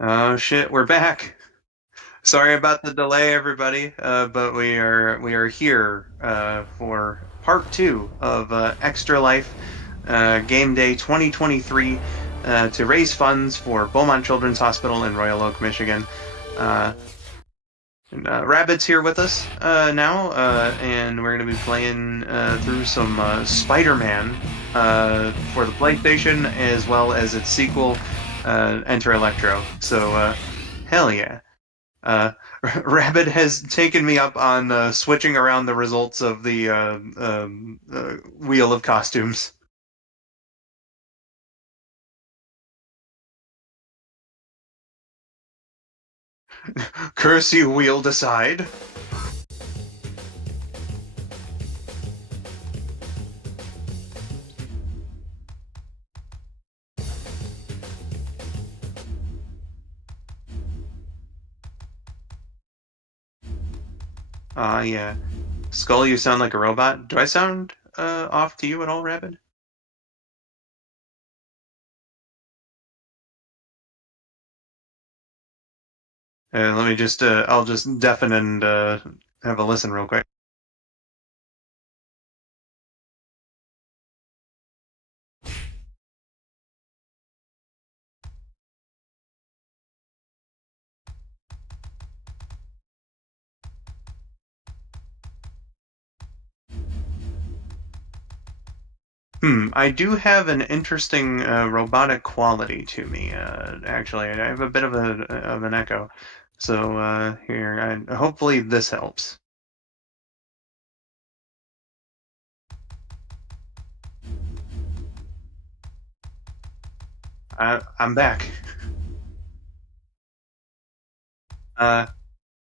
Oh shit, we're back. Sorry about the delay, everybody, but we are here for part two of Extra Life Game Day 2023 to raise funds for Beaumont Children's Hospital in Royal Oak, Michigan. Uh, Rabid's here with us now, and we're going to be playing through some Spider-Man for the PlayStation as well as its sequel, Enter Electro. So, hell yeah. Uh, Rabid has taken me up on switching around the results of the Wheel of Costumes. Curse you, Wheel, decide. Yeah. Skull, you sound like a robot. Do I sound off to you at all, Rabid? Let me just, I'll just deafen and have a listen real quick. I do have an interesting robotic quality to me. Actually, I have a bit of an echo. So here, hopefully this helps. I'm back. Uh,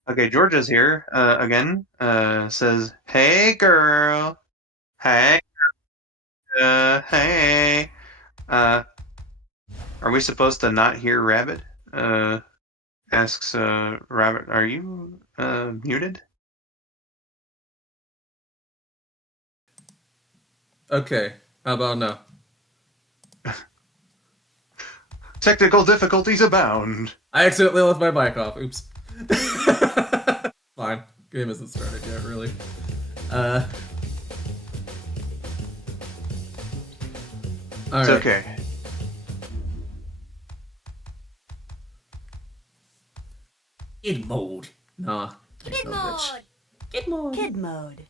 okay, Georgia's here again. Says, "Hey, girl. Hey, hey. Uh, are we supposed to not hear Rabbit?" Asks Rabbit, "Are you muted?" Okay, how about now? Technical difficulties abound. I accidentally left my mic off. Oops. Fine. Game isn't started yet, really. Uh. All It's right. okay. Kid mode. Nah. Kid No mode. Kid mode. Kid mode.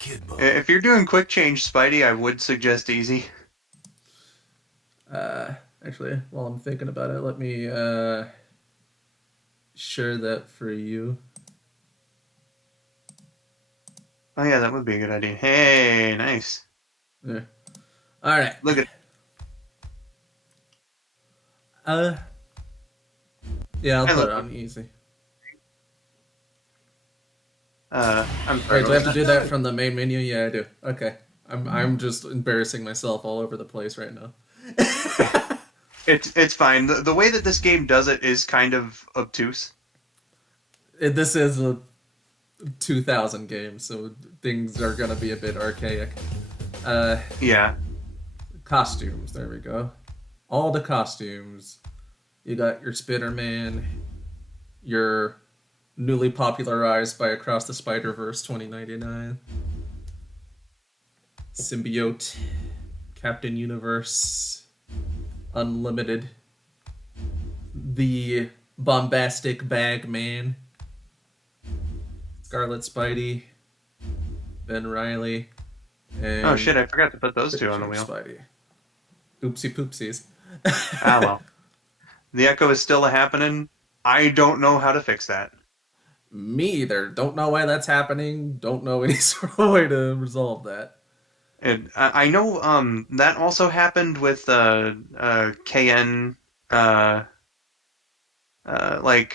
Kid mode. If you're doing quick change, Spidey, I would suggest easy. Actually, while I'm thinking about it, let me share that for you. Oh yeah, that would be a good idea. Hey, nice. There. All right. Look at. Uh. Yeah, I'll Hey, put look. it on easy. I'm sorry. Wait, do I have to do that from the main menu? Yeah, I do. Okay. I'm just embarrassing myself all over the place right now. It's fine. The way that this game does it is kind of obtuse. This is a 2000 game, so things are gonna be a bit archaic. Uh, Yeah. Costumes. There we go. All the costumes. You got your Spider-Man, your newly popularized by Across the Spider-Verse 2099, Symbiote, Captain Universe, Unlimited, the Bombastic Bag Man, Scarlet Spidey, Ben Riley, and Oh shit! I forgot to put those two on the wheel. Spidey. Oopsie poopsies. Ah well. The echo is still happening. I don't know how to fix that. Me either. Don't know why that's happening. Don't know any sort of way to resolve that. And I know that also happened with KN like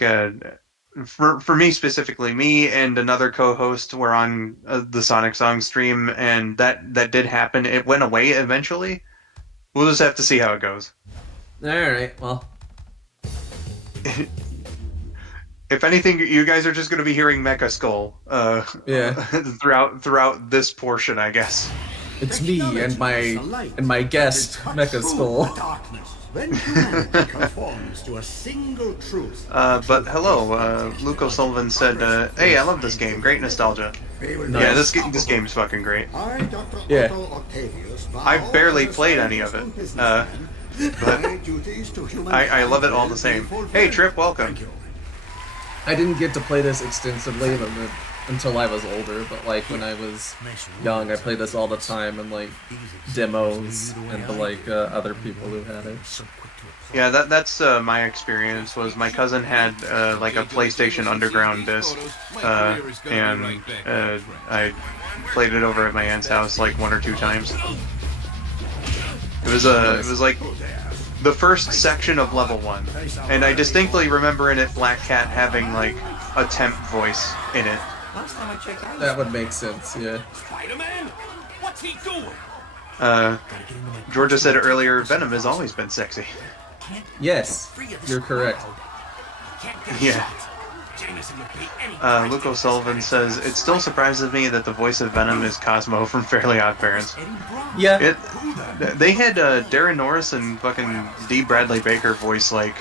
for me specifically, me and another co-host were on the Sonic Song stream, and that did happen. It went away eventually. We'll just have to see how it goes. All right. Well, If anything, you guys are just going to be hearing Mecha Skull yeah. throughout this portion, I guess. It's me and my guest, Mecha Skull. When humanity conforms to a single truth. But hello, Luke O'Sullivan said, "Hey, I love this game. Great nostalgia." Yeah, this game's fucking great. Yeah. I've barely played any of it, but I love it all the same. Hey, Trip, welcome. I didn't get to play this extensively until I was older, but like when I was young, I played this all the time and like demos and the like other people who had it. Yeah, that's my experience. Was my cousin had like a PlayStation Underground disc, and I played it over at my aunt's house like 1 or 2 times. It was like the first section of level 1, and I distinctly remember in it Black Cat having like a temp voice in it. That would make sense, yeah. Spider-Man? What's he doing? Georgia said earlier, Venom has always been sexy. Yes, you're correct. Yeah. Luke O'Sullivan says, it still surprises me that the voice of Venom is Cosmo from Fairly Odd Parents. Yeah. They had Darren Norris and fucking D. Bradley Baker voice like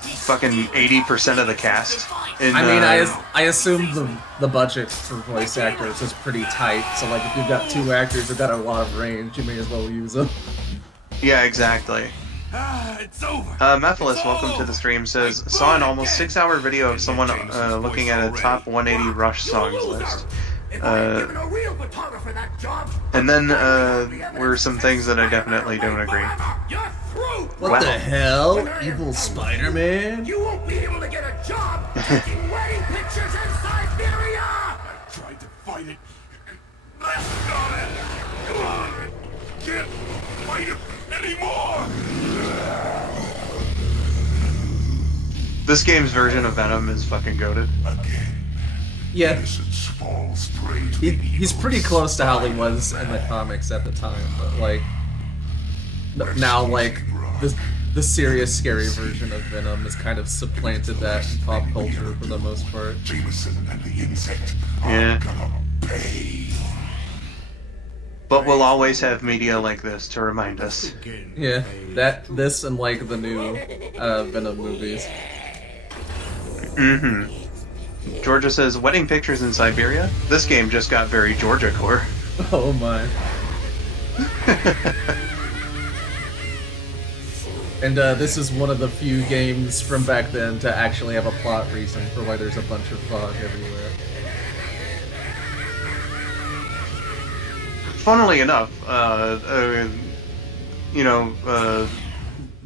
fucking 80% of the cast. I assume the budget for voice actors is pretty tight, so like if you've got 2 actors who've got a lot of range, you may as well use them. Yeah, exactly. It's over. Mephilis, welcome to the stream, says, saw an almost 6-hour video of someone looking at a top 180 Rush songs list. And then were some things that I definitely don't agree. What the hell? Evil Spider-Man? You won't be able to get a job taking wedding pictures in Siberia! I tried to fight it. Come on. Can't fight it anymore. This game's version of Venom is fucking goated. Yeah. He's pretty close to how he was in the comics at the time, but like now like the serious scary version of Venom has kind of supplanted that in pop culture for the most part. Yeah. But we'll always have media like this to remind us. Yeah, this and like the new Venom movies. Mm-hmm. Georgia says, wedding pictures in Siberia? This game just got very Georgia core. Oh my. And this is one of the few games from back then to actually have a plot reason for why there's a bunch of fog everywhere. Funnily enough,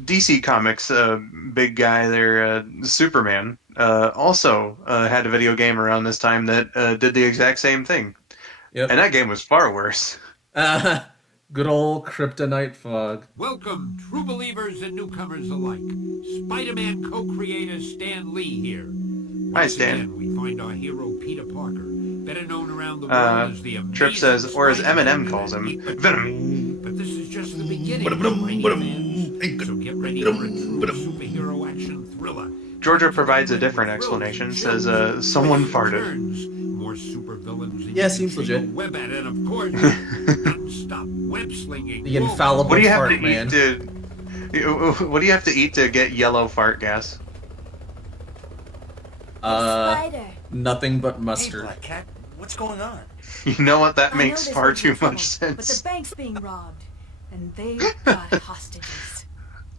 DC Comics, big guy there, Superman, also had a video game around this time that did the exact same thing. Yep. And that game was far worse. Good old Kryptonite fog. Welcome, true believers and newcomers alike. Spider-Man co-creator Stan Lee here. Hi, Stan. Again, we find our hero Peter Parker, better known around the world as the amazing Trip says, or as Eminem Spider-Man. calls him, Venom. But this is just the beginning, mighty fans. So get ready for a true superhero action thriller. Georgia provides a different explanation, says, someone farted. More supervillains. Yeah, seems legit. Web at it, of course. Non-stop web slinging. The infallible What do you have fart to man. What do you have to eat to get yellow fart gas? Spider. Nothing but Hey, mustard. Black Cat, what's going on? You know what? That I makes know far there's too been much trouble, But sense. the bank's being robbed, and they've got hostages.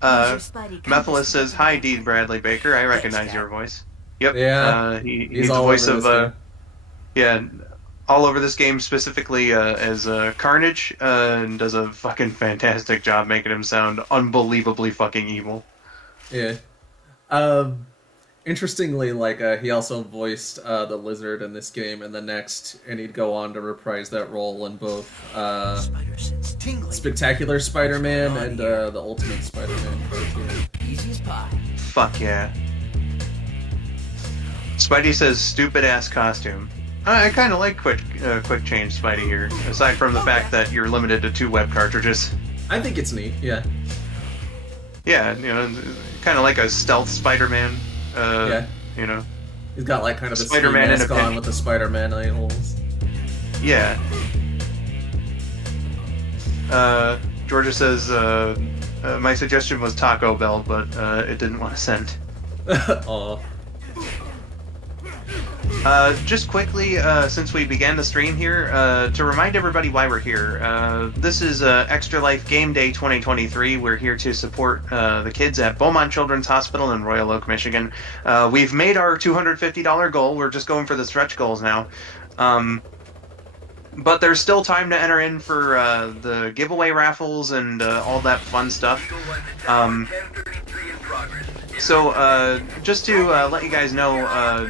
Where's your Spidey Mephilis compass? says, hi, D. Bradley Baker. I recognize your voice. Yep. Yeah, He's the all voice over of, this game. all over this game, specifically as Carnage, and does a fucking fantastic job making him sound unbelievably fucking evil. Yeah. Interestingly, like he also voiced the Lizard in this game and the next, and he'd go on to reprise that role in both Spider sense tingling. Spectacular Spider-Man and the Ultimate Spider-Man cartoon. Easy as pie. Fuck yeah. Spidey says, stupid ass costume. I kind of like quick change Spidey here, aside from the fact that you're limited to 2 web cartridges. I think it's neat. Yeah. Yeah, kind of like a stealth Spider-Man. Yeah. He's got like kind of a Spider-Man ski mask in a on pin. with the Spider-Man eye holes. Yeah. Georgia says, my suggestion was Taco Bell, but it didn't want to send. Aw. Just quickly, since we began the stream here, to remind everybody why we're here. This is Extra Life Game Day 2023. We're here to support the kids at Beaumont Children's Hospital in Royal Oak, Michigan. We've made our $250 goal. We're just going for the stretch goals now. But there's still time to enter in for the giveaway raffles and all that fun stuff. So just to let you guys know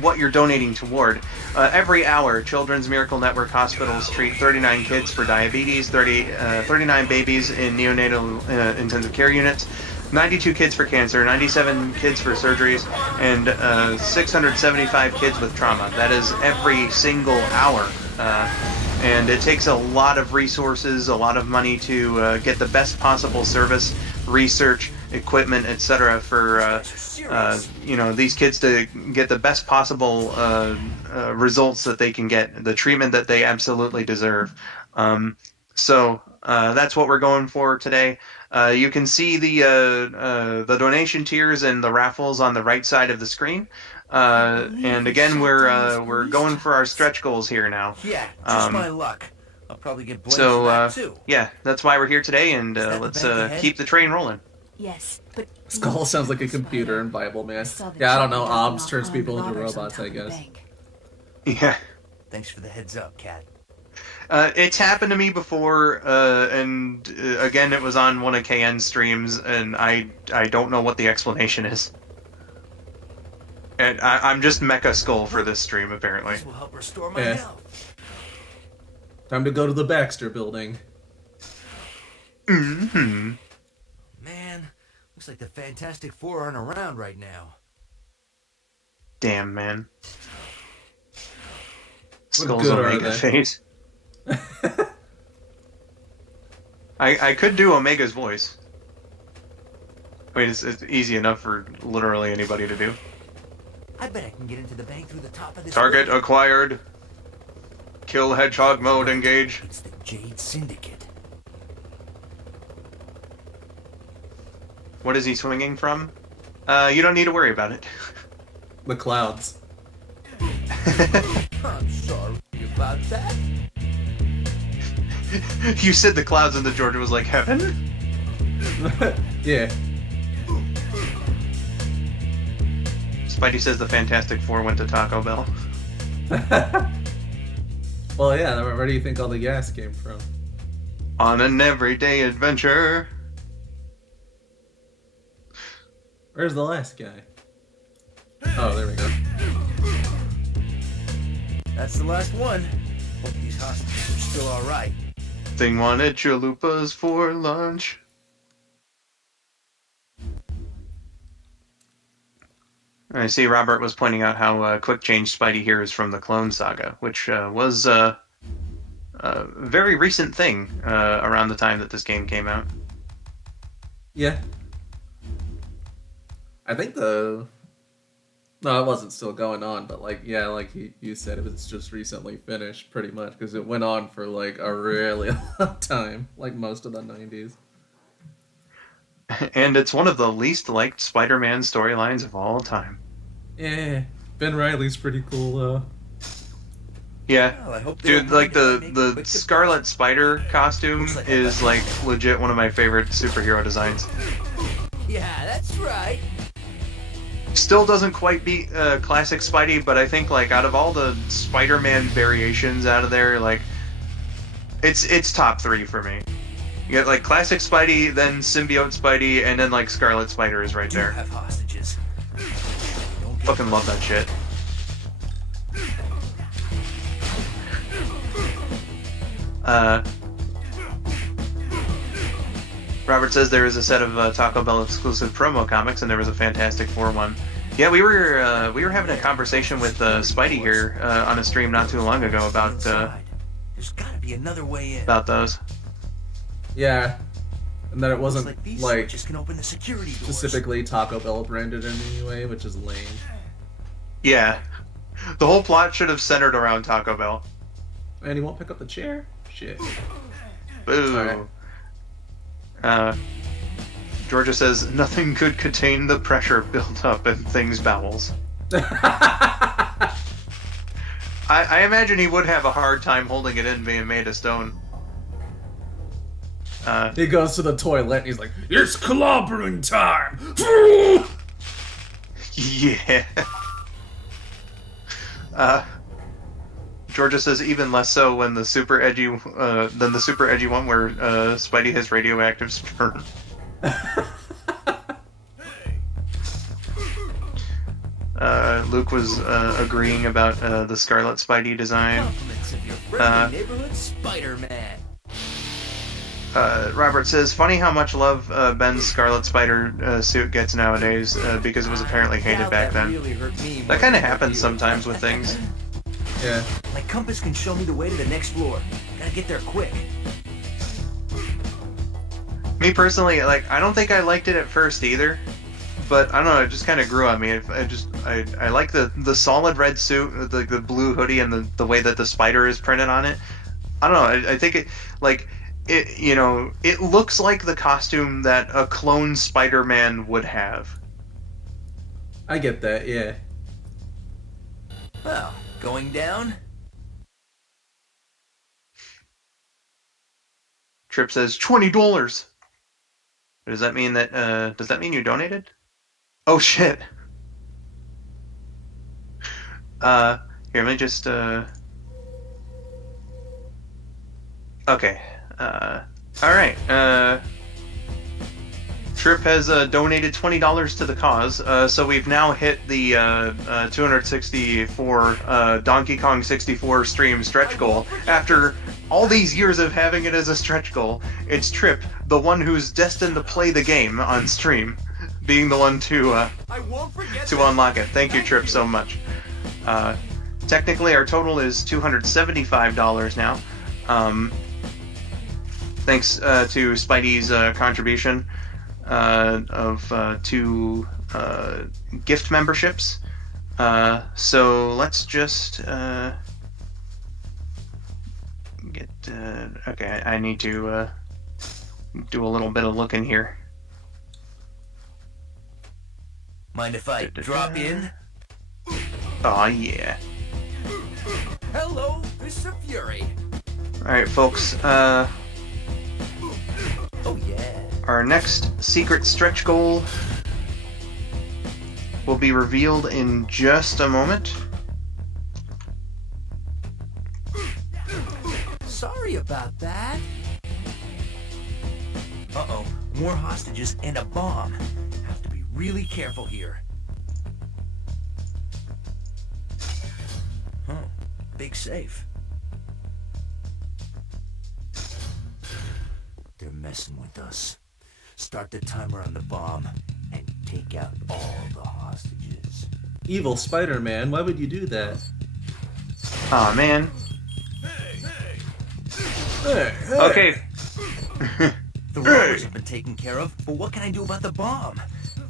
what you're donating toward. Every hour, Children's Miracle Network hospitals treat 39 kids for diabetes, 39 babies in neonatal intensive care units, 92 kids for cancer, 97 kids for surgeries, and 675 kids with trauma. That is every single hour. And it takes a lot of resources, a lot of money to get the best possible service, research, equipment, etc. for these kids to get the best possible results that they can get, the treatment that they absolutely deserve. So that's what we're going for today. You can see the donation tiers and the raffles on the right side of the screen. And again, we're going for our stretch goals here now. Yeah, just my luck. I'll probably get blamed for So that too. yeah, that's why we're here today, and let's keep the train rolling. Yes, but Skull sounds like a computer in Bible, man. saw the Yeah, I don't know. children OBS dropping turns off people armed into robbers on robots, top I of the guess. bank. Yeah. Thanks for the heads up, Cat. It's happened to me before, and again, it was on one of KN's streams, and I don't know what the explanation is. And I'm just Mecha Skull for this stream, apparently. This will help restore my Yeah. health. Time to go to the Baxter building. Mm-hmm. Man, looks like the Fantastic Four aren't around right now. Damn, man. What Skull's good are Omega they? face. I could do Omega's voice. Wait, it's easy enough for literally anybody to do. I bet I can get into the bank through the top of this. Target building. acquired. Kill hedgehog mode engage. It's the Jade Syndicate. What is he swinging from? You don't need to worry about it. The clouds. I'm sorry about that. You said the clouds and the Georgia was like heaven? Yeah. Spidey says the Fantastic Four went to Taco Bell. Well, yeah, where do you think all the gas came from? On an everyday adventure. Where's the last guy? Oh, there we go. That's the last one. Hope these hostages are still alright. Thing wanted chalupas for lunch. I see Robert was pointing out how quick change Spidey here is from the Clone Saga, which was a very recent thing around the time that this game came out. Yeah. I think No, it wasn't still going on, but like, yeah, like you said, it was just recently finished, pretty much, because it went on for like a really long time, like most of the 90s. And it's one of the least liked Spider-Man storylines of all time. Yeah, Ben Reilly's pretty cool, though. Yeah. Well, I hope they Dude, don't like mind if I make a the quick Scarlet Spider costume Looks like I is got like legit one of my favorite superhero designs. deposit. Yeah, that's right. Still doesn't quite beat classic Spidey, but I think like out of all the Spider-Man variations out of there, like it's top 3 for me. You get like classic Spidey, then symbiote Spidey, and then like Scarlet Spider is right Do there. have hostages. Don't get Fucking love that shit. Robert says there is a set of Taco Bell exclusive promo comics, and there was a Fantastic Four one. Yeah, we were having a conversation with Spidey here on a stream not too long ago about inside. There's gotta be another way in. about those. Yeah, and that it Looks wasn't like these like switches can open the security doors. specifically Taco Bell branded in any way, which is lame. Yeah, the whole plot should have centered around Taco Bell. And he won't pick up the chair? Shit. Boo. Georgia says, nothing could contain the pressure built up in Thing's bowels. I imagine he would have a hard time holding it in being made of stone. He goes to the toilet and he's like, It's clobbering time! Yeah. Georgia says even less so when the super edgy than the super edgy one where Spidey has radioactive sperm. Luke was agreeing about the Scarlet Spidey design. Compliments of your friendly neighborhood Spider-Man. Robert says, funny how much love Ben's Scarlet Spider suit gets nowadays because it was apparently hated Doubt back that then. really hurt me more That kind of than it hurt happens you. sometimes with things. yeah. My compass can show me the way to the next floor. Gotta get there quick. Me personally, like, I don't think I liked it at first either, but I don't know, it just kind of grew on me. I like the solid red suit, the blue hoodie, and the way that the spider is printed on it. I don't know, I think it, like, it, you know, it looks like the costume that a clone Spider-Man would have. I get that, yeah. Well, going down? Trip says $20. Does that mean that does that mean you donated? Oh shit. Here, let me just okay. Alright. Trip has donated $20 to the cause, so we've now hit the 264 Donkey Kong 64 stream stretch goal. After all these years of having it as a stretch goal, it's Trip, the one who's destined to play the game on stream, being the one to I won't forget to unlock it. Thank you, Trip, so much. Technically, our total is $275 now. Thanks to Spidey's contribution of 2 gift memberships. So let's just get. Okay, I need to do a little bit of looking here. Mind if I drop in? Oh yeah. Hello, Mr. Fury. All right, folks. Oh yeah. Our next secret stretch goal will be revealed in just a moment. Sorry about that. Uh-oh, more hostages and a bomb. Have to be really careful here. Huh, big safe. They're messing with us. Start the timer on the bomb and take out all the hostages. Evil Spider-Man, why would you do that? Aw, man. Hey, hey. Okay. The robbers have been taken care of, but what can I do about the bomb?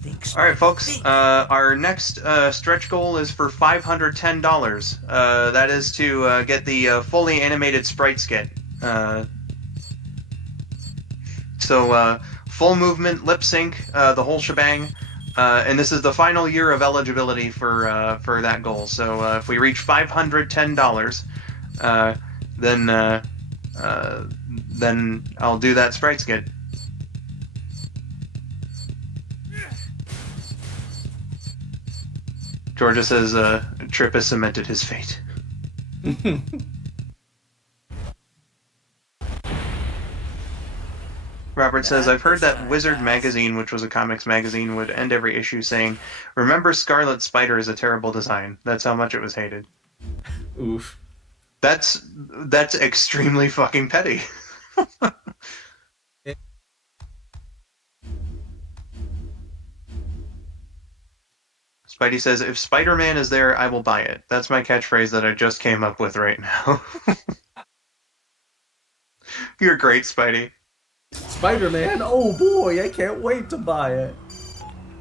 Think, All right, folks. think. Our next stretch goal is for $510. That is to get the fully animated sprite skit. So full movement, lip sync, the whole shebang. And this is the final year of eligibility for that goal. So if we reach $510, then I'll do that sprite skit. Georgia says Trip has cemented his fate. Robert says, I've heard that Wizard magazine, which was a comics magazine, would end every issue saying, remember Scarlet Spider is a terrible design. That's how much it was hated. Oof. That's extremely fucking petty. Spidey says, if Spider-Man is there, I will buy it. That's my catchphrase that I just came up with right now. You're great, Spidey. Spider-Man? Oh boy, I can't wait to buy it.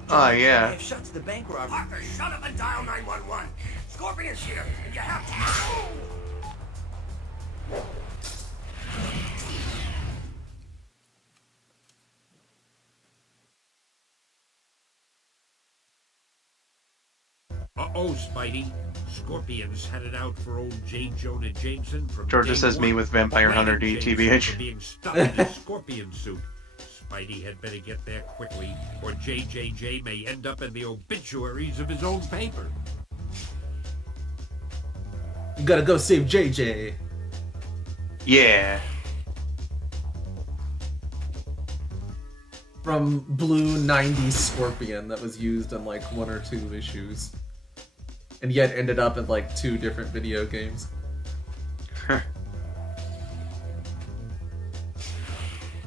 Oh, I yeah. have shot to the bank robbery. Parker, shut up and dial 911. Scorpion's here, and you have to. Oh, Spidey, Scorpions headed out for old J. Jonah Jameson from Georgia day says me one, with Vampire Hunter D, blaming Jameson TBH. for being stuck in his scorpion suit. Spidey had better get there quickly, or JJJ may end up in the obituaries of his own paper. You gotta go save JJ. Yeah. From blue 90s Scorpion that was used in like 1 or 2 issues. And yet ended up in like 2 different video games.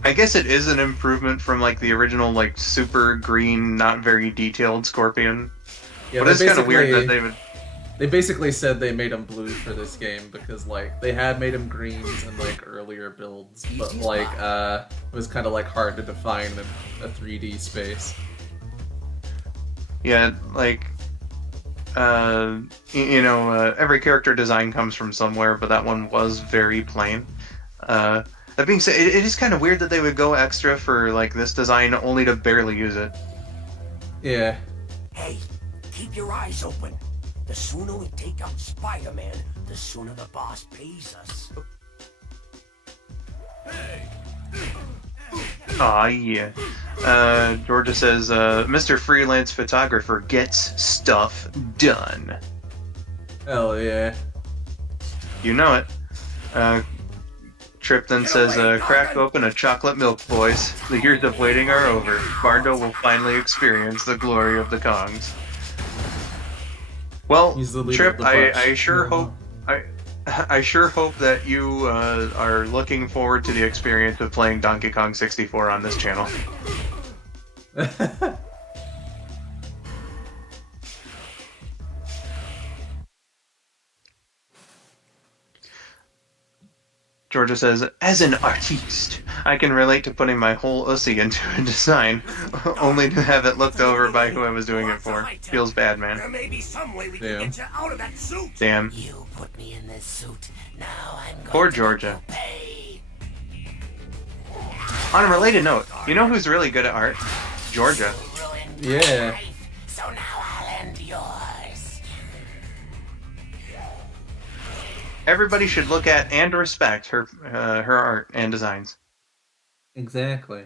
I guess it is an improvement from like the original like super green, not very detailed Scorpion. Yeah, but it's kind of weird that they would. They basically said they made him blue for this game because like they had made him greens in like earlier builds, but like it was kind of like hard to define in a 3D space. Yeah, like every character design comes from somewhere, but that one was very plain. That being said, it is kind of weird that they would go extra for like this design only to barely use it. Yeah. Hey, keep your eyes open. The sooner we take out Spider-Man, the sooner the boss pays us. Aw, yeah. Georgia says, Mr. Freelance Photographer gets stuff done. Hell yeah. You know it. Trip then says, crack open a chocolate milk, boys. The years of waiting are over. Bardo will finally experience the glory of the Kongs. Well, He's the leader Trip, of the bunch. I sure hope I sure hope that you are looking forward to the experience of playing Donkey Kong 64 on this channel. Georgia says, as an artiste, I can relate to putting my whole ussy into a design, only to have it looked over by who I was doing it for. Feels bad, There man. may be some way we Damn. can get you out of that suit. Damn. You put me in this suit. Now I'm going Poor to Georgia. pay. On a related note, you know who's really good at art? Georgia. Ruined Yeah. my life, so now I'll end yours. Everybody should look at and respect her art and designs. Exactly.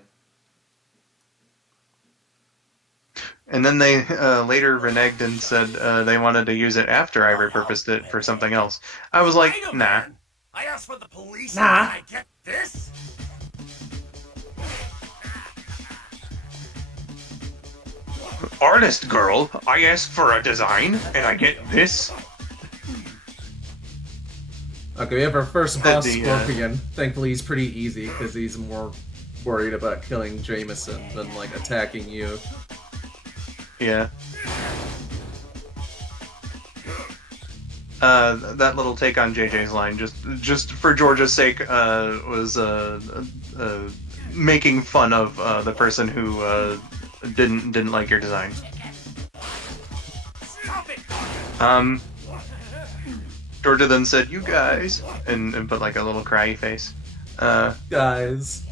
And then they later reneged and said they wanted to use it after I repurposed it for something else. I was like, Wait a nah. minute. I asked for the police. Nah. And I get this? Artist girl, I asked for a design, and I get this? Okay, we have our first boss The, Scorpion. Thankfully he's pretty easy because he's more worried about killing Jameson than like attacking you. Yeah. That little take on JJ's line, just for Georgia's sake, was making fun of the person who didn't like your design. Stop it. Georgia then said, "You guys," and put like a little cryy face. Guys.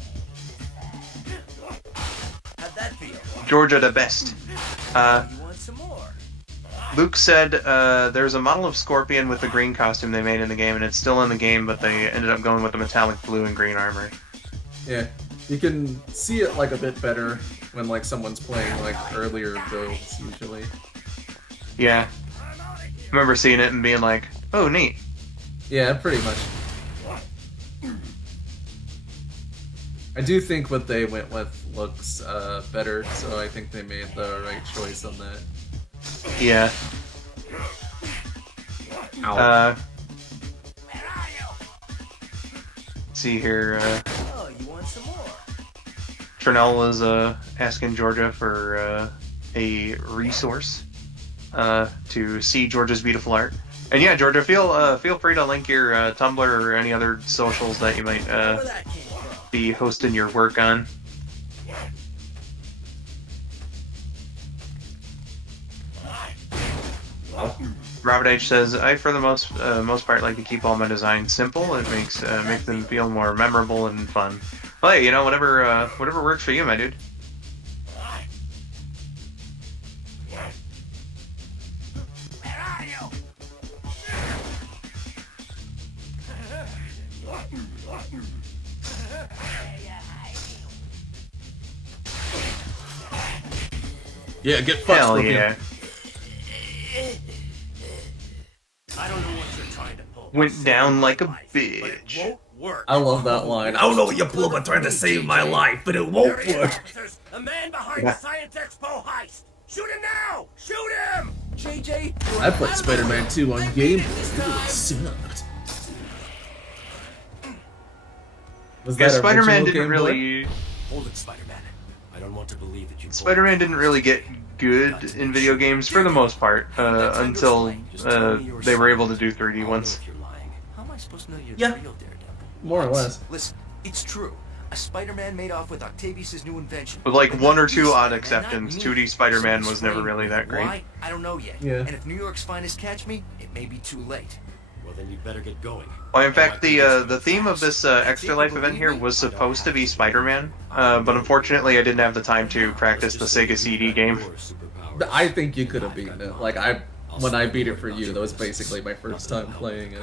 How'd that feel? Georgia the best. You want some more? Luke said there's a model of Scorpion with the green costume they made in the game, and it's still in the game, but they ended up going with the metallic blue and green armor. Yeah. You can see it like a bit better when like someone's playing like earlier builds usually. Yeah. I remember seeing it and being like, oh, neat. Yeah, pretty much. I do think what they went with looks better, so I think they made the right choice on that. Yeah. Ow. Where are you? See here, Oh, you want some more? Trinell was asking Georgia for a resource to see Georgia's beautiful art. And yeah, Georgia, feel free to link your Tumblr or any other socials that you might Where that came from? be hosting your work on. Robert H says, I for the most part like to keep all my designs simple. It makes them feel more memorable and fun. Well, hey, you know, whatever works for you, my dude. Yeah, get fucked, Hell Scorpion. yeah. I don't know what you're trying to pull. Went down like a But it bitch. won't work. I love that line. I don't know what you pulled, but tried to save my life, but it won't There he is, work. officers. The man behind Yeah. the Science Expo heist. Shoot him now! Shoot him! JJ, I played Spider-Man 2 on Game Boy. It really sucked. Was Yeah, that Spider-Man original didn't Game Boy? really. Hold it, Spider-Man. I don't want to believe that you. Spider-Man didn't really get good in video games for the most part until they were able to do 3D ones. if you're lying. How am I supposed to know you're Yeah. the real Daredevil? More or less. Listen, it's true. A Spider-Man made off with Octavius' new invention. With like But one not or two you, odd Spider-Man, exceptions, not 2D me. Spider-Man So was never explain really that great. Why? I don't know yet. Yeah. And if New York's finest catch me, it may be too late. Well, then you better get going. Well, in fact, the theme of this Extra Life event here was supposed to be Spider-Man, but unfortunately I didn't have the time to practice the Sega CD game. I think you could have beaten it. Like, when I beat it for you, that was basically my first time playing it.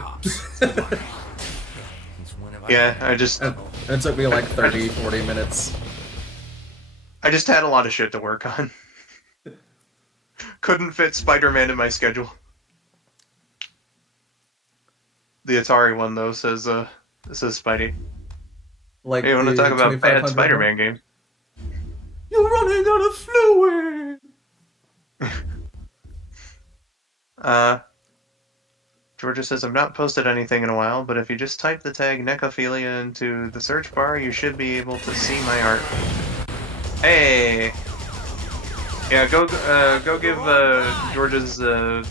Yeah, I just It took me like 30, 40 minutes. had a lot of shit to work on. Couldn't fit Spider-Man in my schedule. The Atari one though says Spidey. Like, Hey, you want to the talk about bad 2500 Spider-Man games? You're running out of fluid! Georgia says, I've not posted anything in a while, but if you just type the tag necrophilia into the search bar, you should be able to see my art. Hey! Yeah, go give Georgia's Tumblr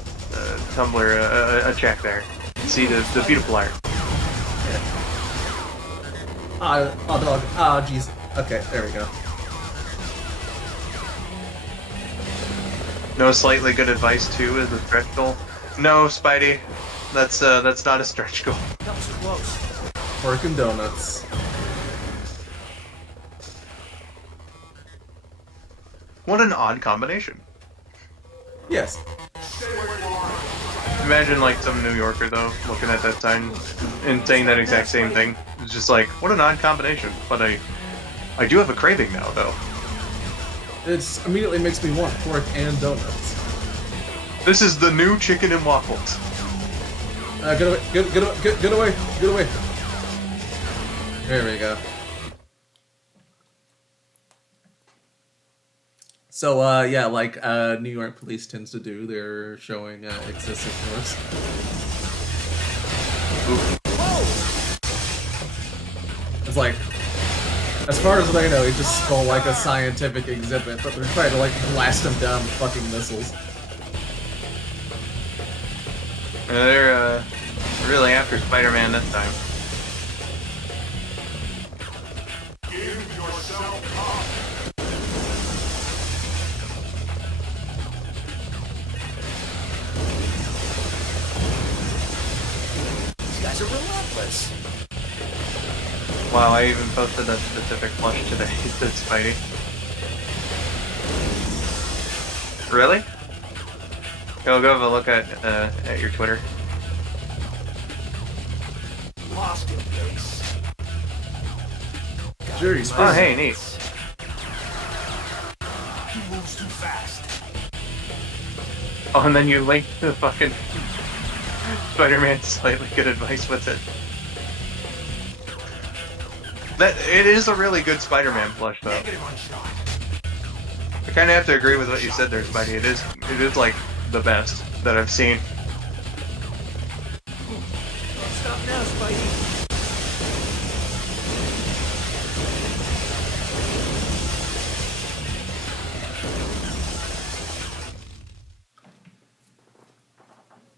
a check there. See the beautiful art. Oh, dog. Oh, jeez. Okay, there we go. No slightly good advice too is a stretch goal. No, Spidey, that's not a stretch goal. That was close. Pork and donuts. What an odd combination. Yes. Imagine like some New Yorker though looking at that sign and saying that exact same thing. It's just like, what an odd combination. But I do have a craving now though. It immediately makes me want pork and donuts. This is the new chicken and waffles. Get away, get away, get away. There we go. So, yeah, like New York police tends to do, they're showing excessive force. It's like, as far as they know, he just stole like a scientific exhibit, but they're trying to like blast him down with fucking missiles. They're really after Spider-Man this time. Give yourself up. These guys are relentless. Wow, I even posted that specific plush today. It said Spidey. Really? Go have a look at your Twitter. Lost in base. Jerry, Oh, hey, neat. He moves too fast. Oh, and then you link the fucking Spider-Man slightly good advice with it. It is a really good Spider-Man plush, though. Negative on shot. I kind of have to agree with what you said there, Spidey. It is like the best that I've seen. Can't stop now, Spidey.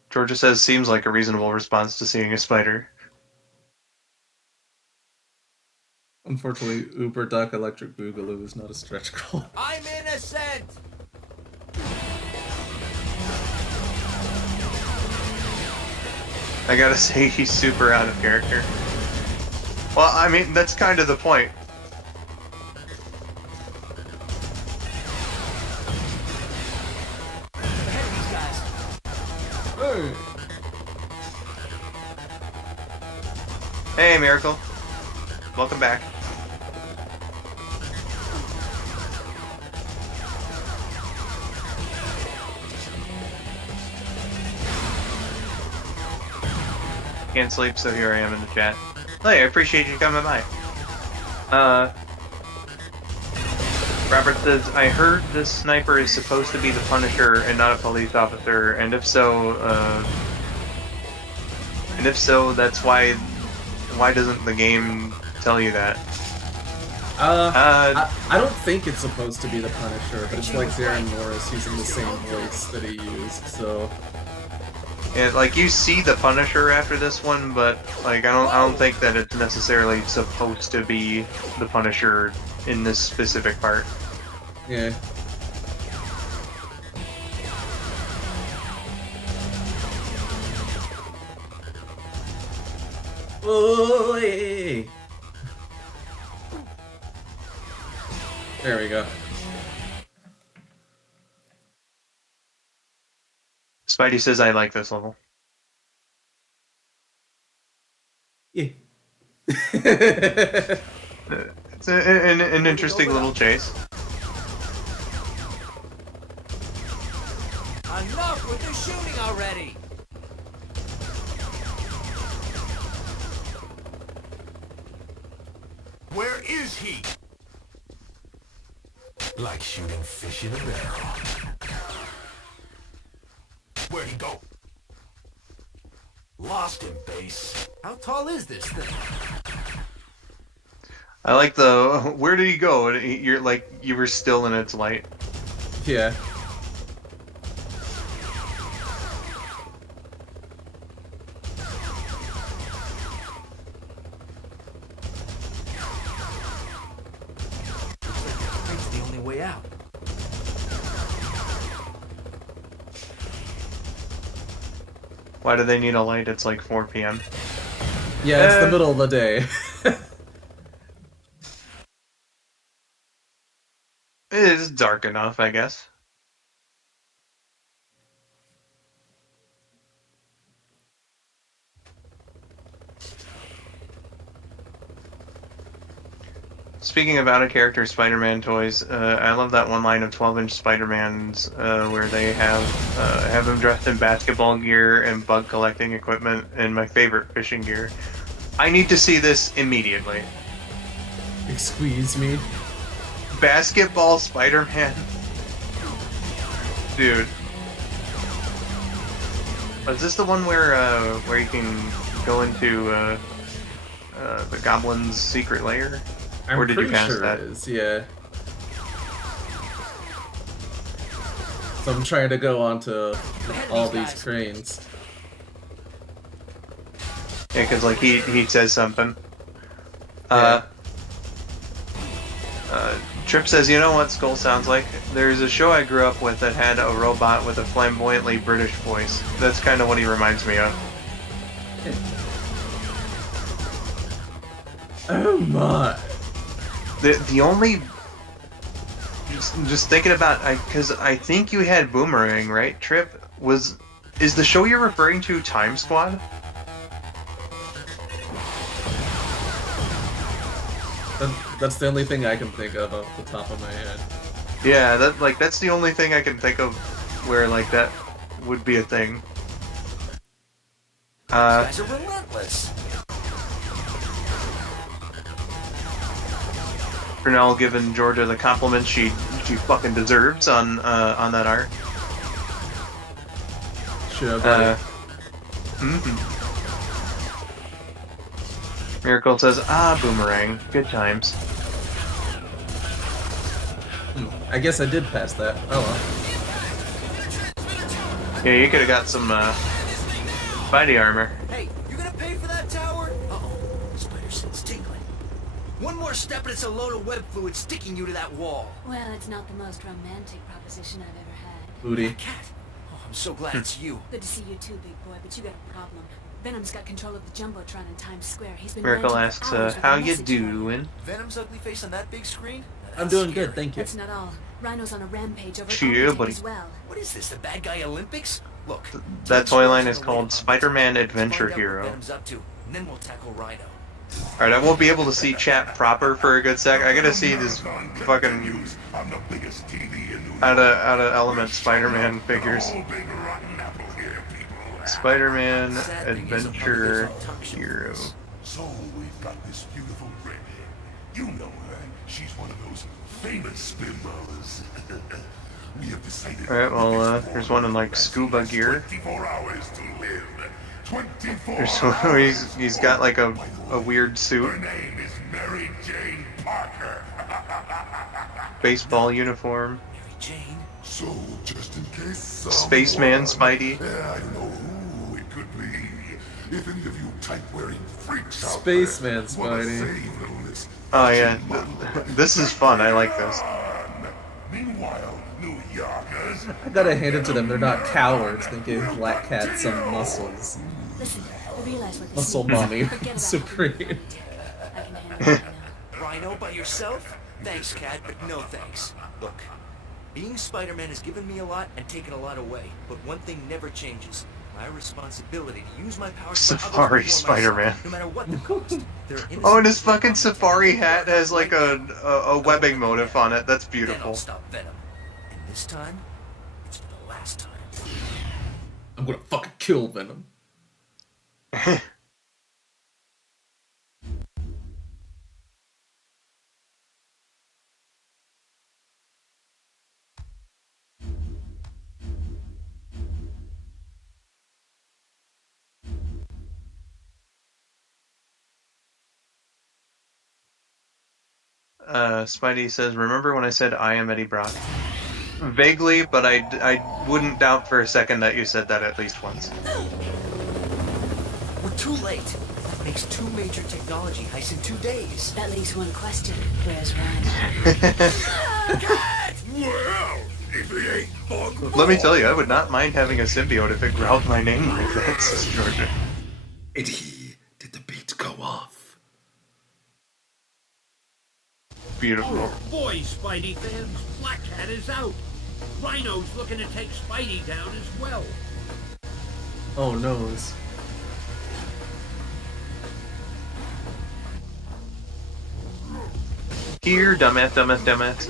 Georgia says, seems like a reasonable response to seeing a spider. Unfortunately, Uber Duck Electric Boogaloo is not a stretch goal. I'm innocent. I gotta say, he's super out of character. Well, I mean, that's kind of the point. Ahead of these guys. Hey. Hey, Miracle. Welcome back. can't sleep, so here I am in the chat. Hey, I appreciate you coming by. Robert says, I heard this sniper is supposed to be the Punisher and not a police officer, and if so, that's why doesn't the game tell you that? I don't think it's supposed to be the Punisher, but it's like Darren Norris using the same voice that he used, so... Yeah, like, you see the Punisher after this one, but, like, I don't think that it's necessarily supposed to be the Punisher in this specific part. Yeah. Oh, hey. There we go. Spidey says I like this level. Yeah. It's an interesting little chase. Enough with the shooting already! Where is he? Like shooting fish in a barrel. Where'd he go? Lost him, base. How tall is this thing? I like the where did he go? You're like you were still in its light. Yeah. It's the only way out. Why do they need a light? It's like 4 p.m. Yeah, it's the middle of the day. It is dark enough, I guess. Speaking of out-of-character Spider-Man toys, I love that one line of 12-inch Spider-Mans where they have them dressed in basketball gear and bug collecting equipment and my favorite fishing gear. I need to see this immediately. Excuse me. Basketball Spider-Man. Dude. Is this the one where you can go into the Goblin's secret lair? I'm Or did you pretty pass sure that? it is, yeah. So I'm trying to go onto all these cranes. Yeah, because like he says something. Yeah. Trip says, you know what Skull sounds like? There's a show I grew up with that had a robot with a flamboyantly British voice. That's kind of what he reminds me of. Oh my. The only... Just thinking about... Because I think you had Boomerang, right, Trip? Is the show you're referring to Time Squad? That's the only thing I can think of off the top of my head. Yeah, that's the only thing I can think of where like that would be a thing. These guys are relentless. Purnell giving Georgia the compliment she fucking deserves on that art. Sure, buddy. Miracle says, Boomerang. Good times. I guess I did pass that. Oh well. Yeah, you could have got some Spidey armor. Hey, you gonna pay for that tower? Uh-oh. Spider sense tingling. One more step and it's a load of web fluid sticking you to that wall. Well, it's not the most romantic proposition I've ever had. Booty. Cat. Oh, I'm so glad it's you. Good to see you too, big boy, but you got a problem. Venom's got control of the Jumbotron in Times Square. He's been Miracle ranting asks, for hours with how a you message for you. doing? Venom's ugly face on that big screen? Now, I'm that's doing scary. good, thank you. That's not all. Rhino's on a rampage over Cheer, Compton buddy. as well. What is this, the bad guy Olympics? Look, That Times toy line Square's is gonna called wait on Spider-Man us. Adventure Find out what Hero. Venom's up to, and then we'll tackle Rhino. Alright, I won't be able to see chat proper for a good sec. I gotta see this fucking I'm the biggest TV in New York. out of Element Spider-Man figures. Whole big rotten apple here, people. Spider-Man Sad thing is, I'll probably Adventure get some tuck Hero. shoes. So we've got this beautiful Rabid. You know her. She's one of those famous spinballs. We have decided. Alright, well, to there's one in like scuba gear. 24 hours to live. 24 There's one where he's got like a weird Her suit, name is Mary Jane Parker. baseball uniform, Mary Jane? So, just in case Spaceman Spidey. I don't know who it could be. If any of you type-wearing freaks out Spaceman there wanna Spidey. save little Miss Oh yeah, this is fun. I like this. Meanwhile, New Yorkers. I gotta hand it to them, they're not cowards. They give Black Cat some muscles. Listen, I realize what this Muscle means. mommy. Forget about Supreme. it. I can handle it now. Rhino by yourself? Thanks, Cat, but no thanks. Look, being Spider-Man has given me a lot and taken a lot away, but one thing never changes. My responsibility to use my powers for others Safari before Spider-Man. myself, no matter what the cost. They're innocent Oh, and his people fucking on the safari planet. hat has like a webbing motif on it. That's Then I'll beautiful. stop Venom. And this time, it's the last time. I'm gonna fucking kill Venom. Spidey says, "Remember when I said I am Eddie Brock?" Vaguely, but I wouldn't doubt for a second that you said that at least once. We're too late. That makes 2 major technology heists in 2 days. That leaves one question. Where's Ryan? Well, if it ain't Bug. Let me tell you, I would not mind having a symbiote if it growled my name like that, says Georgia. Eddie, did the beat go off? Beautiful. Boy, Spidey fans, Black Cat is out. Rhino's looking to take Spidey down as well. Oh noes. Here, dumbass, dumbass, dumbass.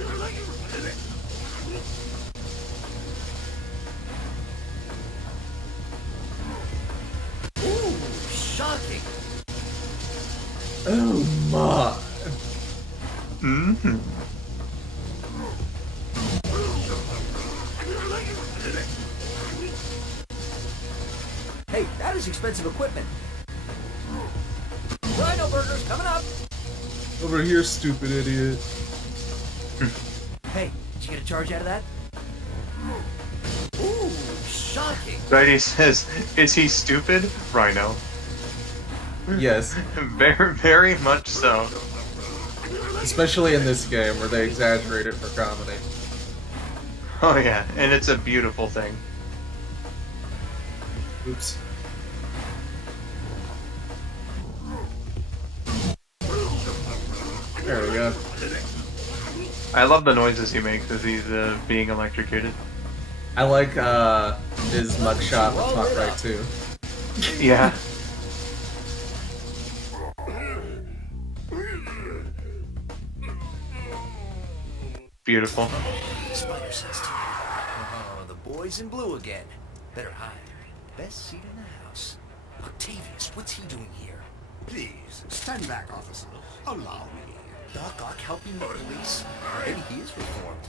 Ooh, shocking. Oh my. Mm-hmm. Hey, that is expensive equipment. Rhino burgers coming up. Over here, stupid idiot. Hey, did you get a charge out of that? Ooh, shocking. Spidey says, "Is he stupid?" Rhino. Yes. Very, very much so. Especially in this game where they exaggerate it for comedy. Oh yeah, and it's a beautiful thing. Oops. There we go. I love the noises he makes as he's being electrocuted. I like his mugshot with Talk Right too. Yeah. Beautiful. Spider sense. Oh, the boys in blue again. Better hide. Best seat in the house. Octavius, what's he doing here? Please, stand back, officer. Allow me. Doc Ock helping the police? Maybe he is reformed.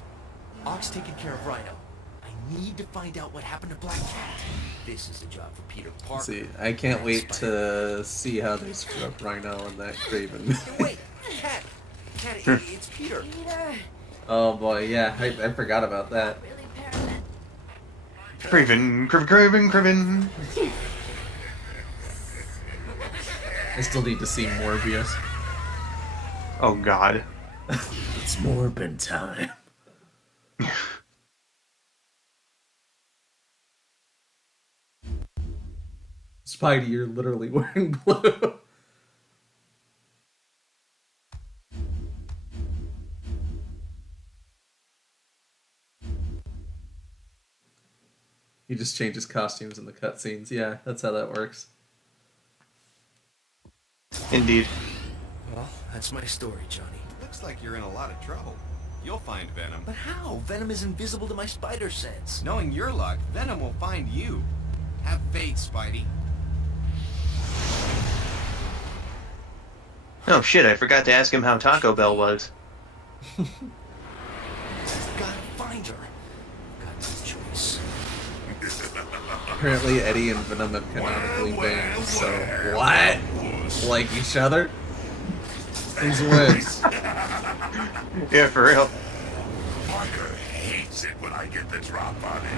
Ock's taking care of Rhino. I need to find out what happened to Black Cat. This is a job for Peter Parker. Let's see, I can't wait to see how they screw up Rhino and that Craven. Wait, Cat! Cat, it's Peter. Peter, Oh boy, yeah, I forgot about that. really paranoid. Craven, Craven. I still need to see Morbius. Oh god. It's Morbin time. Spidey, you're literally wearing blue. He just changes costumes in the cutscenes. Yeah, that's how that works. Indeed. Well, that's my story, Johnny. Looks like you're in a lot of trouble. You'll find Venom. But how? Venom is invisible to my spider sense. Knowing your luck, Venom will find you. Have faith, Spidey. Oh shit, I forgot to ask him how Taco Bell was. Gotta find her. Got no choice. Apparently Eddie and Venom have canonically been, so what? Like each other? Who's wins? Yeah, for real. Parker hates it when I get the drop on it.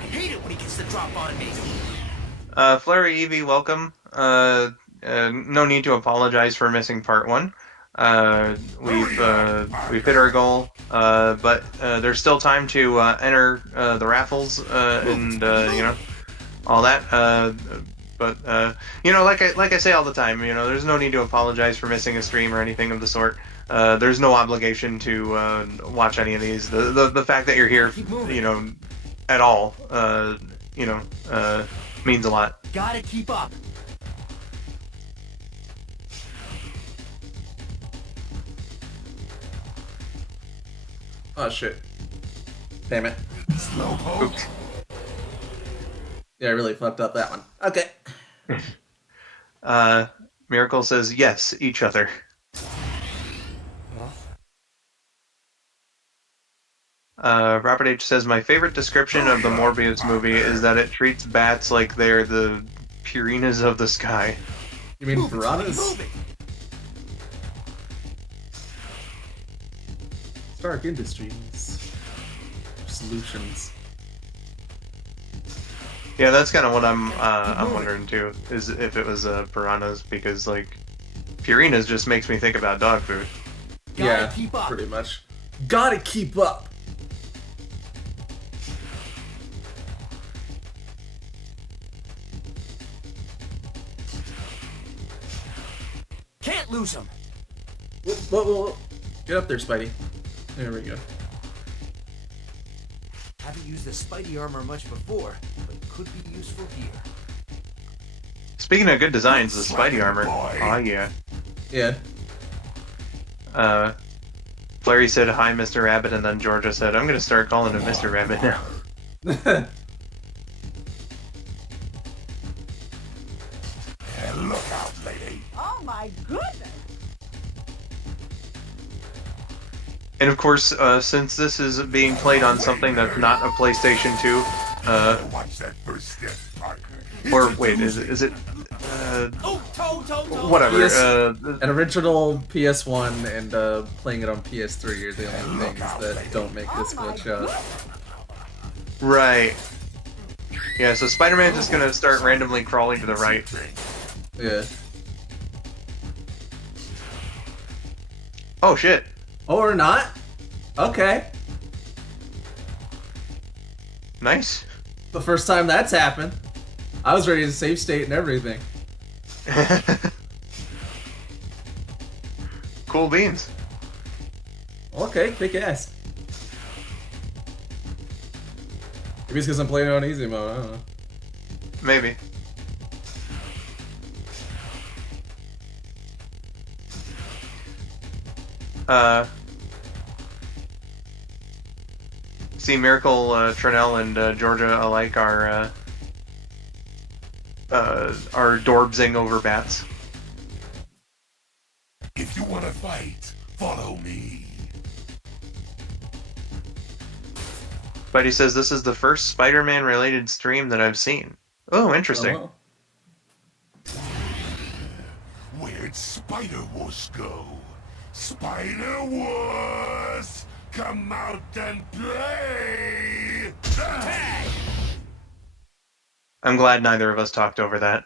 I hate it when he gets the drop on me. Flurry Evie, welcome. No need to apologize for missing part 1. We've hit our goal, but there's still time to enter the raffles and you know, all that. But you know, like I say all the time, you know, there's no need to apologize for missing a stream or anything of the sort. There's no obligation to watch any of these. The fact that you're here, you know, at all, you know, means a lot. Gotta keep up. Oh shit. Damn it. Slowpoke. Oops. Yeah, I really fucked up that one. Okay. Miracle says yes, each other. Robert H says my favorite description of the Morbius movie is that it treats bats like they're the Purinas of the sky. You mean piranhas? Stark Industries. Solutions. Yeah, that's kind of what I'm wondering too, is if it was piranhas, because like Purinas just makes me think about dog food. Yeah, pretty much. Gotta keep up. Can't lose him. Whoa. Get up there, Spidey. There we go. Haven't used the Spidey armor much before, but it could be useful here. Speaking of good designs, the Spidey armor. Oh yeah. Yeah. Flurry said hi, Mr. Rabbit, and then Georgia said, I'm gonna start calling him Mr. Rabbit now. And look out, lady. Oh my goodness! And of course, since this is being played on something that's not a PlayStation 2, Watch that first step, Parker. or wait, is it Oh, toe. whatever, Yes. An original PS1 and playing it on PS3 are the only things that don't make this glitch out. right. Yeah, so Spider-Man's just gonna start randomly crawling to the right. Yeah. Oh shit. Or not? Okay. Nice. The first time that's happened. I was ready to save state and everything. Cool beans. Okay, kick ass. Maybe it's because I'm playing it on easy mode, I don't know. Maybe. See, Miracle, Trinell, and Georgia alike are dorbsing over bats. If you want to fight, follow me. Buddy says this is the first Spider-Man related stream that I've seen. Oh, interesting. Oh, Where'd Spider-Wars go? Spider-Wars! Come out and play! I'm glad neither of us talked over that.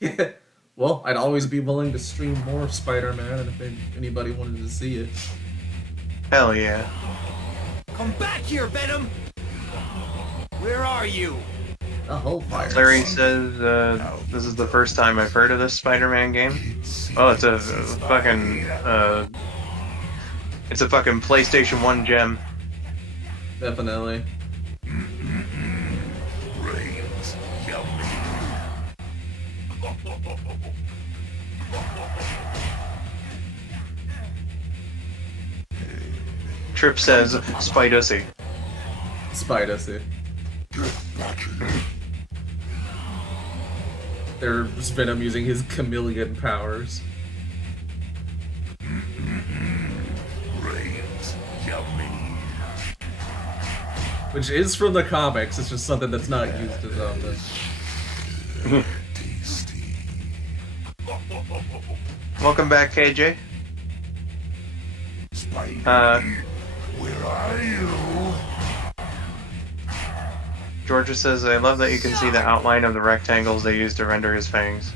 well. Well, I'd always be willing to stream more Spider-Man, and if anybody wanted to see it. Hell yeah. Come back here, Venom! Where are you? A whole fire. Larry says this is the first time I've heard of this Spider-Man game. Oh, it's a fucking it's a fucking PlayStation 1 gem. Definitely. Brains, yummy. Trip says Spidussy. Spider-See. Get back here. There's Venom using his chameleon powers. Brains, yummy. Which is from the comics, it's just something that's not used as often. Tasty. Welcome back, KJ. Spidey, where are you? Georgia says, I love that you can see the outline of the rectangles they used to render his fangs.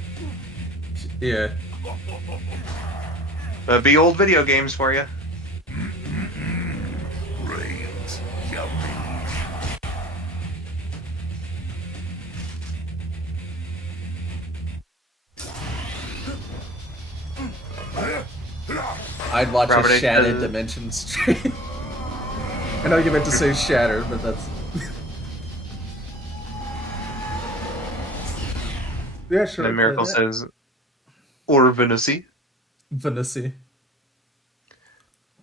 Yeah. Be old video games for you. Brains, yummy. I'd watch Robert a H. Shattered says- Dimension stream. I know you meant to say Shattered, but that's... yeah, sure. And Miracle says, or Venusi. Vanessa.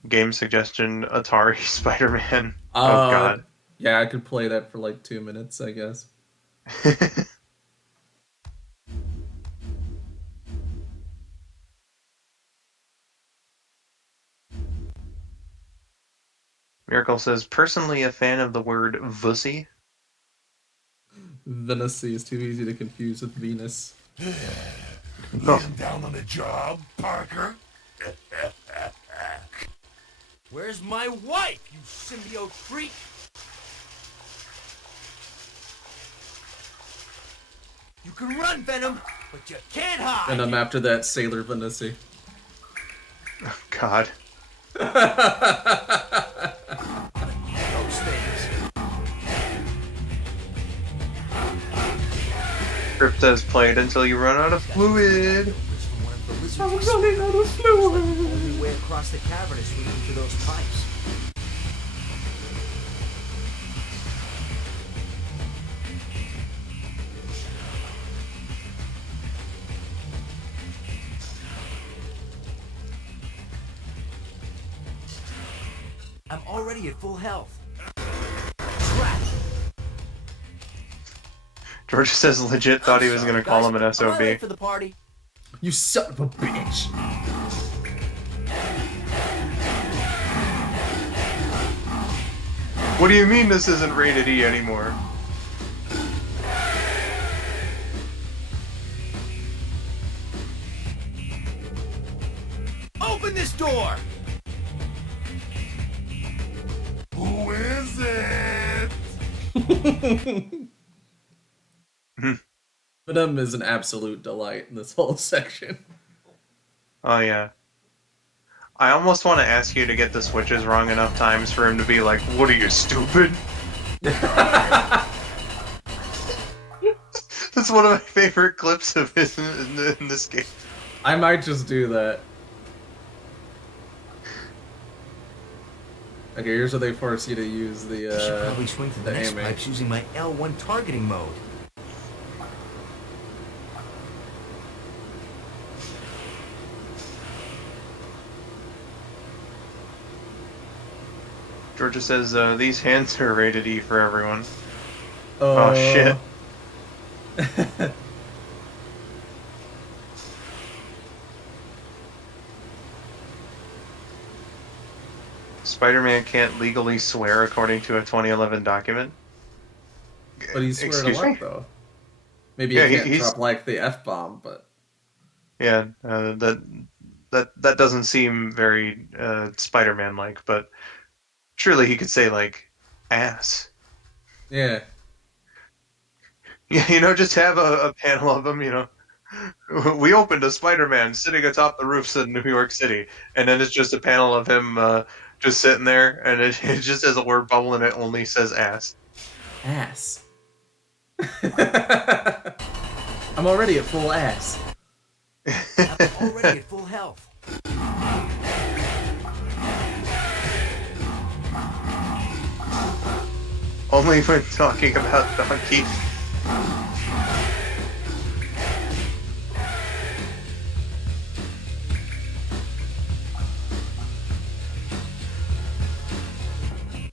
Game suggestion, Atari Spider-Man. Oh, God. Yeah, I could play that for like 2 minutes, I guess. Miracle says, personally a fan of the word vussy. Vanessa is too easy to confuse with Venus. Laying down on the job, Parker? Where's my wife, you symbiote freak? You can run, Venom, but you can't hide! And I'm after that Sailor Vanessa. Oh, God. Those things. Crypt says, play it until you run out of fluid. From one of the lizards. Running out of fluid! The only way across the cavern is through each of those pipes. I'm already at full health. Trap! Georgia says, legit thought he was going to call him an I'm not SOB. late for the party. You son of a bitch! What do you mean this isn't rated E anymore? Open this door! Who is it? Venom is an absolute delight in this whole section. Oh, yeah. I almost want to ask you to get the switches wrong enough times for him to be like, what are you, stupid? That's one of my favorite clips of his in this game. I might just do that. Okay, here's what they force you to use the, I should probably swing to the next aiming. pipes using my L1 targeting mode. Georgia says, these hands are rated E for everyone. Oh, shit. Spider-Man can't legally swear according to a 2011 document. But he's swearing a Excuse lot, me? though. Maybe Yeah, he can't he's- drop, like, the F-bomb, but... Yeah, that doesn't seem very Spider-Man-like, but surely he could say, like, ass. Yeah. Yeah, just have a panel of him, We opened a Spider-Man sitting atop the roofs of New York City, and then it's just a panel of him just sitting there, and it just has a word bubble, and it only says ass. Ass. I'm already at full ass. I'm already at full health. Only when talking about Donkey.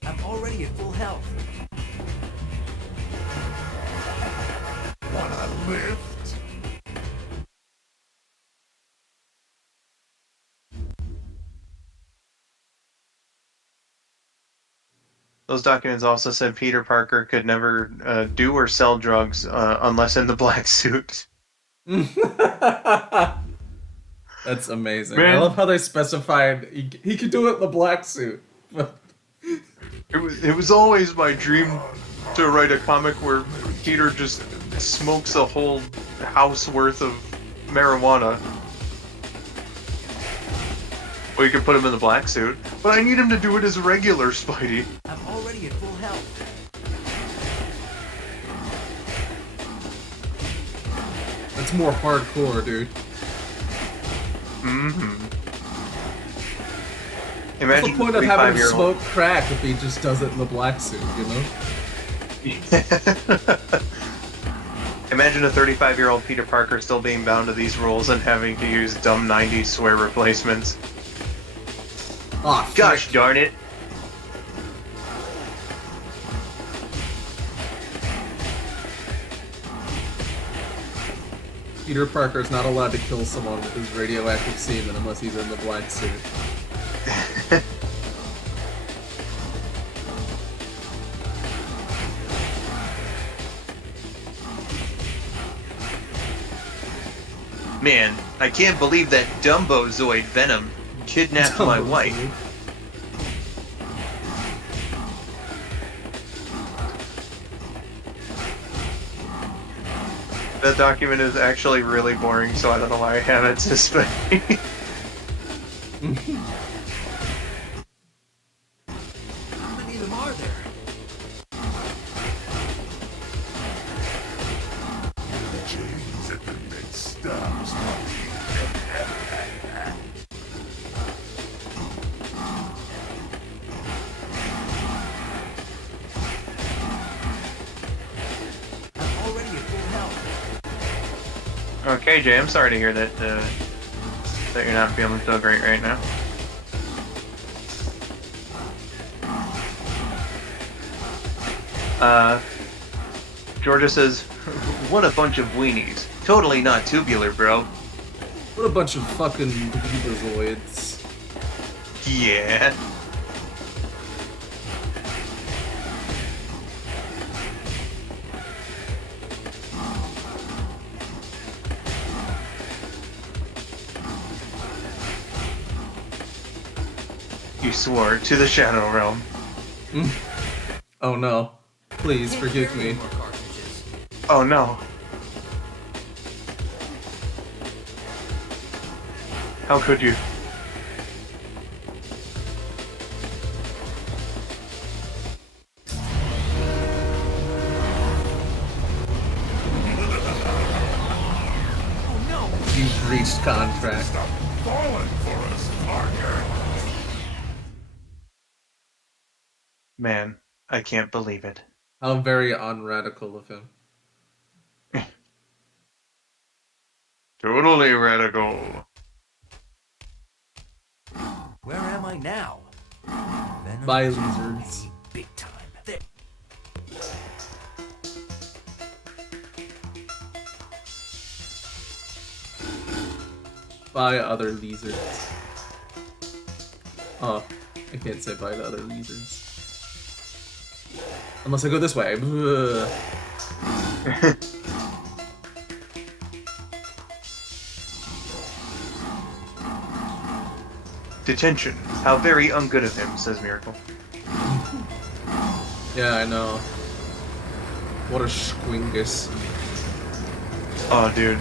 I'm already at full health. Wanna lift? Those documents also said Peter Parker could never do or sell drugs unless in the black suit. That's amazing. I Man. love how they specified he could do it in the black suit. It was always my dream to write a comic where Peter just smokes a whole house worth of marijuana. Or you could put him in the black suit. But I need him to do it as a regular Spidey. I'm already at full health. That's more hardcore, dude. Mm-hmm. What's Imagine the point of having him 35-year-old smoke crack if he just does it in the black suit, you know? Imagine a 35-year-old Peter Parker still being bound to these rules and having to use dumb 90s swear replacements. Aw, Gosh darn it. Peter Parker's not allowed to kill someone with his radioactive semen unless he's in the black suit. Man, I can't believe that Dumbozoid Venom kidnapped my wife. That document is actually really boring, so I don't know why I have it suspended. How many of them are there? James at the next stops, buddy. I'm already at full health. Okay, Jay, I'm sorry to hear that that you're not feeling so great right now. Georgia says, what a bunch of weenies. Totally not tubular, bro. What a bunch of fucking Beaverzoids. Yeah. You swore to the Shadow Realm. Oh no. Please forgive me. More cartridges. Oh no. How could you? Oh no! You've reached contract. Stop falling for us, Parker. Man, I can't believe it. How very unradical of him. Totally radical. Where am I now? Venom By is lizards. big time. There. By other lizards. Oh, I can't say bye to other lizards. Unless I go this way. Ugh. Detention. How very ungood of him, says Miracle. Yeah, I know. What a squingus. Oh, dude.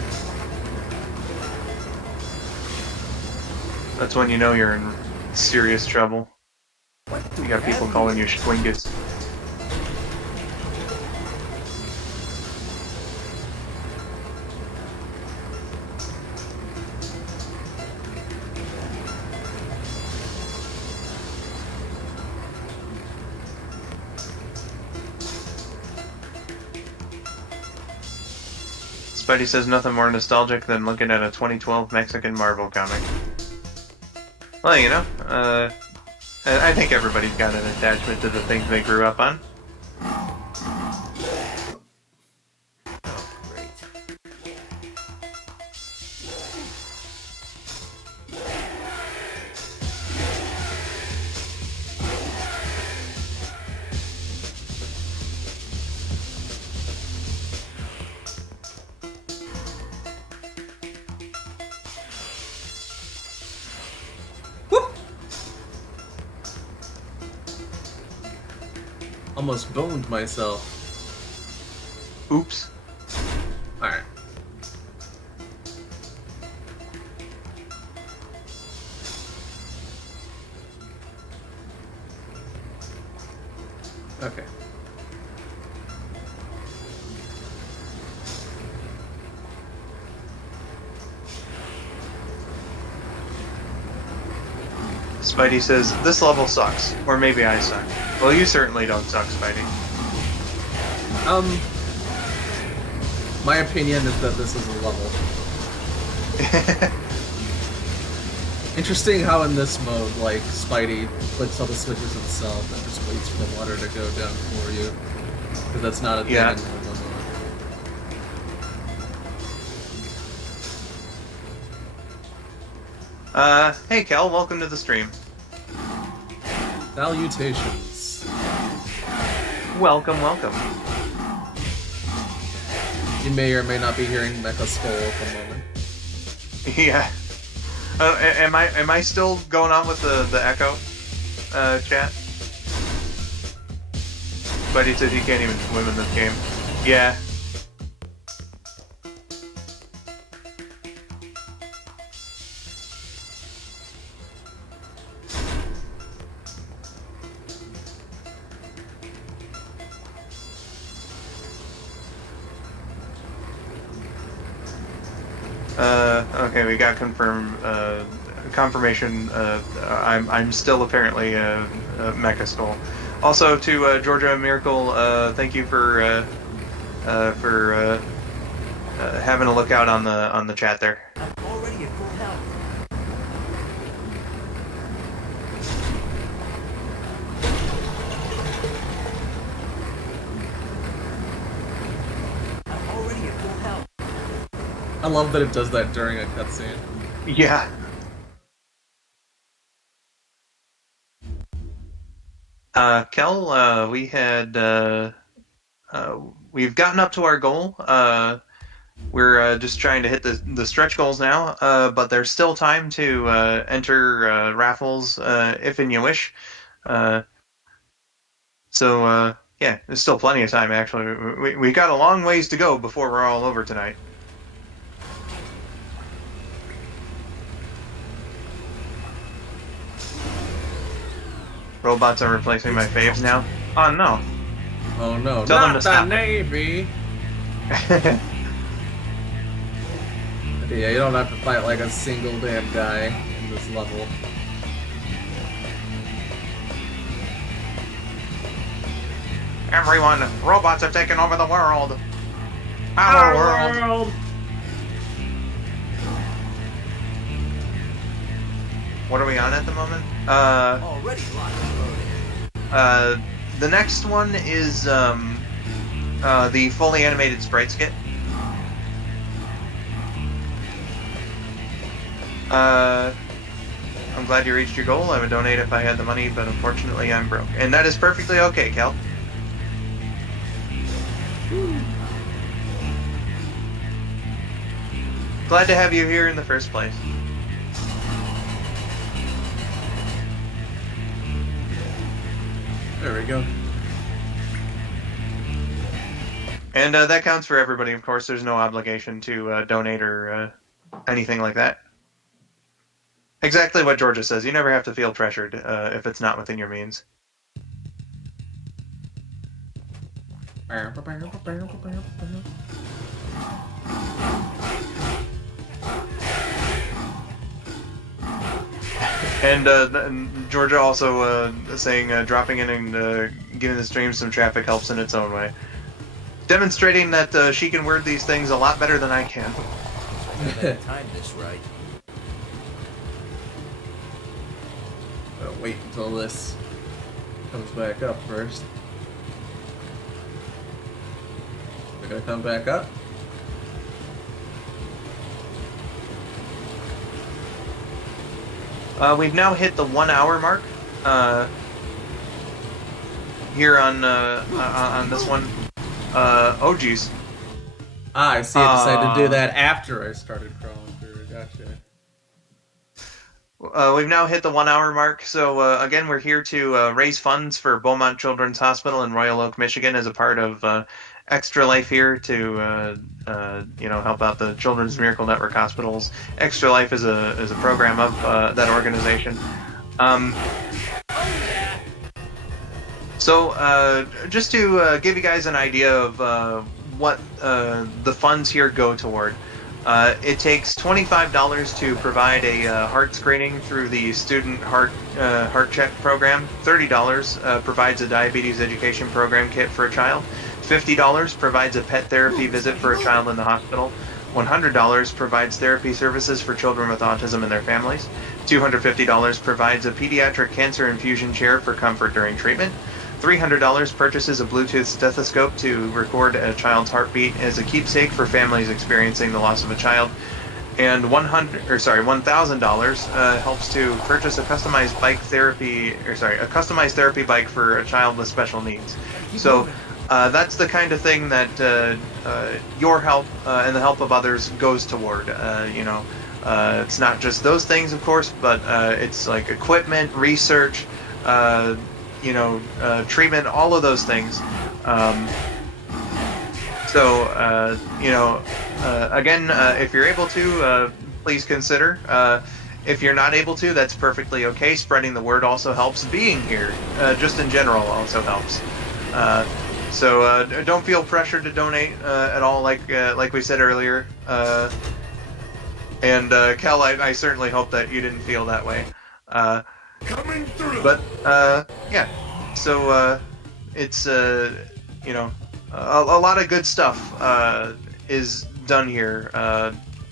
That's when you know you're in serious trouble. What do You got we people have calling here? you Schwingus. Spidey says nothing more nostalgic than looking at a 2012 Mexican Marvel comic. Well, you know, I think everybody's got an attachment to the things they grew up on. Great. Almost boned myself. Oops. Alright. Okay. Spidey says, this level sucks. Or maybe I suck. Well, you certainly don't suck, Spidey. My opinion is that this is a level. Interesting how in this mode, like, Spidey flicks all the switches himself and just waits for the water to go down for you. Because that's not a thing in normal mode. Hey Kel, welcome to the stream. Salutations. Welcome, welcome. You may or may not be hearing Mecha Skull at the moment. Yeah. Am I still going on with the echo chat? Buddy says he can't even swim in this game. Yeah. Okay, we got confirmation. I'm still apparently Mecha Skull. Also to Georgia Miracle, thank you for having a look out on the chat there. I'm already at full health. I'm already at full health. I love that it does that during a cutscene. Yeah. Kel, we've gotten up to our goal. We're just trying to hit the stretch goals now, but there's still time to enter raffles if and you wish. So yeah, there's still plenty of time actually. We got a long ways to go before we're all over tonight. Robots are replacing my faves now? Oh no. Oh no, Tell them not to stop. the Navy! Yeah, you don't have to fight like a single damn guy in this level. Everyone, robots have taken over the world. Our world. What are we on at the moment? Already locked and loaded. The next one is the fully animated sprite skit. I'm glad you reached your goal. I would donate if I had the money, but unfortunately I'm broke. And that is perfectly okay, Kel. Glad to have you here in the first place. There we go. And that counts for everybody, of course. There's no obligation to donate or anything like that. Exactly what Georgia says. You never have to feel pressured if it's not within your means. And Georgia also saying dropping in and giving the stream some traffic helps in its own way. Demonstrating that she can word these things a lot better than I can. I better time this right. Gotta wait until this comes back up first. We're gonna come back up. We've now hit the 1 hour mark here on this one. Oh geez. Ah, I see. I decided to do that after I started crawling through. Gotcha. We've now hit the 1 hour mark, so again, we're here to raise funds for Beaumont Children's Hospital in Royal Oak, Michigan, as a part of Extra Life here to help out the Children's Miracle Network hospitals. Extra Life is a program of that organization. So just to give you guys an idea of what the funds here go toward. It takes $25 to provide a heart screening through the Student Heart Check program. $30 provides a diabetes education program kit for a child. $50 provides a pet therapy visit for a child in the hospital. $100 provides therapy services for children with autism and their families. $250 provides a pediatric cancer infusion chair for comfort during treatment. $300 purchases a Bluetooth stethoscope to record a child's heartbeat as a keepsake for families experiencing the loss of a child. And $1,000 helps to purchase a customized therapy bike for a child with special needs. So that's the kind of thing that your help and the help of others goes toward. It's not just those things, of course, but it's like equipment, research, treatment, all of those things. Again, if you're able to, please consider. If you're not able to, that's perfectly okay. Spreading the word also helps. Being here, just in general, also helps. So don't feel pressured to donate at all, like we said earlier. And Kel, I certainly hope that you didn't feel that way. Coming through. But yeah, so it's a lot of good stuff is done here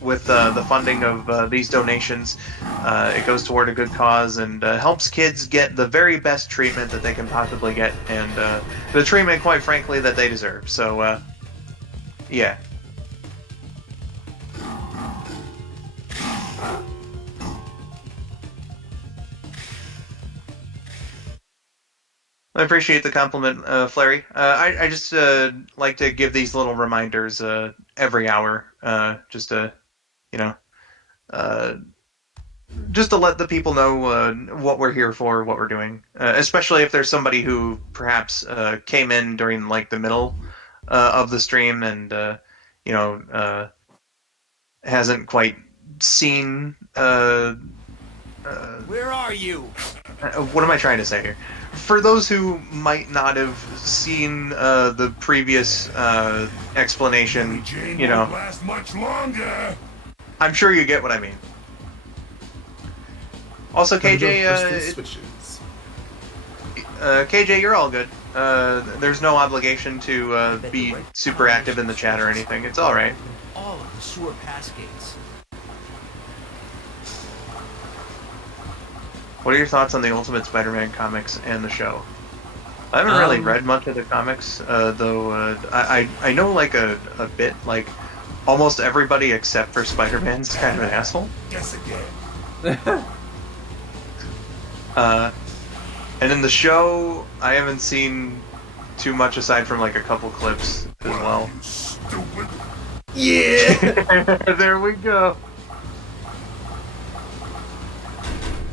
with the funding of these donations. It goes toward a good cause and helps kids get the very best treatment that they can possibly get, and the treatment, quite frankly, that they deserve. So yeah. I appreciate the compliment, Flary. I just like to give these little reminders every hour, just to let the people know what we're here for, what we're doing. Especially if there's somebody who perhaps came in during like the middle of the stream and hasn't quite seen. Where are you? What am I trying to say here? For those who might not have seen the previous explanation, Won't last much longer. I'm sure you get what I mean. Also, KJ, KJ, you're all good. There's no obligation to be super active in the chat or anything. It's all right. All of the sewer pass gates. What are your thoughts on the Ultimate Spider-Man comics and the show? I haven't really read much of the comics, though I know like a bit, like almost everybody except for Spider-Man's kind of an asshole. Guess again. And in the show, I haven't seen too much aside from like a couple clips as well. You stupid. Yeah! There we go.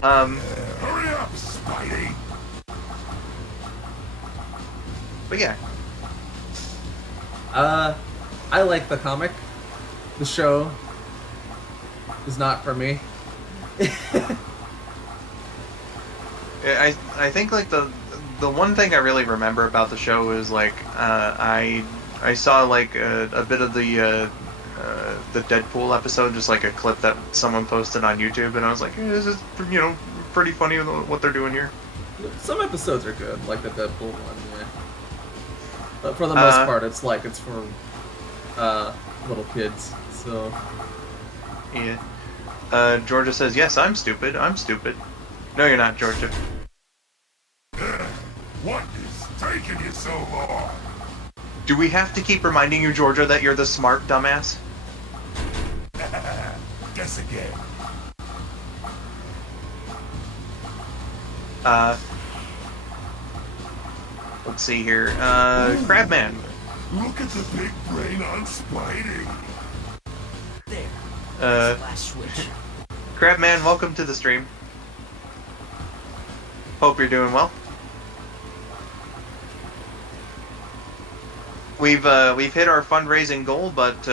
Hurry up, Spidey. But yeah. I like the comic. The show is not for me. I think like the one thing I really remember about the show is like I saw like a bit of the Deadpool episode, just like a clip that someone posted on YouTube, and I was like, this is pretty funny what they're doing here. Some episodes are good, like the Deadpool one, yeah. But for the most part, it's for little kids. So yeah. Georgia says, yes, I'm stupid. I'm stupid. No, you're not, Georgia. What is taking you so long? Do we have to keep reminding you, Georgia, that you're the smart dumbass? Guess again. Let's see here. Crabman. Look at the big brain on Spidey. There. Uh, Last switch. Crabman, welcome to the stream. Hope you're doing well. We've hit our fundraising goal, but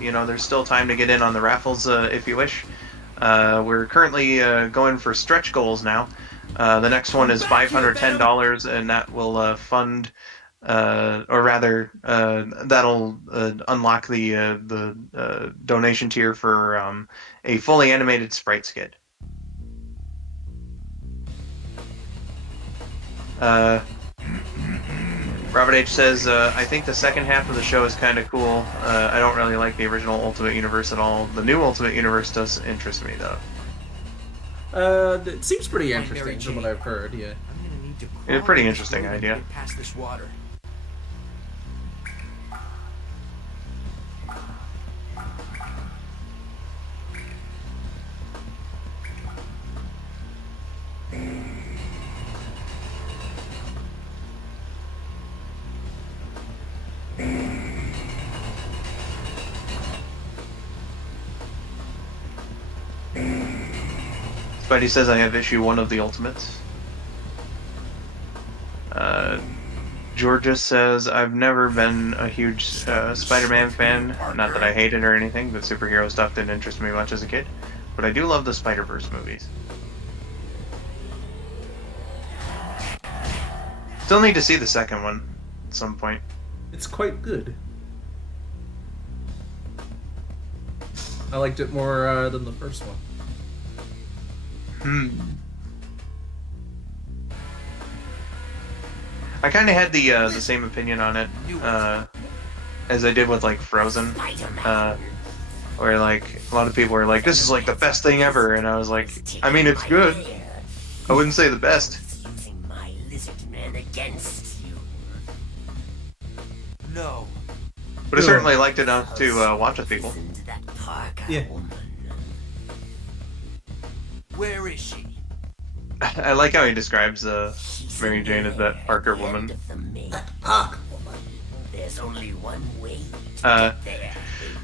you know, there's still time to get in on the raffles if you wish. We're currently going for stretch goals now. The next one is $510, and that will fund, or rather, that'll unlock the donation tier for a fully animated sprite skit. Robert H says, I think the second half of the show is kind of cool. I don't really like the original Ultimate Universe at all. The new Ultimate Universe does interest me, though. It seems pretty interesting from what I've heard, yeah. I'm gonna need to It's a pretty interesting idea. Get past this water. Spidey says I have issue 1 of the Ultimates. Georgia says I've never been a huge Spider-Man fan. Not that I hate it or anything, but superhero stuff didn't interest me much as a kid. But I do love the Spider-Verse movies. Still need to see the second one at some point. It's quite good. I liked it more than the first one. I kind of had the same opinion on it as I did with like Frozen, where like a lot of people were like, "This is like the best thing ever," and I was like, "I mean, it's good. I wouldn't say the best." Using my lizard man against you. No. But I certainly liked it enough to watch with people. Listen to that Parker Yeah. woman. Where is she? I like how he describes She's Mary Jane as that Parker the woman. end of the main. Parker woman. There's only one way Uh, to get there.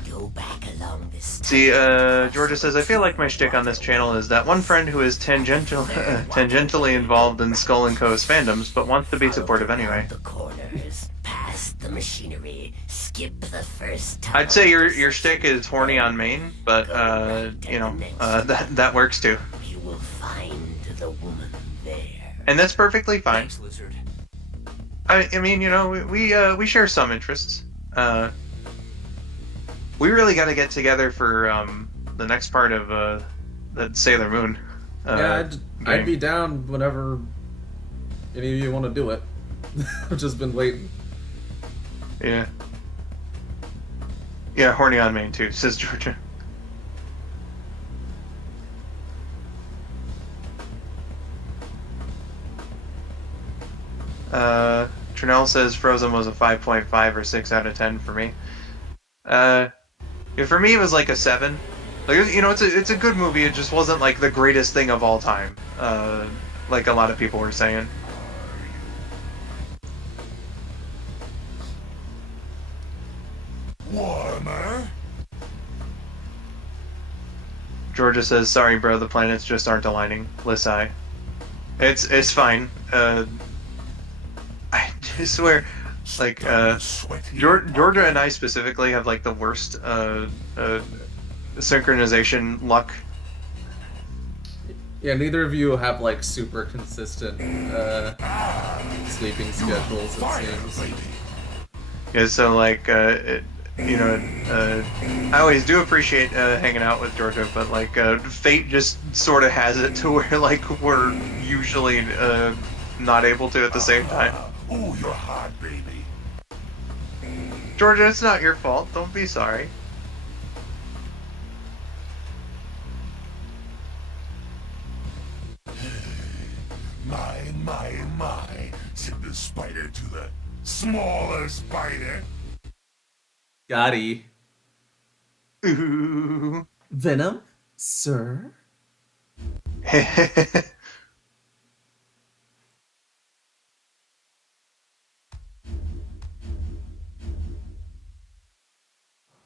They go back along this See, Georgia says, I feel like my shtick on this channel is that one friend who is tangentially involved in Skull & Co.'s fandoms, but wants to be supportive anyway. The corners, past the machinery, skip the first time. I'd say your shtick is horny on main, but, you know, that works too. You will find the woman there. And that's perfectly fine. Thanks, Lizard. I mean, you know, we share some interests. We really got to get together for the next part of that Sailor Moon. Yeah, I'd be down whenever any of you want to do it. I've just been waiting. Yeah. Yeah, horny on main too, says Georgia. Trinell says Frozen was a 5.5 or 6 out of 10 for me. Yeah, for me it was like a 7. Like, you know, it's a good movie. It just wasn't like the greatest thing of all time, like a lot of people were saying. Warmer? Georgia says, "Sorry, bro, the planets just aren't aligning." Lisai, it's fine. I swear, like Georgia and I specifically have like the worst synchronization luck. Yeah, neither of you have like super consistent sleeping schedules, it seems. Yeah, so like you know, I always do appreciate hanging out with Georgia, but like fate just sort of has it to where like we're usually not able to at the same time. Ooh, you're hot, baby. Georgia, it's not your fault. Don't be sorry. My. Send the spider to the smaller spider. Gotti. Ooh. Venom, sir?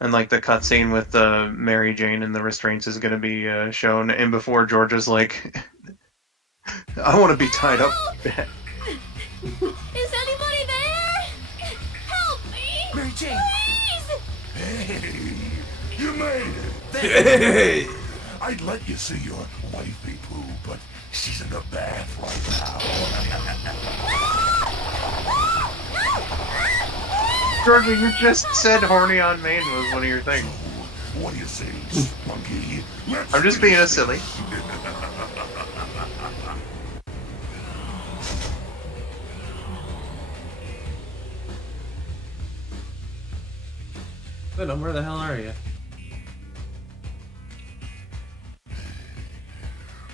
And like the cutscene with Mary Jane and the restraints is going to be shown, and before Georgia's like, I want to be tied up. Is anybody there? Help me! Mary Jane! Please! Hey, you made it. Hey! I'd let you see your wifey poo, but she's in the bath right now. Georgia, you just said horny on main was one of your things. What do you say, Spunky? Let's I'm just being a finish silly. this. Venom, where the hell are you?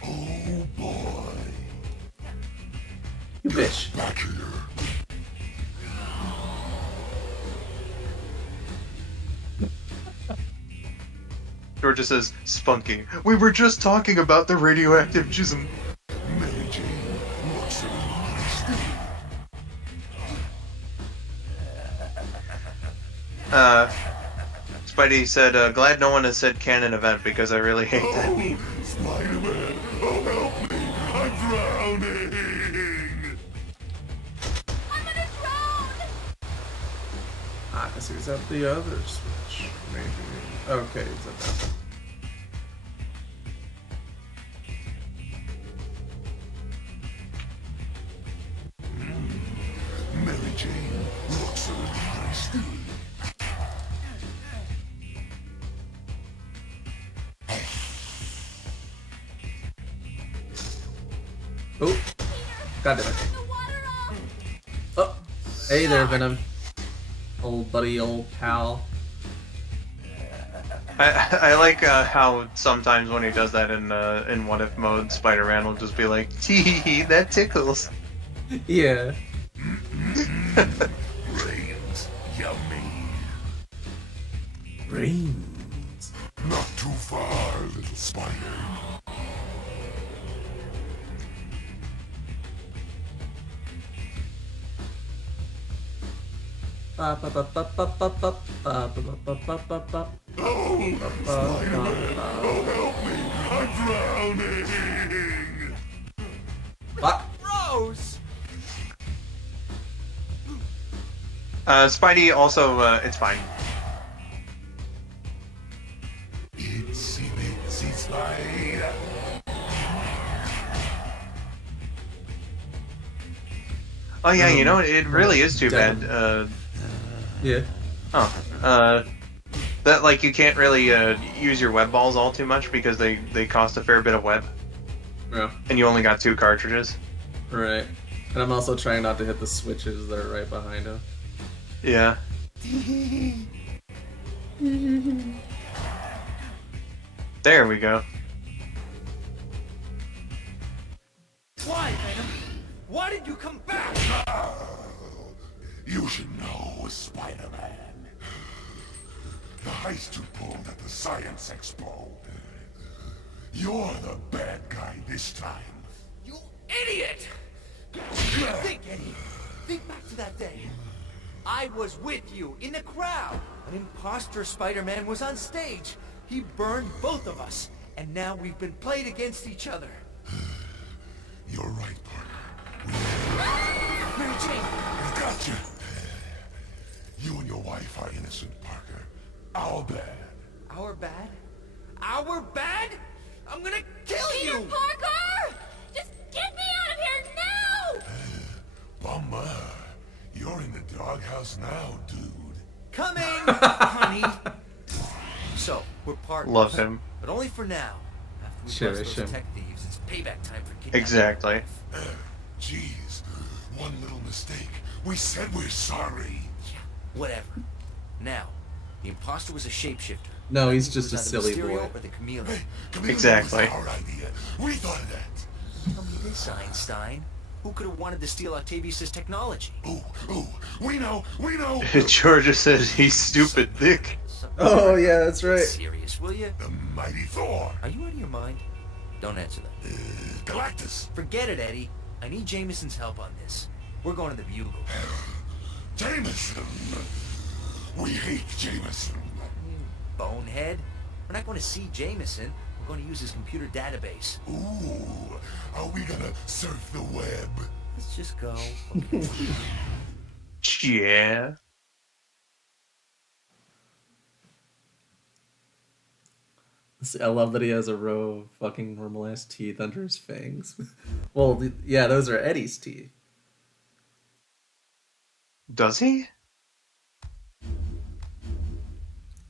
Oh boy. You bitch. Back here. Georgia says, Spunky. We were just talking about the radioactive jism. Mary Jane looks so nice. Spidey said, glad no one has said canon event because I really hate that. Oh, Spider-Man, oh help me, I'm drowning. I'm gonna drown! Ah, so he's at the other switch. Maybe. Okay, he's at that. Mary Jane looks so nice. Oh, God damn it. The water off! Oh, hey there, Venom. Old buddy, old pal. I like how sometimes when he does that in What If mode, Spider-Man will just be like, tee, that tickles. Yeah. Brains, yummy. Brains. Not too far, little spider. Ba ba ba ba ba ba ba ba ba ba ba ba ba. Oh, Spider-Man, oh help me, I'm drowning. What? Rose! Spidey also, it's fine. Itsy bitsy spider. Oh yeah, you know, it really is too bad. Yeah. That like you can't really use your web balls all too much because they cost a fair bit of web, Yeah. and you only got 2 cartridges. Right. And I'm also trying not to hit the switches that are right behind him. Yeah. There we go. Why, Venom? Why did you come back? You should know, Spider-Man. The heist you pulled at the Science Expo. You're the bad guy this time. You idiot! Think, Eddie. Think back to that day. I was with you in the crowd. An imposter Spider-Man was on stage. He burned both of us. And now we've been played against each other. You're right, partner. Mary Jane! I've got you. You and your wife are innocent, Parker. Our bad. Our bad? Our bad? I'm gonna kill Peter you! Parker! Just get me out of here now! Bummer. You're in the doghouse now, dude. Coming, honey. So, we're partners. Love him. But only for now. After we Sure, bust sure. those tech thieves, it's payback time for kidnapping. Exactly. Jeez. One little mistake. We said we're sorry. Yeah, whatever. Now, the imposter was a shapeshifter. No, he's It just a was either silly Mysterio boy. or the chameleon. Hey, Chameleon Exactly. was our idea. We thought of that. Tell me this, Einstein. Who could have wanted to steal Octavius' technology? Ooh, we know. Georgia says he's stupid thick. Oh, yeah, that's right. Serious, will you? The mighty Thor. Are you out of your mind? Don't answer that. Galactus. Forget it, Eddie. I need Jameson's help on this. We're going to the Bugle. Jameson. We hate Jameson. You bonehead. We're not going to see Jameson. I'm going to use his computer database. Ooh, are we gonna surf the web? Let's just go. Yeah. I love that he has a row of fucking normal ass teeth under his fangs. Well, yeah, those are Eddie's teeth. Does he?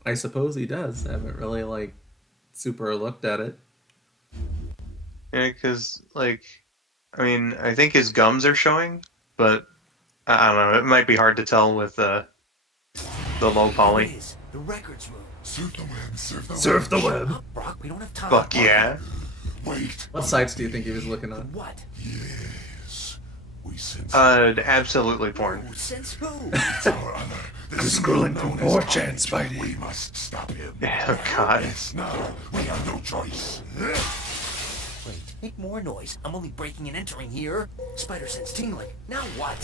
I suppose he does. I haven't really, like, super looked at it. Yeah, because, like, I mean, I think his gums are showing, but I don't know. It might be hard to tell with the low Here it poly. is, the records room. Surf the web, surf the Surf web. the web. Up, Brock, we don't have time. Fuck yeah. Wait. What sites do you think he was looking on? What? Yes. We sense Absolutely porn. Since who? it's our honor. I'm scrolling through 4chan, Spidey. We must stop him. Oh, God. Yes, now we have no choice. Wait, make more noise. I'm only breaking and entering here. Spider sense tingling. Now what?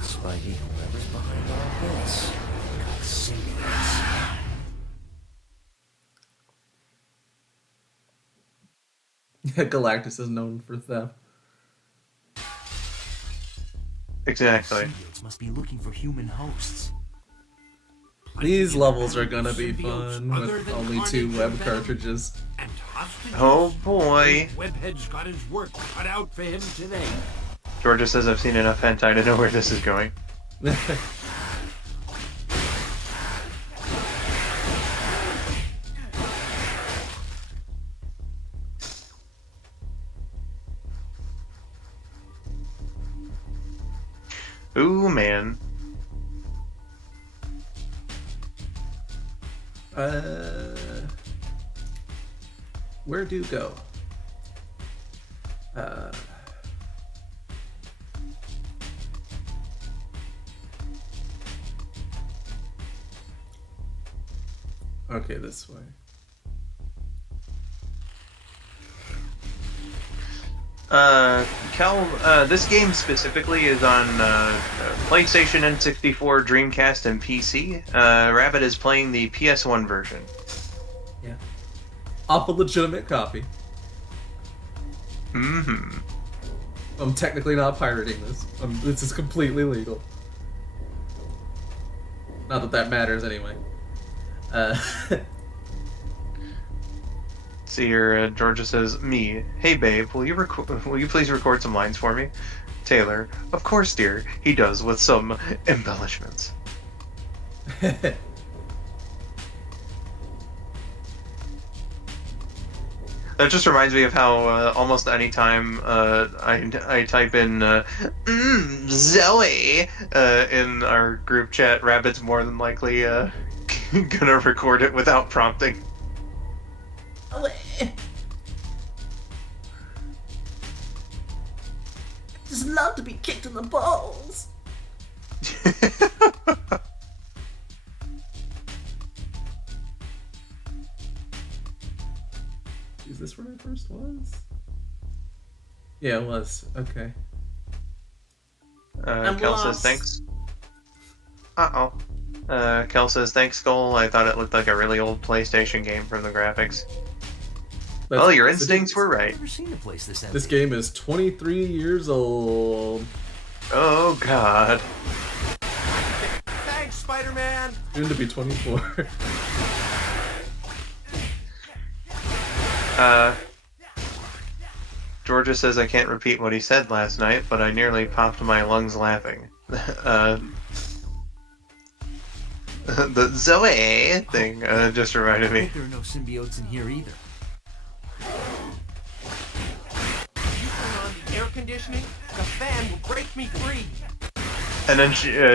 Spidey, whoever's behind all this. Got symbiotes. Galactus is known for theft. Exactly. Symbiotes must be looking for human hosts. These levels are gonna be Symbiotes fun other with than only Carnage 2 and web Venom. cartridges. And hostages? Oh boy. Webhead's got his work cut out for him today. Georgia says I've seen enough hentai to know where this is going. Ooh, man. Where do go? Okay, this way. Cal, this game specifically is on PlayStation, N64, Dreamcast, and PC. Rabid is playing the PS1 version. Yeah. Off a legitimate copy. Mm-hmm. I'm technically not pirating this. This is completely legal. Not that that matters anyway. See here, Georgia says, me, hey babe, will you please record some lines for me? Taylor, of course dear, he does with some embellishments. That just reminds me of how almost any time I type in Zoe in our group chat, Rabbit's more than likely gonna record it without prompting. Just love to be kicked in the balls. Is this where I first was? Yeah, it was. Okay. Kel says thanks. Kel says thanks, Skull. I thought it looked like a really old PlayStation game from the graphics. Well, your instincts were right. I've never seen a place this empty. This game is 23 years old. Oh God. Thanks, Spider-Man. Soon to be 24. Georgia says I can't repeat what he said last night, but I nearly popped my lungs laughing. The Zoe thing just reminded I me. hope there are no symbiotes in here either. You turn on the air conditioning, the fan will break me free. And then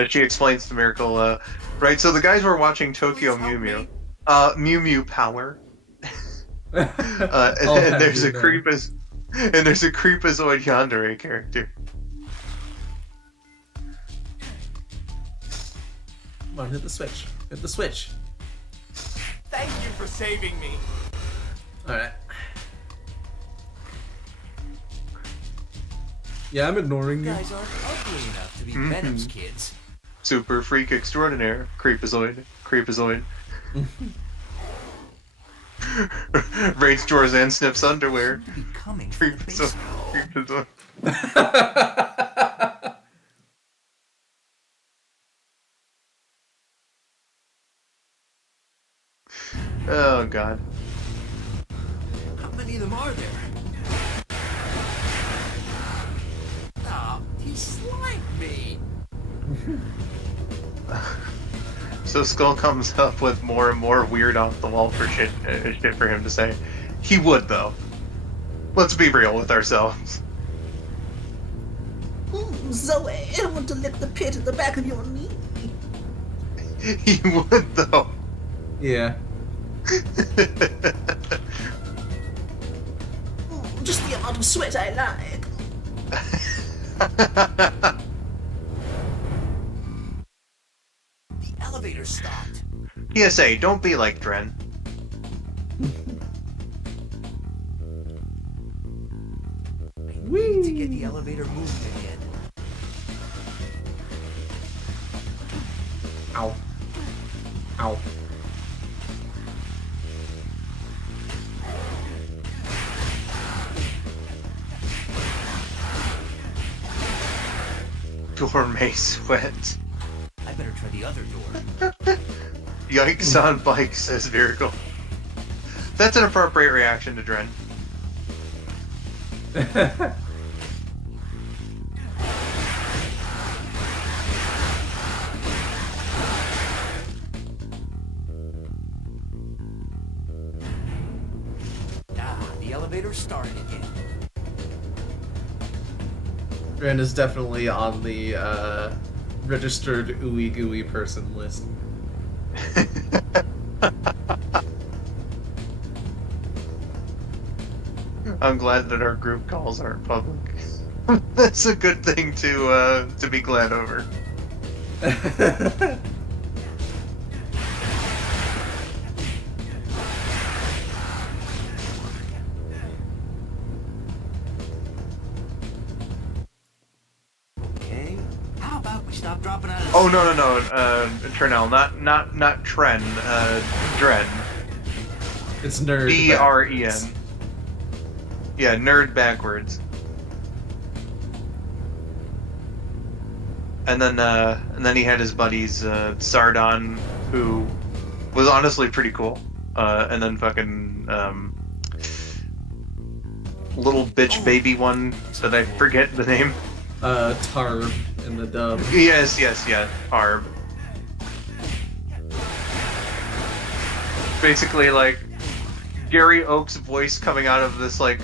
she explains the miracle. Right, so the guys were watching Tokyo Please help Mew Mew. me. Mew Mew Power. I'll And have there's you a know. Creepazoid Yandere character. Come on, hit the switch. Hit the switch. Thank you for saving me. Alright. Yeah, I'm ignoring You you. guys aren't ugly enough to be Venom's kids. Super freak extraordinaire. Creepazoid. Rage Jorzan sniffs underwear. Seem to be coming from the Creeps basement. Oh god. How many of them are there? Oh, he slimed me. So Skull comes up with more and more weird off the wall for shit for him to say. He would though. Let's be real with ourselves. Zoe, I want to lick the pit at the back of your knee. He would though. Yeah. Just the amount of sweat I like. The elevator stopped. PSA, don't be like Dren. I need to get the elevator moving again. Ow. Ow. Gourmet sweat. I better try the other door. Yikes on bike, says Viricle. That's an appropriate reaction to Dren. The elevator started again. Ren is definitely on the registered ooey gooey person list. I'm glad that our group calls aren't public. That's a good thing to be glad over. Okay. How about we stop dropping out of Oh no, Trenell, not Tren, Dren. It's nerd. D-R-E-N. Yeah, nerd backwards. And then he had his buddies, Sardon, who was honestly pretty cool. And then fucking, little bitch baby one that I forget the name. Tarb in the dub. Yes, Arb. Basically, like, Gary Oak's voice coming out of this, like,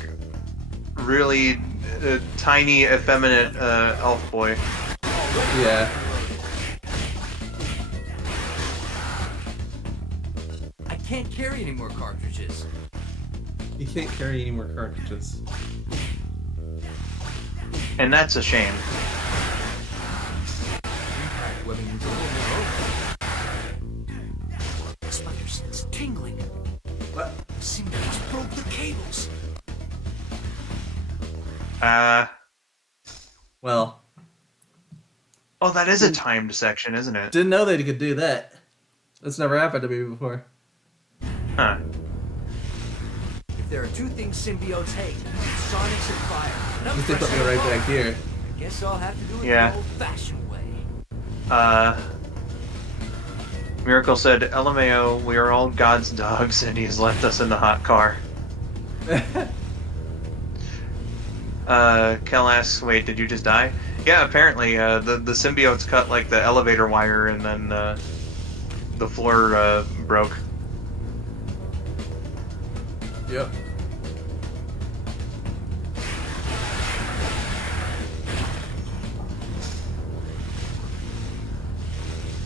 really tiny, effeminate elf boy. Yeah. I can't carry any more cartridges. You can't carry any more cartridges. And that's a shame. Impact webbing needs a little more open. The spider sense tingling. What? Seemed to just broke the cables. Well, Oh, that is a timed section, isn't it? didn't know that you could do that. That's never happened to me before. Huh. If there are two things symbiotes hate, it's sonics and fire. And I'm They put me pressing right the back button. here. I guess I'll have to do it Yeah. the old-fashioned way. Miracle said, LMAO, we are all God's dogs, and he's left us in the hot car. Kel asks, wait, did you just die? Yeah, apparently, the symbiotes cut, like, the elevator wire, and then, the floor, broke. Yep.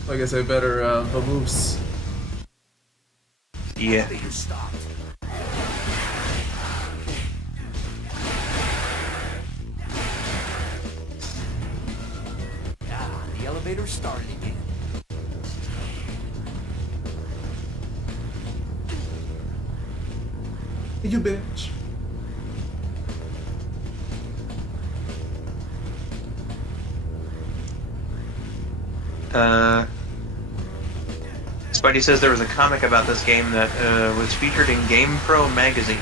I guess I better vamoose. Yeah. Elevator stopped. The elevator started again. You bitch. Spidey says there was a comic about this game that was featured in Game Pro magazine.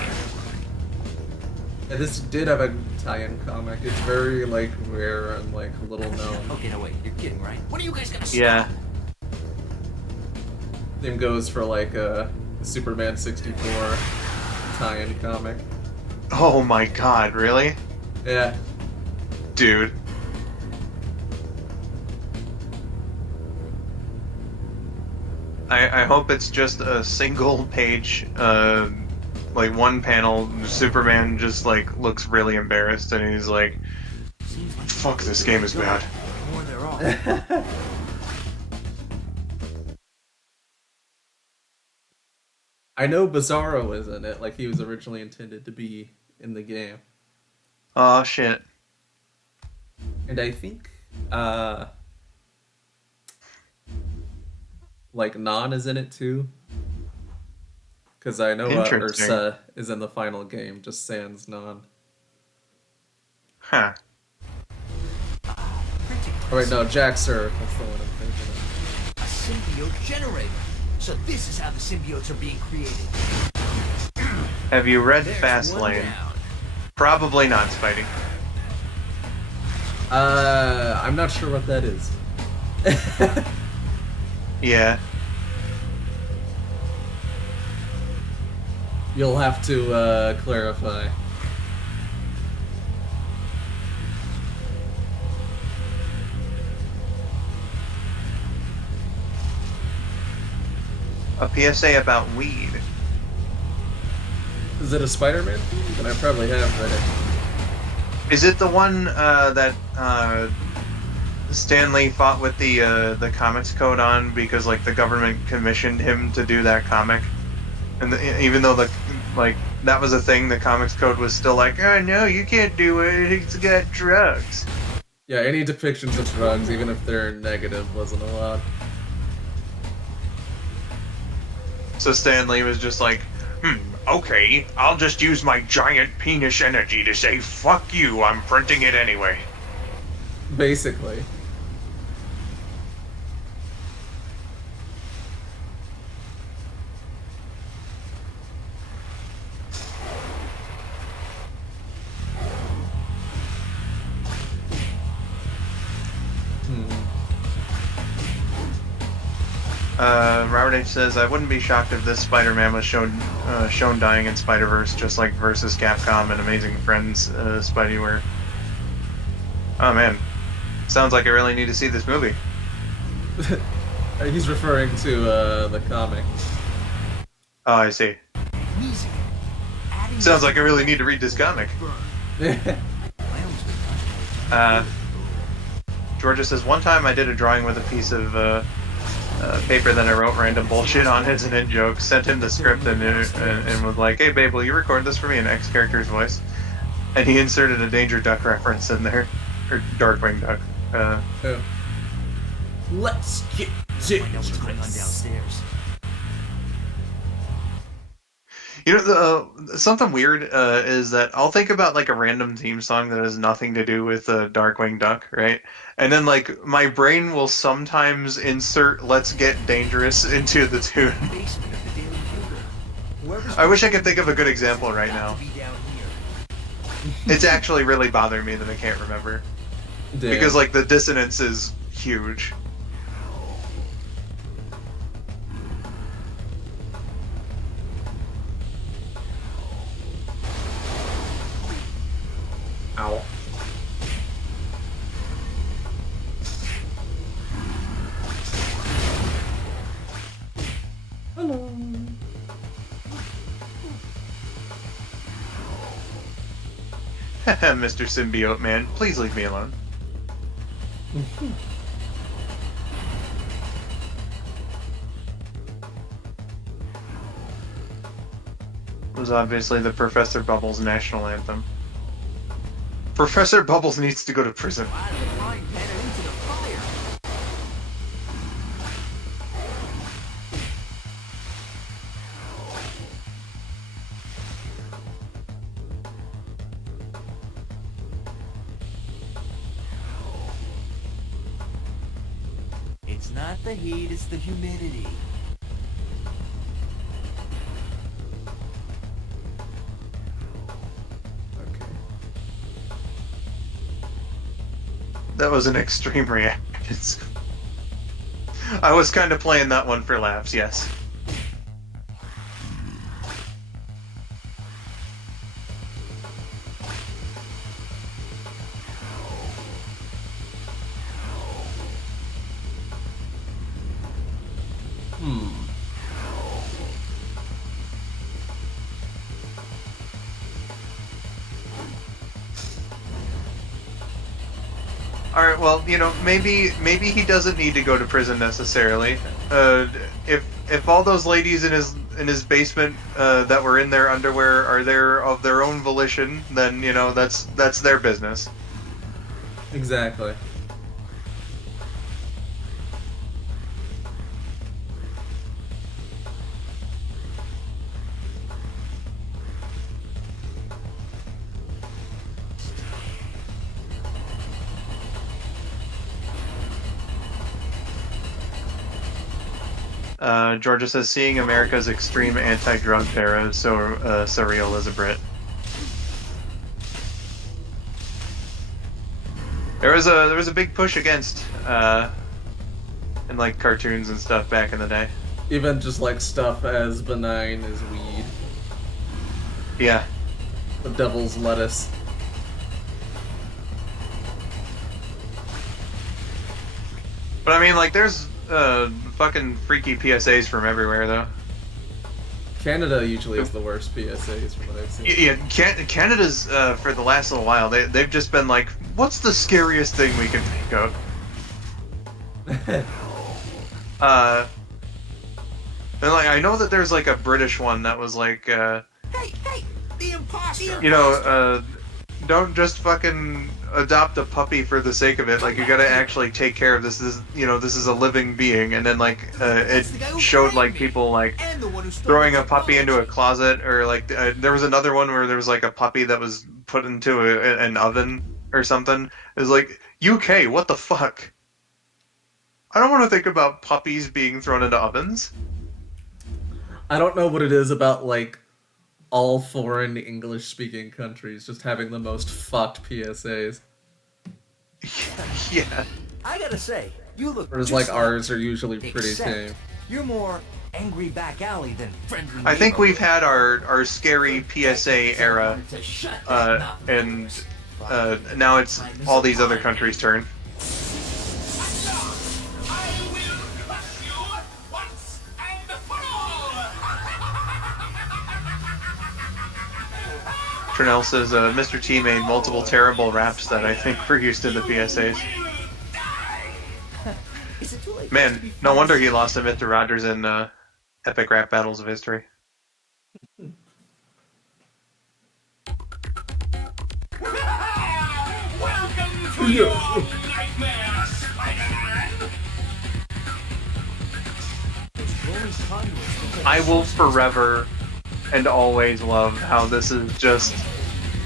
Yeah, this did have a tie-in comic. It's very like rare and like little known. Okay, no wait, you're kidding, right? When are you guys gonna stop? Yeah. Same goes for like a Superman 64 tie-in comic. Oh my god, really? Yeah. Dude. I hope it's just a single page, like one panel, Superman just like looks really embarrassed and he's like, fuck, this game is bad. More there are. I know Bizarro is in it, like he was originally intended to be in the game. Oh shit. And I think like Non is in it too. Because I know Interesting. Ursa is in the final game, just sans Non. Huh. Oh wait, no, Jaxer. That's the one I'm thinking of. A symbiote generator. So this is how the symbiotes are being created. Have you read There's Fastlane? one down. Probably not, Spidey. I'm not sure what that is. Yeah. You'll have to clarify. A PSA about weed. Is it a Spider-Man thing? Then I probably have read it. Is it the one that Stan Lee fought with the Comics Code on because like the government commissioned him to do that comic, and even though that was a thing, the Comics Code was still like, oh no, you can't do it. It's got drugs. Yeah, any depictions of drugs, even if they're negative, wasn't allowed. So Stan Lee was just like, okay, I'll just use my giant penis energy to say fuck you. I'm printing it anyway. Basically. Robert H. says, I wouldn't be shocked if this Spider-Man was shown dying in Spider-Verse, just like versus Capcom and Amazing Friends Spidey were. Oh man, sounds like I really need to see this movie. He's referring to the comic. Oh, I see. Music. Adding Sounds like I really need to read this comic. Georgia says, one time I did a drawing with a piece of paper that I wrote random bullshit on as an in-joke, sent him the script and was like, hey babe, will you record this for me in X character's voice? And he inserted a Danger Duck reference in there. Or Darkwing Duck. Oh. Let's get to I know what's going on downstairs. You know, something weird is that I'll think about like a random theme song that has nothing to do with Darkwing Duck, right? And then like my brain will sometimes insert "Let's Get Dangerous" into the tune. Basement of the Daily Bugle. Whoever's I wish I could think of a good example right got now. to be down here. It's actually really bothering me that I can't remember Damn. because like the dissonance is huge. Ow. Hello. Mr. Symbiote Man, please leave me alone. Was obviously the Professor Bubbles national anthem. Professor Bubbles needs to go to prison. Out of the frying pan and into the fire. It's not the heat, it's the humidity. That was an extreme reaction. I was kind of playing that one for laughs, yes. Alright, well, you know, maybe he doesn't need to go to prison necessarily. If all those ladies in his basement that were in their underwear are there of their own volition, then, you know, that's their business. Exactly. Georgia says, seeing America's extreme anti-drug era is so surreal as a Brit. There was a big push against in like cartoons and stuff back in the day. Even just like stuff as benign as weed. Yeah. The devil's lettuce. But I mean, like, there's fucking freaky PSAs from everywhere, though. Canada usually is the worst PSAs from what I've seen. Yeah, Canada's for the last little while, they've just been like, what's the scariest thing we can think of? And like, I know that there's like a British one that was like, Hey, the imposter! you know, don't just fucking adopt a puppy for the sake of it. Like, you gotta actually take care of this. This is a living being. And then like, it showed like people like throwing a puppy into a closet, or like there was another one where there was like a puppy that was put into an oven or something. It was like, UK, what the fuck? I don't want to think about puppies being thrown into ovens. I don't know what it is about like all foreign English-speaking countries just having the most fucked PSAs. Yeah. I gotta say, you look. Whereas just like ours are usually pretty except tame. You're more angry back alley than friendly. I think we've neighborhood. had our scary PSA era, and now it's all these other countries' turn. Trinell says, Mr. T made multiple terrible raps that I think were used in the PSAs. Is it too late Man, to be no wonder friends? he lost to Mr. Rogers in Epic Rap Battles of History. Welcome to your nightmare, Spider-Man! I will forever and always love how this is just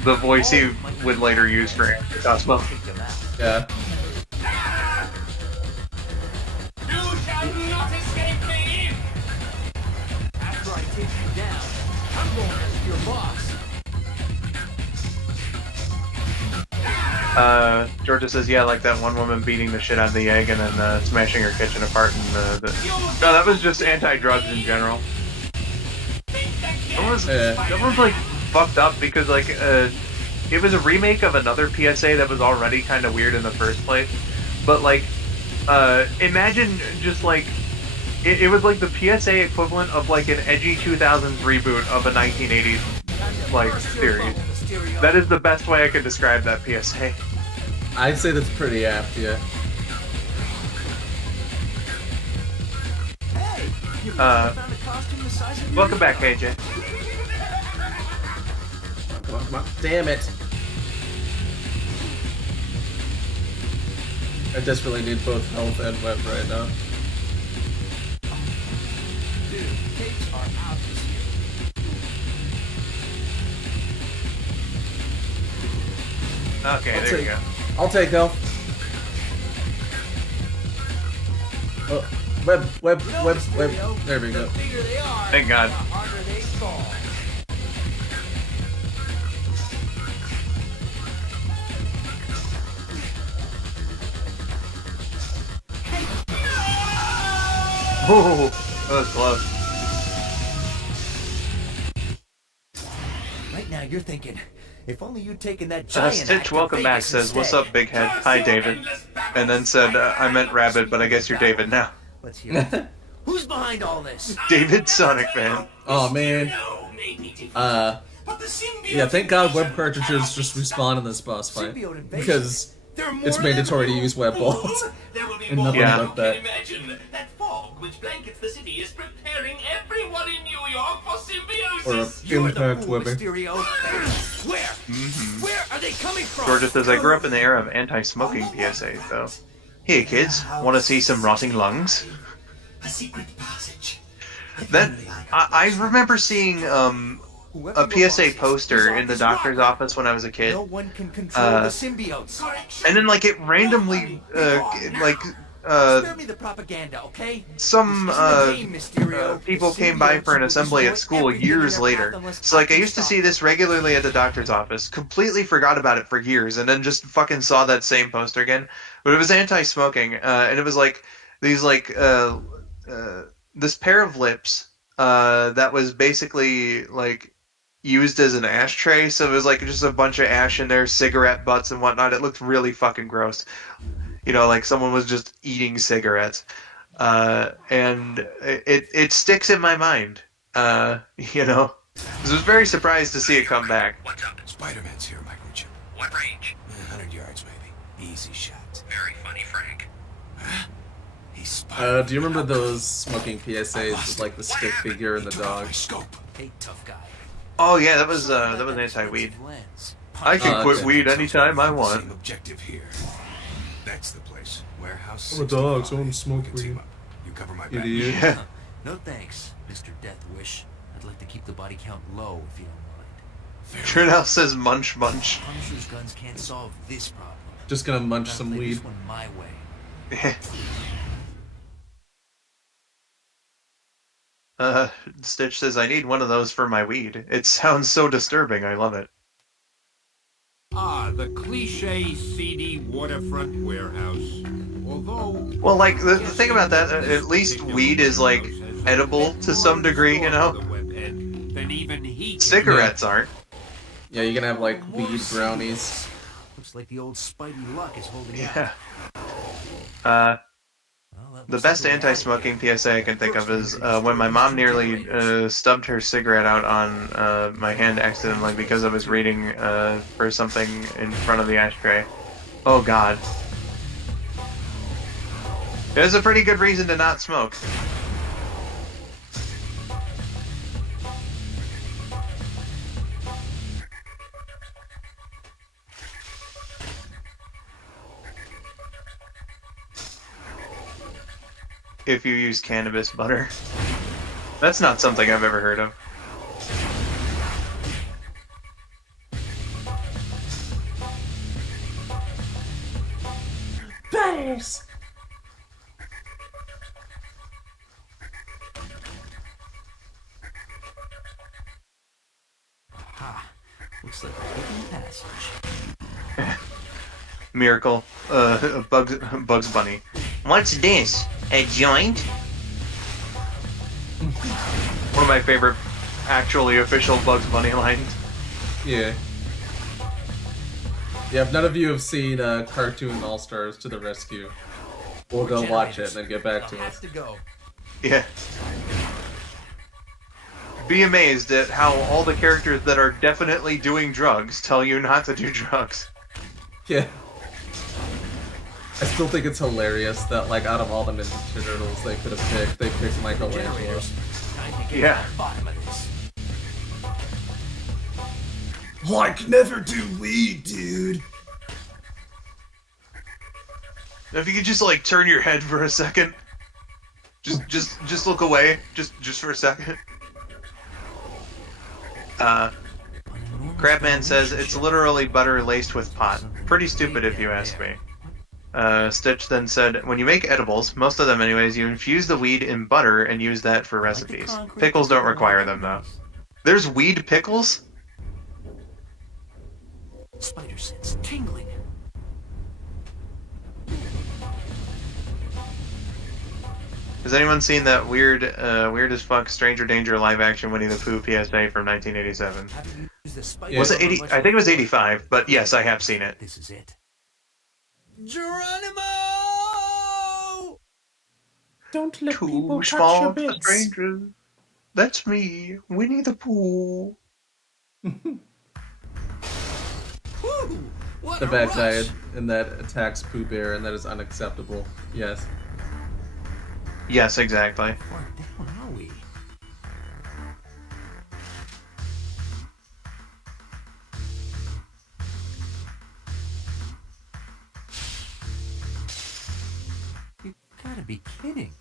the voice he would later use for Cosmo. Yeah. You shall not escape me! After I take you down, I'm going after your boss. Georgia says, yeah, like that one woman beating the shit out of the egg and then smashing her kitchen apart. And no, that was just anti-drugs in general. That was like fucked up because like it was a remake of another PSA that was already kind of weird in the first place. But like, imagine just like it was like the PSA equivalent of like an edgy 2000s reboot of a 1980s like series. That is the best way I could describe that PSA. I'd say that's pretty apt, yeah. Hey, you found a costume the size of your Welcome back, AJ. Come on, come on. Damn it. I desperately need both health and web right now. Dude, cakes are out this year. Okay, there you go. I'll take health. Oh, web. There we go. The bigger they are, Thank God. the harder they fall. Oh, that was close. Right now you're thinking, if only you'd taken that giant Stitch, act to welcome back, Vegas says, "What's instead." up, big head? Hi, David." And then said, "I meant Rabid, but I guess you're David now." Let's hear it. Who's behind all this? David Sonic fan. Oh man. Yeah, thank God web cartridges just respawn in this boss fight. Symbiote invasion. Because it's mandatory to use web bolts. There will be And more nothing Yeah. than but you that. can imagine. That fog which blankets the city is preparing everyone in New York for symbiosis. You're the Impact fool, webbing. Mysterio. Where are they coming from? Georgia says, "I grew up in the era of anti-smoking PSA, though." Hey kids, want to see some rotting lungs? A secret passage. That I remember seeing a PSA poster in the doctor's office when I was a kid, No one can control the symbiotes. and then like it randomly Spare me the propaganda, okay? some Game, Mysterio. people The came by symbiotes for an will assembly at destroy school everything years in their later. path unless So like I can used to stop see this regularly at the doctor's office, completely forgot about it for years, and then just fucking saw that same poster again. But it was anti-smoking, and it was like these this pair of lips that was basically like used as an ashtray. So it was like just a bunch of ash in there, cigarette butts and whatnot. It looked really fucking gross. You know, like someone was just eating cigarettes. And it sticks in my mind. You know, I was very surprised to see it come back. What's up? Spider-Man's here, microchip. What range? 100 yards, maybe. Easy shot. Very funny, Frank. He's Spider-Man. Do you remember those smoking PSAs with like the stick figure and the dog? My scope. Hey, tough guy. Oh yeah, that was anti-weed. Lens. I can Oh, quit okay. weed anytime I Same want. objective here. That's the place. Warehouse. I'm a dog, so I'm 65. smoke We can team weed. up. You cover my back. Idiot. Yeah. No thanks, Mr. Death Wish. I'd like to keep the body count low if you don't mind. Trinell says munch munch. Punisher's guns can't solve this problem. Just gonna munch Gotta some play weed. this one my way. Stitch says, "I need one of those for my weed. It sounds so disturbing. I love it." Ah, the cliche seedy waterfront warehouse. Although... Well, like, the thing about that, at least weed is, like, edible to some degree, you know? Then even he can- Cigarettes aren't. Yeah, you can have like weed brownies. Looks like the old Spidey luck is holding Yeah. out. Well, that The looks like best we're out of anti-smoking PSA I can think of is when my mom nearly stubbed her cigarette out on my hand accidentally because I was reading for something in front of the ashtray. Oh god. There's a pretty good reason to not smoke. If you use cannabis butter. That's not something I've ever heard of. Butters! Ha! Looks like a hidden passage. Miracle. Bugs Bunny. What's this? A joint? One of my favorite actually official Bugs Bunny lines. Yeah. Yeah, if none of you have seen Cartoon All-Stars to the Rescue, we'll go watch it and then get back to I'll us. have to go. Yeah. Be amazed at how all the characters that are definitely doing drugs tell you not to do drugs. Yeah. I still think it's hilarious that, like, out of all the Ninja Turtles they could have picked, they picked Michelangelo. Generators. Time to get Yeah. to the bottom of this. Like, never do weed, dude! If you could just like turn your head for a second. Just look away. Just for a second. Crabman says it's literally butter laced with pot. Pretty stupid if you ask me. Stitch then said, when you make edibles, most of them anyways, you infuse the weed in butter and use that for recipes. Pickles don't require them though. There's weed pickles? Spider sense tingling. Has anyone seen that weird as fuck Stranger Danger live action Winnie the Pooh PSA from 1987? Haven't used the spider Yeah. Was it armor 80? much I think it was before. 85, but yes, I have seen it. This is it. Geronimo! Don't let people Too touch small your for bits. strangers. That's me, Winnie the Pooh. Whew, what The a bad rush. guy in that attacks Pooh Bear, and that is unacceptable. Yes. Yes, exactly. Far down are we? You gotta be kidding.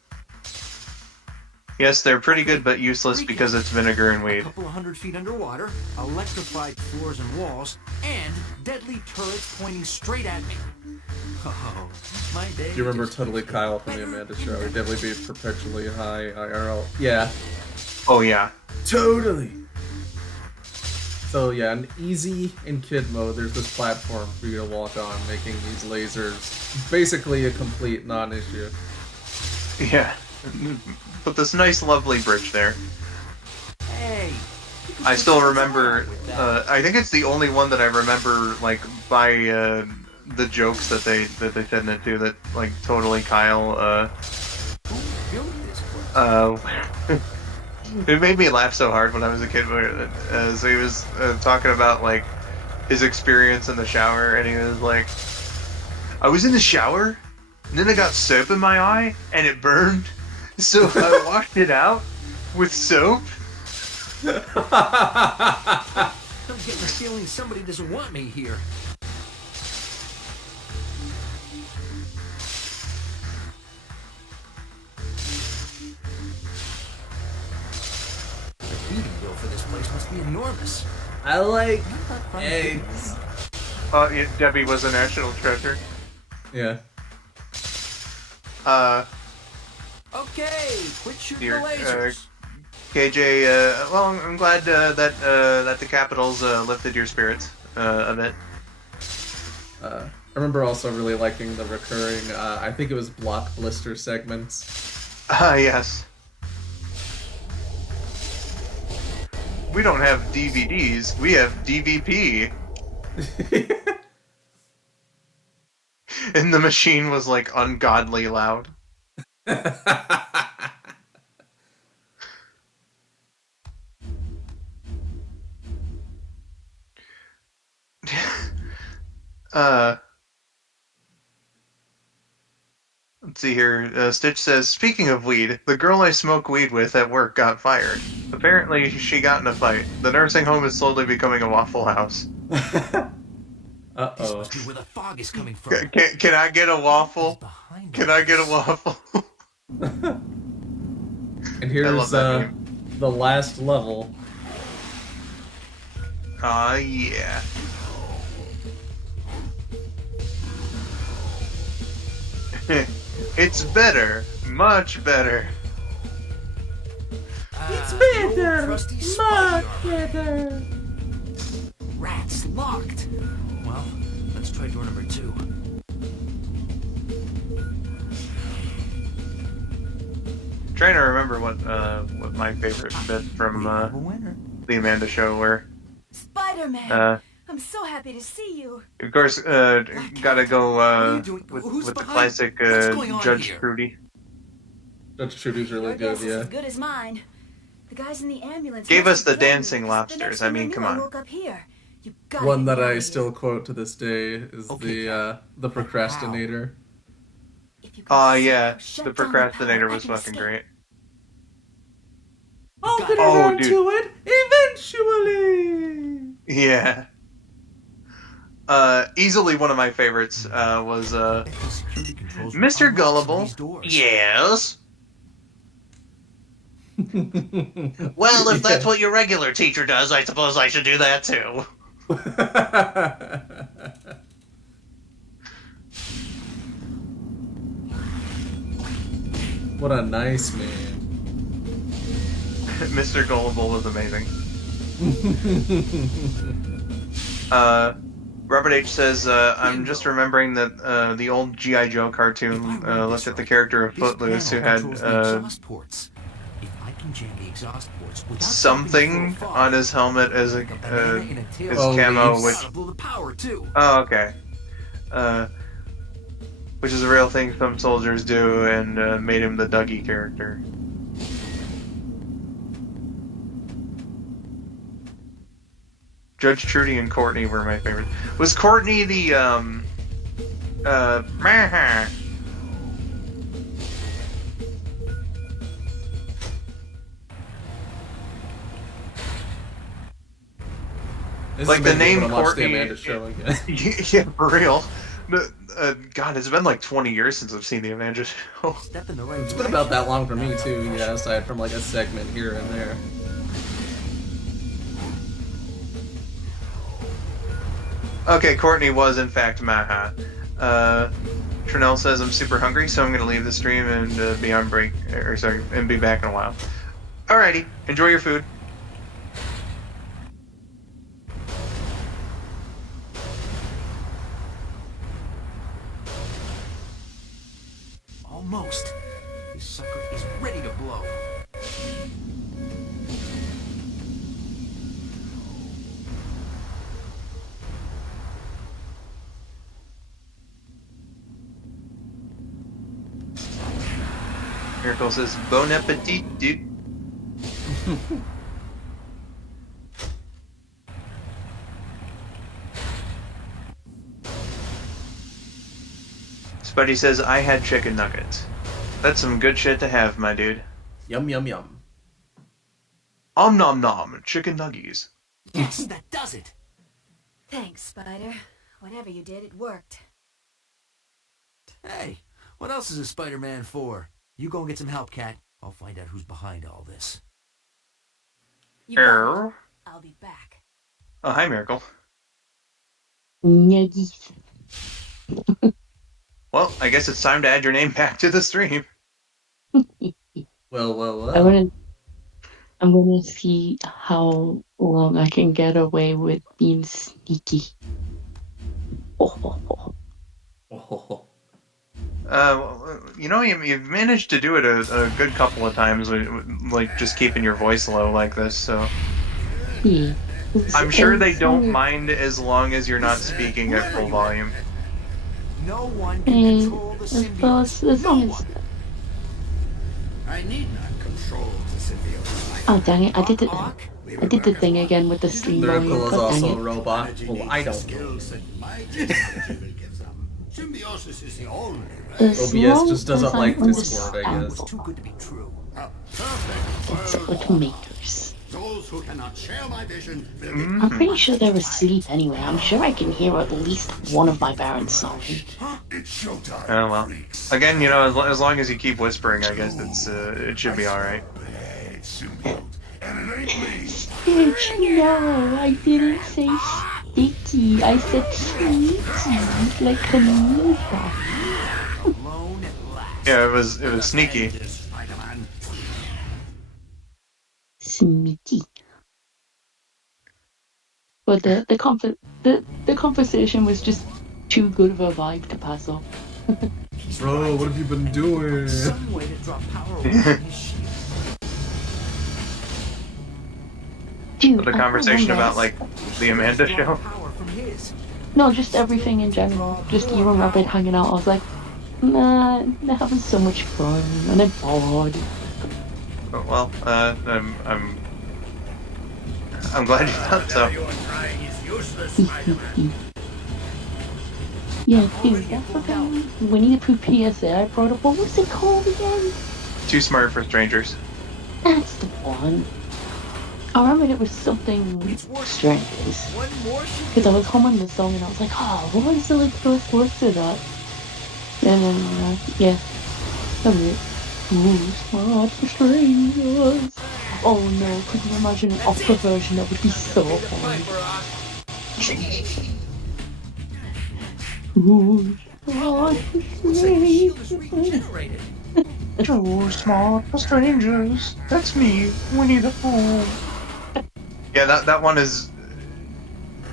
Yes, they're pretty good, but useless because it's vinegar and A weed. couple of 100 feet underwater, electrified floors and walls, and deadly turrets pointing straight at me. Oh, my day. Do you remember just Totally keeps Kyle getting from the better Amanda Show? and He'd definitely be perpetually high IRL. Yeah. Oh yeah. Totally. So yeah, in easy and kid mode, there's this platform for you to walk on, making these lasers basically a complete non-issue. Yeah. But this nice, lovely bridge there. Hey, I still remember. I think it's the only one that I remember, like by the jokes that they said in it too. That like totally Kyle. who built this place? It made me laugh so hard when I was a kid. So he was talking about like his experience in the shower, and he was like, "I was in the shower, and then I got soap in my eye, and it burned. So I washed it out with soap." I'm getting the feeling somebody doesn't want me here. The heating bill for this place must be enormous. I like I'm not finding eggs. Yeah, Debbie was a national treasure. Yeah. Okay, quit shooting Dear, the lasers. KJ, well, I'm glad that the Capitals lifted your spirits a bit. I remember also really liking the recurring, I think it was block blister segments. Ah, yes. We don't have DVDs, we have DVP. And the machine was like ungodly loud. Let's see here. Stitch says, speaking of weed, the girl I smoke weed with at work got fired. Apparently, she got in a fight. The nursing home is slowly becoming a Waffle House. This Uh-oh. must be where the fog is coming from. Can I get a waffle? Behind Can I get a us. waffle? And I here's love that the last level. Aw, yeah. It's better. Much better. The old trusty spider armor. better. Rats locked. Well, let's try door number 2. Trying to remember what my favorite bits from We have a winner. the Amanda Show were. Spider-Man! I'm so happy to see you. Of course, gotta go are you doing? with Who's the behind? classic What's going on Judge here? Trudy. Judge Trudy's really Your good, guess is yeah. as good as mine. The guys in the ambulance Gave must us the have threatened dancing me. lobsters. The next I thing mean, knew, come I on. woke up here. You gotta One get that me out I of still here. quote to this day is Okay, the procrastinator. If you can Oh somehow yeah, shut the down procrastinator power, I was can fucking escape. great. I'll got get it. Oh, around dude. to it eventually. Yeah. Easily one of my favorites was Security controls Mr. unlock some of Gullible. these doors. Yes. Well, if that's what your regular teacher does, I suppose I should do that too. What a nice man. Mr. Gullible was amazing. Robert H says, I'm just remembering that the old G.I. Joe cartoon looked at the character of Footloose who had something on his helmet as a his camo, leaves. which Blow the power too. oh okay, which is a real thing some soldiers do, and made him the Dougie character. Judge Trudy and Courtney were my favorite. Was Courtney the This like is the making me name wanna watch the Courtney? Amanda show again. Yeah, for real. God, it's been like 20 years since I've seen the Amanda show. Step in the right It's been about that long for me too, yeah, aside from like a segment here and there. Okay, Courtney was in fact Maha. Trinell says I'm super hungry, so I'm gonna leave the stream and be on break, or sorry, and be back in a while. Alrighty, enjoy your food. Almost. This sucker is ready to blow. Miracle says bon appetit, dude. Spuddy says I had chicken nuggets. That's some good shit to have, my dude. Yum yum yum. Om nom nom, chicken nuggies. Yes, that does it. Thanks, Spider. Whatever you did, it worked. Hey, what else is a Spider-Man for? You go and get some help, Cat. I'll find out who's behind all this. You got it. I'll be back. Oh, hi, Miracle. Nuggies. Well, I guess it's time to add your name back to the stream. Well. I'm gonna see how long I can get away with being sneaky. Oh. You know, you've managed to do it a good couple of times, like just keeping your voice low like this, so... Yeah. I'm sure they don't mind as long as you're not speaking at full volume. No one can control the symbiote. As long as... I need not control the symbiote. Oh dang it! I did the thing again with the stream volume. Miracle is God dang also it. a robot. Well, I don't know. Symbiosis is the only As OBS long just doesn't as I like Discord, I understand. guess. Too good to be true. It's automakers. Those who cannot share my vision will I'm pretty sure they're asleep anyway. I'm sure I can hear at least one of my parents snoring. It's showtime. Oh well. Again, you know, as long as you keep whispering, I guess it should be all right. Bad symbiote, and it ain't me. Bitch, no, I didn't say sticky. I said sneaky, like a neighbor. Alone at last. Yeah, it was sneaky. Spider-Man. Sneaky. But the conversation was just too good of a vibe to pass up. Bro, what have you been doing? Some way to drop power away from his shield. Dude, The I conversation don't about, know. like, the Amanda show. Drop power from his. No, just everything in general. Just you and Rabid hanging out. I was like, nah, they're having so much fun, and I'm bored. Oh, well, I'm glad you thought so. Your trying is useless, Spider-Man. Yeah, dude, that fucking Winnie the Pooh PSA I brought up. What was it called again? Too smart for strangers. That's the one. I remember it was something strange. One more should Because I was humming the song and I was like, oh, what is the like first words to that? And then, yeah, that was it. Ooh, smart for strangers. Oh no, could you imagine an opera version? That would be so fun. Ooh, smart for strangers. regenerated. Too smart for strangers. That's me, Winnie the Pooh. Yeah, that one is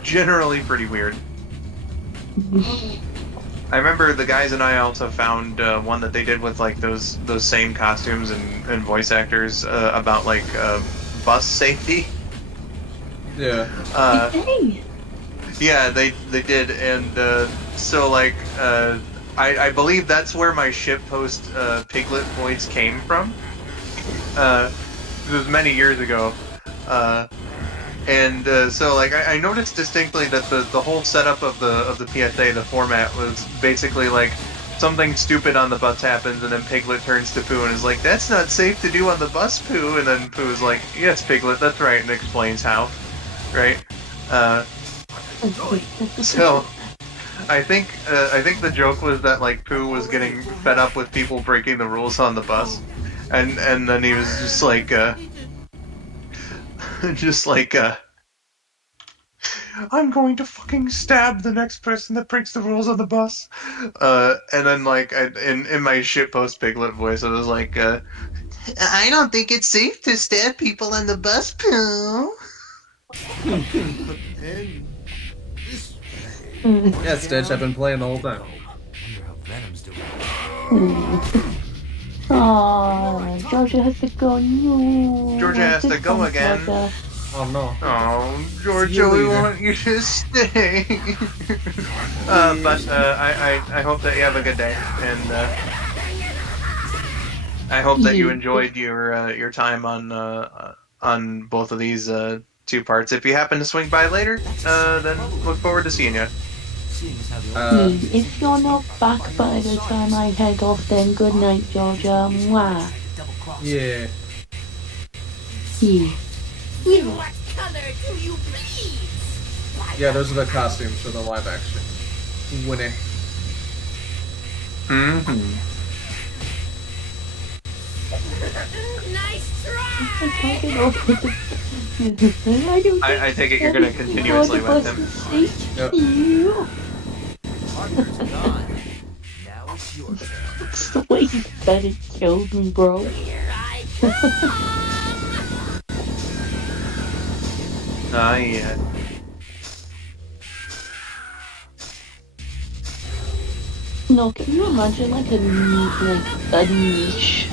generally pretty weird. I remember the guys and I also found one that they did with like those same costumes and voice actors about like bus safety. Yeah. Hey. Yeah, they did, and so like I believe that's where my shitpost Piglet voice came from. It was many years ago, and so like I noticed distinctly that the whole setup of the PSA, the format, was basically like something stupid on the bus happens, and then Piglet turns to Pooh and is like, "That's not safe to do on the bus, Pooh." And then Pooh's like, "Yes, Piglet, that's right," and explains how, right? So I think the joke was that like Pooh was getting fed up with people breaking the rules on the bus, and then he was just like I'm going to fucking stab the next person that breaks the rules on the bus, and then like in my shitpost Piglet voice I was like, I don't think it's safe to stab people on the bus, Pooh. Yeah, Stitch, I've been playing the whole time. Aww, Georgia has to go. No. Georgia has to go again. Georgia. Oh no. Oh, Georgia, we want you to stay. But I hope that you have a good day, and I hope that you enjoyed your time on both of these two parts. If you happen to swing by later, then look forward to seeing you. If you're not back by the time I head off, then good night, Georgia. Mwah. Yeah. Yeah. What color do you please? Yeah, those are the costumes for the live action. Winnie. Mm-hmm. Nice try! I take it you're going to continuously with him. Yep. Parker's gone. Now it's your turn. It's the way you said it killed me, bro. Here I come! Ah, yeah. No, can you imagine like a niche,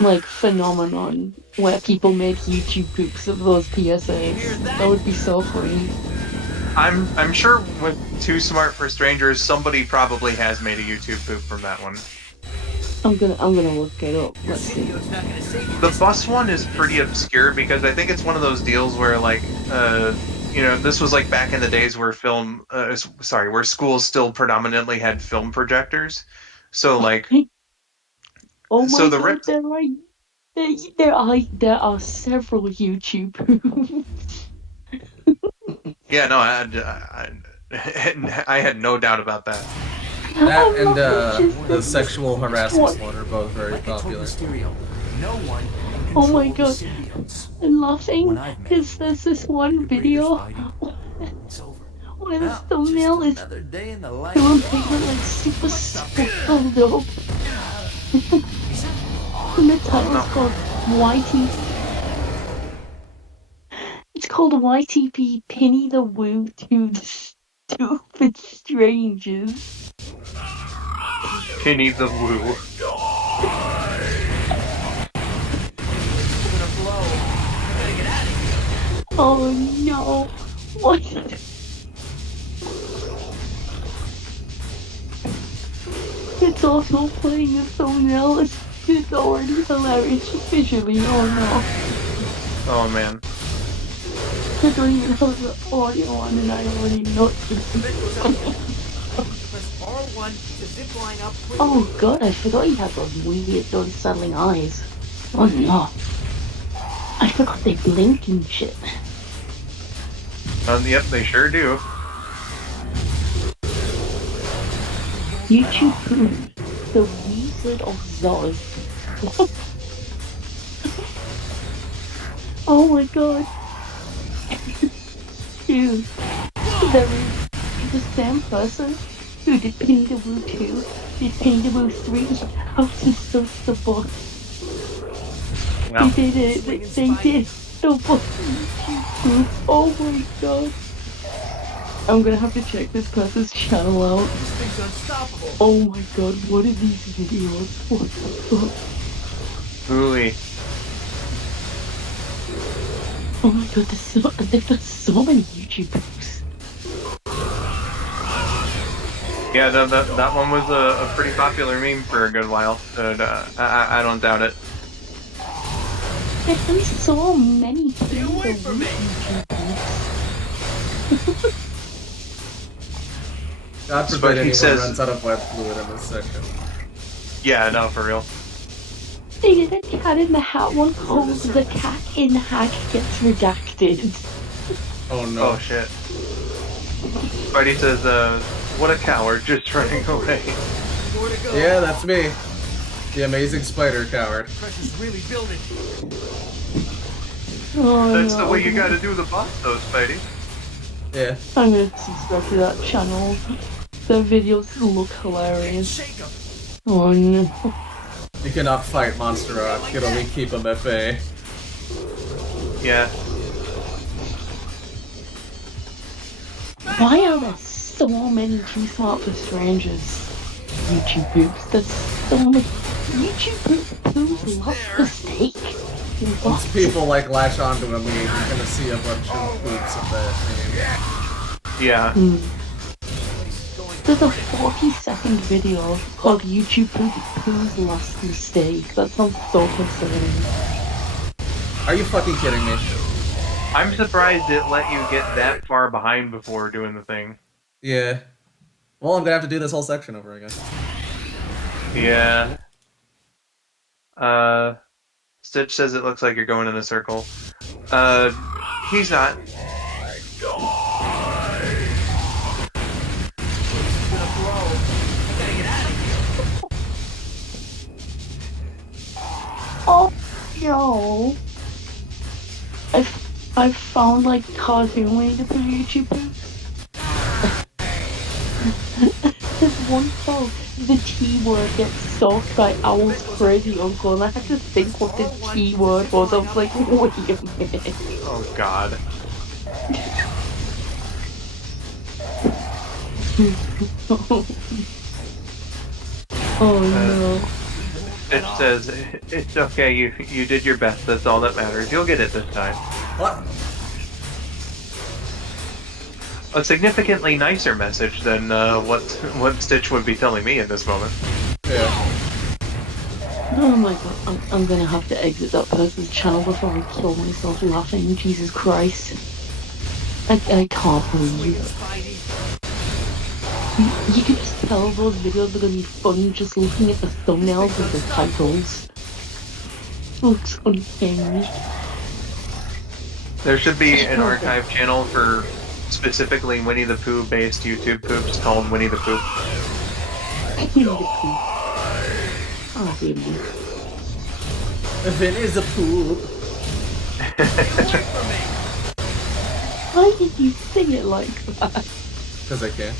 like phenomenon where people made YouTube groups of those PSAs? That would be so funny. I'm sure with Too Smart for Strangers, somebody probably has made a YouTube poop from that one. I'm gonna look it up. Let's see. The bus one is pretty obscure because I think it's one of those deals where like this was like back in the days where where schools still predominantly had film projectors. So like oh my so the god, there are several YouTube. Yeah, no, I had no doubt about that. That and the sexual harassment one are both very popular. Oh my god, I'm laughing because there's this one video where the thumbnail is doing Piglet like super swelled up. And the title's called YTP. It's called YTP Penny the Woo to the Stupid Strangers. Penny the Woo. Oh no! What? It's also playing a thumbnail. It's already hilarious visually. Oh no! Oh man! I don't even have the audio on, and I already know it's Oh god! I forgot he had those weird, unsettling eyes. Oh no! I forgot they blink and shit. Yep, they sure do. YouTube Pooh, the Wizard of Zoz. Oh my god. Dude, there is the same person who did Penny the Woo 2, did Penny the Woo 3, how to Sus the book. Well. They did it, they did the book. Oh my god. I'm gonna have to check this person's channel out. This thing's unstoppable. Oh my god, what are these videos? What the fuck? Ooh. Oh my god, there's so many YouTube posts. Yeah, that one was a pretty popular meme for a good while, and I don't doubt it. There's been so many Stay away from me. God But forbid he anyone says- runs out of web fluid in this section. Yeah, no, for real. They did a Cat in the Hat one called The Cat in the Hat Gets Redacted. Oh no. Oh shit. Spidey says, what a coward, just running away. More to go. Yeah, that's me. The amazing spider coward. Pressure's really building. Oh, That's no. the way you gotta do the boss though, Spidey. Yeah. I'm gonna subscribe to that channel. Their videos look hilarious. Shake 'em. Oh no. You cannot fight Monster Rock. You can only keep him at bay. Yeah. Why are there so many Too Smart for Strangers YouTube groups? There's so many YouTube groups whose last mistake. Once people like latch onto him, you're gonna see a bunch of groups of that name. Yeah. There's a 40-second video called YouTube Who's Last Mistake. That sounds so concerning. Are you fucking kidding me? I'm surprised it let you get that far behind before doing the thing. Yeah. Well, I'm gonna have to do this whole section over again. Yeah. Stitch says it looks like you're going in a circle. He's not. Oh no! I've found like cartoon way to put YouTube posts. There's one called The T Word Gets Stalked by Owl's Crazy Uncle, and I had to think what the T word was. I was like, wait a minute. Oh god. Oh no. Stitch says, it's okay, you did your best, that's all that matters. You'll get it this time. What? A significantly nicer message than what Stitch would be telling me in this moment. Yeah. Oh my god, I'm gonna have to exit that person's channel before I kill myself laughing. Jesus Christ. I can't believe it. You can just tell those videos are gonna be funny just looking at the thumbnails and the titles. Looks unhinged. There should be an archive channel for specifically Winnie the Pooh based YouTube poops called Winnie the Pooh. Winnie the Pooh. Oh, baby. Vin is a poop. Why did you sing it like that? Because I can.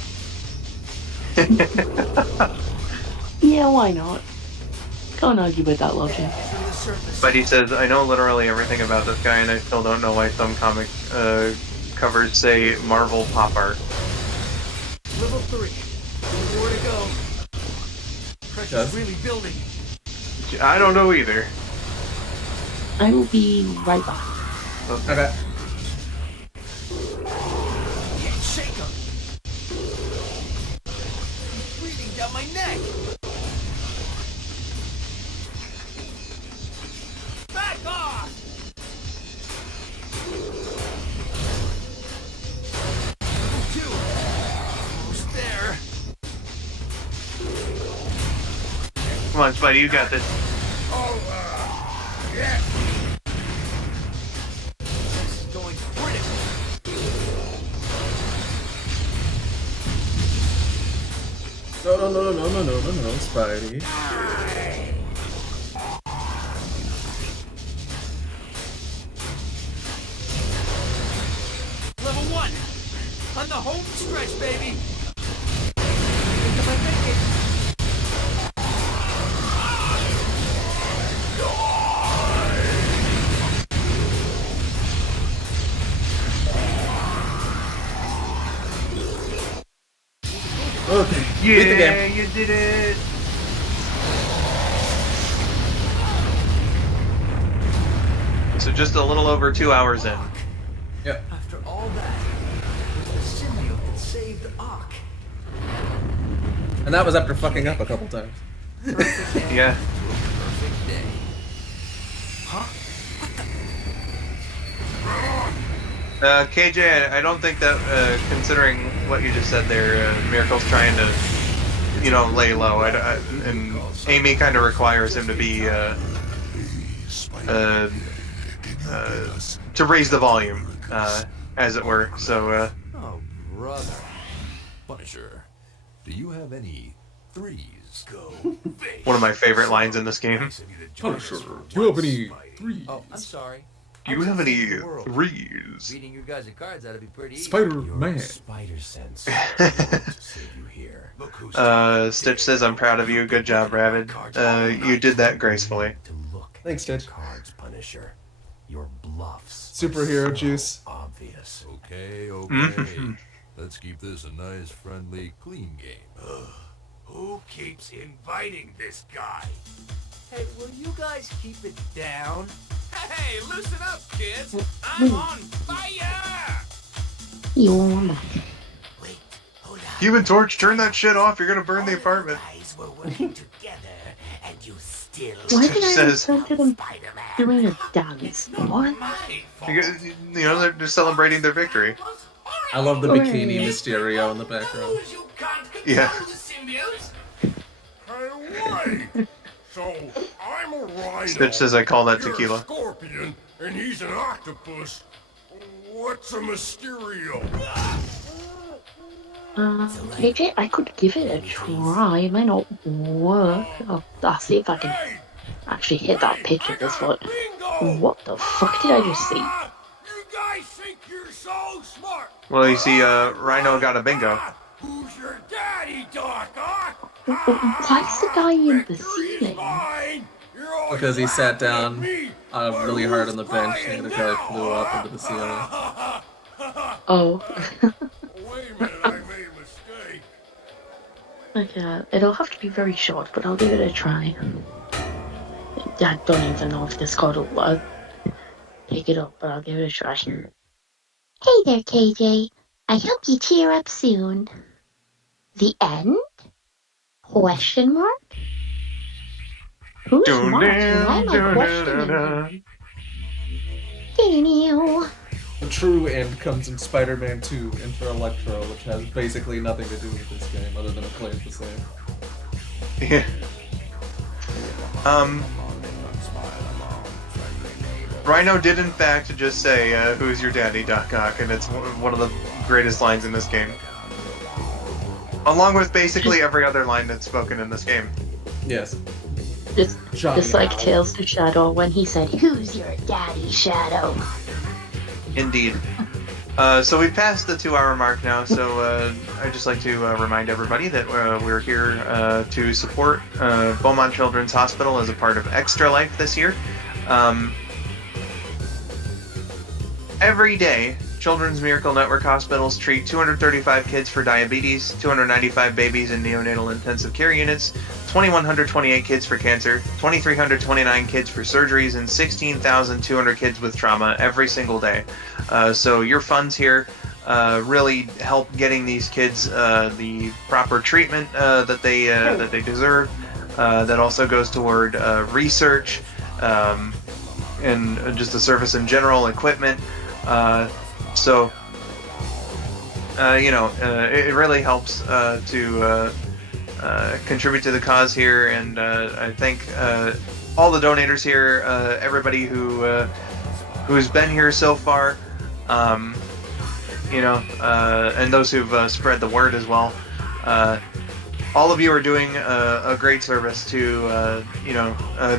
Yeah, why not? Can't argue with that logic. But he says, I know literally everything about this guy, and I still don't know why some comic covers say Marvel pop art. Level 3. More to go. Pressure's really building. I don't know either. I will be right back. Okay. Shake 'em. Breathing down my neck. Back off. Two. Almost there. Come on, Spidey, you got this. Yeah. This is going critical. No, Spidey. Level 1. On the home stretch, baby. Think I might make it. Beat the game. you did it. So just a little over 2 hours in. Yep. After all that, it was the symbiote that saved Ock. And that was after fucking up a couple times. Perfect end Yeah. to a perfect day. Huh? KJ, I don't think that, considering what you just said there, Miracle's trying to, lay low. And Amy kind of requires him to be, to raise the volume, as it were. So, Oh, brother. Punisher, do you have any threes? Go. one of my favorite lines in this game. Punisher, do you have any threes? Oh, I'm sorry. Do you have any threes? Reading your guys' cards, that'd be pretty easy. Spider-Man. Spider sense. Save you here. Look who's Stitch says, I'm proud of you. Good job, Rabid. You did that gracefully. to look at Thanks, Stitch. cards, Punisher. Your bluffs. Superhero are so juice. Obvious. Okay. Mhm. Let's keep this a nice, friendly, clean game. Who keeps inviting this guy? Hey, will you guys keep it down? Hey, loosen up, kids. I'm on fire. Yawn. Wait, hold on. Human Torch, turn that shit off. You're gonna burn the apartment. Guys were working together, and you still Why did I Says- listen to them Spider-Man. doing a dance? What? They're celebrating their victory. I love the bikini Hooray. Mysterio in the background. You can't control Yeah. the symbiote. Hey, wait! So, I'm a rhino. Stitch says I call that You're tequila. a scorpion, and he's an octopus. What's a Mysterio? AJ, I could give it a try. It might not work. I'll see if I can actually hit that picture this foot. Bingo! What the fuck did I just see? You guys think you're so smart. Well, you see, Rhino got a bingo. Who's your daddy, Doc Ock? Why is the guy in the Victory's ceiling? mine. You're all Because he sat laughing down at me. really hard on the Who's bench buying and the guy now? flew up into the ceiling. Oh. Wait a minute, I made a mistake. Okay, it'll have to be very short, but I'll give it a try. I don't even know if this code will pick it up, but I'll give it a try. Hey there, KJ. I hope you cheer up soon. The end? Question mark? Who's Mark? Why am I questioning? Daniel. The true end comes in Spider-Man 2 Enter Electro, which has basically nothing to do with this game other than it plays the same. Yeah. Rhino did in fact just say, who's your daddy, Doc Ock, and it's one of the greatest lines in this game. Along with basically every other line that's spoken in this game. Yes. Just like Tales to Shadow when he said, "Who's your daddy, Shadow?" Indeed. So we've passed the 2-hour mark now, so I'd just like to remind everybody that we're here to support Beaumont Children's Hospital as a part of Extra Life this year. Every day, Children's Miracle Network hospitals treat 235 kids for diabetes, 295 babies in neonatal intensive care units, 2,128 kids for cancer, 2,329 kids for surgeries, and 16,200 kids with trauma every single day. So your funds here really help getting these kids the proper treatment that they deserve. That also goes toward research and just the service in general, equipment. It really helps to contribute to the cause here, and I thank all the donators here, everybody who's been here so far, and those who've spread the word as well. All of you are doing a great service to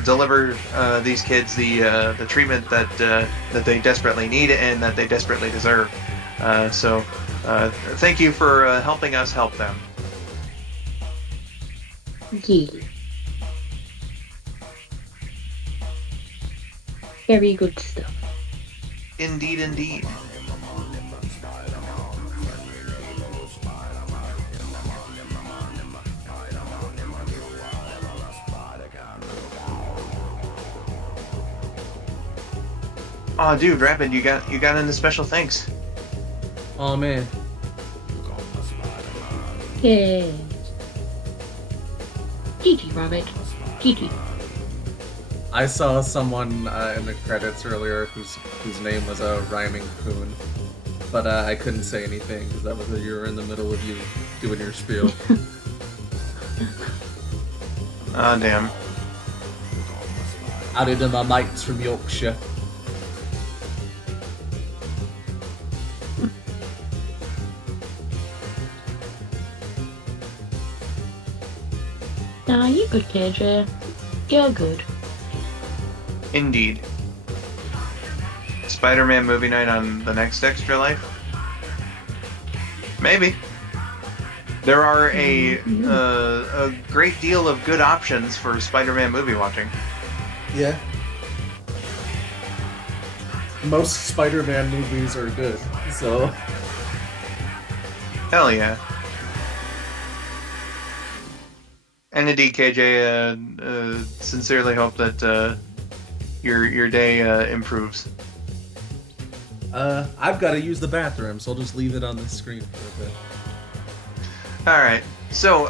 deliver these kids the treatment that they desperately need and that they desperately deserve. So thank you for helping us help them. Yeah. Very good stuff. Indeed, indeed. Oh, dude, Rabid, you got into special thanks. Oh man. Yeah. GG, Rabbit. GG. I saw someone in the credits earlier whose name was a rhyming coon, but I couldn't say anything because that was you were in the middle of you doing your spiel. Ah, damn. Added to my mates from Yorkshire. Nah, you good, KJ. You're good. Indeed. Spider-Man movie night on the next Extra Life? Maybe. There are a great deal of good options for Spider-Man movie watching. Yeah. Most Spider-Man movies are good, so... Hell yeah. And indeed, KJ, sincerely hope that your day improves. I've got to use the bathroom, so I'll just leave it on the screen for a bit. Alright, so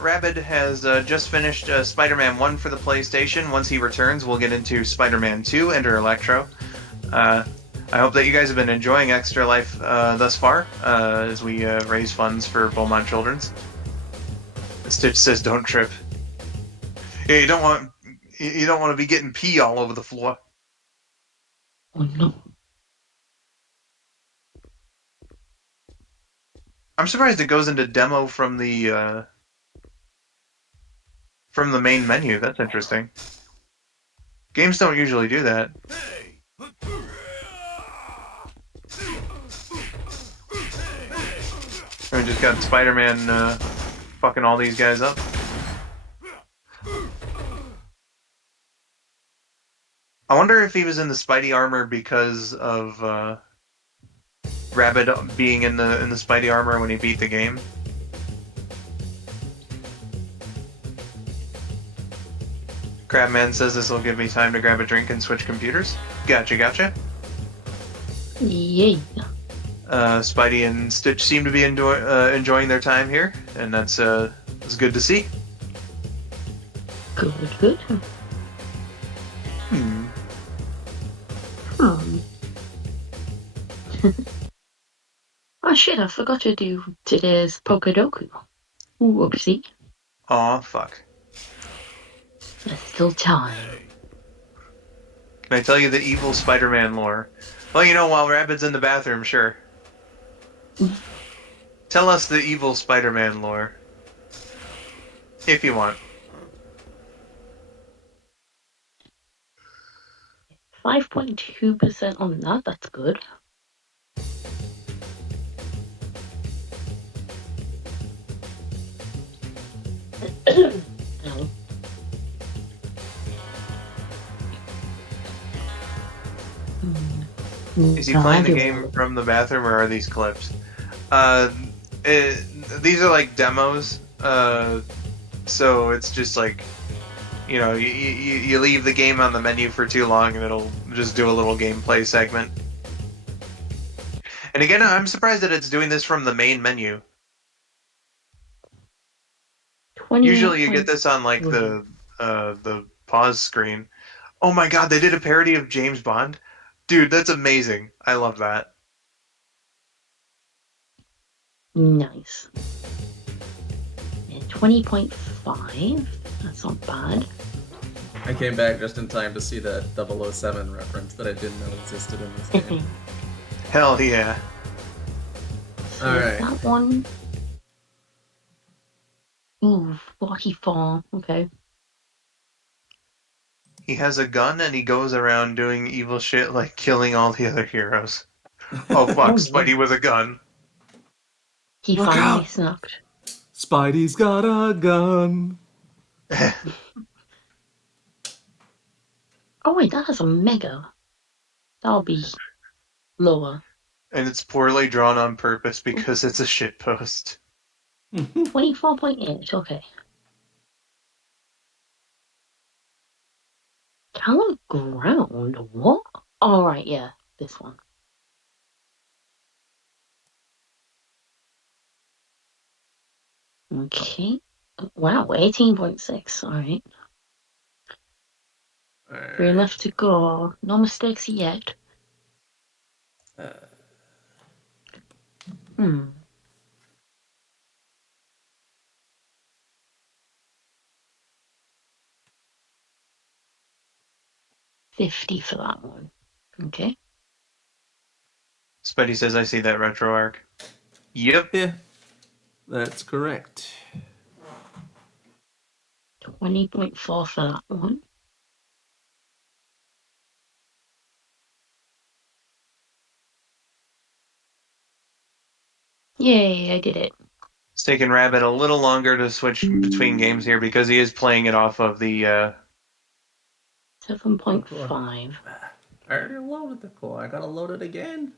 Rabid has just finished Spider-Man 1 for the PlayStation. Once he returns, we'll get into Spider-Man 2, Enter Electro. I hope that you guys have been enjoying Extra Life thus far, as we raise funds for Beaumont Children's. Stitch says don't trip. Yeah, you don't want to be getting pee all over the floor. Oh no. I'm surprised it goes into demo from the main menu. That's interesting. Games don't usually do that. We just got Spider-Man fucking all these guys up. I wonder if he was in the Spidey armor because of Rabid being in the Spidey armor when he beat the game. Crabman says this will give me time to grab a drink and switch computers. Gotcha. Yay. Spidey and Stitch seem to be enjoying their time here, and that's good to see. Good. Oh shit, I forgot to do today's Pokedoku. Whoopsie. Aw, fuck. There's still time. Can I tell you the evil Spider-Man lore? Well, while Rabid's in the bathroom, sure. Tell us the evil Spider-Man lore. If you want. 5.2% on that, that's good. Ow. Is he playing the game from the bathroom, or are these clips? These are like demos, so it's just like, you leave the game on the menu for too long and it'll just do a little gameplay segment. And again, I'm surprised that it's doing this from the main menu. Usually you get this on like the pause screen. Oh my god, they did a parody of James Bond? Dude, that's amazing. I love that. Nice. 20.5. That's not bad. I came back just in time to see that 007 reference that I didn't know existed in this game. Hell yeah. So Alright. that one. Ooh, 44. Okay. He has a gun and he goes around doing evil shit like killing all the other heroes. Oh fuck, Spidey with a gun. He Look finally out. snuck. Spidey's got a gun. Oh wait, that has a mega. That'll be lower. And it's poorly drawn on purpose because it's a shitpost. 24.8, okay. Talent ground? What? All right, yeah, this one. Okay. Wow, 18.6. All right. Three left to go. No mistakes yet. Hmm. 50 for that one. Okay. Spidey says, I see that retro arc. Yep. Yeah, that's correct. 20.4 for that one. Yay, I did it. It's taken Rabid a little longer to switch between games here because he is playing it off of the 7.5. I already loaded the core. I gotta load it again.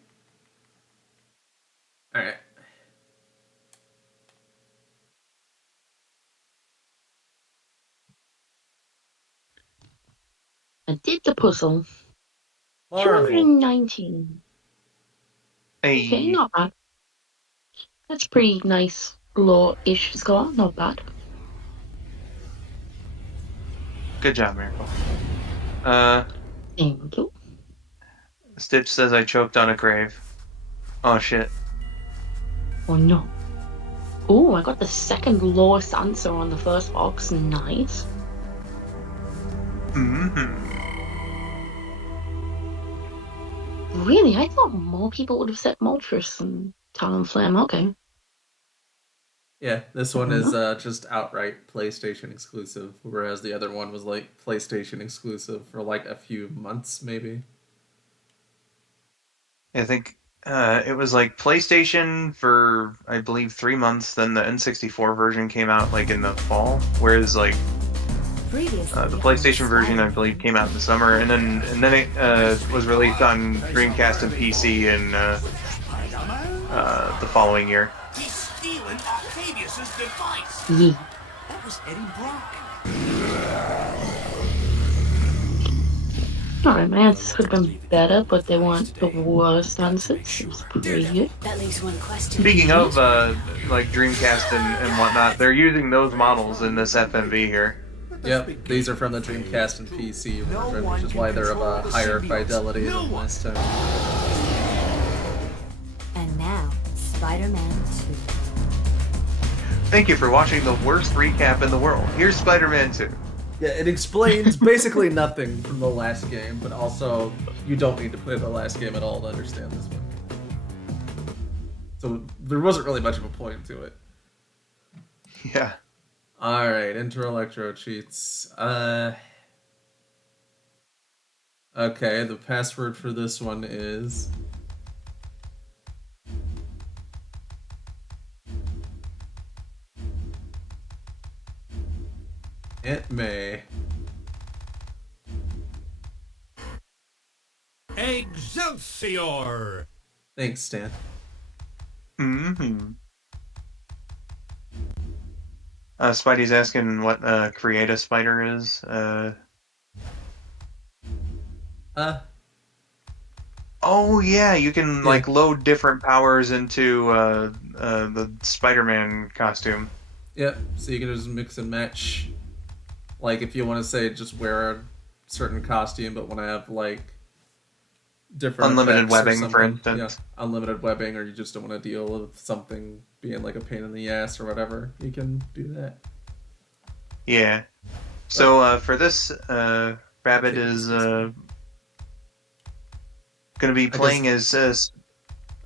Alright. I did the puzzle. Marvel. 219. Okay, not bad. That's pretty nice, low-ish score. Not bad. Good job, Miracle. Thank you. Stitch says I choked on a grave. Oh shit. Oh no. Oh, I got the second lowest answer on the first box. Nice. Really? I thought more people would have said Moltres and Talonflame. Okay. Yeah, this one is just outright PlayStation exclusive, whereas the other one was like PlayStation exclusive for like a few months, maybe. I think it was like PlayStation for, I believe, 3 months. Then the N64 version came out like in the fall, whereas like the PlayStation version, I believe, came out in the summer, and then it was released on Dreamcast and PC in the following year. He's stealing Octavius's device. Yeah. That was Eddie Brock. Alright, my answers could have been better, but they weren't the worst answers. It was pretty good. That leaves one question. Speaking of like Dreamcast and whatnot, they're using those models in this FMV here. Yep, these are from the Dreamcast and PC version, which is why they're of a higher fidelity than last time. And now, Spider-Man 2. Thank you for watching the worst recap in the world. Here's Spider-Man 2. Yeah, it explains basically nothing from the last game, but also you don't need to play the last game at all to understand this one. So there wasn't really much of a point to it. Yeah. Alright, Enter Electro cheats. Okay, the password for this one is... Aunt May. Excelsior! Thanks, Stan. Spidey's asking what Create a Spider is. Oh yeah, you can like load different powers into the Spider-Man costume. Yep, so you can just mix and match. Like if you want to say just wear a certain costume, but want to have like different unlimited effects or webbing, for something. instance. Yeah, unlimited webbing, or you just don't want to deal with something being like a pain in the ass or whatever. You can do that. Yeah. So for this, Rabid is going to be playing as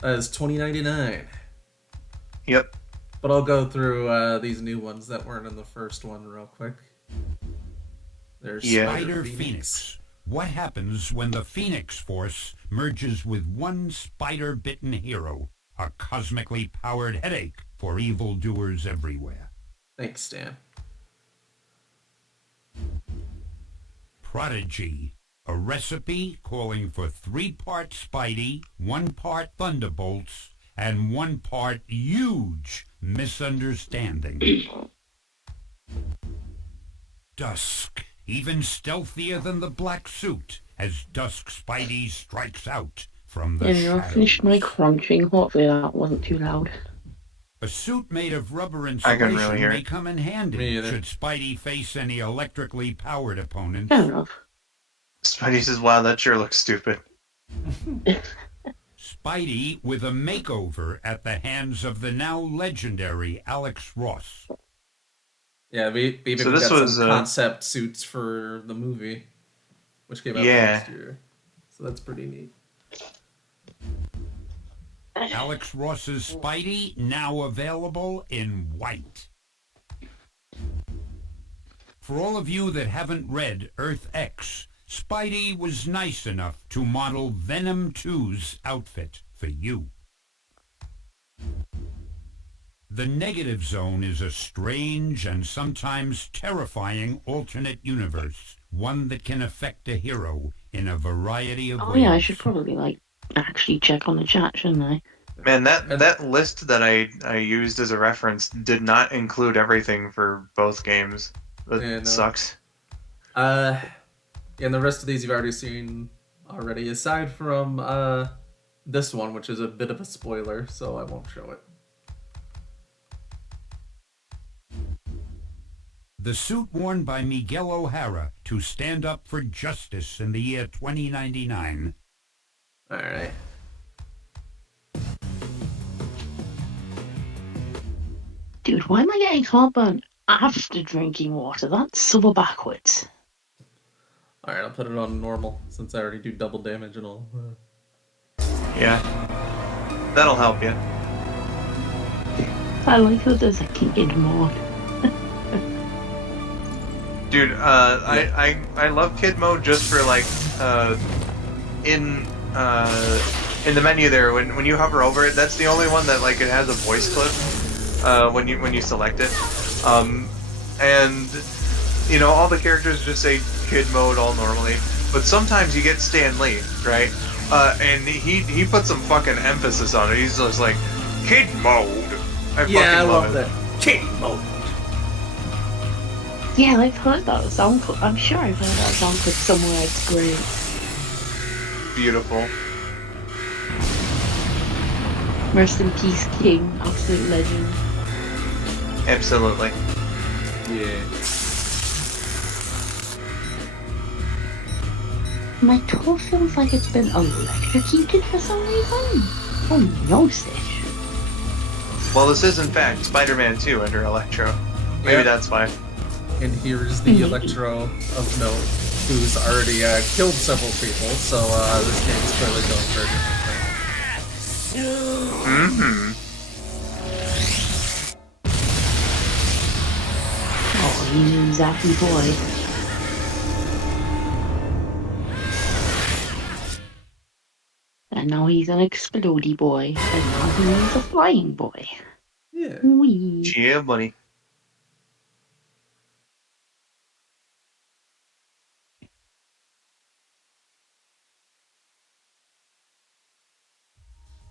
2099. Yep. But I'll go through these new ones that weren't in the first one real quick. There's Spider Phoenix. What happens when the Phoenix Force merges with one spider-bitten hero? A cosmically powered headache for evildoers everywhere. Thanks, Stan. Prodigy. A recipe calling for 3-part Spidey, 1 part Thunderbolts, and 1 part huge misunderstanding. Dusk. Even stealthier than the black suit. as Dusk Spidey strikes out from the I shadows. finished my crunching. Hopefully that wasn't too loud. A suit made of rubber I can really insulation hear may it. come in Me handy either. should Spidey face any electrically powered opponents. Fair enough. Spidey says, "Wow, that sure looks stupid." Spidey with a makeover at the hands of the now legendary Alex Ross. Yeah, we even So this got was, some concept suits for the movie, which came out Yeah. last year. So that's pretty neat. Alex Ross's Spidey now available in white. For all of you that haven't read Earth X, Spidey was nice enough to model Venom 2's outfit for you. The Negative Zone is a strange and sometimes terrifying alternate universe, one that can affect a hero in a variety of Oh ways. yeah, I should probably actually check on the chat, shouldn't I? Man, that list that I used as a reference did not include everything for both games. That Yeah, no. sucks. And the rest of these you've already seen already, aside from this one, which is a bit of a spoiler, so I won't show it. The suit worn by Miguel O'Hara to stand up for justice in the year 2099. Alright. Dude, why am I getting heartburn after drinking water? That's super backwards. Alright, I'll put it on normal, since I already do double damage and all. Yeah. That'll help you. I like that there's a kid mode. Dude, I love kid mode just for in the menu there when you hover over it, that's the only one that it has a voice clip when you select it. And you know, all the characters just say kid mode all normally, but sometimes you get Stan Lee, right? And he put some fucking emphasis on it. He's just like, kid mode. I fucking love it. that. Kid mode. Yeah, I've heard that sound clip. I'm sure I've heard that sound clip somewhere. It's great. Beautiful. Rest in peace, King. Absolute legend. Absolutely. Yeah. My toe feels like it's been electrocuted for some reason. Oh no, Stitch. Well, this is in fact Spider-Man 2 under Electro. Maybe Yeah. that's why. And here's the Electro of note, who's already killed several people, so this game's clearly going for a different thing. Oh, he knew Zappy Boy. And now he's an explodey boy. And now he's a flying boy. Yeah. Wee. Yeah, buddy.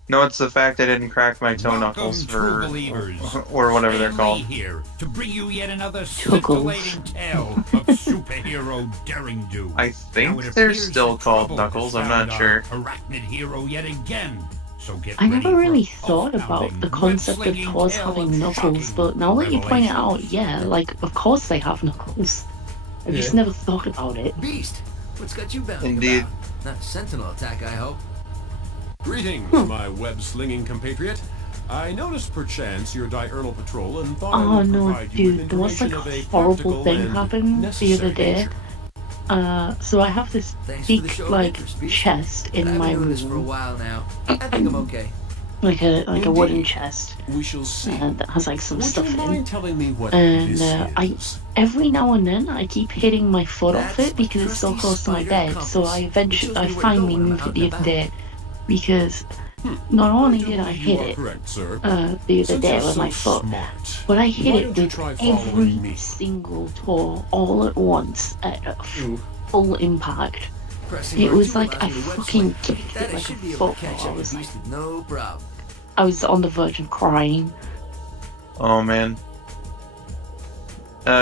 No, it's the fact I didn't crack my toe knuckles Welcome, true believers. or whatever they're Stan called. Lee here to bring you yet another Chuckles. scintillating tale of superhero daring do. I Now, think it they're appears still that called trouble Knuckles, has I'm not found sure. our arachnid hero yet again. So get I ready never really for thought about the concept of web-slinging toys tale having of knuckles, shocking but now that you point it out, revelations. yeah, of course they have knuckles. I just Yeah. never thought about it. Beast, what's got you bouncing Indeed. about? Not a sentinel attack, I hope. Greetings, my web-slinging compatriot. I noticed perchance your diurnal patrol and thought I Oh would no, provide you with dude, there was information of a horrible practical thing and happened the other necessary day. nature. So I have this Thanks for the big, show of interest, Beast. chest But in I've my been doing this for a room. while now. I think I'm okay. Like a wooden Indeed. chest. We shall see. That has some Would stuff you in. mind telling me what And this is? every now and then I keep hitting my foot off That's it because it's so trusty close to my spider bed. compass. So I It shows me where to go finally when I'm moved out it the and other about. day because not only I do did I believe hit you are it correct, sir. the other Since day you're with so my foot, smart, but I why hit it don't you with try following every me? single toe all at once at a Ooh. full impact. Pressing It R2 was like I allows me to web fucking swing. kicked That it I like a should be able to football. catch I up was with like, Beast with no problem. I was on the verge of crying. Oh man.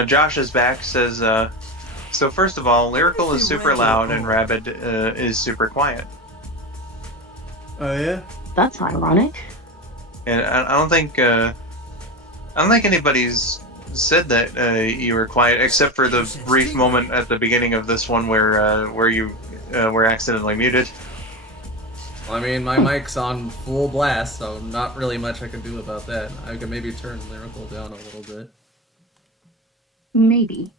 Josh is back, says So first of all, Lyrical is super loud and Rabid is super quiet. Oh yeah? That's ironic. And I don't think anybody's said that you were quiet, except for the brief moment at the beginning of this one where you were accidentally muted. I mean, my mic's on full blast, so not really much I can do about that. I can maybe turn Lyrical down a little bit. Maybe.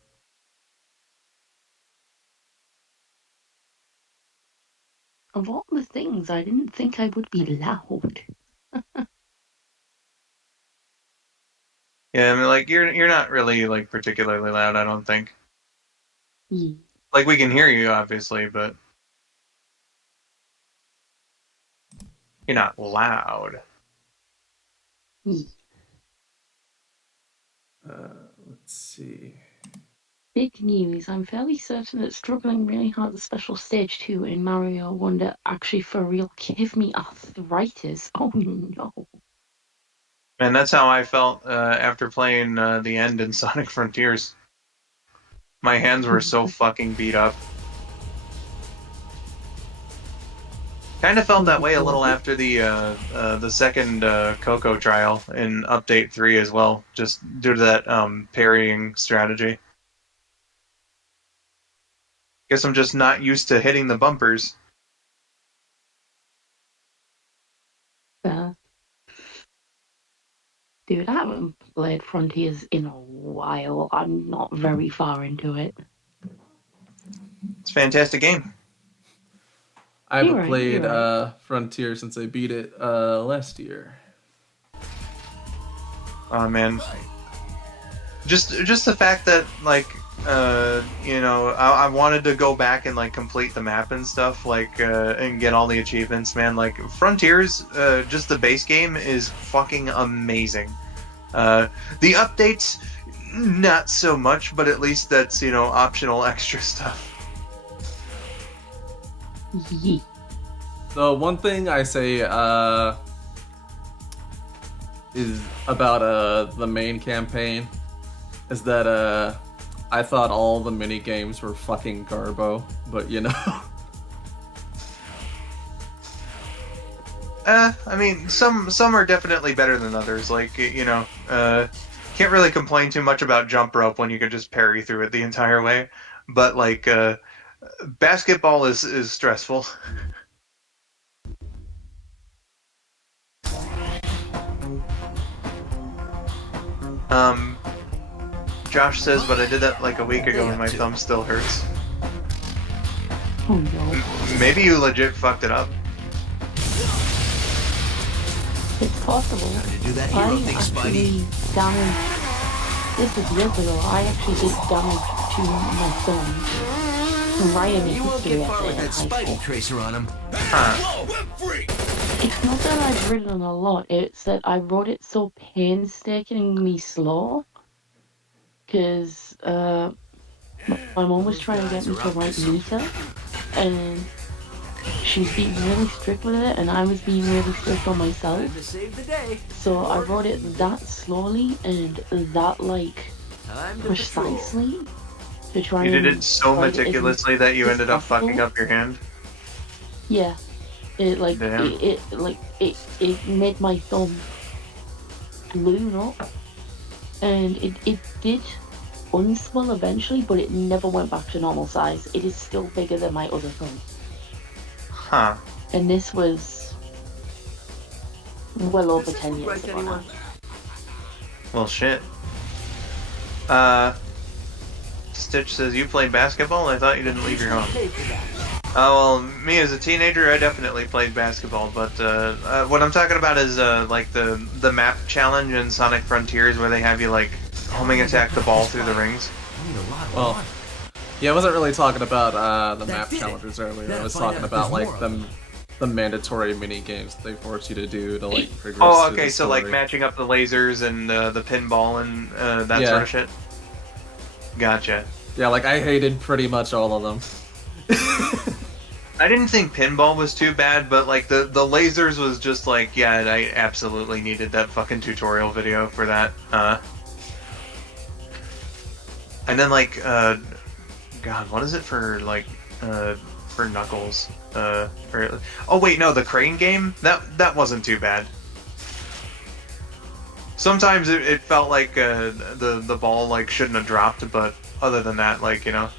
Of all the things, I didn't think I would be loud. Yeah, I mean, like you're not really like particularly loud, I don't think. Yeah. Like we can hear you, obviously, but you're not loud. Yeah. Let's see. Big news, I'm fairly certain that struggling really hard at Special Stage 2 in Mario Wonder actually for real gave me arthritis. Oh no. And that's how I felt after playing the end in Sonic Frontiers. My hands were so fucking beat up. Kind of felt that way a little after the second Coco trial in Update 3 as well, just due to that parrying strategy. Guess I'm just not used to hitting the bumpers. Dude, I haven't played Frontiers in a while. I'm not very far into it. It's a fantastic game. I haven't played Frontier since I beat it last year. Oh man. Just the fact that like you know, I wanted to go back and like complete the map and stuff, like and get all the achievements, man. Like Frontiers, just the base game is fucking amazing. The updates, not so much, but at least that's, you know, optional extra stuff. Yeah. So one thing I say is about the main campaign is that I thought all the mini games were fucking garbo, but you know. I mean, some are definitely better than others. Like, you know, can't really complain too much about jump rope when you can just parry through it the entire way. But like, basketball is stressful. Josh says, but I did that like a week ago and my thumb still hurts. Oh no. Maybe you legit fucked it up. It's possible. Do that hero thing, Spidey. This was years ago. I actually did damage to my thumb. Right in the You won't history get far of with that high Spidey school. tracer on him. It's not that I've ridden a lot, it's that I rode it so painstakingly slow. Because my mom was trying to get me to write meter, and she was being really strict with it, and I was being really strict on myself. Time to save the day. So I wrote it that slowly and that like Time to precisely to try. You did and it so write it meticulously that you ended up fucking up your hand. Yeah, it like Damn. it made my thumb balloon up, and it did unswell eventually, but it never went back to normal size. It is still bigger than my other thumb. Huh. And this was well over 10 years ago now. Well, shit. Stitch says, you played basketball? I thought you didn't leave your home. Well, me as a teenager, I definitely played basketball, but what I'm talking about is like the map challenge in Sonic Frontiers where they have you like homing attack the ball through the rings. Well, yeah, I wasn't really talking about the map challenges earlier. I was talking about like the mandatory mini games they force you to do to like progress. Oh, through okay, the so like story. matching up the lasers and the pinball and that Yeah. sort of shit. Gotcha. Yeah, like I hated pretty much all of them. I didn't think pinball was too bad, but like the lasers was just like, yeah, I absolutely needed that fucking tutorial video for that. And then like God, what is it for like for Knuckles? Oh wait, no, the crane game? That wasn't too bad. Sometimes it felt like the ball like shouldn't have dropped, but other than that, like, you know,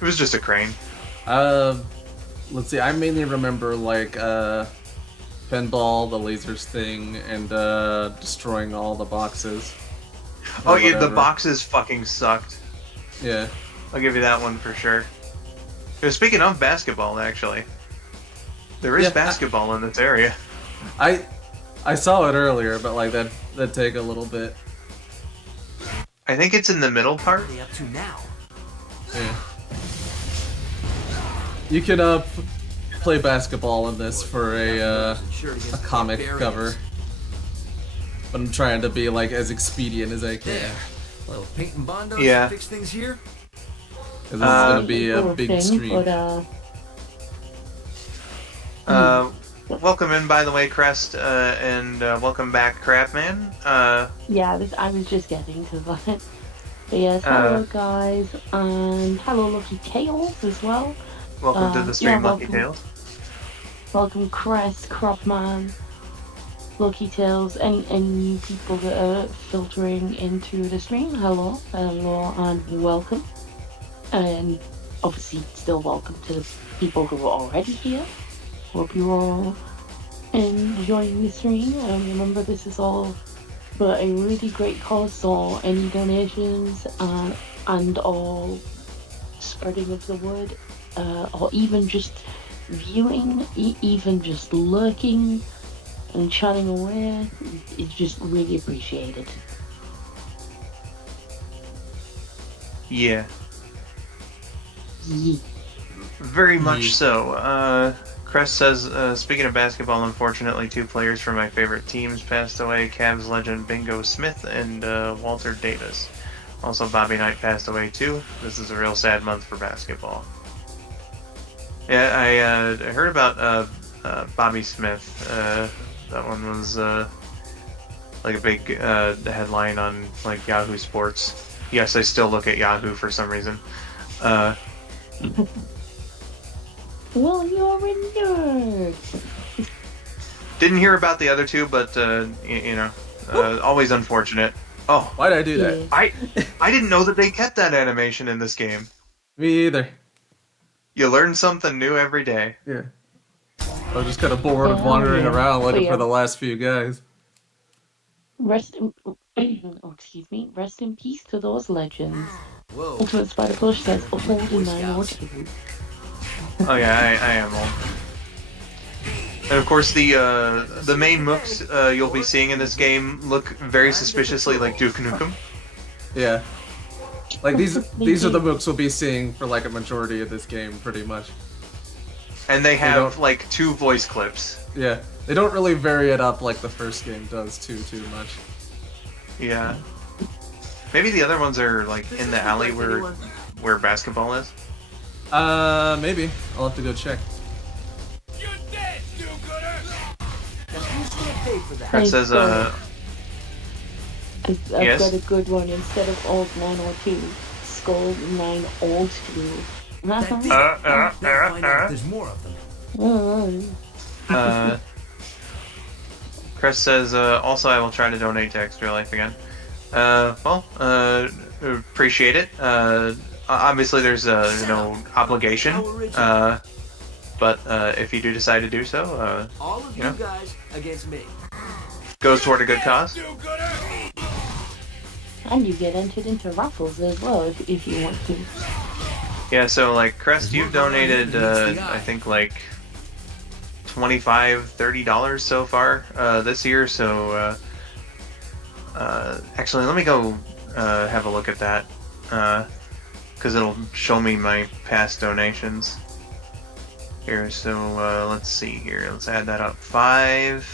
it was just a crane. Let's see. I mainly remember like pinball, the lasers thing, and destroying all the boxes. Oh yeah, the boxes fucking sucked. Yeah. I'll give you that one for sure. Speaking of basketball, actually, there is basketball in this area. I saw it earlier, but like that'd take a little bit. I think it's in the middle part. What are they up to now? Yeah. You can play basketball in this for a comic cover. But I'm trying to be like as expedient as I can. There. Little paint and Bondo Yeah. fix things here. 'Cause this is gonna be a big stream. Welcome in, by the way, Crest, and welcome back, Crapman. Yeah, I was just getting to that. But yes, hello guys, and hello Lucky Tails as well. Welcome to the stream, Lucky welcome. Tails. Welcome Crest, Cropman, Lucky Tails, any new people that are filtering into the stream. Hello, and welcome. And obviously still welcome to the people who are already here. Hope you're all enjoying the stream. Remember, this is all for a really great cause, so any donations and all spreading of the word, or even just viewing, even just lurking and chatting away, is just really appreciated. Yeah. Very much so. Crest says, speaking of basketball, unfortunately, 2 players from my favorite teams passed away. Cavs legend Bingo Smith and Walter Davis. Also, Bobby Knight passed away too. This is a real sad month for basketball. Yeah, I heard about Bobby Smith. That one was like a big headline on like Yahoo Sports. Yes, I still look at Yahoo for some reason. Well, you're a nerd. Didn't hear about the other 2, but you know, always unfortunate. Oh, why did I do that? I didn't know that they kept that animation in this game. Me either. You learn something new every day. Yeah. I was just kind of bored of wandering around looking for the last few guys. Rest in peace to those legends. Whoa. Ultimate Spider Push says old in 902. Oh yeah, I am old. And of course, the main mooks you'll be seeing in this game look very suspiciously like Duke Nukem. Yeah. Like these are the mooks we'll be seeing for like a majority of this game, pretty much. And they have like 2 voice clips. Yeah, they don't really vary it up like the first game does too much. Yeah. Maybe the other ones are like in the alley where basketball is. Maybe. I'll have to go check. You're dead, do-gooder! Now who's gonna pay for that? That says I've yes? got a good one. Instead of old 902, skull902. There's more of them. Chris says, also I will try to donate to Extra Life again. Well, appreciate it. Obviously there's no obligation, but if you do decide to do so, All of you guys against me. Goes toward a good cause. And you get entered into raffles as well if you want to. Yeah, so like Crest, you've donated I think like $25, $30 so far this year. So actually, let me go have a look at that because it'll show me my past donations here. So let's see here. Let's add that up. 5,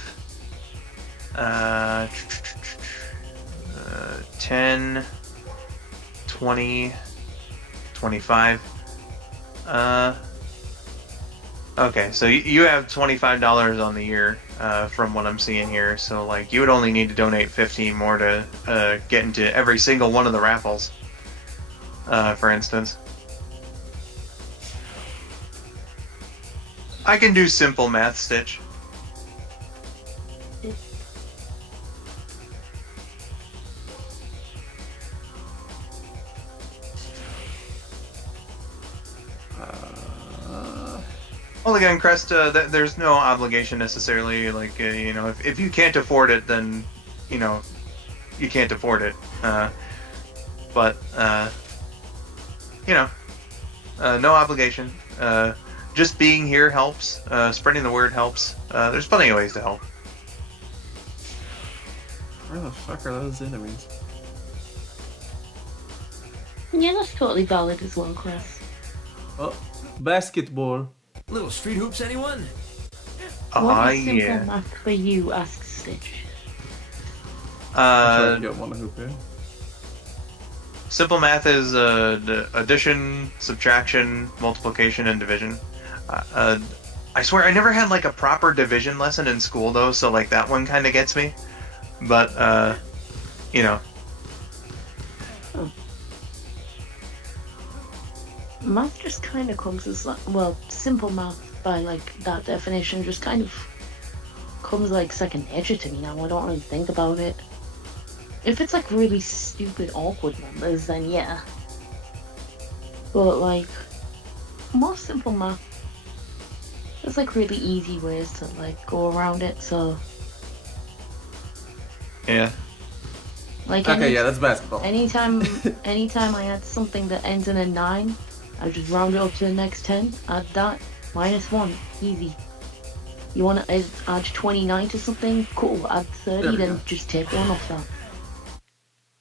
10, 20, 25. Okay, so you have $25 on the year from what I'm seeing here. So like you would only need to donate 15 more to get into every single one of the raffles, for instance. I can do simple math, Stitch. Well, again, Crest, there's no obligation necessarily. Like, you know, if you can't afford it, then, you know, you can't afford it. But you know, no obligation. Just being here helps. Spreading the word helps. There's plenty of ways to help. Where the fuck are those enemies? Yeah, that's totally valid as well, Chris. Oh, basketball. Little street hoops, anyone? What is simple Yeah. math for you? Asks Stitch. I'm trying to get one hoop in. Simple math is addition, subtraction, multiplication, and division. I swear I never had like a proper division lesson in school though, so like that one kind of gets me. But you know. Math just kind of comes as like, well, simple math by like that definition just kind of comes like second nature to me now. I don't really think about it. If it's like really stupid, awkward numbers, then yeah. But like, more simple math, there's like really easy ways to like go around it, so. Yeah. Like Okay, yeah, that's basketball. Anytime I add something that ends in a 9, I just round it up to the next 10, add that, -1, easy. You want to add 29 to something? Cool, add 30, then just take 1 off that.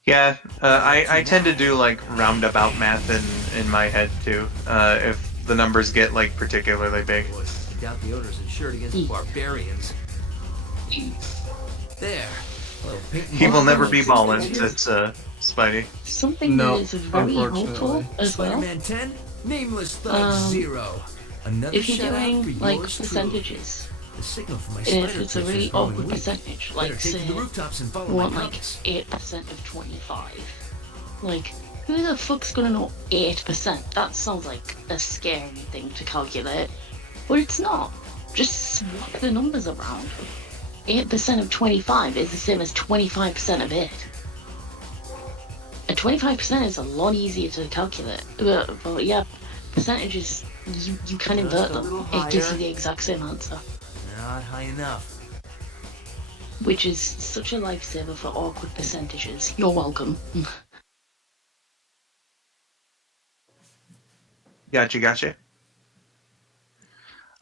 Yeah, I tend to do like roundabout math in my head too. If the numbers get like particularly big. Boy, I doubt the owner's insured against barbarians. There. He will never be ballin', says Spidey. Something that is very helpful as well. Spider-Man 10, Nameless Thug 0. Another If you're shout-out doing for like yours percentages, The signal for my and if spider it's a picture really is growing awkward weak. percentage, Better like take say to the rooftops and follow you my want like compass. 8% of 25, like who the fuck's gonna know 8%? That sounds like a scary thing to calculate, but it's not. Just swap the numbers around. 8% of 25 is the same as 25% of 8. And 25% is a lot easier to calculate. But yeah, percentages, you can invert them. It gives you the exact same answer. Not high enough. Which is such a lifesaver for awkward percentages. You're welcome. Gotcha.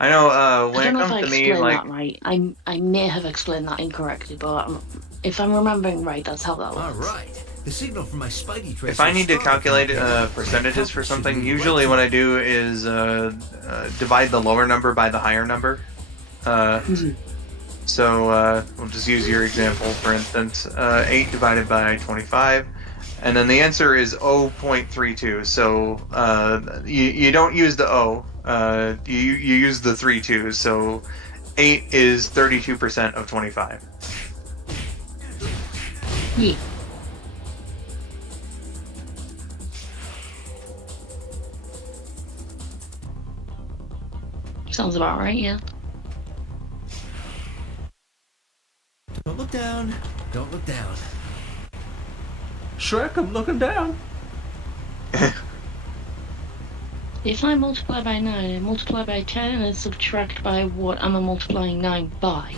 I know, when I don't it know if I comes to me, explained like... that right. I may have explained that incorrectly, but if I'm remembering right, that's how that works. Alright. The signal from my Spidey tracer If I need to is strong calculate enough percentages for should something, be usually right what I do is divide the lower number by the higher number. So we'll just use your example, for instance. 8 divided by 25. And then the answer is 0.32. So you don't use the O. You use the 3 2's. So 8 is 32% of 25. Yeah. Sounds about right, yeah. Don't look down. Don't look down. Shrek, I'm looking down. If I multiply by 9 and multiply by 10 and subtract by what am I multiplying 9 by?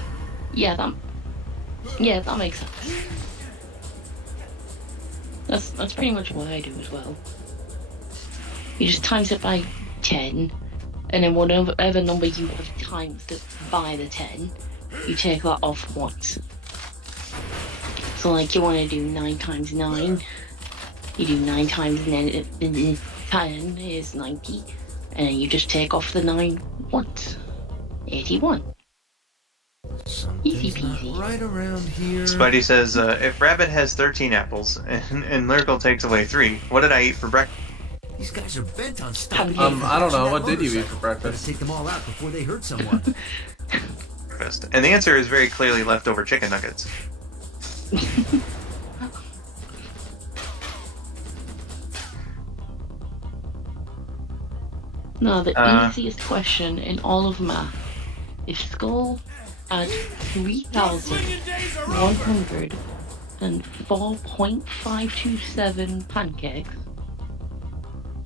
Yeah, that makes sense. That's pretty much what I do as well. You just times it by 10, and then whatever number you have times by the 10, you take that off once. So like you want to do 9 times 9, you do 9 times 10 is 90, and then you just take off the 9 once. 81. Easy peasy. Right around here. Spidey says, if Rabid has 13 apples and Lyrical takes away 3, what did I eat for breakfast? These guys are bent on stopping. I don't know. What did you eat for breakfast? Better take them all out before they hurt someone. And the answer is very clearly leftover chicken nuggets. No, the easiest question in all of math. If Skull had 3,104.527 pancakes,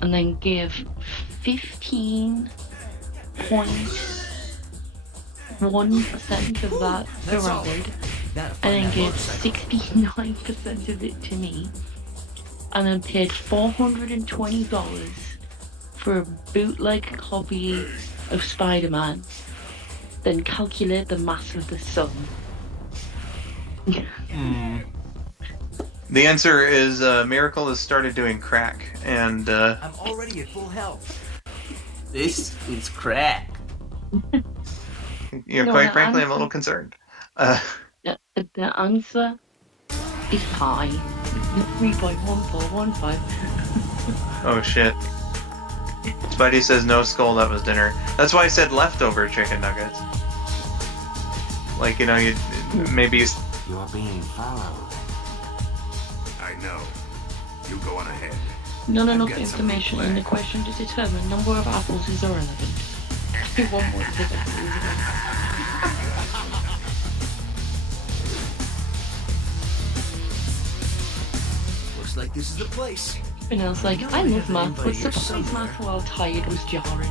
and then give 15.1% of that to Rabid, and then give 69% of it to me, and then paid $420 for a bootleg copy of Spider-Man, then calculate the mass of the sun. The answer is Miracle has started doing crack, and I'm already at full health. This is crack. Quite frankly, I'm a little concerned. The answer is pi. 3.1415. Oh shit. Spidey says no, Skull, that was dinner. That's why I said leftover chicken nuggets. Like, you maybe You're being followed. I know. You go on ahead. Not enough information in the question to determine number of apples is irrelevant. One word is Looks like this is the place. And I was like, I love math, but surprise math while tired was jarring.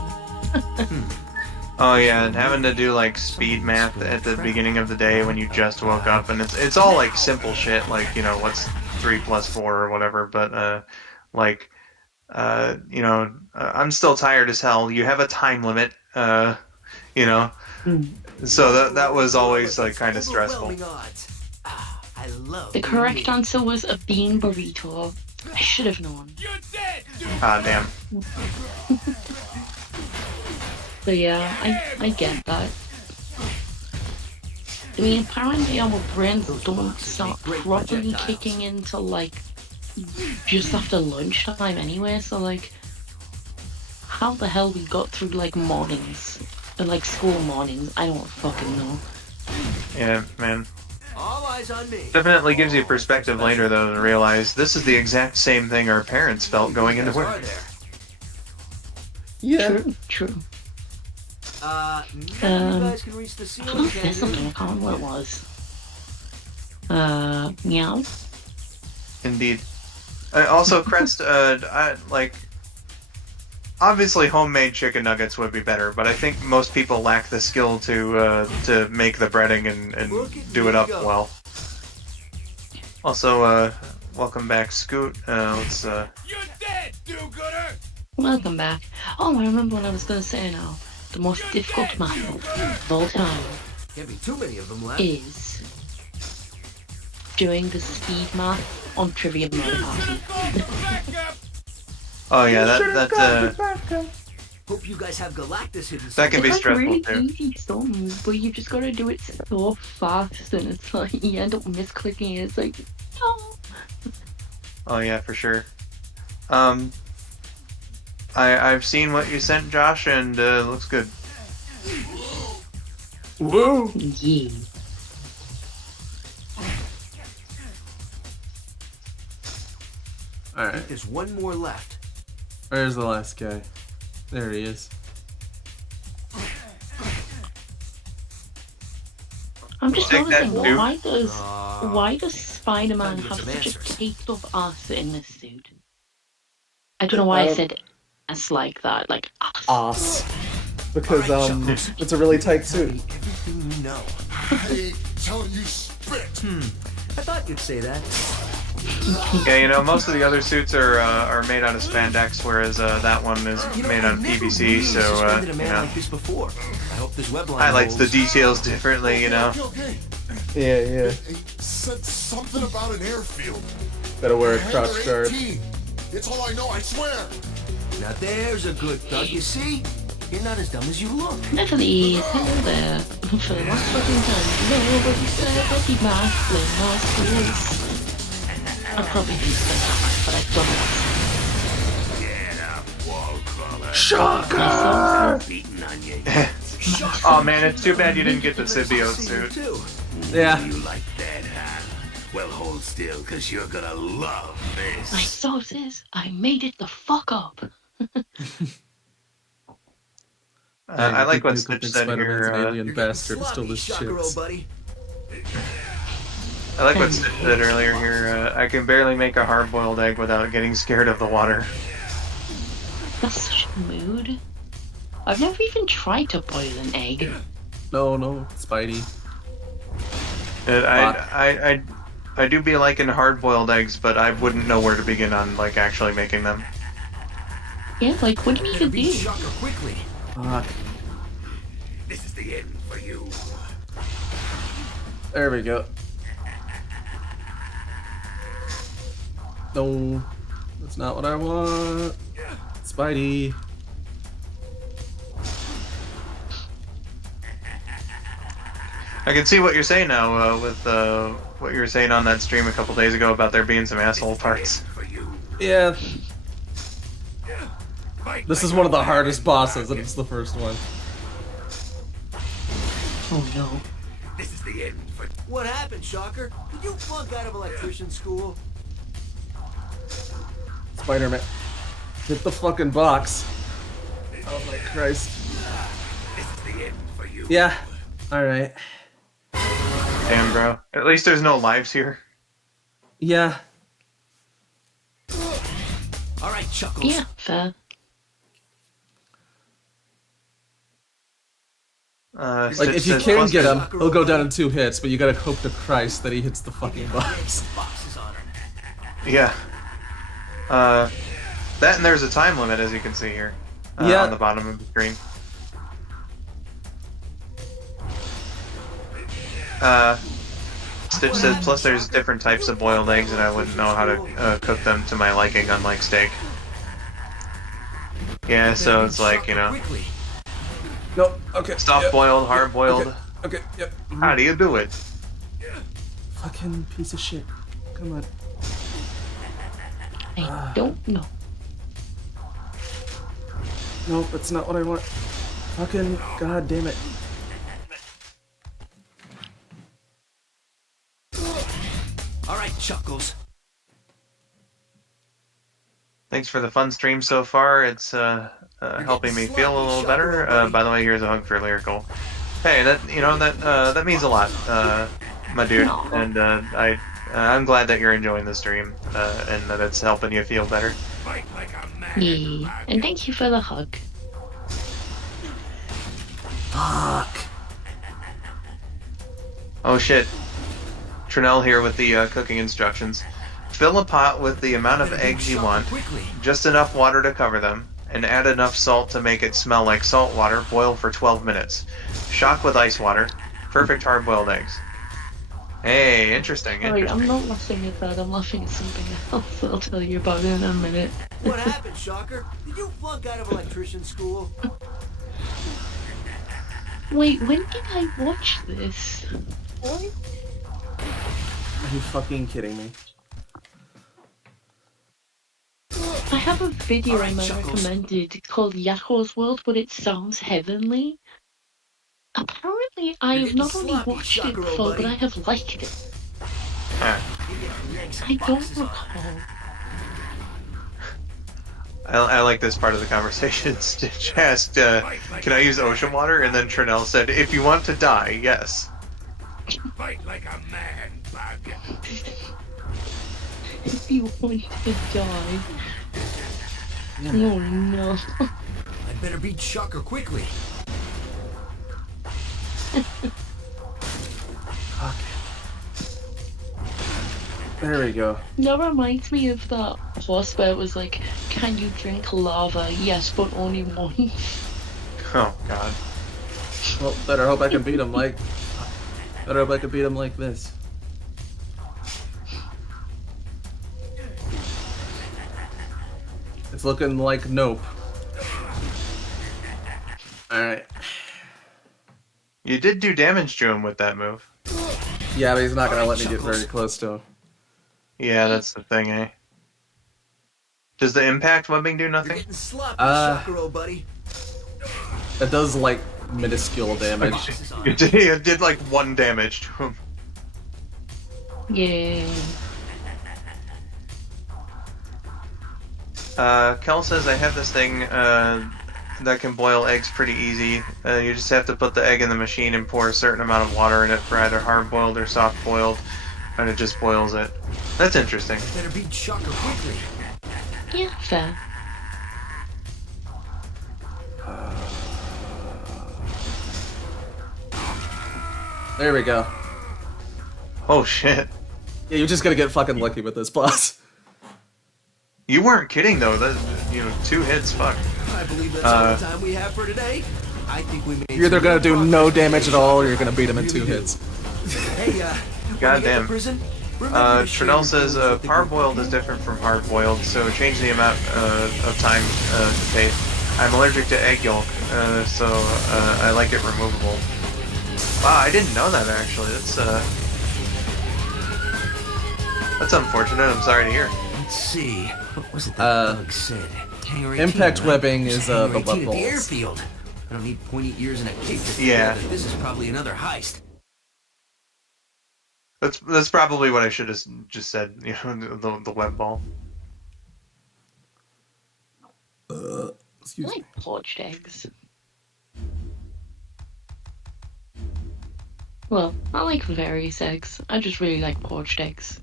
Oh yeah, and having to do like speed math at the beginning of the day when you just woke up, and it's all like simple shit, like what's 3 + 4 or whatever. But I'm still tired as hell. You have a time limit, so that was always like kind of stressful. The correct answer was a bean burrito. I should have known. Ah, damn. So yeah, I get that. I mean, apparently our brains don't start properly kicking into like just after lunchtime anyway, so like how the hell we got through like mornings and like school mornings, I don't fucking know. Yeah, man. All eyes on me. Definitely gives you perspective later though to realize this is the exact same thing our parents felt going into work. Yeah. True. You guys can reach the ceiling. There's something, I can't remember what it was. Meow? Indeed. Also, Crest, obviously homemade chicken nuggets would be better, but I think most people lack the skill to make the breading and do it up well. Also, welcome back, Scoot. Let's You're dead, do-gooder! Welcome back. Oh, I remember what I was going to say now. The most difficult math of all time Can't be too many of them left. is doing the speed math on Trivia Murder Party. Oh yeah, that Hope you guys have Galactus hidden. that can be It's like stressful really too. easy sums, but you just gotta do it so fast, and it's like you end up misclicking it. It's like, no. Oh yeah, for sure. I've seen what you sent, Josh, and looks good. Whoa! Yeah. Alright, There's one more left. where's the last guy? There he is. I'm just Take that, noticing, dude. why does Spider-Man Time to get have some such a answers. caked up ass in this suit? I don't know why I said ass like that, like ass. Ass. Because, it's a really tight suit. Everything you know. I ain't telling you spit. I thought you'd say that. Yeah, most of the other suits are made out of spandex, whereas that one is made out of PVC. So suspended a man like this before. I hope this web line highlights the holds. details differently. Okay. Yeah. He said something about an airfield. Better wear a Hangar crotch guard. 18. It's all I know, I swear. Now there's a good thug. You see? You're not as dumb as you look. Please, hello there. For the last fucking time, nobody said that he might play my schools. I probably didn't say that right, but I've done it. Shocker! Beating on you. Oh man, it's too bad you didn't get the symbiote suit. Yeah. You like that, huh? Well, hold still, cause you're gonna love My this. source is, I made it the fuck up. I like what People Stitch think said Spider-Man's here. an alien You're getting bastard who still sloppy, lives Shakuro, shits. buddy. I like what Stitch said earlier here. I can barely make a hard-boiled egg without getting scared of the water. That's such a mood. I've never even tried to boil an egg. No, Spidey. I do be liking hard-boiled eggs, but I wouldn't know where to begin on like actually making them. Yeah, like what do you even do? Shocker quickly. Fuck. This is the end for you. There we go. No, that's not what I want. Spidey. I can see what you're saying now with what you were saying on that stream a couple days ago about there being some asshole parts. Yeah. This is one of the hardest bosses, and it's the first one. Oh no. This is the end for What happened, Shocker? Did you flunk out of electrician school? Spider-Man. Hit the fucking box. Oh my Christ. this is the end for you. Yeah. Alright. Damn, bro. At least there's no lives here. Yeah. All right, Chuckles. Yeah, fair. Like, if you can get him, he'll go down in 2 hits, but you gotta hope to Christ that he hits the fucking box. Boxes on him. Yeah. That and there's a time limit, as you can see here. Yeah. On the bottom of the screen. Stitch says, plus there's different types of boiled eggs, and I wouldn't know how to cook them to my liking, unlike steak. Yeah, so it's like, you know, No, okay. soft-boiled, hard-boiled. Okay, yep. How do you do it? Fucking piece of shit. Come on. I don't know. Nope, that's not what I want. Fucking god damn it. All right, Chuckles. Thanks for the fun stream so far. It's helping me feel a little better. By the way, here's a hug for Lyrical. Hey, that means a lot, my dude. And I'm glad that you're enjoying the stream and that it's helping you feel better. Fight like a man. Yeah, and thank you for the hug. Fuck. Oh shit. Trinell here with the cooking instructions. Fill a pot with the amount of eggs you want, just enough water to cover them, and add enough salt to make it smell like salt water. Boil for 12 minutes. Shock with ice water. Perfect hard-boiled eggs. Hey, interesting. Alright, I'm not laughing at that, I'm laughing at something else. I'll tell you about it in a minute. What happened, Shocker? Did you flunk out of electrician school? Wait, when did I watch this? What? Are you fucking kidding me? I have a video I recommended called Yako's World, but it sounds heavenly. Apparently, I've not only watched it before, but I have liked it. I don't recall. I like this part of the conversation. Stitch asked, can I use ocean water? And then Trinell said, if you want to die, yes. Fight like a man, bug. If you want to die. Oh no. I better beat Shocker quickly. Fuck. There we go. That reminds me of that horse where it was like, can you drink lava? Yes, but only once. Oh god. Well, better hope I can beat him like... Better hope I can beat him like this. It's looking like nope. Alright. You did do damage to him with that move. Yeah, but he's not gonna let me get very close to him. Yeah, that's the thing, eh? Does the impact webbing do nothing? Getting sloppy, Shakuro, buddy. It does, like, minuscule damage. It did like 1 damage to him. Yeah. Kel says, I have this thing that can boil eggs pretty easy. You just have to put the egg in the machine and pour a certain amount of water in it for either hard-boiled or soft-boiled, and it just boils it. That's interesting. Better beat Shocker quickly. Yeah, fair. There we go. Oh shit. Yeah, you're just gonna get fucking lucky with this boss. You weren't kidding though. That, 2 hits. Fuck. I believe that's all the time we have for today. I think we made. You're either gonna do no damage at all, or you're gonna beat him in 2 hits. Hey, Goddamn. Trinell says parboiled is different from hard-boiled, so change the amount of time to take. I'm allergic to egg yolk, so I like it removable. Wow, I didn't know that actually. That's unfortunate. I'm sorry to hear. Let's see. What was it that Doug said? Hangar 18, Impact right? webbing is the Hangar 18 web at the balls. airfield. I don't need pointy ears and a cape to figure Yeah. out that this is probably another heist. That's probably what I should have just said. The web ball. I like poached eggs. Well, I like various eggs. I just really like poached eggs.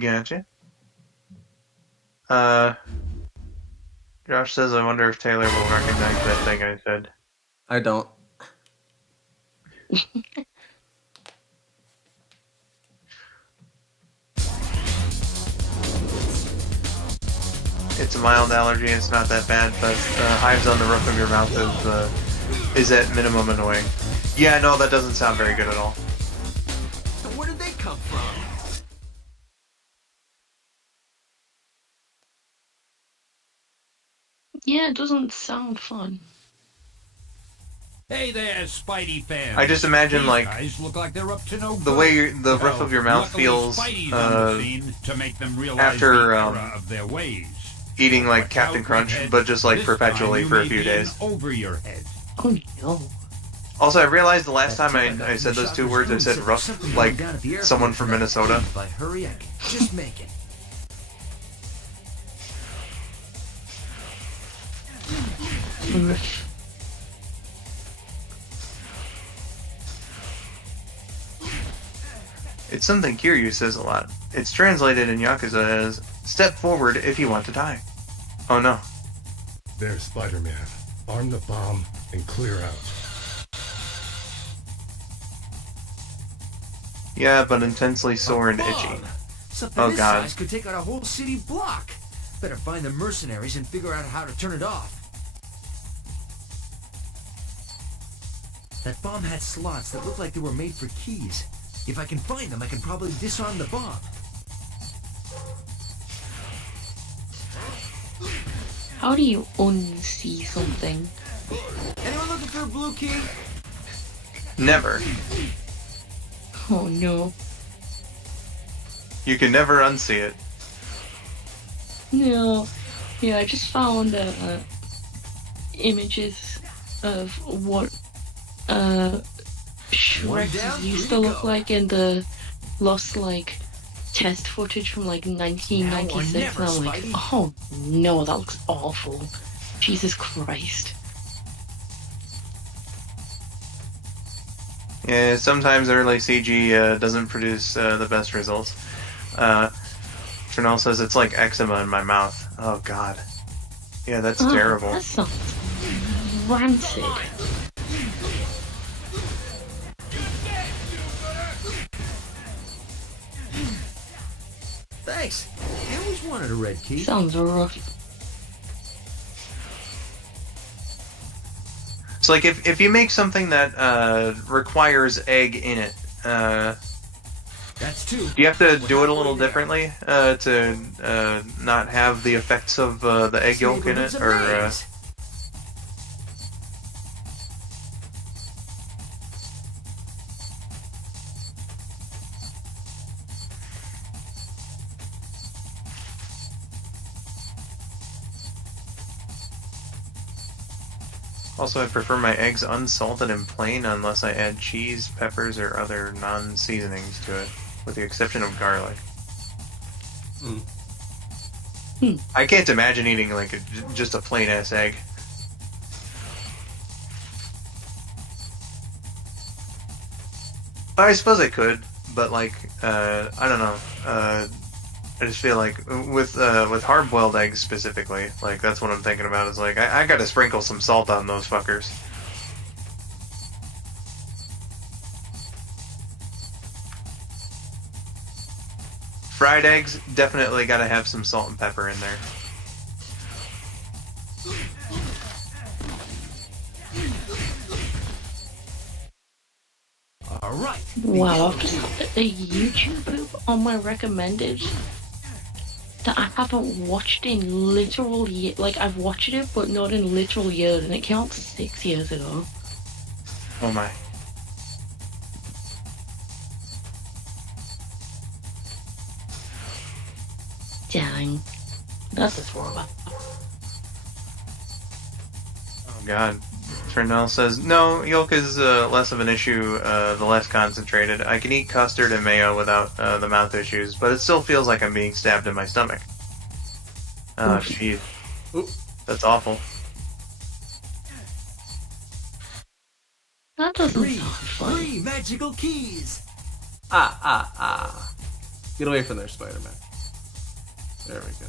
Gotcha. Josh says, I wonder if Taylor will recognize that thing I said. I don't. It's a mild allergy, it's not that bad, but hives on the roof of your mouth is at minimum annoying. Yeah, no, that doesn't sound very good at all. So where did they come from? Yeah, it doesn't sound fun. Hey there, Spidey fans. I just imagine, These like, guys look like they're up to no the good. way the roof Well, of your mouth luckily feels Spidey's on the scene to make them realize after the error of their ways. eating like Watch Captain out, Crunch, Redhead. but just like This perpetually time for you a may few be in days. over your head. Oh no. Also, I realized the last time I said those 2 words, I said rough, like someone from Minnesota. If I hurry, I can just make it. It's something Kiryu says a lot. It's translated in Yakuza as, step forward if you want to die. Oh no. There's Spider-Man. Arm the bomb and clear out. Yeah, but intensely sore and itchy. Bomb! Something Oh this god. size could take out a whole city block. Better find the mercenaries and figure out how to turn it off. That bomb had slots that looked like they were made for keys. If I can find them, I can probably disarm the bomb. How do you unsee something? Anyone looking for a blue key? Never. Oh no. You can never unsee it. No. Yeah, I just found images of what One Shrek down, used here to we look go. like in the lost test footage from 1996, Now or and I'm like, never, oh no, that looks awful. Jesus Christ. Yeah, sometimes early CG doesn't produce the best results. Trinell says it's like eczema in my mouth. Oh god. Yeah, that's terrible. That sounds rancid. Thanks. I always wanted a red key. Sounds rough. So like if you make something that requires egg in it, That's 2. do you have to do it a little differently to not have the effects of the egg yolk in it, or? Also, I prefer my eggs unsalted and plain unless I add cheese, peppers, or other non-seasonings to it, with the exception of garlic. I can't imagine eating like just a plain ass egg. I suppose I could, but like I don't know. I just feel like with hard-boiled eggs specifically, like that's what I'm thinking about. Is like I gotta sprinkle some salt on those fuckers. Fried eggs definitely gotta have some salt and pepper in there. All right. Wow, I've just got a YouTube poop on my recommended that I haven't watched in literal years. Like, I've watched it, but not in literal years, and it came out 6 years ago. Oh my. Dang. That's a throwback. Oh god. Fernell says, no, yolk is less of an issue, the less concentrated. I can eat custard and mayo without the mouth issues, but it still feels like I'm being stabbed in my stomach. Oh, jeez. That's awful. That doesn't sound fun. 3 magical keys. Get away from there, Spider-Man. There we go.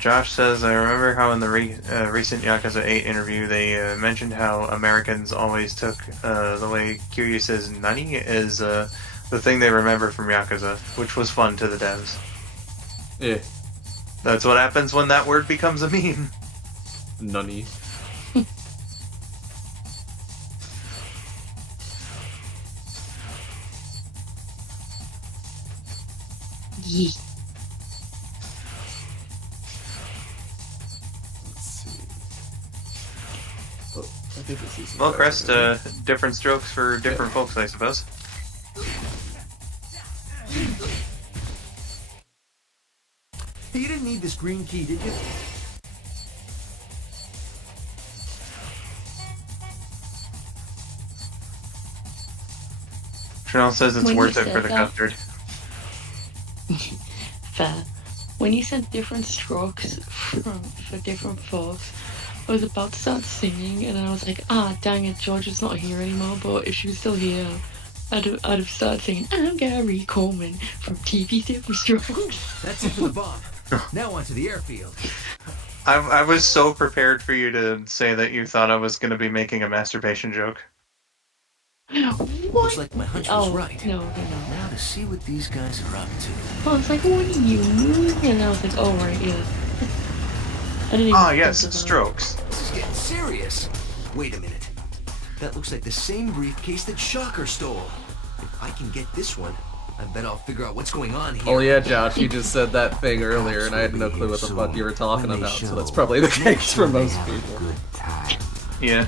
Josh says, I remember how in the recent Yakuza 8 interview they mentioned how Americans always took the way Kiryu says nani as the thing they remember from Yakuza, which was fun to the devs. Yeah. That's what happens when that word becomes a meme. Nani. Yee. Well, Crest, different strokes for different folks, I suppose. Hey, you didn't need this green key, did you? Chanel says it's When worth you it for said the that- custard. Fair. When you said different strokes for different folks, I was about to start singing, and I was like, dang it, George is not here anymore, but if she was still here, I'd have started singing, I'm Gary Coleman from TV Different Strokes. That's it for the bomb. Now onto the airfield. I was so prepared for you to say that you thought I was going to be making a masturbation joke. Looks like my hunch was right. No. Now to see what these guys are up to. I was like, what do you mean? And I was like, oh, right, yeah. I didn't even Yes, think of that. strokes. This is getting serious. Wait a minute. That looks like the same briefcase that Shocker stole. If I can get this one, I bet I'll figure out what's going on here. Oh yeah, Josh, you just said that thing earlier, and I had no clue what the fuck you were talking about, so that's probably the case for most people. Yeah.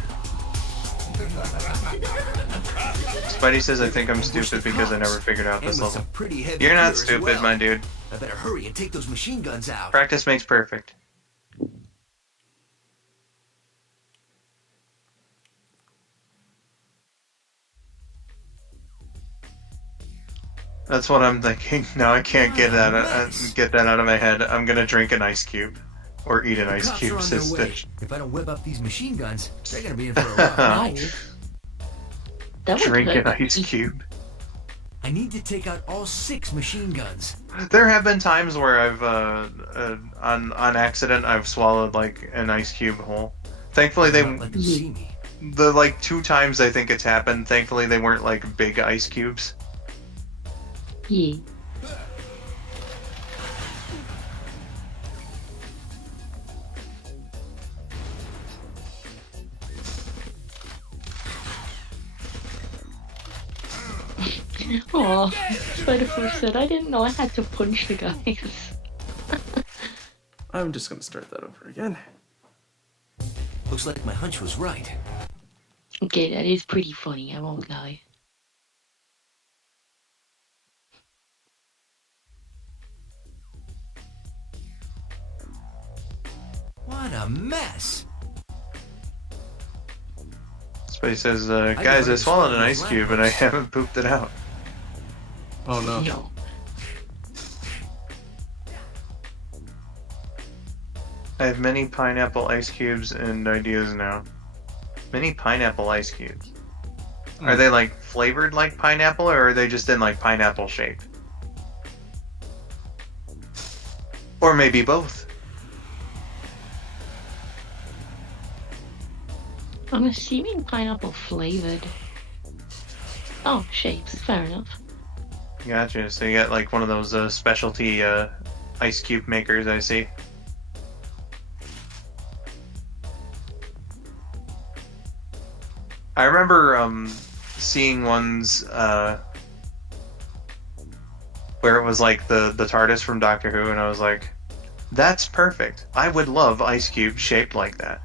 Spidey says I think I'm stupid because I never figured out this level. You're not stupid, my dude. I better hurry and take those machine guns out. Practice makes perfect. That's what I'm thinking. No, I can't get that out of my head. I'm gonna drink an ice cube, or eat an ice Cops cube. are on their Says way. Stitch. If I don't whip up these machine guns, they're gonna be in for a ride. That was Drink an good. ice cube. I need to take out all 6 machine guns. There have been times where I've on accident I've swallowed like an ice cube whole. Thankfully they Let them see me. the like 2 times I think it's happened. Thankfully they weren't like big ice cubes. Yeah. Aw, Spider-Force said, I didn't know I had to punch the guys. I'm just gonna start that over again. Looks like my hunch was right. Okay, that is pretty funny, I won't lie. What a mess. Spidey says, guys, I swallowed an ice cube and I haven't pooped it out. Oh no. No. I have many pineapple ice cubes and ideas now. Many pineapple ice cubes. Are they like flavored like pineapple, or are they just in like pineapple shape? Or maybe both. I'm assuming pineapple flavored. Oh, shapes. Fair enough. Gotcha. So you got like one of those specialty ice cube makers, I see. I remember seeing ones where it was like the TARDIS from Doctor Who, and I was like, that's perfect. I would love ice cubes shaped like that.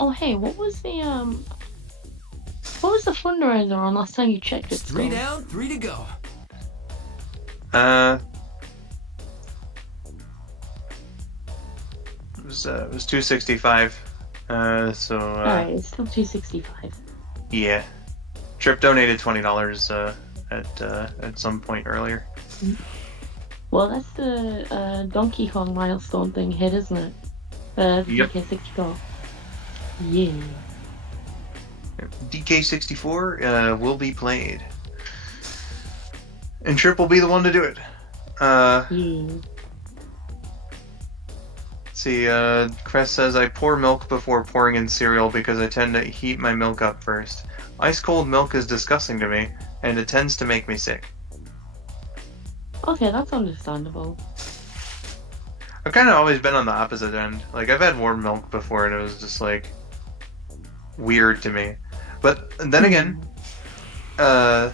Oh, hey, what was the fundraiser on last time you checked it? 3 down, 3 to go. It was 265. Alright, it's still 265. Yeah. Trip donated $20 at some point earlier. Well, that's the Donkey Kong milestone thing hit, isn't it? Yep. DK64. Yeah. DK64 will be played. And Trip will be the one to do it. Yeah. See, Crest says, I pour milk before pouring in cereal because I tend to heat my milk up first. Ice cold milk is disgusting to me, and it tends to make me sick. Okay, that's understandable. I've kind of always been on the opposite end. Like, I've had warm milk before, and it was just, like, weird to me. But then again, I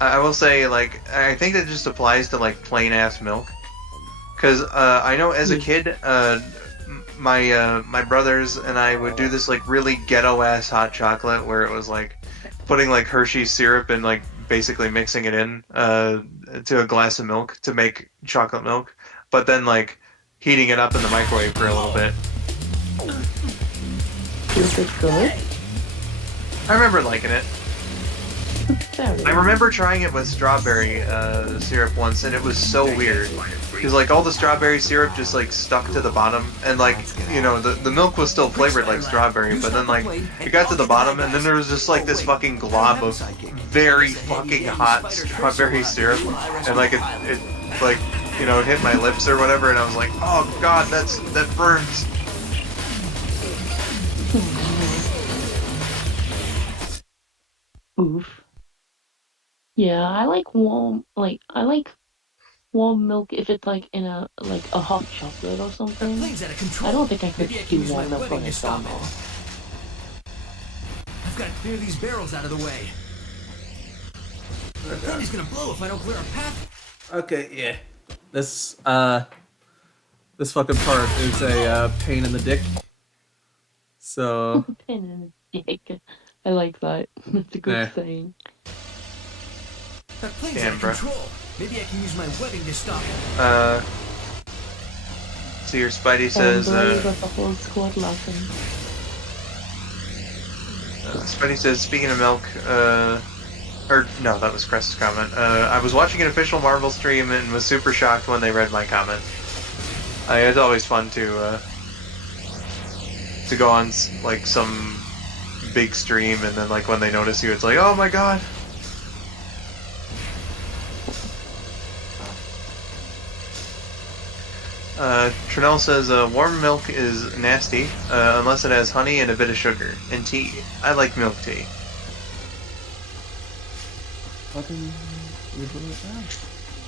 will say, like, I think that just applies to, like, plain-ass milk. Because I know as a kid, my brothers and I would do this, like, really ghetto-ass hot chocolate where it was, like, putting, like, Hershey's syrup and, like, basically mixing it in to a glass of milk to make chocolate milk. But then, like, heating it up in the microwave for a little bit. Feels it good? I remember liking it. I remember trying it with strawberry syrup once, and it was so weird. Because, like, all the strawberry syrup just, like, stuck to the bottom, and, like, you know, the milk was still flavored like strawberry, but then, like, it got to the bottom, and then there was just, like, this fucking glob of very fucking hot strawberry syrup, and, like, it like, you know, it hit my lips or whatever, and I was like, oh god, that burns. Oof. Yeah, I like warm milk if it's like in a hot chocolate or something. I don't think I could do warm milk on its own. I've got to clear these barrels out of the way. The plane is gonna blow if I don't clear a path. Okay, yeah. This fucking part is a pain in the dick. So. Pain in the dick. I like that. That's a good saying. That plane's out of control. Maybe I can use my webbing to stop it. So your Spidey says, Spidey says, speaking of milk, or no, that was Crest's comment. I was watching an official Marvel stream and was super shocked when they read my comment. It's always fun to go on like some big stream, and then like when they notice you, it's like, oh my god. Trinell says, warm milk is nasty, unless it has honey and a bit of sugar. And tea. I like milk tea.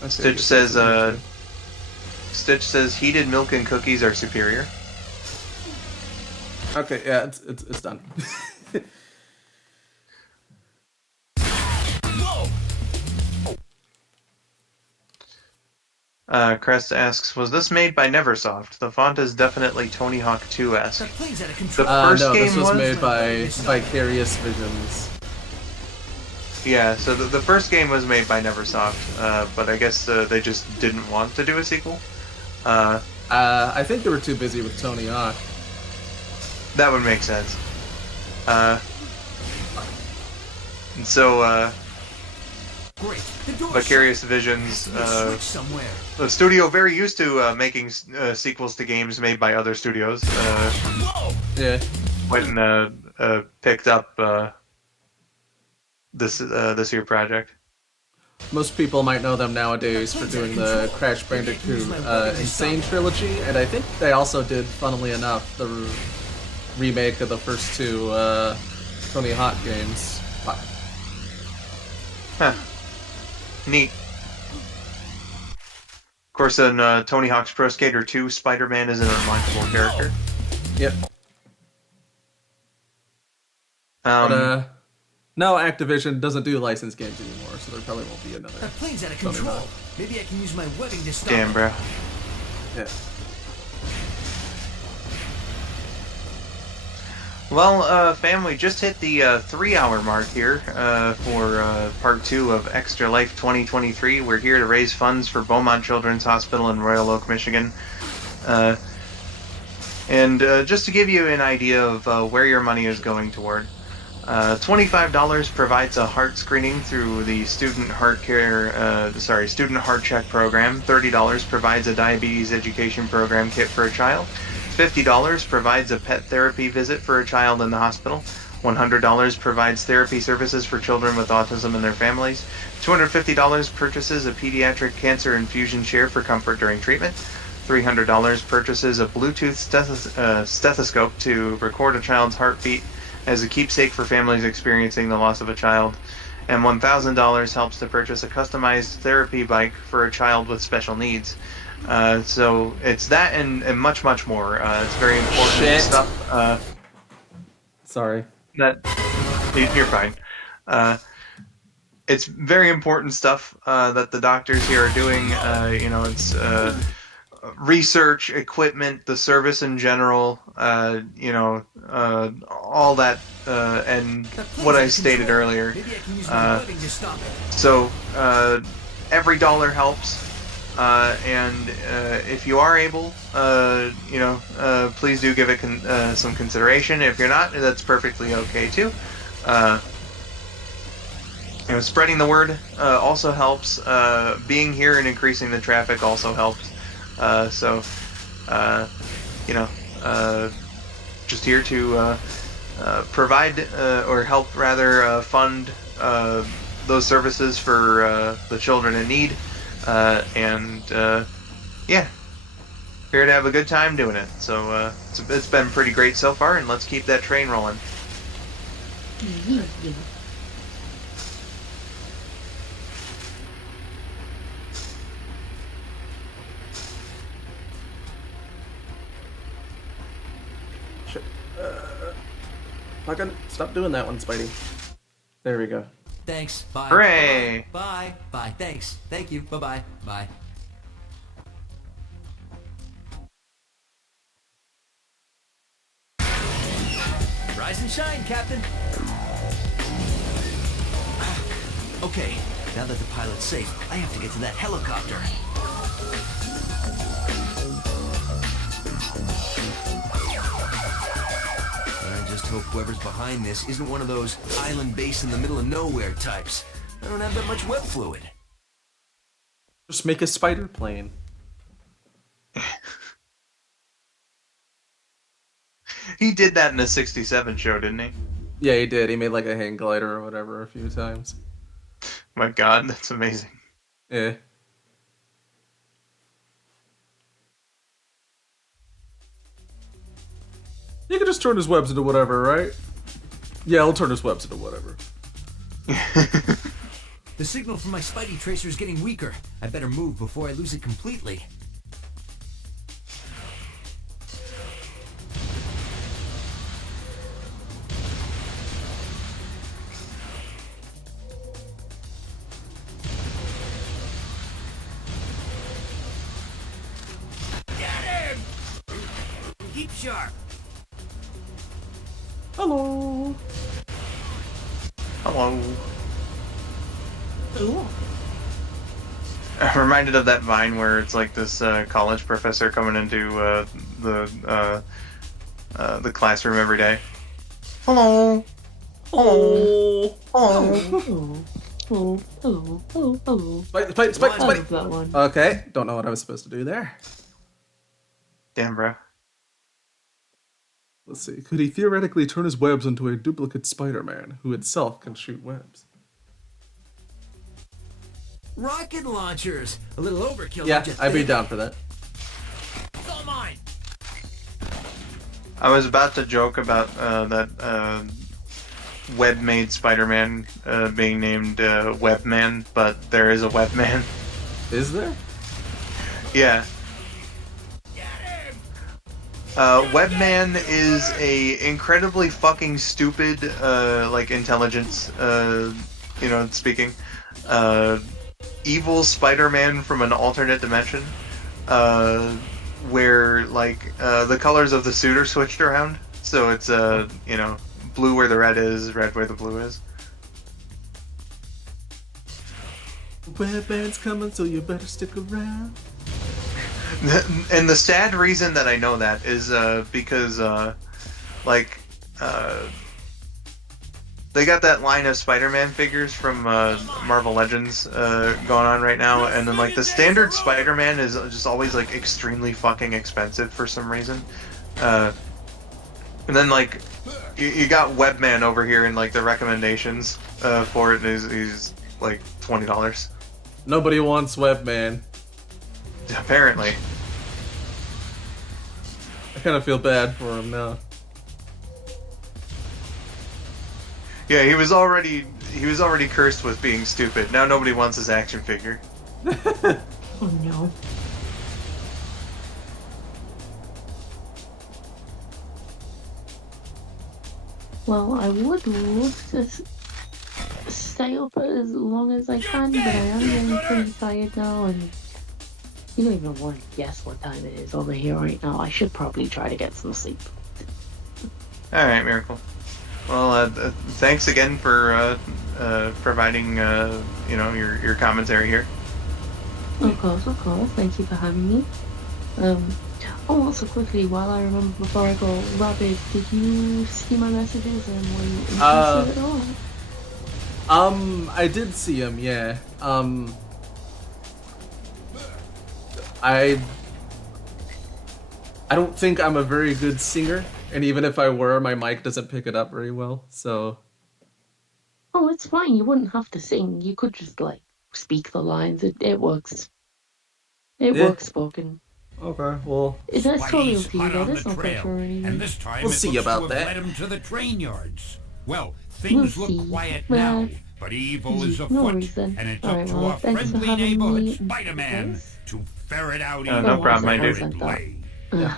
Stitch says, heated milk and cookies are superior. Okay, yeah, it's done. Crest asks, was this made by Neversoft? The font is definitely Tony Hawk 2-esque. That plane's out of The control. first no, game this was made by Vicarious Visions. Yeah, so the first game was made by Neversoft, but I guess they just didn't want to do a sequel. I think they were too busy with Tony Hawk. That would make sense. So, Great. The door's Vicarious shut. Visions, Has to be a switch somewhere. the studio very used to making sequels to games made by other studios. Whoa! Yeah. Went and picked up this year project. Most people might know them nowadays for doing the Crash Bandicoot Insane trilogy, and I think they also did, funnily enough, the remake of the first two Tony Hawk games. Huh. Neat. Of course, in Tony Hawk's Pro Skater 2, Spider-Man is an unlikable character. Yep. But, no, Activision doesn't do licensed games anymore, so there probably won't be another. That plane's out of control. Maybe I can use my webbing to stop Damn, it. bro. Yeah. Well, fam, we just hit the 3-hour mark here for part 2 of Extra Life 2023. We're here to raise funds for Beaumont Children's Hospital in Royal Oak, Michigan. And just to give you an idea of where your money is going toward, $25 provides a heart screening through the Student Heart Check program. $30 provides a diabetes education program kit for a child. $50 provides a pet therapy visit for a child in the hospital. $100 provides therapy services for children with autism and their families. $250 purchases a pediatric cancer infusion chair for comfort during treatment. $300 purchases a Bluetooth stethoscope to record a child's heartbeat as a keepsake for families experiencing the loss of a child. And $1,000 helps to purchase a customized therapy bike for a child with special needs. So it's that and much, much more. It's very important stuff. Sorry. You're fine. It's very important stuff that the doctors here are doing. It's research, equipment, the service in general, all that, and what I stated earlier. So every dollar helps. And if you are able, please do give it some consideration. If you're not, that's perfectly okay too. Spreading the word also helps. Being here and increasing the traffic also helps. Just here to provide or help rather fund those services for the children in need. Here to have a good time doing it. So it's been pretty great so far, and let's keep that train rolling. Shit. Fucking stop doing that one, Spidey. There we go. Thanks. Bye. Hooray! Bye. Bye. Thanks. Thank you. Bye-bye. Bye. Rise and shine, Captain. Okay, now that the pilot's safe, I have to get to that helicopter. I just hope whoever's behind this isn't one of those island base in the middle of nowhere types. I don't have that much web fluid. Just make a spider plane. He did that in the 67 show, didn't he? Yeah, he did. He made like a hang glider or whatever a few times. My God, that's amazing. Yeah. You can just turn his webs into whatever, right? Yeah, I'll turn his webs into whatever. The signal from my Spidey tracer is getting weaker. I better move before I lose it completely. sharp. Hello. Hello. Ooh. I'm reminded of that Vine where it's like this college professor coming into the classroom every day. Hello. Hello. Hello. Hello. Hello. Spike. I love that one. Okay, don't know what I was supposed to do there. Damn, bro. Let's see. Could he theoretically turn his webs into a duplicate Spider-Man, who itself can shoot webs? Rocket launchers. A little overkill. Yeah, don't you I'd be think? down for that. It's all mine. I was about to joke about that web-made Spider-Man being named Webman, but there is a Webman. Is there? Yeah. Webman is a incredibly fucking stupid, like, intelligence, speaking. Evil Spider-Man from an alternate dimension, where, like, the colors of the suit are switched around. So it's, blue where the red is, red where the blue is. Webman's coming, so you better stick around. And the sad reason that I know that is because they got that line of Spider-Man figures from Marvel Legends going on right now, and then like the standard Spider-Man is just always like extremely fucking expensive for some reason. And then like you got Webman over here, and like the recommendations for it is he's like $20. Nobody wants Webman. Apparently. I kind of feel bad for him now. Yeah, he was already cursed with being stupid. Now nobody wants his action figure. Oh no. Well, I would love to stay up as long as I can, but I am getting pretty tired now, and you don't even want to guess what time it is over here right now. I should probably try to get some sleep. Alright, Miracle. Well, thanks again for providing, your commentary here. Of course. Thank you for having me. Also quickly, while I remember before I go, Rabid, did you see my messages and were you interested at all? I did see him, yeah. I don't think I'm a very good singer, and even if I were, my mic doesn't pick it up very well, so... Oh, it's fine. You wouldn't have to sing. You could just, like, speak the lines. It works. It works spoken. Okay, well... That's totally up to you, hot though. on There's the no trail, pressure or anything. and this time We'll it see looks about to have that. led him to the train yards. Well, We'll things look see. quiet Well, now, but evil is no afoot, worries then. and it's Alright, up to well, a thanks for friendly having neighborhood me. Spider-Man to ferret out No evil problem, I where do. it lay. This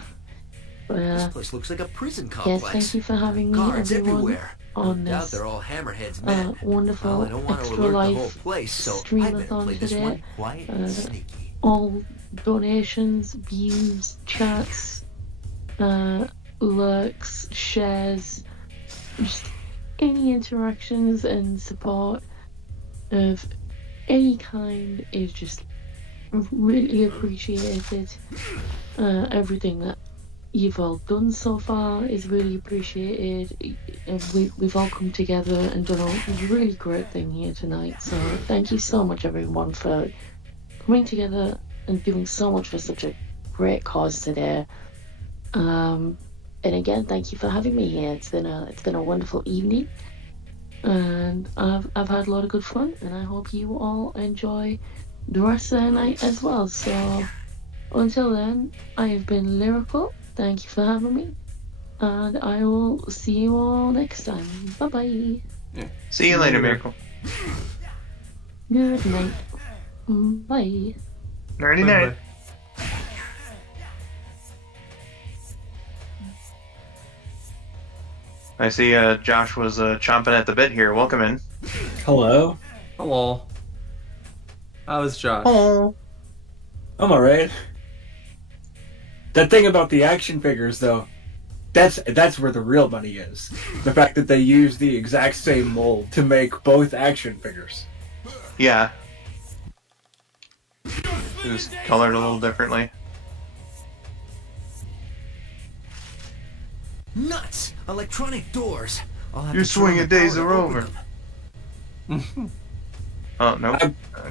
Well, place looks like a prison yes, complex. thank you for having me, Guards everyone, everywhere. on No doubt this they're all Hammerhead's men. wonderful Well, I don't want to Extra alert the whole Life place, so I better streamathon play this today. one quiet and sneaky. All donations, views, chats, lurks, shares, just any interactions and support of any kind is just really appreciated. Everything that you've all done so far is really appreciated. We've all come together and done a really great thing here tonight, so thank you so much everyone for coming together and doing so much for such a great cause today. And again, thank you for having me here. It's been a wonderful evening, and I've had a lot of good fun, and I hope you all enjoy the rest of the night as well. So until then, I have been Lyrical. Thank you for having me, and I will see you all next time. Bye bye. See you later, Miracle. Good night. Bye. Nerdy night. I see Josh was chomping at the bit here. Welcome in. Hello. Hello. How is Josh? Hello. I'm alright. That thing about the action figures, though, That's where the real money is. The fact that they use the exact same mold to make both action figures. Yeah. It was colored a little differently. Nuts! Electronic doors. I'll have Your to turn on swinging the days power are to over. open them. Oh, no.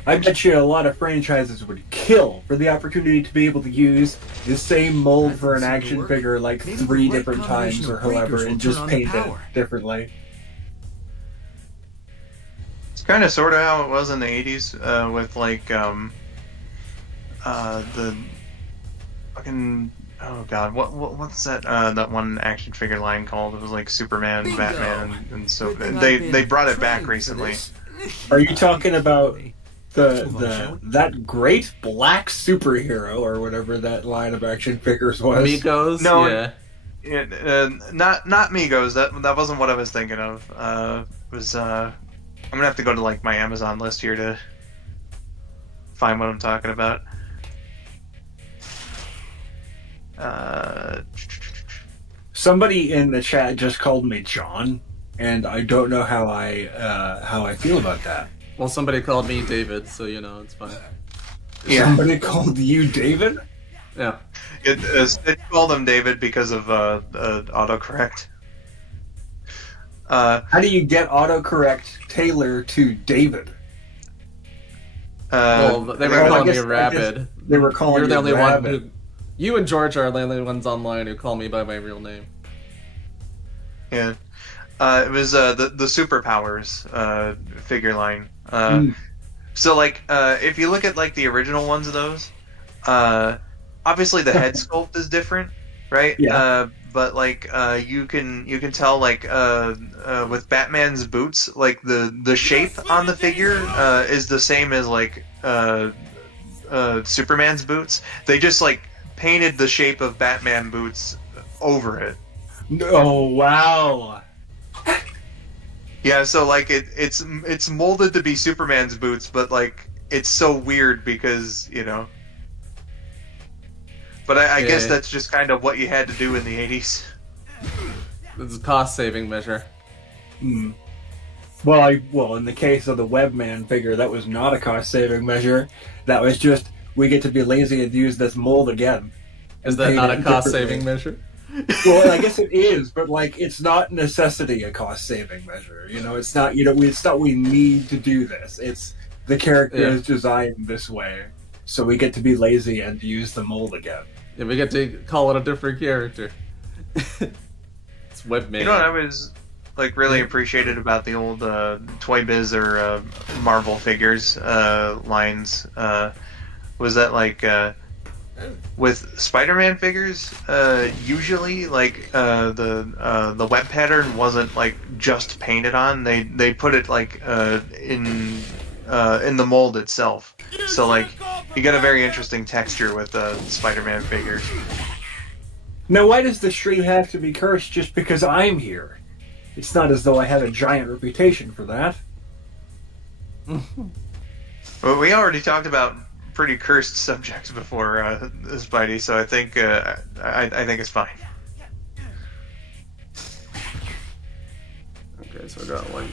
I bet you a lot of franchises would kill for the opportunity to be able to use the same mold for an action figure like Maybe the 3 right different times combination or of breakers however will and just turn on the paint it power. differently. It's kind of sort of how it was in the 80s with like the fucking oh god what's that one action figure line called? It was like Superman, Bingo. Batman, and so Good thing I've they been brought it back trained for recently. this. Are you talking about Let's move on, shall we? that great black superhero or whatever that line of action figures was? Migos? No, Yeah. not Migos. That wasn't what I was thinking of. It was I'm gonna have to go to like my Amazon list here to find what I'm talking about. Somebody in the chat just called me John, and I don't know how I feel about that. Well, somebody called me David, so you know, it's fine. Yeah. Somebody called you David? Yeah. It called him David because of autocorrect. How do you get autocorrect Taylor to David? Well, they were calling me Rabid. They were calling You're the you only Rabid. one who... You and George are the only ones online who call me by my real name. Yeah. It was the superpowers figure line. So like if you look at like the original ones of those, obviously the head sculpt is different, right? Yeah. But like you can tell like with Batman's boots, like the shape on the figure is the same as like Superman's boots. They just like painted the shape of Batman boots over it. Oh wow. Yeah, so like it's molded to be Superman's boots, but like it's so weird because, you know. But I guess that's just kind of what you had to do in the 80s. It's a cost-saving measure. Well, in the case of the Webman figure, that was not a cost-saving measure. That was just, we get to be lazy and use this mold again. Is that not a cost-saving measure? Well, I guess it is, but like, it's not necessity a cost-saving measure. You know, it's not. It's not we need to do this. It's the character is designed this way, so we get to be lazy and use the mold again. Yeah, we get to call it a different character. It's Webman. You know what I was like really appreciated about the old Toy Biz or Marvel figures lines was that like with Spider-Man figures, usually like the web pattern wasn't like just painted on. They put it like in the mold itself. So like you get a very interesting texture with Spider-Man figures. Now, why does the stream have to be cursed just because I'm here? It's not as though I have a giant reputation for that. Well, we already talked about pretty cursed subjects before, Spidey, so I think I think it's fine. Okay, so I got like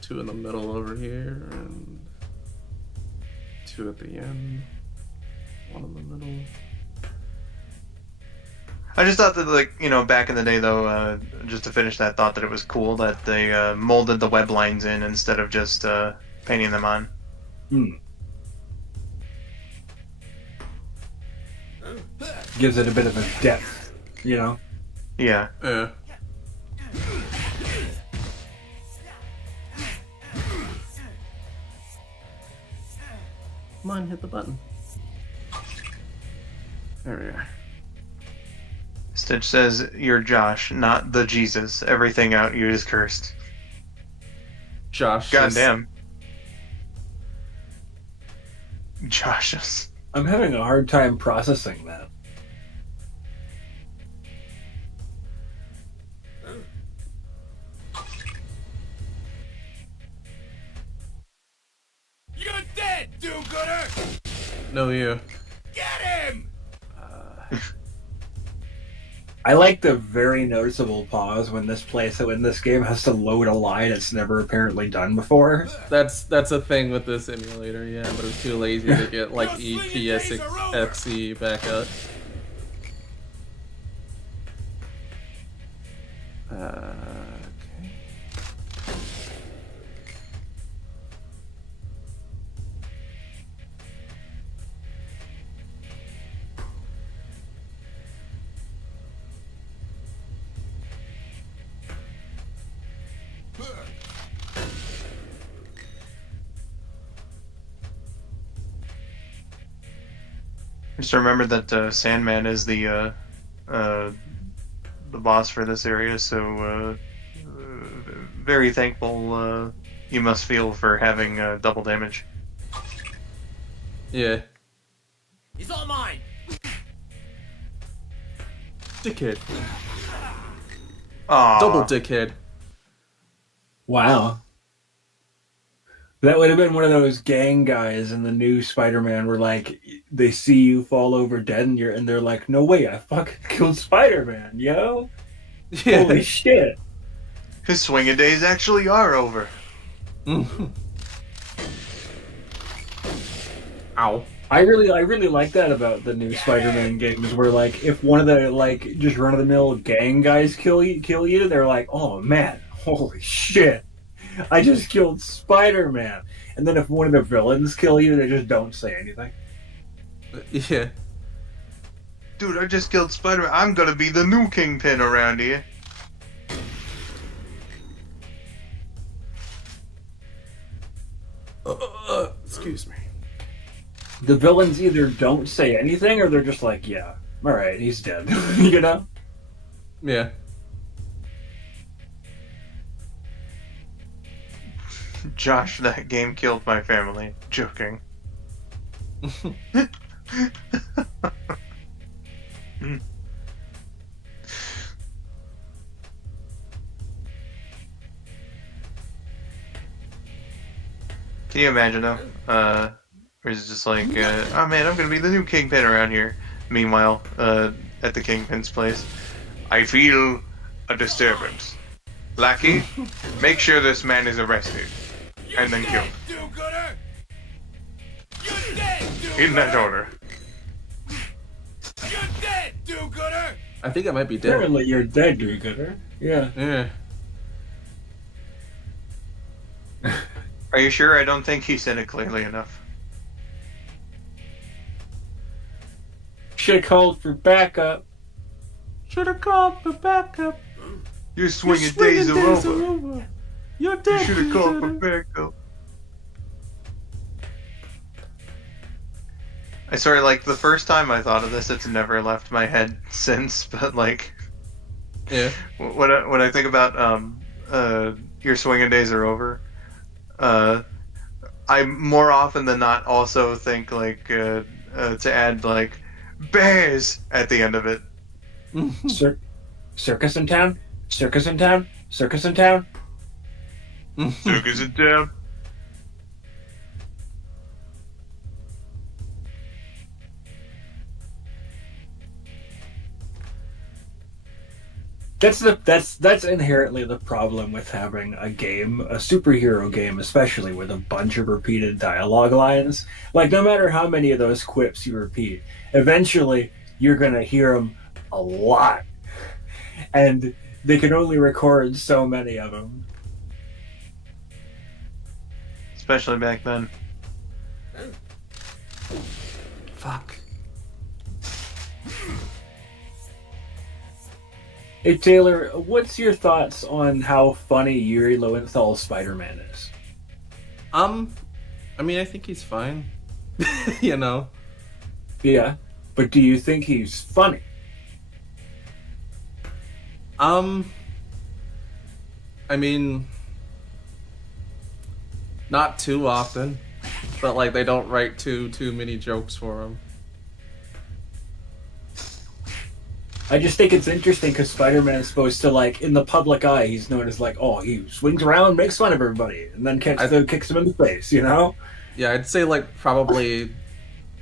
2 in the middle over here, and 2 at the end, 1 in the middle. I just thought that, like, you know, back in the day, though, just to finish that thought, that it was cool that they molded the web lines in instead of just painting them on. Gives it a bit of a depth, you know? Yeah. Yeah. Come on, hit the button. There we are. Stitch says, "You're Josh, not the Jesus. Everything out you is cursed." Josh. Goddamn. Josh is... I'm having a hard time processing that. You're dead, do-gooder! No, you. Get him! I like the very noticeable pause when this game has to load a line it's never apparently done before. That's a thing with this emulator, yeah, but I'm too lazy to get like EPSXE back up. Okay. Just remember that Sandman is the boss for this area, so very thankful you must feel for having double damage. Yeah. He's all mine. Dickhead. Aww. Double dickhead. Wow. That would have been one of those gang guys in the new Spider-Man where, like, they see you fall over dead and they're like, no way, I fucking killed Spider-Man, yo. Yeah. Holy shit. His swinging days actually are over. Ow. I really like that about the new Spider-Man games where, like, if one of the, like, just run-of-the-mill gang guys kill you, they're like, oh man, holy shit. I just killed Spider-Man. And then if one of the villains kill you, they just don't say anything. Yeah. Dude, I just killed Spider-Man. I'm gonna be the new Kingpin around here. Excuse me. The villains either don't say anything or they're just like, yeah, alright, he's dead. You know? Yeah. Josh, that game killed my family. Joking. Can you imagine though? Where it's just like, oh man, I'm gonna be the new Kingpin around here. Meanwhile, at the Kingpin's place, I feel a disturbance. Lackey, make sure this man is arrested and then killed. In that order. You're dead, do-gooder! I think I might be dead. Apparently you're dead, do-gooder. Yeah. Yeah. Are you sure? I don't think he said it clearly enough. Should've called for backup. Should've called for backup. Your swinging days are over. You're dead. You should've called for backup. I sort of like the first time I thought of this, it's never left my head since. But like, yeah, when I think about your swinging days are over, I more often than not also think like to add like bears at the end of it. Circus in town? Circus in town? Circus in town? Circus in town. That's inherently the problem with having a game, a superhero game, especially with a bunch of repeated dialogue lines. Like, no matter how many of those quips you repeat, eventually you're gonna hear them a lot, and they can only record so many of them. Especially back then. Fuck. Hey Taylor, what's your thoughts on how funny Yuri Lowenthal's Spider-Man is? I mean, I think he's fine. You know? Yeah, but do you think he's funny? I mean, not too often, but like they don't write too many jokes for him. I just think it's interesting because Spider-Man is supposed to, like, in the public eye, he's known as like, oh, he swings around, makes fun of everybody, and then kicks him in the face, you know? Yeah, I'd say like probably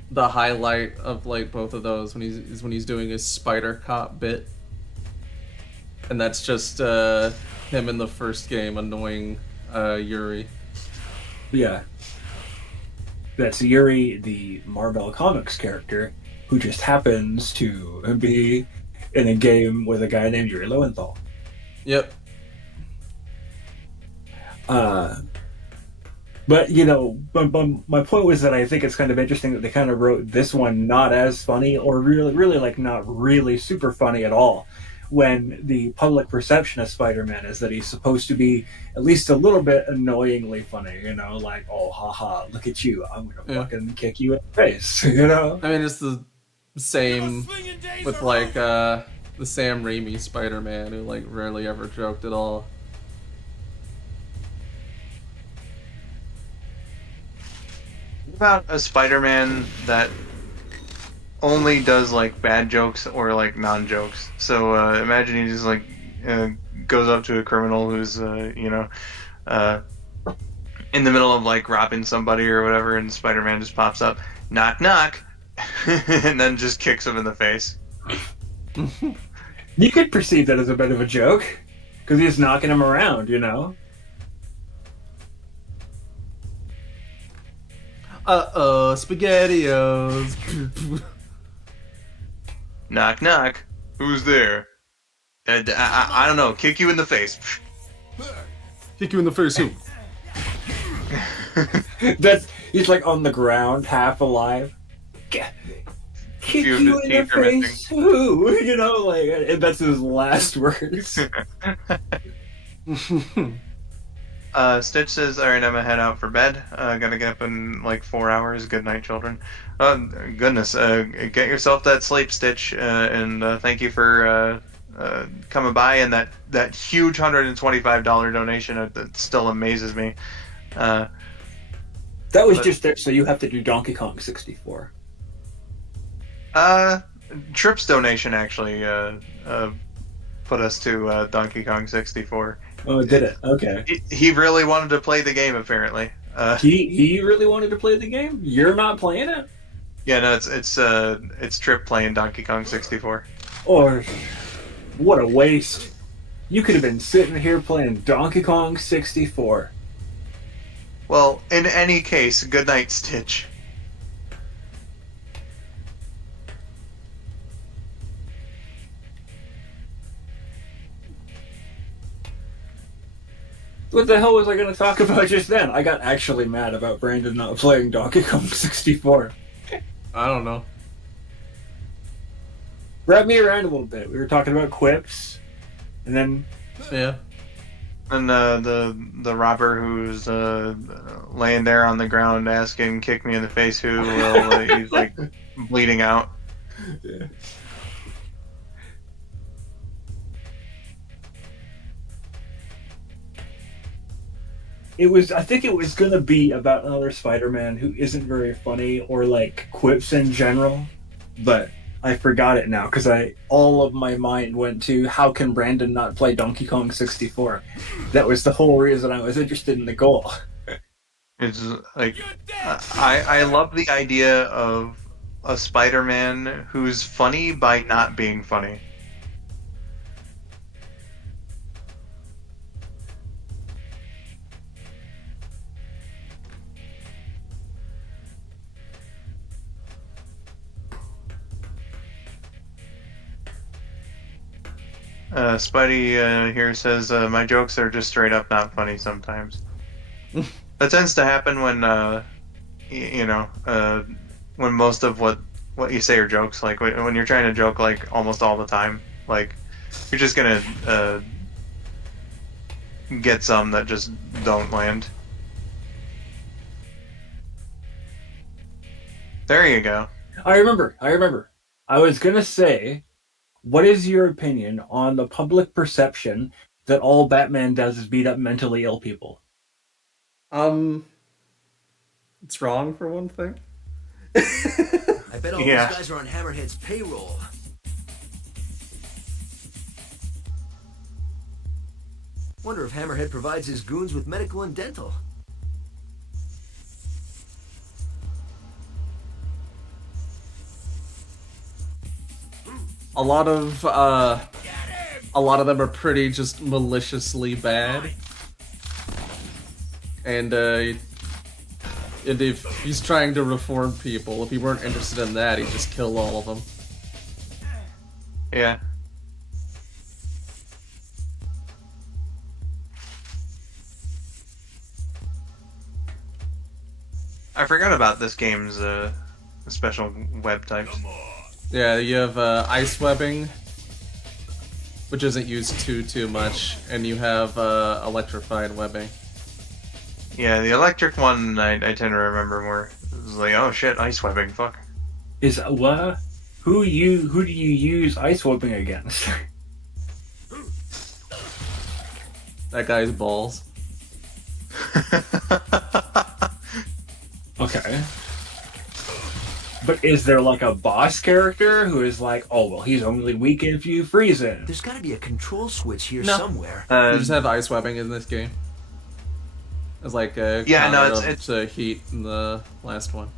the highlight of like both of those when he's doing his Spider Cop bit. And that's just him in the first game annoying Yuri. Yeah. That's Yuri, the Marvel Comics character, who just happens to be in a game with a guy named Yuri Lowenthal. Yep. But, you know, my point was that I think it's kind of interesting that they kind of wrote this one not as funny, or really, like, not really super funny at all, when the public perception of Spider-Man is that he's supposed to be at least a little bit annoyingly funny, you know, like, oh, haha, look at you, I'm gonna fucking kick you in the face, you know? I mean, it's the same with, like, the Sam Raimi Spider-Man, who, like, rarely ever joked at all. About a Spider-Man that only does like bad jokes or like non-jokes. So imagine he just like goes up to a criminal who's you know in the middle of like robbing somebody or whatever, and Spider-Man just pops up, knock knock, and then just kicks him in the face. You could perceive that as a bit of a joke because he's knocking him around, you know. SpaghettiOs. Knock knock. Who's there? I don't know. Kick you in the face. Kick you in the face, who? He's like on the ground, half alive. Kick you in the face, who? You know, like that's his last words. Stitch says, alright, I'm gonna head out for bed. Gotta get up in like 4 hours. Good night, children. Goodness, get yourself that sleep, Stitch, and thank you for coming by, and that huge $125 donation. That still amazes me. That was just there, so you have to do Donkey Kong 64. Trip's donation actually put us to Donkey Kong 64. Oh, did it? Okay. He really wanted to play the game, apparently. He really wanted to play the game? You're not playing it? Yeah, no, it's Trip playing Donkey Kong 64. Or what a waste. You could have been sitting here playing Donkey Kong 64. Well, in any case, good night, Stitch. What the hell was I going to talk about just then? I got actually mad about Brandon not playing Donkey Kong 64. I don't know. Wrap me around a little bit. We were talking about quips, and then... Yeah. And the robber who's laying there on the ground asking, kick me in the face, who he's like bleeding out. Yeah. I think it was gonna be about another Spider-Man who isn't very funny or like quips in general, but I forgot it now because all of my mind went to how can Brandon not play Donkey Kong 64? That was the whole reason I was interested in the goal. It's like I love the idea of a Spider-Man who's funny by not being funny. Spidey here says, my jokes are just straight up not funny sometimes. That tends to happen when, when most of what you say are jokes. Like, when you're trying to joke, like, almost all the time. Like, you're just gonna get some that just don't land. There you go. I remember. I was gonna say, what is your opinion on the public perception that all Batman does is beat up mentally ill people? It's wrong for one thing. I bet all these guys are on Hammerhead's payroll. Wonder if Hammerhead provides his goons with medical and dental. A lot of a lot of them are pretty just maliciously bad. And if he's trying to reform people, if he weren't interested in that, he'd just kill all of them. Yeah. I forgot about this game's special web types. Yeah, you have ice webbing, which isn't used too much, and you have electrified webbing. Yeah, the electric one I tend to remember more. It was like, oh shit, ice webbing, fuck. Is what? Who do you use ice webbing against? That guy's balls. Okay. But is there like a boss character who is like, oh well, he's only weak if you freeze him? There's got to be a control switch here No. somewhere. You just have ice webbing in this game. It's like a Yeah, no, counter it's to heat in the last one.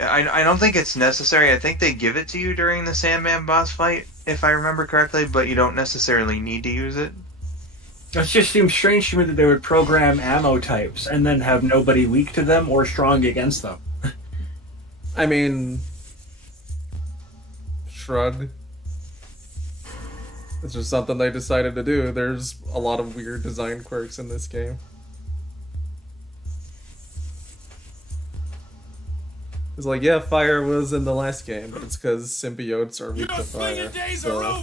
I don't think it's necessary. I think they give it to you during the Sandman boss fight, if I remember correctly, but you don't necessarily need to use it. It just seems strange to me that they would program ammo types and then have nobody weak to them or strong against them. I mean, shrug. It's just something they decided to do. There's a lot of weird design quirks in this game. It's like, yeah, fire was in the last game, but it's because symbiotes are weak to fire. So.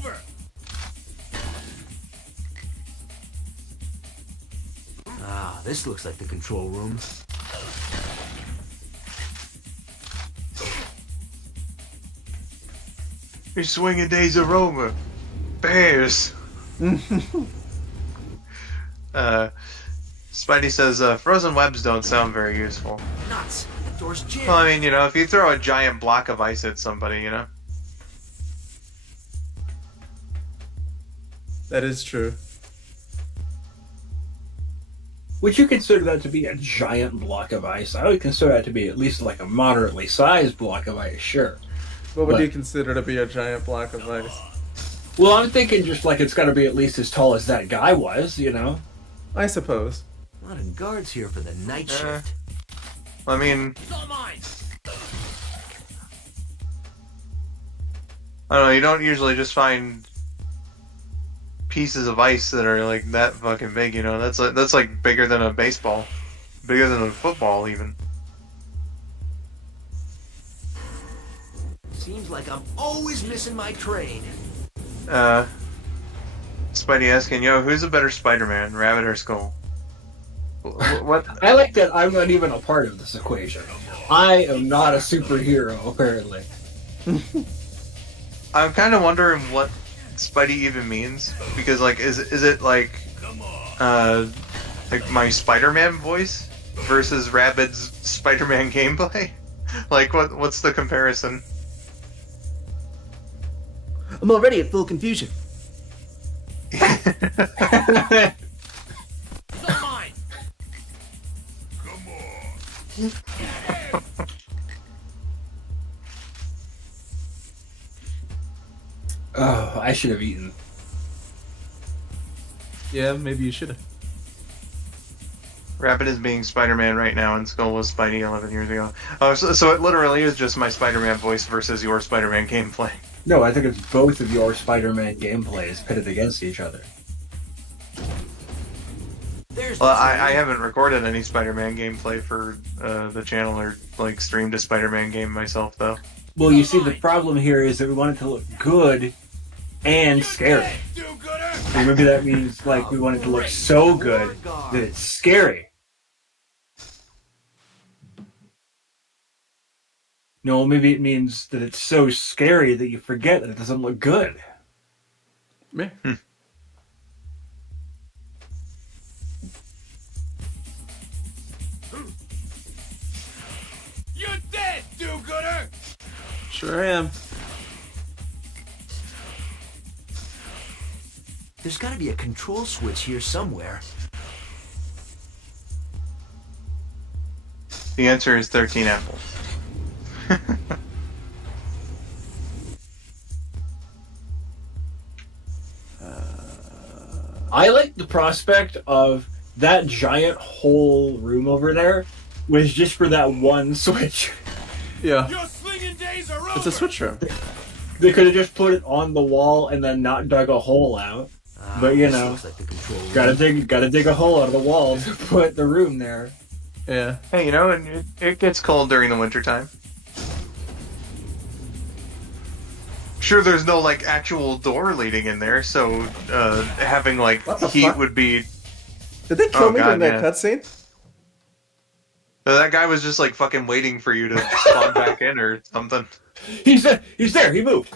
Ah, this looks like the control room. Your swinging days are over. Bears. Spidey says, frozen webs don't sound very useful. Nuts. The door's jammed. Well, I mean, you know, if you throw a giant block of ice at somebody, you know? That is true. Would you consider that to be a giant block of ice? I would consider that to be at least like a moderately sized block of ice, sure. What would you consider to be a giant block of ice? Well, I'm thinking just like it's got to be at least as tall as that guy was, you know? I suppose. A lot of guards here for the night shift. I mean, It's all mine. I don't know, you don't usually just find pieces of ice that are like that fucking big, you know? That's like bigger than a baseball. Bigger than a football, even. Seems like I'm always missing my train. Spidey asking, yo, who's a better Spider-Man, Rabid or Skull? What? I like that I'm not even a part of this equation. I am not a superhero, apparently. I'm kind of wondering what Spidey even means, because like, is it like my Spider-Man voice versus Rabid's Spider-Man gameplay? Like, what's the comparison? I'm already at full confusion. It's all mine. Oh, I should have eaten. Yeah, maybe you should have. Rabid is being Spider-Man right now, and Skull was Spidey 11 years ago. Oh, so it literally is just my Spider-Man voice versus your Spider-Man gameplay. No, I think it's both of your Spider-Man gameplays pitted against each other. Well, I haven't recorded any Spider-Man gameplay for the channel or like streamed a Spider-Man game myself, though. Well, you see, the problem here is that we want it to look good and scary. And maybe that means like we want it to look so good that it's scary. No, maybe it means that it's so scary that you forget that it doesn't look good. Yeah. You're dead, do-gooder! Sure am. There's got to be a control switch here somewhere. The answer is 13 apples. like the prospect of that giant whole room over there was just for that one switch. Yeah. Your slinging days are over. It's a switch room. They could have just put it on the wall and then not dug a hole out. But you know, Looks like the control room. gotta dig a hole out of the wall to put the room there. Yeah. Hey, you know, it gets cold during the wintertime. Sure, there's no, like, actual door leading in there, so having, like, heat fuck? would be... Did they kill me God, during that yeah. cutscene? That guy was just, like, fucking waiting for you to spawn back in or something. He's there, he moved.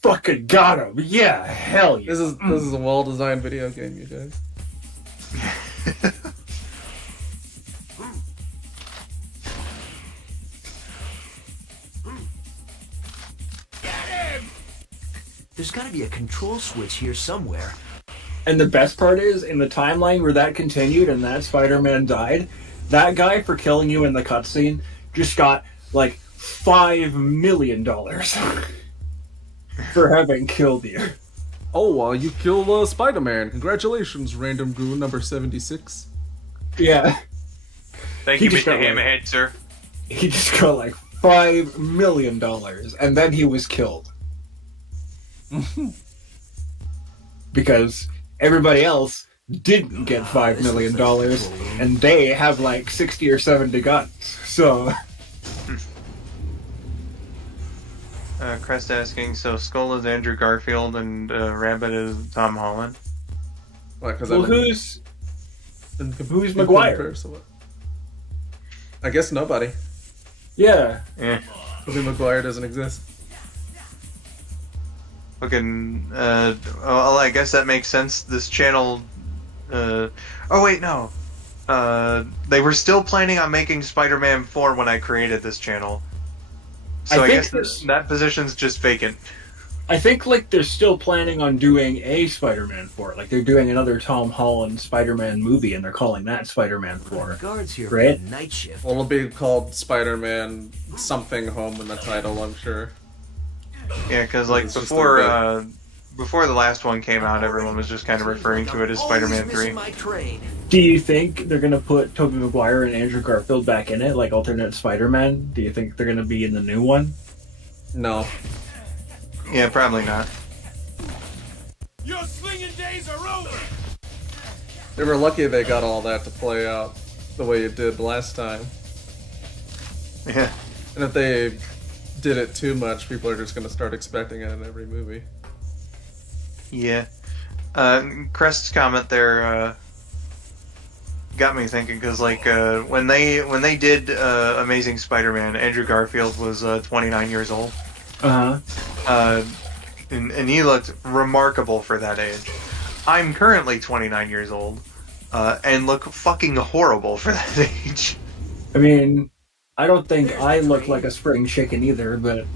Fucking got him. Yeah, hell yeah. This is a well-designed video game, you guys. There's gotta be a control switch here somewhere. And the best part is, in the timeline where that continued and that Spider-Man died, that guy for killing you in the cutscene just got, like, $5 million for having killed you. Oh, you killed Spider-Man. Congratulations, random goon number 76. Yeah. Thank He you, just Mr. got, like- Hammerhead, sir. He just got, like, $5 million, and then he was killed. Because everybody else didn't get $5 million, and they have, like, 60 or 70 guns, so... Crest asking, so Skull is Andrew Garfield and Rabid is Tom Holland? What, Well, who's Maguire? I guess nobody. Yeah. Yeah. Tobey Maguire doesn't exist. Fucking, well, I guess that makes sense. This channel, oh wait, no. They were still planning on making Spider-Man 4 when I created this channel. So I guess that position's just vacant. I think, like, they're still planning on doing a Spider-Man 4. Like, they're doing another Tom Holland Spider-Man movie, and they're calling that Spider-Man 4. Guards here right? for the night shift. Well, it'll be called Spider-Man something home in the title, I'm sure. Yeah, because, like, before the last one came out, everyone was just kind of referring to it as Spider-Man 3. Do you think they're going to put Tobey Maguire and Andrew Garfield back in it, like alternate Spider-Man? Do you think they're going to be in the new one? No. Yeah, probably not. Your slinging days are over. They were lucky they got all that to play out the way it did last time. Yeah. And if they did it too much, people are just going to start expecting it in every movie. Yeah. Crest's comment there got me thinking, because, like, when they did Amazing Spider-Man, Andrew Garfield was 29 years old. Uh-huh. And he looked remarkable for that age. I'm currently 29 years old, and look fucking horrible for that age. I mean, I don't think I look like a spring chicken either, but...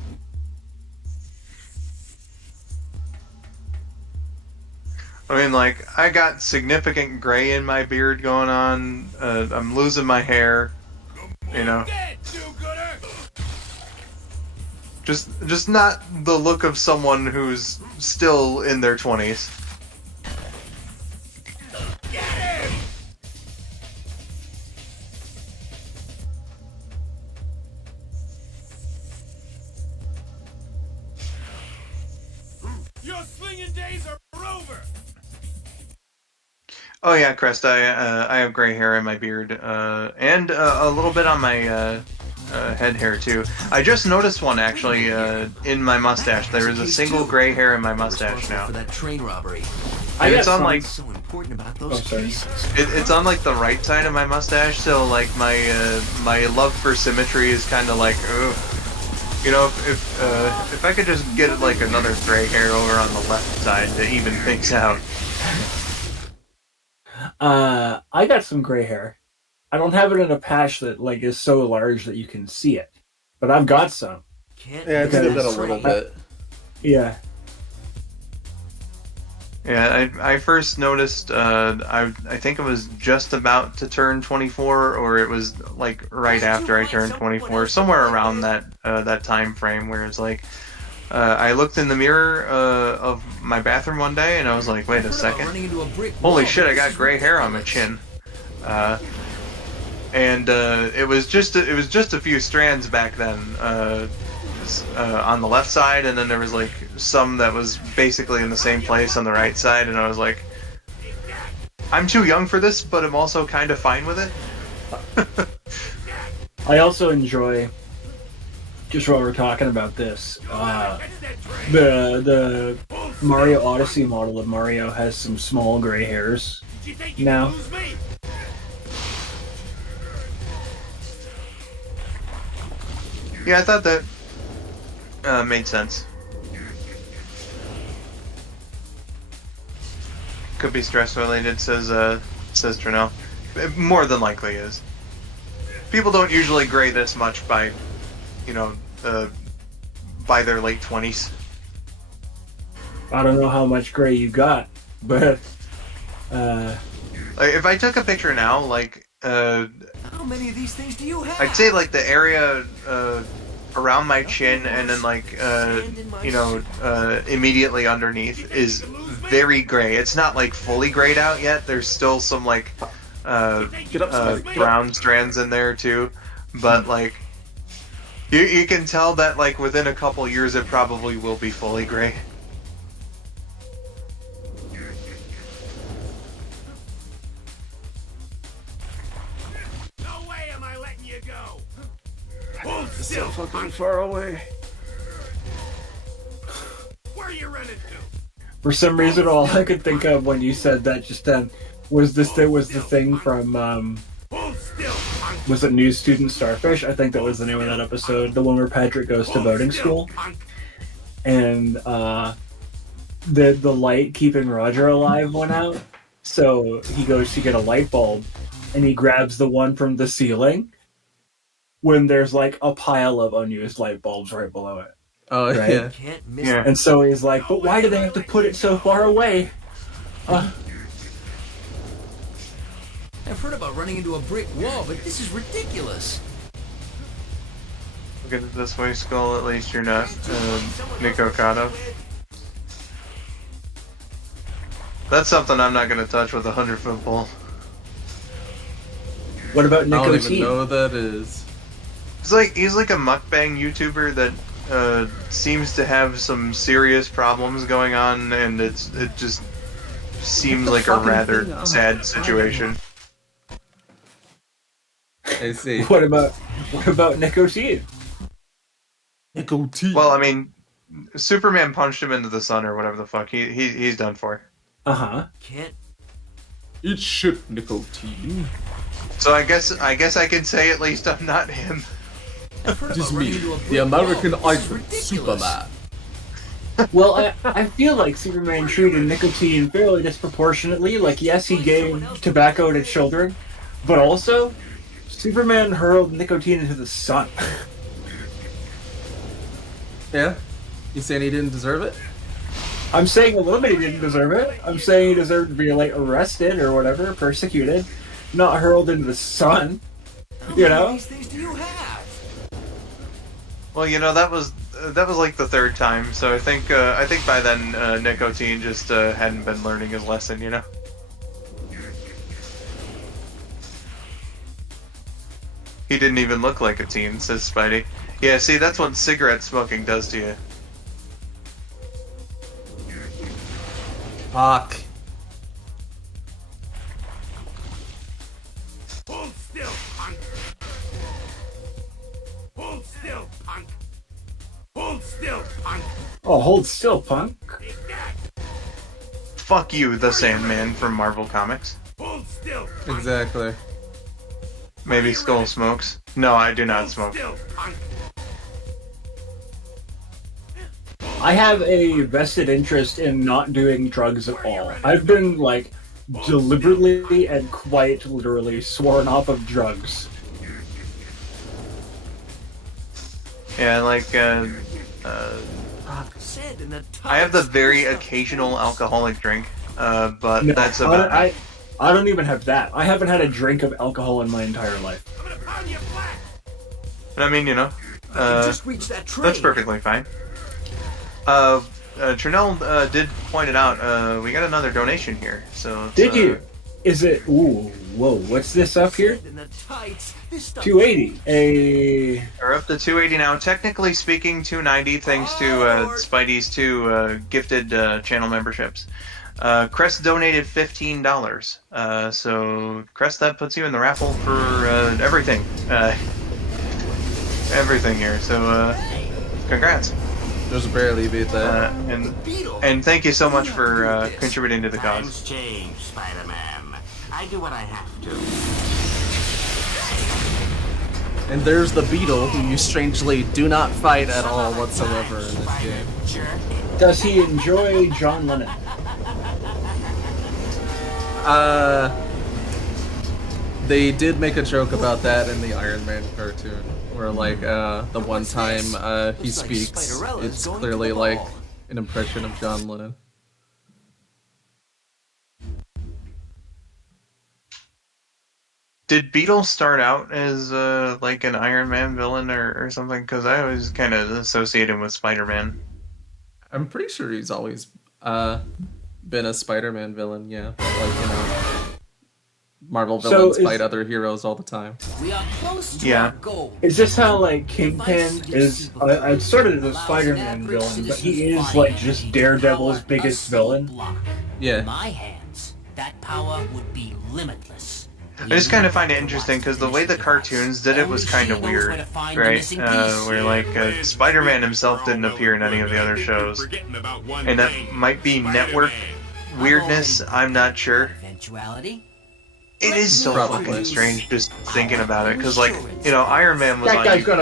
I mean, like, I got significant gray in my beard going on. I'm losing my hair, you know. Just not the look of someone who's still in their 20s. Your slinging days are over. Oh yeah, Crest, I have gray hair in my beard, and a little bit on my head hair too. I just noticed one actually in my mustache. There is a single gray hair in my mustache now. For that train robbery. And it's on like so important about those cases. it's on like the right side of my mustache, so like my love for symmetry is kind of like, ugh. You know, if I could just get like another gray hair over on the left side to even things out. I got some gray hair. I don't have it in a patch that like is so large that you can see it, but I've got some. Yeah, it's did that a little bit. Yeah. Yeah, I first noticed, I think it was just about to turn 24, or it was like right after I turned 24, somewhere around that time frame where it's like, I looked in the mirror of my bathroom one day, and I was like, wait a second. Holy shit, I got gray hair on my chin. And it was just a few strands back then on the left side, and then there was like some that was basically in the same place on the right side, and I was like, I'm too young for this, but I'm also kind of fine with it. I also enjoy, just while we're talking about this, the Mario Odyssey model of Mario has some small gray hairs now. Yeah, I thought that made sense. Could be stress related, says Trinell. It more than likely is. People don't usually gray this much by, by their late 20s. I don't know how much gray you got, but like, if I took a picture now, like How many of these things do you have? I'd say like the area around my chin and then like immediately underneath is very gray. It's not like fully grayed out yet. There's still some like brown strands in there too, but like you can tell that like within a couple years it probably will be fully gray. No way am I letting you go. Hold it's still, so fucking punk. far away. Where are you running to? For some reason, all I could think of when you said that just then was the thing from was it New Student Starfish? I think that was the name of that episode, the one where Patrick goes to boating school, and the light keeping Roger alive went out, so he goes to get a light bulb, and he grabs the one from the ceiling when there's like a pile of unused light bulbs right below it. Oh, right? yeah. Can't miss Yeah. And so he's like, but why do they have to put it so far away? I've heard about running into a brick wall, but this is ridiculous. Look at it this way, Skull, at least you're not Nick Okada. That's something I'm not going to touch with a 100-foot pole. What about I don't even nicotine? know what that is. He's like a mukbang YouTuber that seems to have some serious problems going on, and it just seems like a rather sad situation. I see. What about nicotine? Nicotine. Well, I mean, Superman punched him into the sun or whatever the fuck. He's done for. Can't. Eat shit, nicotine. So I guess I can say at least I'm not him. It is me, the American Idol, Superman. Well, I feel like Superman treated nicotine fairly disproportionately. Like, yes, he gave tobacco to children, but also, Superman hurled nicotine into the sun. Yeah? You saying he didn't deserve it? I'm saying a little bit he didn't deserve it. I'm saying he deserved to be, like, arrested or whatever, persecuted, not hurled into the sun. You know? How many of these things do you have? Well, that was like the third time, so I think by then nicotine just hadn't been learning his lesson, He didn't even look like a teen, says Spidey. Yeah, see, that's what cigarette smoking does to you. Fuck. Hold still, punk. Hold still, punk. Hold still, punk. Oh, hold still, punk. Fuck you, the Sandman from Marvel Comics. Hold still. Exactly. Maybe Skull smokes. No, I do not smoke. Still, punk. I have a vested interest in not doing drugs at all. I've been, like, deliberately and quite literally sworn off of drugs. Yeah, like, I have the very occasional alcoholic drink, but No, that's about it. I don't even have that. I haven't had a drink of alcohol in my entire life. But I mean, just reached that train. that's perfectly fine. Trinell did point it out. We got another donation here. So it's, Did you? Is it? Ooh, whoa! What's this up here? 280. We're up to 280 now. Technically speaking, 290 thanks to Spidey's two gifted channel memberships. Crest donated $15. So Crest, that puts you in the raffle for everything. Everything here. So congrats. Just barely beat that. And thank you so much for contributing to the cause. Times change, Spider-Man. I do what I have to. And there's the Beetle, who you strangely do not fight at all whatsoever in this game. Does he enjoy John Lennon? They did make a joke about that in the Iron Man cartoon, where like the one time he speaks, it's clearly like an impression of John Lennon. Did Beetle start out as like an Iron Man villain or something? Because I always kind of associate him with Spider-Man. I'm pretty sure he's always been a Spider-Man villain, yeah. Like, you know, Marvel villains fight other heroes all the time. We are close to Yeah. our goal. Is this how like Kingpin is? I started as a Spider-Man villain, but he is like just Daredevil's biggest villain. Yeah. In my hands, that power would be limitless. I just kind of find it interesting because the way the cartoons did it was kind of weird, right? Where like Spider-Man himself didn't appear in any of the other shows, and that might be network weirdness. I'm not sure. Eventuality. It is so fucking strange just thinking about it, because like, you know, Iron Man was That on guy's got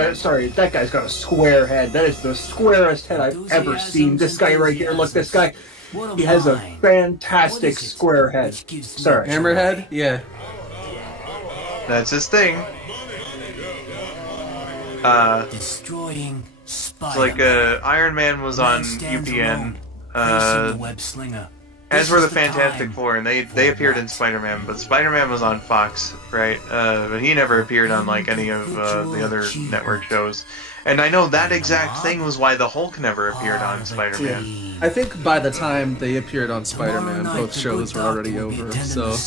that guy's got a square head. That is the squarest head I've ever seen. This guy right here, look, this guy, he has a fantastic square head. Sorry. Hammerhead? Yeah. That's his thing. Destroying It's like Iron Man was on UPN. As were the Fantastic Four, and they appeared in Spider-Man, but Spider-Man was on Fox, right? But he never appeared on like any of the other network shows. And I know that exact thing was why the Hulk never appeared on Spider-Man. Yeah. I think by the time they appeared on Spider-Man, both shows were already over, so...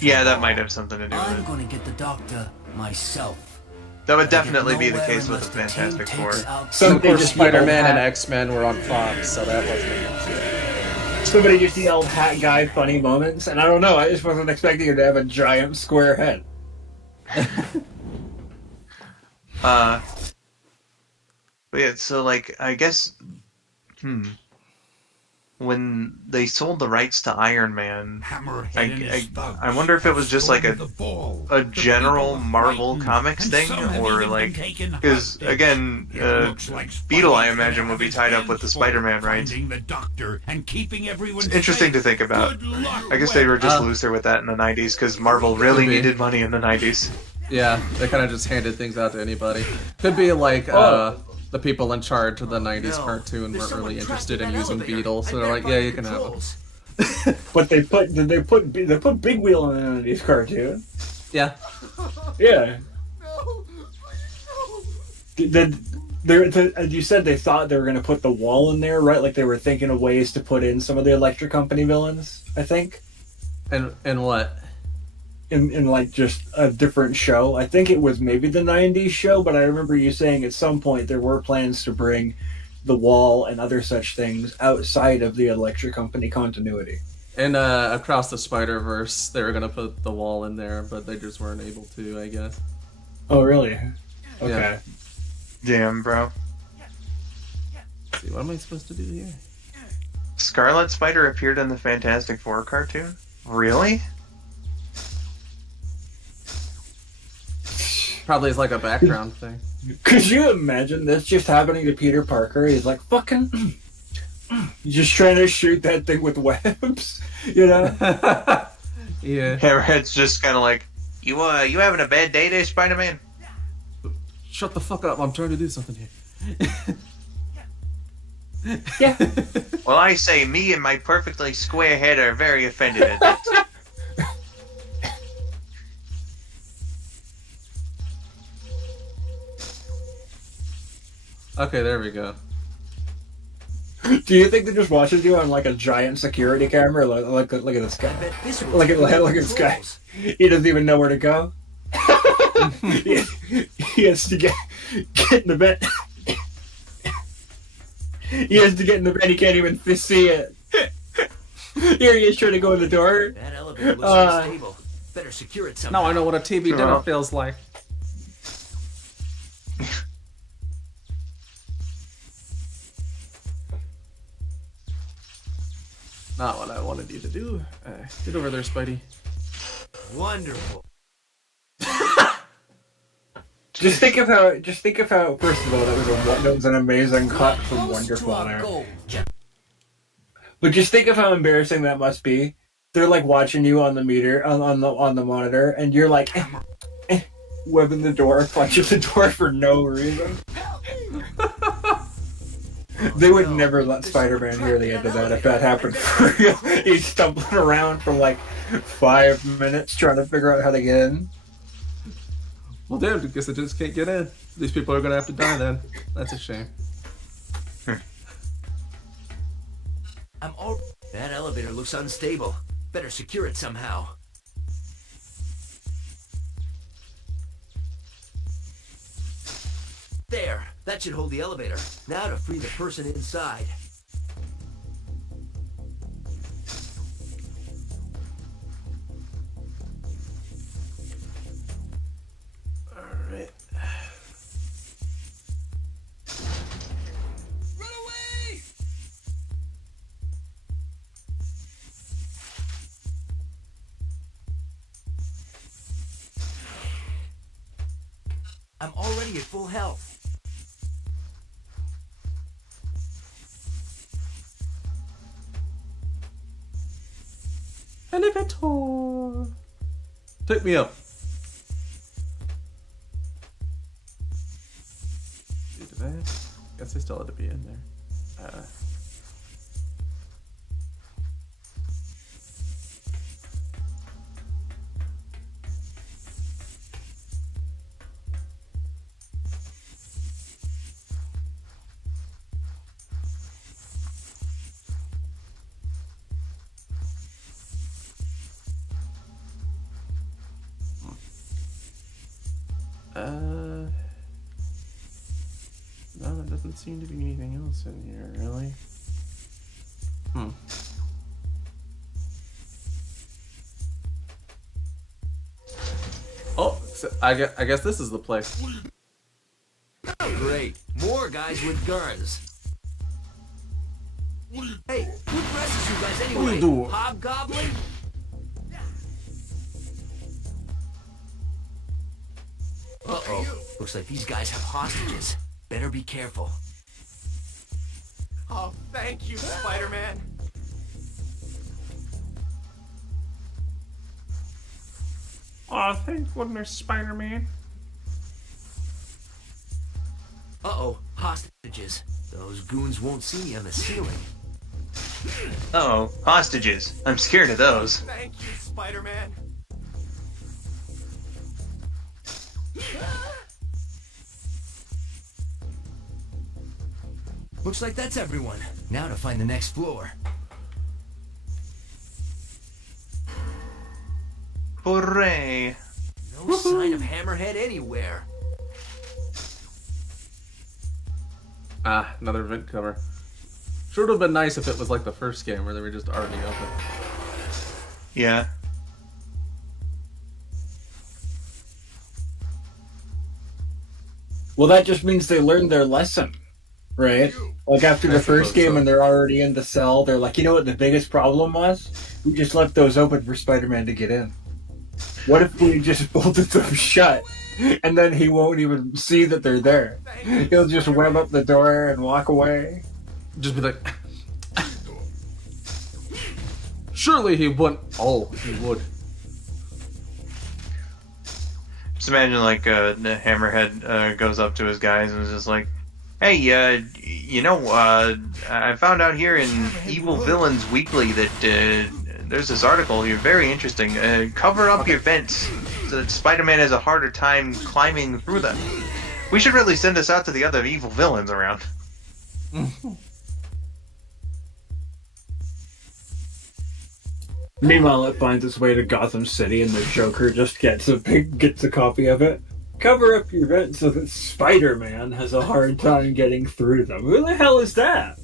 Yeah, that might have something to do with I'm it. gonna get the doctor myself. That would definitely be the case with the Fantastic Four. And of course, Spider-Man and X-Men were on Fox, so that wasn't an issue. Somebody just yelled "Hat Guy" funny moments, and I don't know. I just wasn't expecting him to have a giant square head. But yeah, so like I guess, when they sold the rights to Iron Man, I wonder if it was just like a general Marvel Comics thing, or like, because again, Beetle I imagine would be tied up with the Spider-Man rights. It's interesting to think about. I guess they were just looser with that in the 90s because Marvel really needed money in the 90s. Yeah, they kind of just handed things out to anybody. Could be like the people in charge of the 90s cartoon weren't really interested in using Beetle, so they're like, yeah, you can have them. But they put Big Wheel in the 90s cartoon. Yeah. Yeah. You said they thought they were going to put the Wall in there, right? Like they were thinking of ways to put in some of the Electric Company villains, I think. And what? In like just a different show. I think it was maybe the 90s show, but I remember you saying at some point there were plans to bring the Wall and other such things outside of the Electric Company continuity. And Across the Spider-Verse, they were going to put the Wall in there, but they just weren't able to, I guess. Oh, really? Okay. Yeah. Damn, bro. Let's see, what am I supposed to do here? Scarlet Spider appeared in the Fantastic Four cartoon? Really? Probably is like a background thing. Could you imagine this just happening to Peter Parker? He's like, fucking... just trying to shoot that thing with webs, you know? Yeah. Hammerhead's just kind of like, you having a bad day there, Spider-Man? Shut the fuck up, I'm trying to do something here. Yeah. Well, I say me and my perfectly square head are very offended at that. Okay, there we go. Do you think they're just watching you on like a giant security camera? Look at this guy. Look at this guy. He doesn't even know where to go. he has to get in the bed. He has to get in the bed. He can't even see it. Here he is trying to go in the door. That elevator looks unstable. Better secure it somehow. Now I know what a TV dinner feels like. Not what I wanted you to do. Get over there, Spidey. Wonderful. Just think of how. First of all, that was an amazing cut from Wonderful there. But just think of how embarrassing that must be. They're like watching you on the meter, on the monitor, and you're like, webbing the door, punching the door for no reason. They would never let Spider-Man hear the end of that if that happened for real. He's stumbling around for like 5 minutes trying to figure out how to get in. Well, damn, I guess I just can't get in. These people are gonna have to die then. That's a shame. That elevator looks unstable. Better secure it somehow. There, that should hold the elevator. Now to free the person inside. Alright. Run away! I'm already at full health. Elevator! Take me up. Did I? Guess I still had to be in there. No, there doesn't seem to be anything else in here, really. Oh, so I guess this is the place. Great. More guys with guns. Hey, who dresses you guys anyway? What are you doing? Hobgoblin? Uh-oh. Looks like these guys have hostages. Better be careful. Oh, thank you, Spider-Man. Aw, thank goodness, Spider-Man. Uh-oh, hostages. Those goons won't see me on the ceiling. Uh-oh, hostages. I'm scared of those. Thank you, Spider-Man. Looks like that's everyone. Now to find the next floor. Hooray! No sign of Hammerhead anywhere. Ah, another vent cover. Sure would have been nice if it was like the first game where they were just already open. Yeah. Well, that just means they learned their lesson, right? Like after the first game and they're already in the cell, they're like, you know what the biggest problem was? We just left those open for Spider-Man to get in. What if we just bolted them shut? And then he won't even see that they're there. He'll just web up the door and walk away. Just be like... Surely he wouldn't... Oh, he would. Just imagine like the Hammerhead goes up to his guys and is just like, "Hey, you know, I found out here in Evil Villains Weekly that there's this article here, very interesting. Cover up your vents so that Spider-Man has a harder time climbing through them. We should really send this out to the other evil villains around." Meanwhile, it finds its way to Gotham City, and the Joker just gets a copy of it. Cover up your vent so that Spider-Man has a hard time getting through them. Who the hell is that?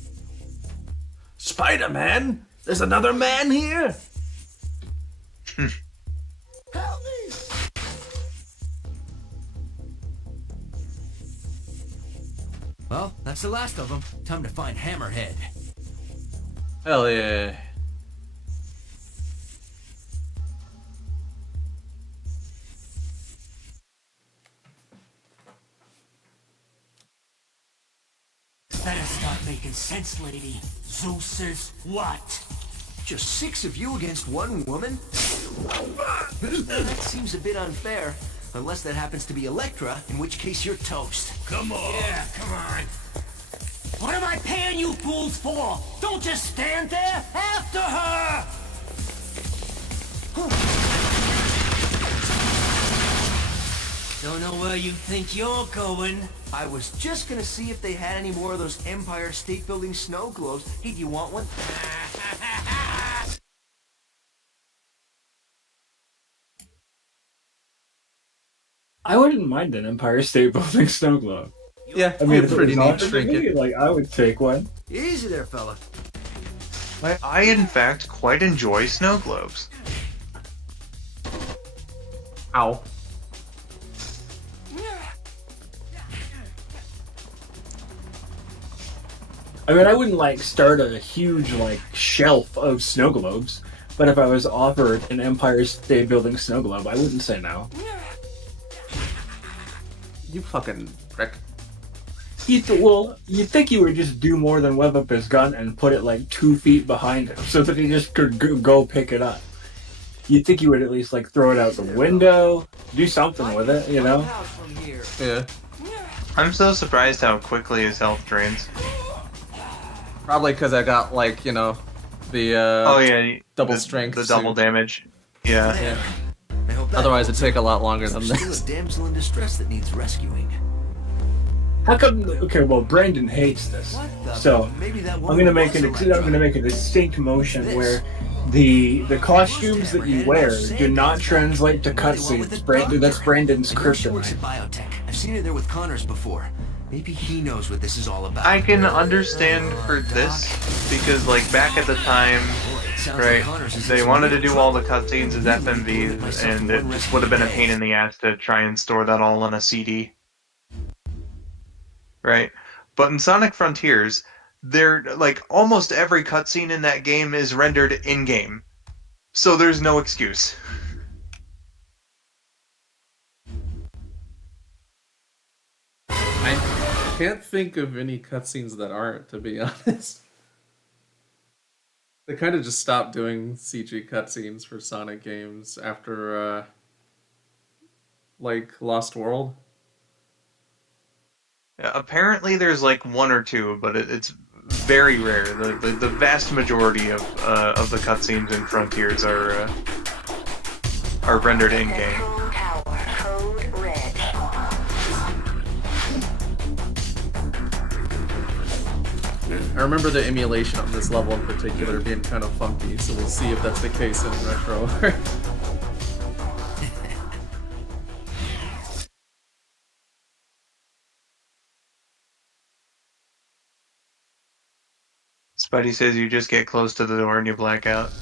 Spider-Man? There's another man here? Help me! Well, that's the last of them. Time to find Hammerhead. Hell yeah. Better start making sense, lady. Zeus says what? Just 6 of you against 1 woman? That seems a bit unfair. Unless that happens to be Elektra, in which case you're toast. Come on. Yeah, come on. What am I paying you fools for? Don't just stand there. After her! Don't know where you think you're going. I was just gonna see if they had any more of those Empire State Building snow globes. Hey, do you want one? I wouldn't mind an Empire State Building snow globe. Yeah, I mean, a pretty neat to trinket. me, like, I would take one. Easy there, fella. I in fact quite enjoy snow globes. Ow. I mean, I wouldn't like start a huge like shelf of snow globes, but if I was offered an Empire State Building snow globe, I wouldn't say no. You fucking prick. You'd think he would just do more than web up his gun and put it like 2 feet behind him so that he just could go pick it up. You'd think he would at least like throw it out the window, do something with it, you know? Yeah. I'm so surprised how quickly his health drains. Probably because I got, like, you know, the oh yeah, double strength. the double damage. Yeah. Yeah. I hope that Otherwise, it'd take a lot longer than There's still this. a damsel in distress that needs rescuing. How come? Okay, well, Brandon hates this, so Maybe that I'm one gonna was make a distinct motion where the costumes that you wear do not translate to cutscenes. Brandon, that's Brandon's She works at kryptonite. Biotech. I've seen her there with Connors before. Maybe he knows what this is all about. I can understand for this because, like, back at the time, right, they wanted to do all the cutscenes as FMVs, and it just would have been a pain in the ass to try and store that all on a CD. Right? But in Sonic Frontiers, like, almost every cutscene in that game is rendered in-game. So there's no excuse. I can't think of any cutscenes that aren't, to be honest. They kind of just stopped doing CG cutscenes for Sonic games after, like, Lost World. Yeah, apparently there's like 1 or 2, but it's very rare. The vast majority of the cutscenes in Frontiers are rendered in-game. I remember the emulation on this level in particular being kind of funky, so we'll see if that's the case in Retro. Spidey says you just get close to the door and you black out.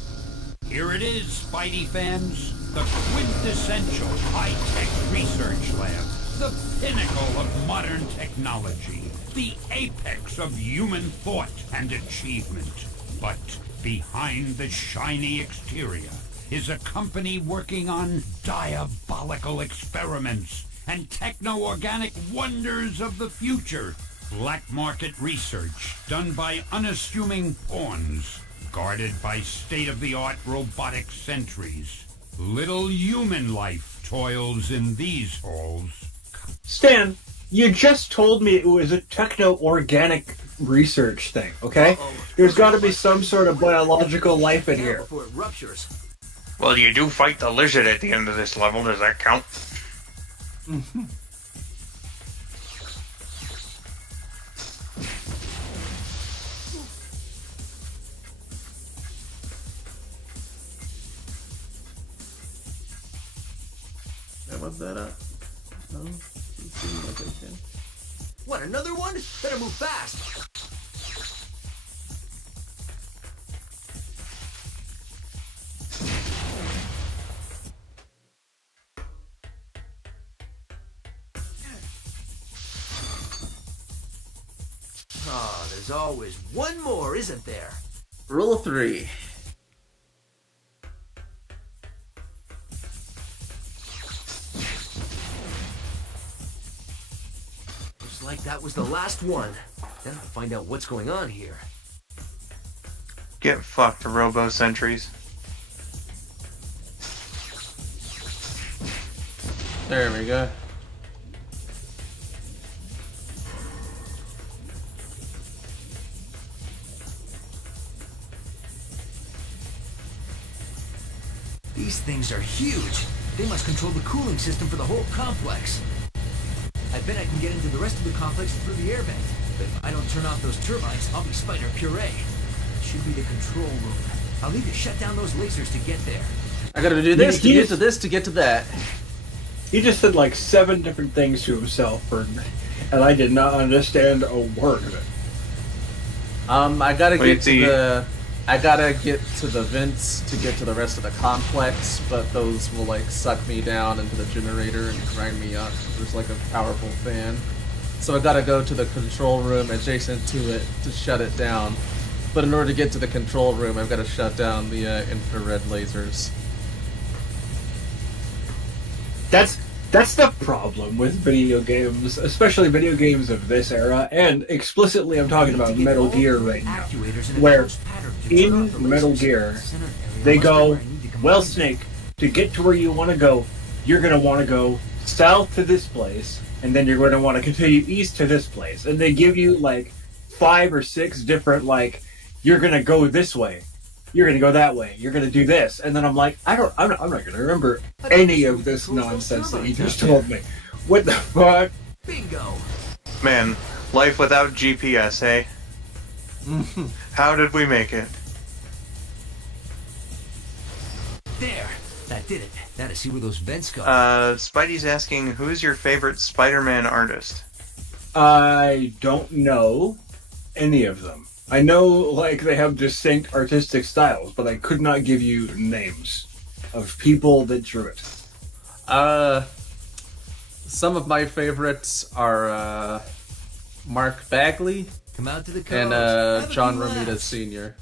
Here it is, Spidey fans. The quintessential high-tech research lab. The pinnacle of modern technology. The apex of human thought and achievement. But behind the shiny exterior is a company working on diabolical experiments and techno-organic wonders of the future. Black market research done by unassuming pawns, guarded by state-of-the-art robotic sentries. Little human life toils in these halls. Stan, you just told me it was a techno-organic research thing, okay? There's got to be some sort of biological life in here. Before it ruptures. Well, you do fight the lizard at the end of this level. Does that count? Mm-hmm. Can I web that up? No? Doesn't seem like I can. What, another one? Better move fast. Oh, there's always one more, isn't there? Rule of 3. Looks like that was the last one. Then I'll find out what's going on here. Get fucked, robo sentries. There we go. These things are huge. They must control the cooling system for the whole complex. I bet I can get into the rest of the complex through the air vent. But if I don't turn off those turbines, I'll be spider puree. It should be the control room. I'll need to shut down those lasers to get there. I gotta do this to get to this to get to that. He just said like 7 different things to himself, and I did not understand a word of it. I gotta get to the vents to get to the rest of the complex, but those will like suck me down into the generator and grind me up. There's like a powerful fan. So I gotta go to the control room adjacent to it to shut it down. But in order to get to the control room, I've gotta shut down the infrared lasers. That's the problem with video games, especially video games of this era, and explicitly I'm talking about Metal Gear right now, where in Metal Gear, they go, well, Snake, to get to where you want to go, you're going to want to go south to this place, and then you're going to want to continue east to this place, and they give you like 5 or 6 different, like, you're going to go this way. You're gonna go that way. You're gonna do this, and then I'm like, I'm not gonna remember any of this nonsense that you just told me. What the fuck? Bingo. Man, life without GPS, hey? How did we make it? There. That did it. Now to see where those vents go. Spidey's asking, who's your favorite Spider-Man artist? I don't know any of them. I know, like, they have distinct artistic styles, but I could not give you names of people that drew it. Some of my favorites are Mark Bagley Come out to the coast. and John Romita Sr.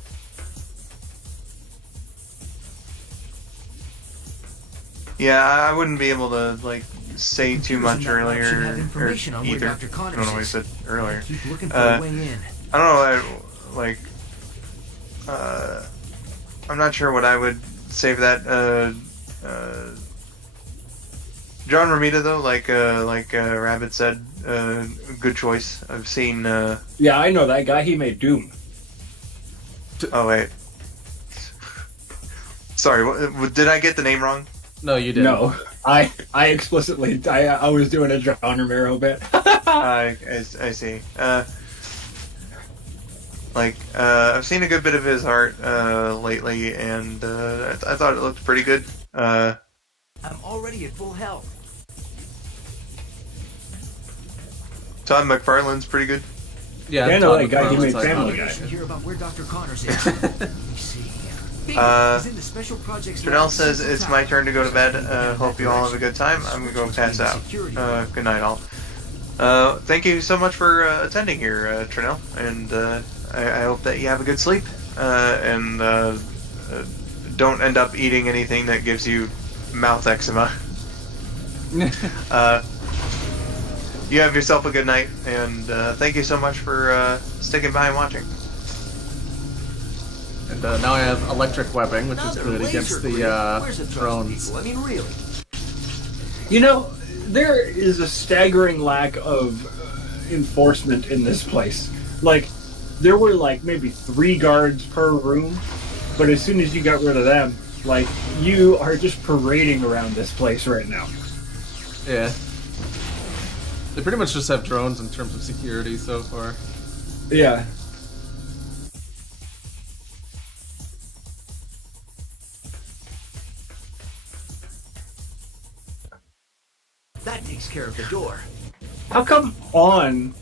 Yeah, I wouldn't be able to, like, say too much earlier, or either. I don't know what I said earlier. Keep looking for a way in. I don't know, I'm not sure what I would say for that. John Romita, though, like Rabid said, good choice. I've seen. Yeah, I know that guy. He made Doom. Oh wait, sorry. Did I get the name wrong? No, you didn't. No, I explicitly. I was doing a John Romero bit. I see. I've seen a good bit of his art lately, and I thought it looked pretty good. I'm already at full health. Todd McFarlane's pretty good. Yeah, I know that guy. He made Family Guy. Hear about where Dr. Connors is. Let me see. He's in the special projects. Janelle says it's my turn to go to bed. Hope you all have a good time. I'm gonna go pass out. Good night, all. Thank you so much for attending here, Trinell, and I hope that you have a good sleep, and don't end up eating anything that gives you mouth eczema. You have yourself a good night, and thank you so much for sticking by and watching. And now I have electric webbing, which is good against the drones. I mean, really. You know, there is a staggering lack of enforcement in this place. Like, there were like maybe 3 guards per room, but as soon as you got rid of them, like, you are just parading around this place right now. Yeah. They pretty much just have drones in terms of security so far. Yeah. That takes care of the door. How come on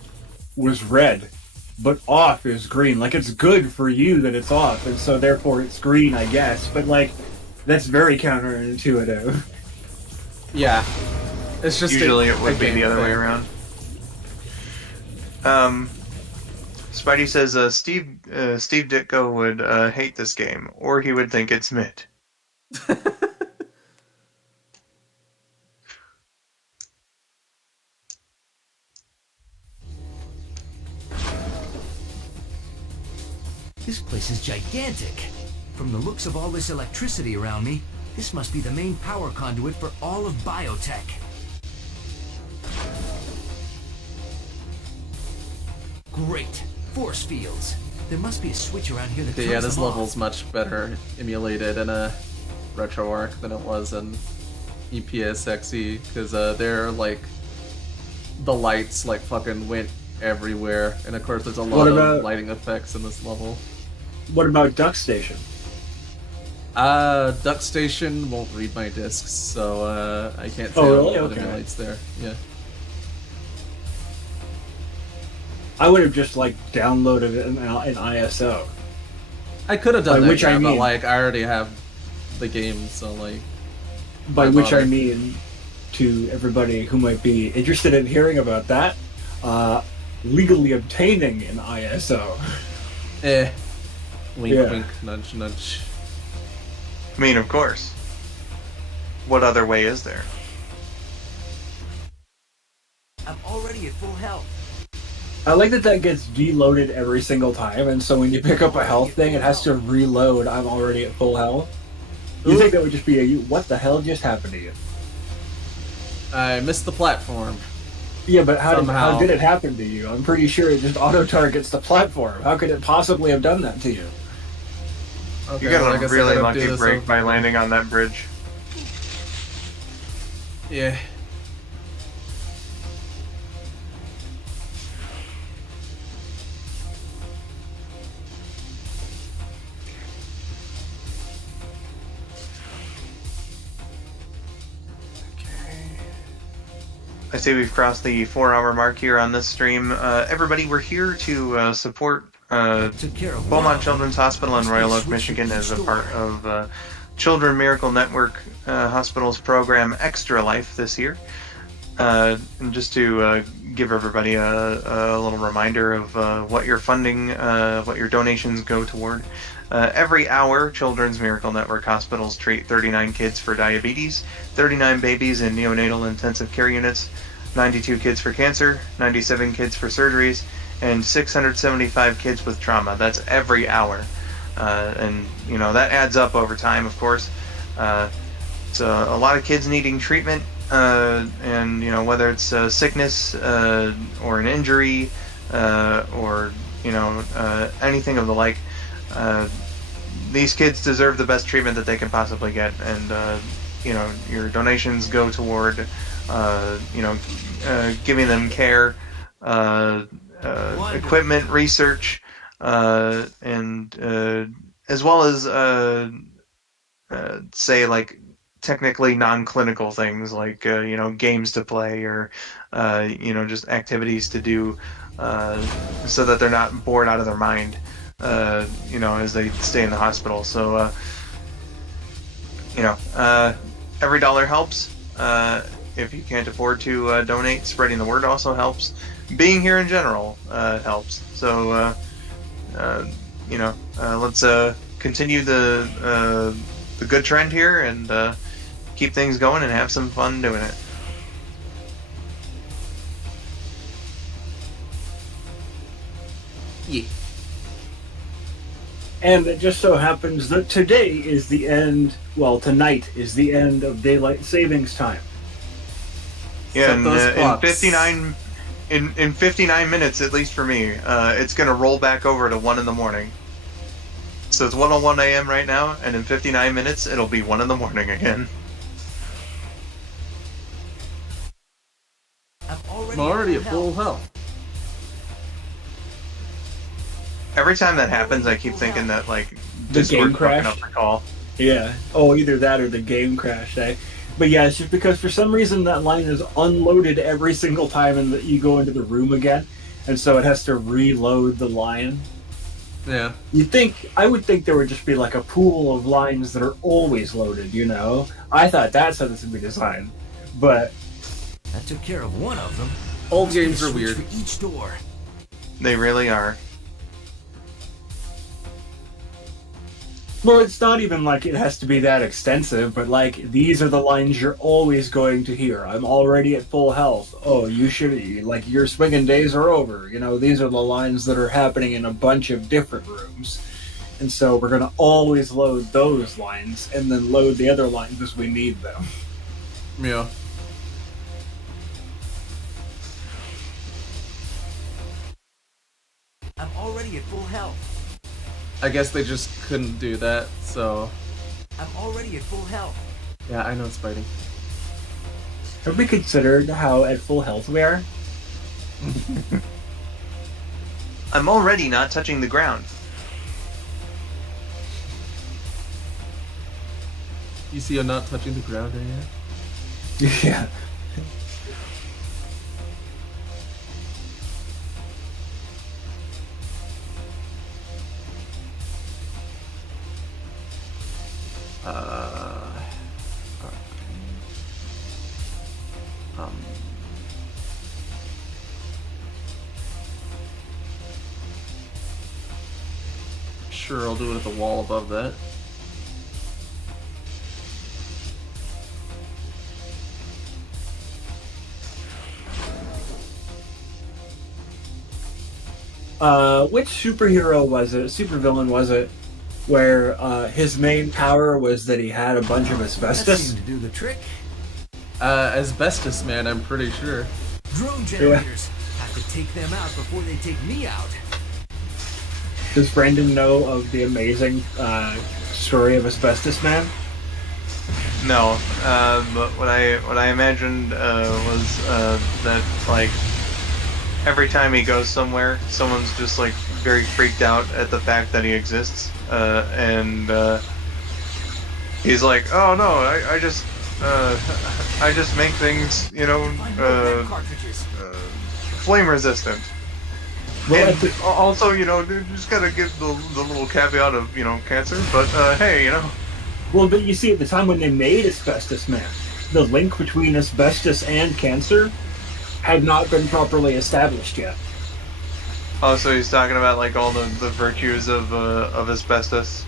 was red, but off is green? Like, it's good for you that it's off, and so therefore it's green, I guess. But, like, that's very counterintuitive. Yeah. It's just usually it would be the other way around. Spidey says Steve Ditko would hate this game, or he would think it's mid. This place is gigantic. From the looks of all this electricity around me, this must be the main power conduit for all of biotech. Great. Force fields. There must be a switch around here that turns Yeah, this them off. level's much better emulated in a RetroArch than it was in EPSXE, because they're like, the lights like fucking went everywhere, and of course there's a lot of lighting effects in this level. What about Duck Station? Duck Station won't read my discs, so I can't say really? what Okay. emulates there. Yeah. I would have just, like, downloaded it in ISO. I could have done By that, which I but mean- like, I already have the game, so like... By why which I bother? mean, to everybody who might be interested in hearing about that, legally obtaining an ISO. Wink, Yeah. wink, nudge, nudge. I mean, of course. What other way is there? I'm already at full health. I like that gets deloaded every single time, and so when you pick up a health thing, it has to reload. I'm already at full health. You think that would just be a what the hell just happened to you? I missed the platform. Yeah, but how Somehow. did it happen to you? I'm pretty sure it just auto-targets the platform. How could it possibly have done that to you? Okay, You got well, I a guess I really gotta lucky do this break over. by landing on that bridge. Yeah. I see we've crossed the 4-hour mark here on this stream. Everybody, we're here to support Beaumont Children's Hospital in Royal Oak, Michigan, as a part of Children Miracle Network Hospital's program Extra Life this year. And just to give everybody a little reminder of what your funding, what your donations go toward. Every hour, Children's Miracle Network hospitals treat 39 kids for diabetes, 39 babies in neonatal intensive care units, 92 kids for cancer, 97 kids for surgeries, and 675 kids with trauma. That's every hour. And, you know, that adds up over time, of course. So a lot of kids needing treatment, and, you know, whether it's sickness or an injury or, you know, anything of the like. These kids deserve the best treatment that they can possibly get, and you know, your donations go toward you know, giving them care, equipment, research, and as well as say, like, technically non-clinical things like you know, games to play, or you know, just activities to do, so that they're not bored out of their mind. You know, as they stay in the hospital. So, you know, every dollar helps. If you can't afford to donate, spreading the word also helps. Being here in general helps. So, you know, let's continue the good trend here and keep things going and have some fun doing it. Yeah. And it just so happens that today is the end, well, tonight is the end of daylight savings time. Yeah, Set in 59 minutes, at least for me, it's going to roll back over to 1 in the morning. So it's 1:01 a.m. right now, and in 59 minutes, it'll be 1 in the morning again. I'm already at full health. Every time that happens, I keep thinking that, like, The Discord game crash? fucking up the call. Yeah. Oh, either that or the game crashed. But yeah, it's just because for some reason that line is unloaded every single time and you go into the room again, and so it has to reload the line. Yeah. I would think there would just be like a pool of lines that are always loaded, you know? I thought that's how this would be designed. But That took care of one of them. Old games are Switch weird. for each door. They really are. well, it's not even like it has to be that extensive, but like these are the lines you're always going to hear. I'm already at full health. Oh, you should like your swinging days are over. You know, these are the lines that are happening in a bunch of different rooms. And so we're going to always load those lines and then load the other lines as we need them. Yeah. I'm already at full health. I guess they just couldn't do that, so... I'm already at full health. Yeah, I know it's biting. Have we considered how at full health we are? I'm already not touching the ground. You see I'm not touching the ground there yet? Yeah. Sure, I'll do it at the wall above that. Which superhero was it? Supervillain was it? Where his main power was that he had a bunch of That asbestos? seemed to do the trick. Asbestos Man, I'm pretty sure. Drone generators. Have to take them out before they take me out. Does Brandon know of the amazing story of Asbestos Man? No, but what I imagined was that like every time he goes somewhere, someone's just like very freaked out at the fact that he exists, and he's like, "Oh no, I just make things, you know, flame resistant." Well, And also, you know, just gotta give the little caveat of, you know, cancer, but hey, you know. Well, but you see, at the time when they made Asbestos Man, the link between asbestos and cancer had not been properly established yet. Oh, so he's talking about like all the virtues of asbestos.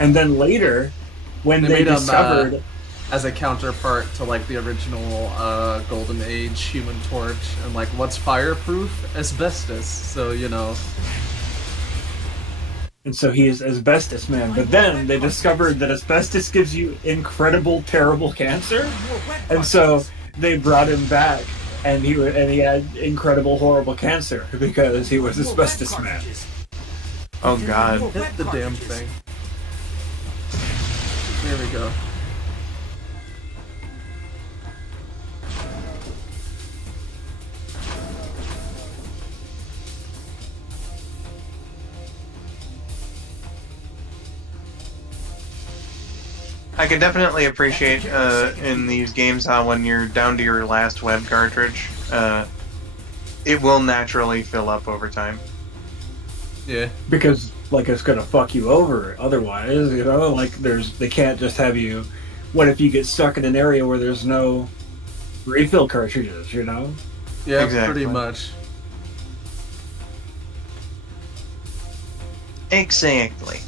And then later, when they made discovered... him as a counterpart to like the original Golden Age Human Torch, and like what's fireproof? Asbestos. So you know. And so he is Asbestos Man. But then they discovered that asbestos gives you incredible, terrible cancer, and so they brought him back, and he had incredible, horrible cancer because he was Asbestos Man. Oh God! Hit the damn thing. There we go. I can definitely appreciate in these games how when you're down to your last web cartridge, it will naturally fill up over time. Yeah. Because like it's gonna fuck you over otherwise, you know, like they can't just have you. What if you get stuck in an area where there's no refill cartridges, you know? Yeah, Exactly. pretty much. Exactly.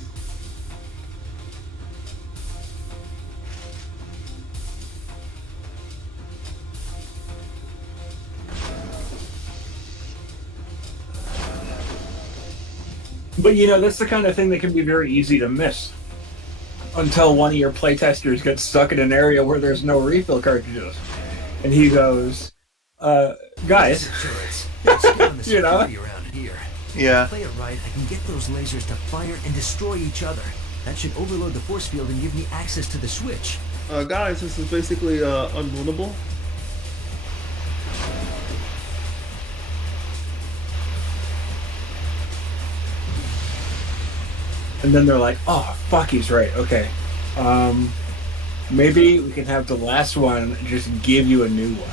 But you know, that's the kind of thing that can be very easy to miss. Until one of your playtesters gets stuck in an area where there's no refill cartridges. And he goes, guys, you know? Around here. Yeah. Play it right, I can get those lasers to fire and destroy each other. That should overload the force field and give me access to the switch. Guys, this is basically unwinnable. And then they're like, oh, fuck, he's right, okay. Maybe we can have the last one just give you a new one.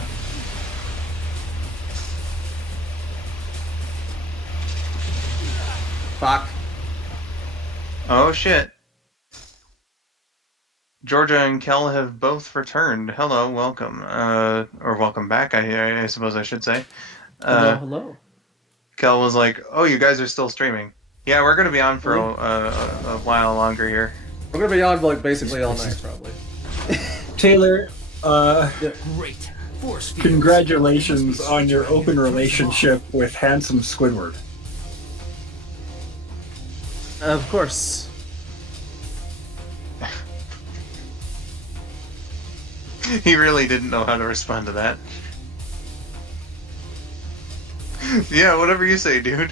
Fuck. Oh shit. Georgia and Kel have both returned. Hello, welcome. Or welcome back, I suppose I should say. Hello. Kel was like, oh, you guys are still streaming. Yeah, we're going to be on for a while longer here. We're going to be on, like, basically all night, probably. Taylor, Great. Force fields. congratulations on your open relationship with handsome Squidward. Of course. He really didn't know how to respond to that. Yeah, whatever you say, dude.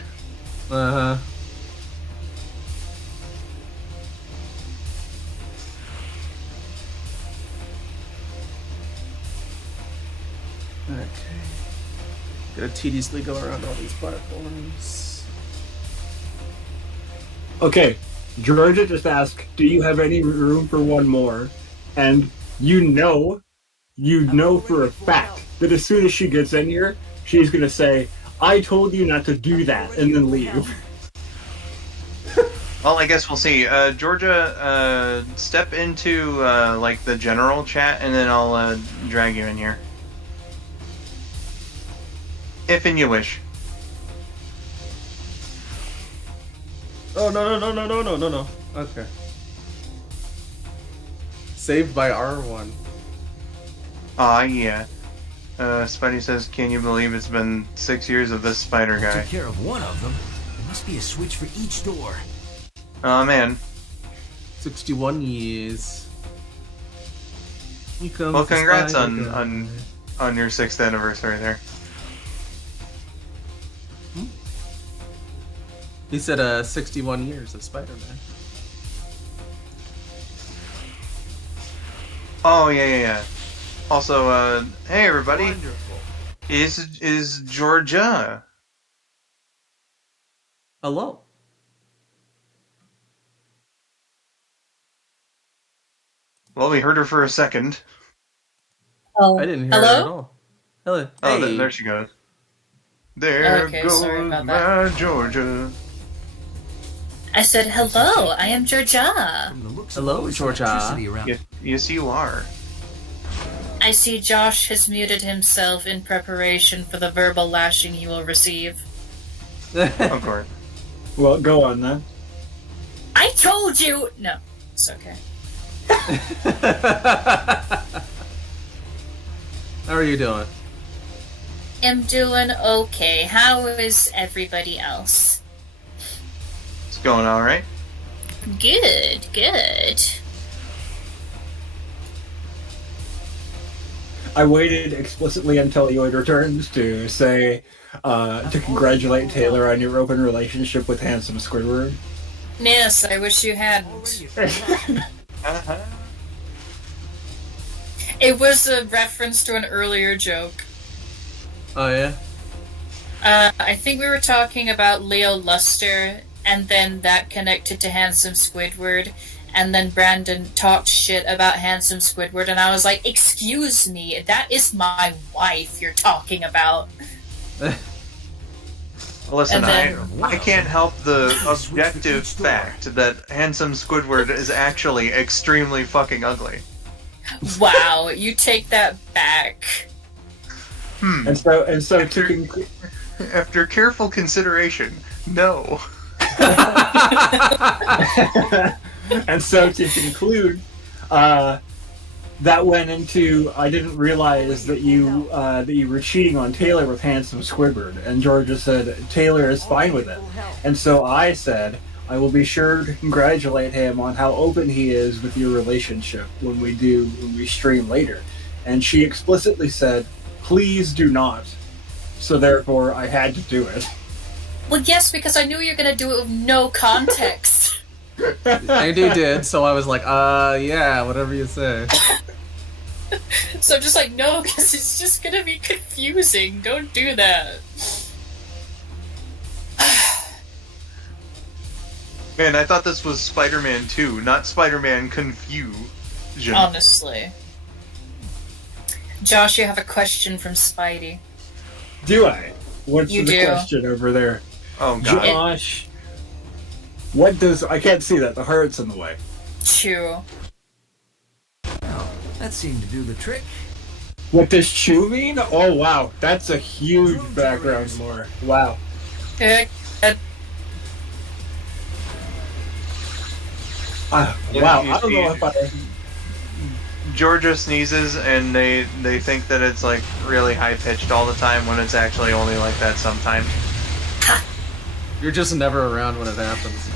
Uh-huh. Okay. Gotta tediously go around all these platforms. Okay, Georgia just asked, do you have any room for one more? And you know for a fact that as soon as she gets in here, she's gonna say, I told you not to do that, and then leave. Well, I guess we'll see. Georgia, step into, like, the general chat, and then I'll, drag you in here. If and you wish. Oh, no. Okay. Saved by R1. Aw, yeah. Spidey says, can you believe it's been 6 years of this spider guy? Took care of one of them. There must be a switch for each door. Oh, man. 61 years. Well, congrats on your 6th anniversary there. He said 61 years of Spider-Man. Oh, yeah. Also, hey everybody. Wonderful. Is Georgia? Hello. Well, we heard her for a second. Oh, I didn't hear her at all. Hello. Oh, Hey. there she goes. There goes my Georgia. I said, hello, I am Georgia. Hello, Georgia. Yes, you are. I see Josh has muted himself in preparation for the verbal lashing he will receive. Of course. Well, go on then. I told you! No, it's okay. How are you doing? I'm doing okay. How is everybody else? It's going all right. Good. I waited explicitly until Yoid returns to say, to congratulate Taylor on your open relationship with handsome Squidward. Yes, I wish you hadn't. It was a reference to an earlier joke. Oh, yeah? I think we were talking about Leo Luster, and then that connected to Handsome Squidward, and then Brandon talked shit about Handsome Squidward, and I was like, excuse me, that is my wife you're talking about. Listen, then, I can't help the objective fact that handsome Squidward is actually extremely fucking ugly. Wow, you take that back. And so after careful consideration, no. And so to conclude, that went into, I didn't realize that you were cheating on Taylor with handsome Squidward, and Georgia said Taylor is fine with it, and so I said I will be sure to congratulate him on how open he is with your relationship when we stream later, and she explicitly said, please do not. So therefore, I had to do it. Well, yes, because I knew you were gonna do it with no context. And you did, so I was like, yeah, whatever you say. So I'm just like, no, because it's just gonna be confusing. Don't do that. Man, I thought this was Spider-Man 2, not Spider-Man Confuse. Honestly. Josh, you have a question from Spidey. Do I? What's You the do. question over there? Oh, God. Josh. What does... I can't see that. The heart's in the way. Chew. Oh, that seemed to do the trick. What does chew mean? Oh, wow. That's a huge background lore. Wow. Wow. I don't know if I... Georgia sneezes and they think that it's like really high pitched all the time when it's actually only like that sometimes. You're just never around when it happens.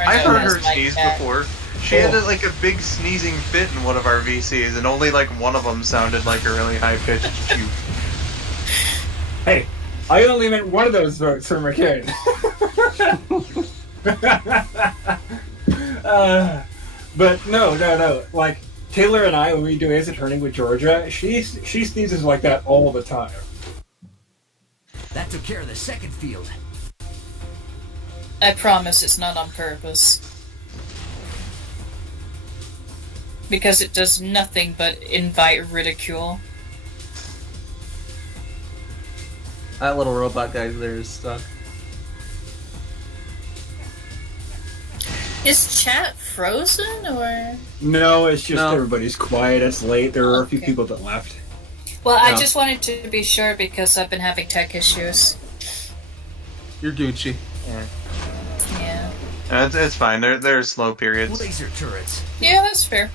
I've heard her sneeze before. She had like a big sneezing fit in one of our VCs, and only like one of them sounded like a really high pitched chew. Hey, I only meant one of those votes for McCain. But no. Like, Taylor and I, when we do Ace Attorney with Georgia, she sneezes like that all the time. That took care of the second field. I promise it's not on purpose. Because it does nothing but invite ridicule. That little robot guy there is stuck. Is chat frozen, or...? No, it's just everybody's quiet. It's late. There are a few people that left. Well, I just wanted to be sure because I've been having tech issues. You're Gucci. Yeah. It's fine. There's slow periods. Laser turrets. Yeah, that's fair.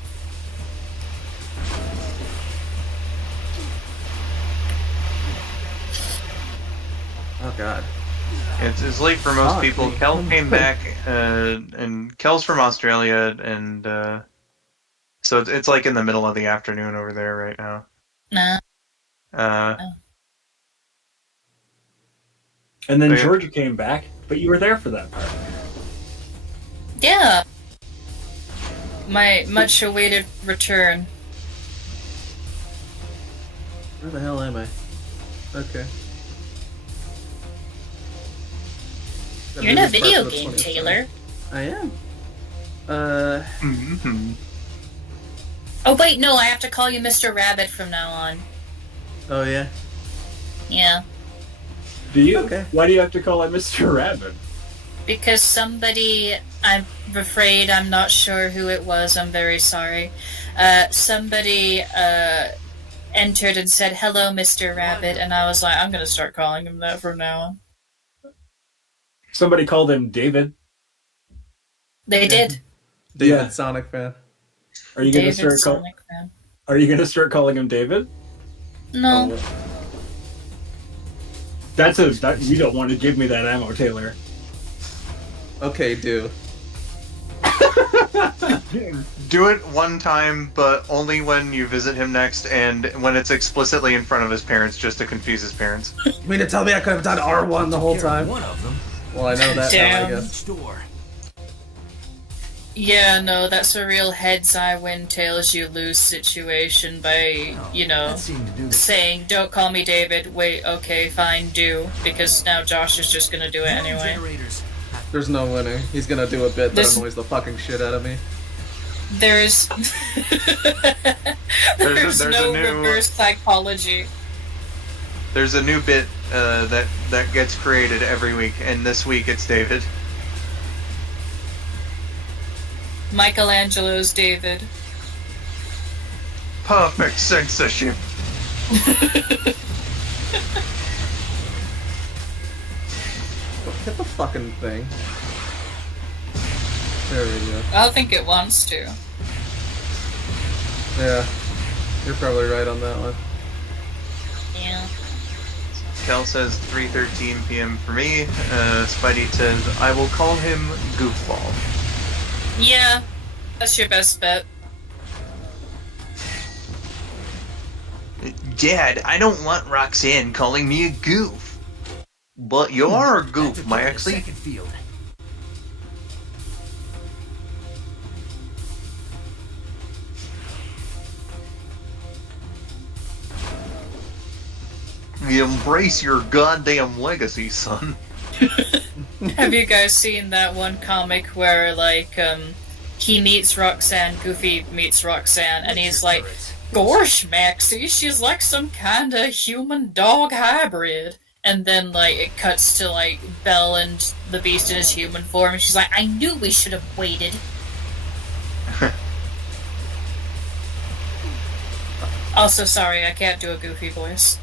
Oh, God. It's late for most people. Kel came back, and Kel's from Australia, and so it's like in the middle of the afternoon over there right now. And then Georgia came back, but you were there for that part. Yeah. My much-awaited return. Where the hell am I? Okay. You're in a video game, Taylor. I am. Oh wait, no, I have to call you Mr. Rabid from now on. Oh, yeah? Yeah. Do you? Okay. Why do you have to call it Mr. Rabid? Because somebody, I'm afraid, I'm not sure who it was, I'm very sorry. Somebody entered and said, "Hello, Mr. Rabid," and I was like, I'm gonna start calling him that from now on. Somebody called him David. They did. David Sonic fan. Are you gonna Are you gonna start calling him David? No. You don't want to give me that ammo, Taylor. Okay, do. Do it one time, but only when you visit him next, and when it's explicitly in front of his parents, just to confuse his parents. You mean to tell me I could have done R1 the whole time? One of them. Well, I know that now, I guess. Store. Yeah, no, that's a real heads I win, tails you lose situation by, saying, "Don't call me David." Wait, okay, fine, do. Because now Josh is just gonna do it anyway. There's no winning. He's gonna do a bit that annoys the fucking shit out of me. There's there's no a new reverse psychology. There's a new bit that gets created every week, and this week it's David. Michelangelo's David. Perfect censorship. Hit the fucking thing. There we go. I don't think it wants to. Yeah. You're probably right on that one. Yeah. Kel says 3:13 p.m. for me. Spidey says, I will call him Goofball. Yeah, that's your best bet. Dad, I don't want Roxanne calling me a goof. But you are a goof, Maxie. Second field. You embrace your goddamn legacy, son. Have you guys seen that one comic where, like, he meets Roxanne, Goofy meets Roxanne, and he's like, "Gosh, Maxie, she's like some kind of human-dog hybrid." And then, like, it cuts to, like, Belle and the Beast in his human form, and she's like, "I knew we should have waited." Also, sorry, I can't do a Goofy voice.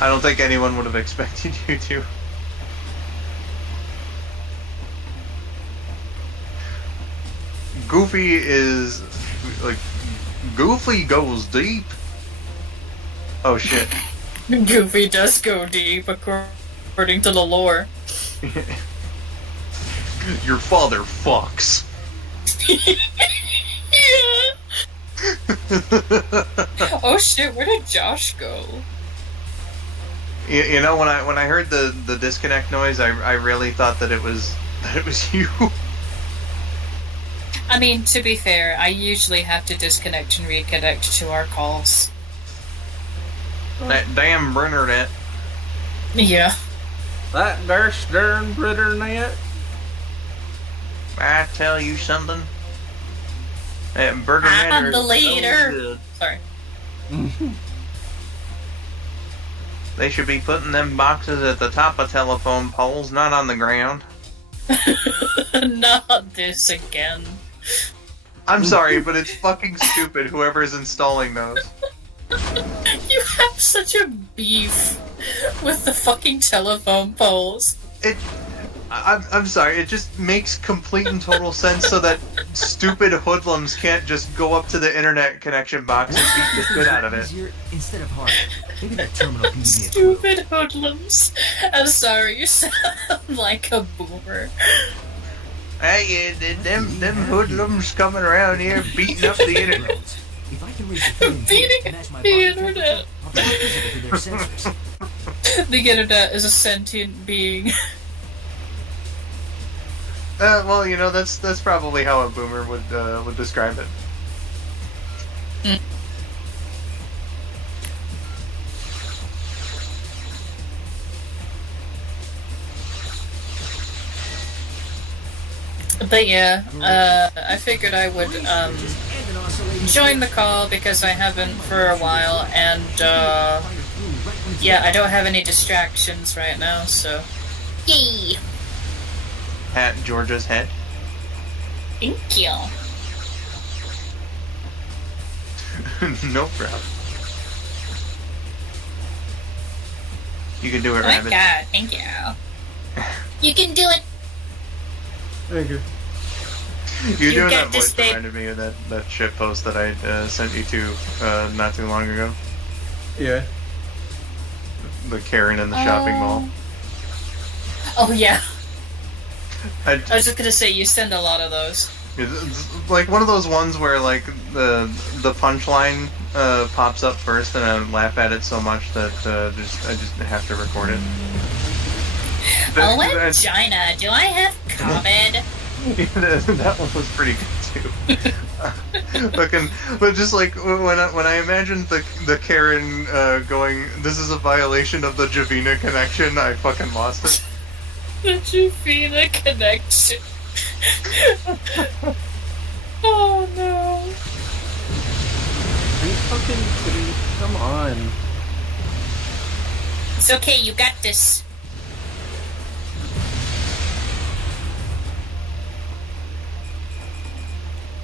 I don't think anyone would have expected you to. Goofy is like Goofy goes deep. Oh shit. Goofy does go deep, according to the lore. Your father fucks. Oh shit, where did Josh go? You know, when I heard the disconnect noise, I really thought that it was you. I mean, to be fair, I usually have to disconnect and reconnect to our calls. That damn Brennernet. Yeah. That darn Brennernet. I tell you something. That Brennernet. I'm the leader. Sorry. They should be putting them boxes at the top of telephone poles, not on the ground. Not this again. I'm sorry, but it's fucking stupid, whoever's installing those. You have such a beef with the fucking telephone poles. I'm sorry, it just makes complete and total sense so that stupid hoodlums can't just go up to the internet connection box and beat the shit out of it. Instead of harder. Maybe that terminal can give me a Stupid hoodlums. I'm sorry, you sound like a boomer. Hey, them hoodlums coming around here beating up the internet. If I can raise the Beating the internet. The internet is a sentient being. Well, you know, that's probably how a boomer would describe it. But yeah, I figured I would join the call because I haven't for a while, and yeah, I don't have any distractions right now, so yay! Pat Georgia's head. Thank you. No problem. You can do it, Oh my Rabid. god, thank you. You can do it. Thank you. You're You doing got that this, voice babe. reminded me of that shit post that I sent you to not too long ago. Yeah. The Karen in the shopping mall. Oh yeah. I was just gonna say, you send a lot of those. It's like one of those ones where like the punchline pops up first, and I laugh at it so much that I just have to record it. Oh, and China, do I have COVID? That one was pretty good too. But just like when I imagined the Karen going, "This is a violation of the Javina connection," I fucking lost it. The Javina connection. Oh no. Are you fucking kidding? Come on. It's okay, you got this.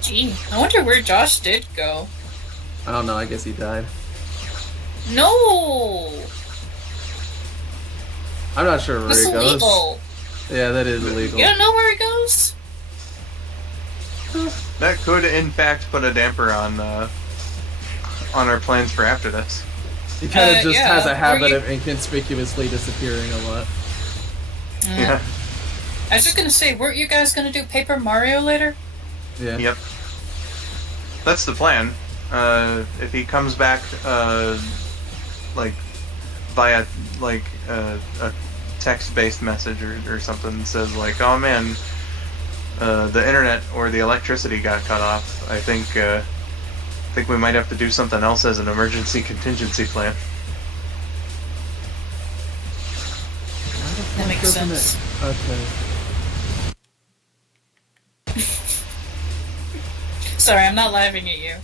Gee, I wonder where Josh did go. I don't know, I guess he died. No! I'm not sure where That's he goes. illegal. Yeah, that is illegal. You don't know where he goes? That could, in fact, put a damper on our plans for after this. He kind of just yeah. has a habit you- of inconspicuously disappearing a lot. Yeah. I was just gonna say, weren't you guys gonna do Paper Mario later? Yeah. Yep. That's the plan. If he comes back, like via like a text-based message or something that says like, "Oh man, the internet or the electricity got cut off," I think we might have to do something else as an emergency contingency plan. That makes sense. Okay. Sorry, I'm not laughing at you.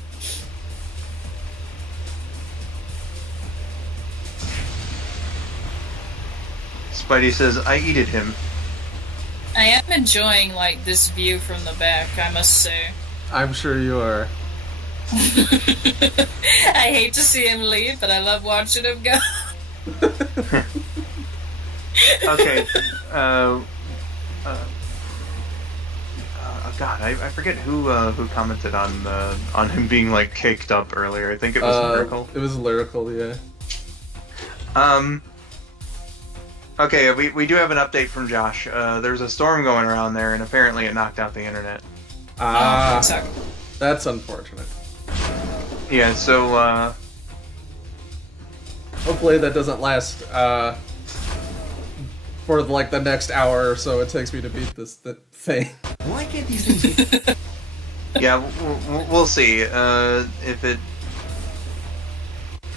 Spidey says, I eated him. I am enjoying, like, this view from the back, I must say. I'm sure you are. I hate to see him leave, but I love watching him go. Okay. God, I forget who commented on him being like caked up earlier. I think it was Lyrical. It was Lyrical, yeah. Okay, we do have an update from Josh. There's a storm going around there, and apparently it knocked out the internet. That's unfortunate. Yeah, so hopefully that doesn't last for like the next hour or so it takes me to beat this thing. Why can't these things? Yeah, we'll see. If it.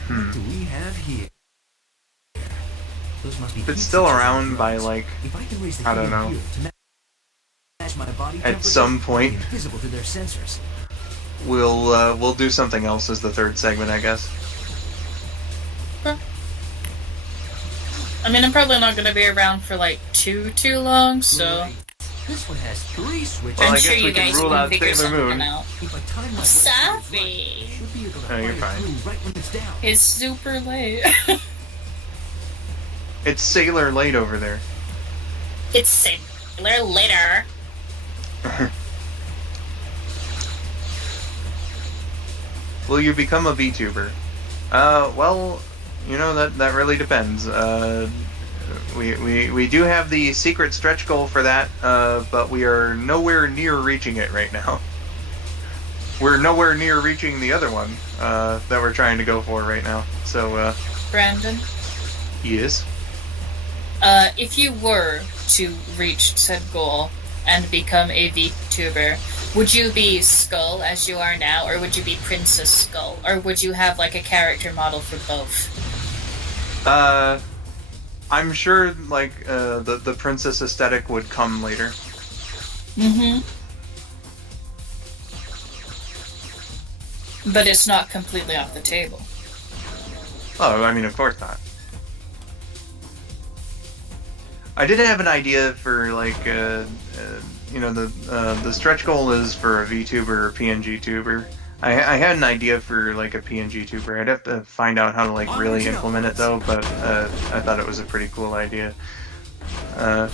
What do we have here? Those must be If it's still around by like, I don't know, at some point, invisible to their sensors. we'll do something else as the third segment, I guess. I mean, I'm probably not going to be around for like too long, so. This one has 3 switches. Well, I'm I sure guess you we can guys rule can out figure Sailor something Moon. out. If I time my Safi! should be able to Oh, you're fire fine. through right when it's down. It's super late. It's Sailor Late over there. It's Sailor later. Will you become a VTuber? Well, you know, that really depends. We do have the secret stretch goal for that, but we are nowhere near reaching it right now. We're nowhere near reaching the other one that we're trying to go for right now. So, Brandon, yes. if you were to reach said goal and become a VTuber, would you be Skull as you are now, or would you be Princess Skull, or would you have like a character model for both? I'm sure like the princess aesthetic would come later. Mm-hmm. But it's not completely off the table. Oh, I mean, of course not. I did have an idea for like you know, the stretch goal is for a VTuber or PNG tuber. I had an idea for like a PNG tuber. I'd have to find out how to like really implement it though, but I thought it was a pretty cool idea. And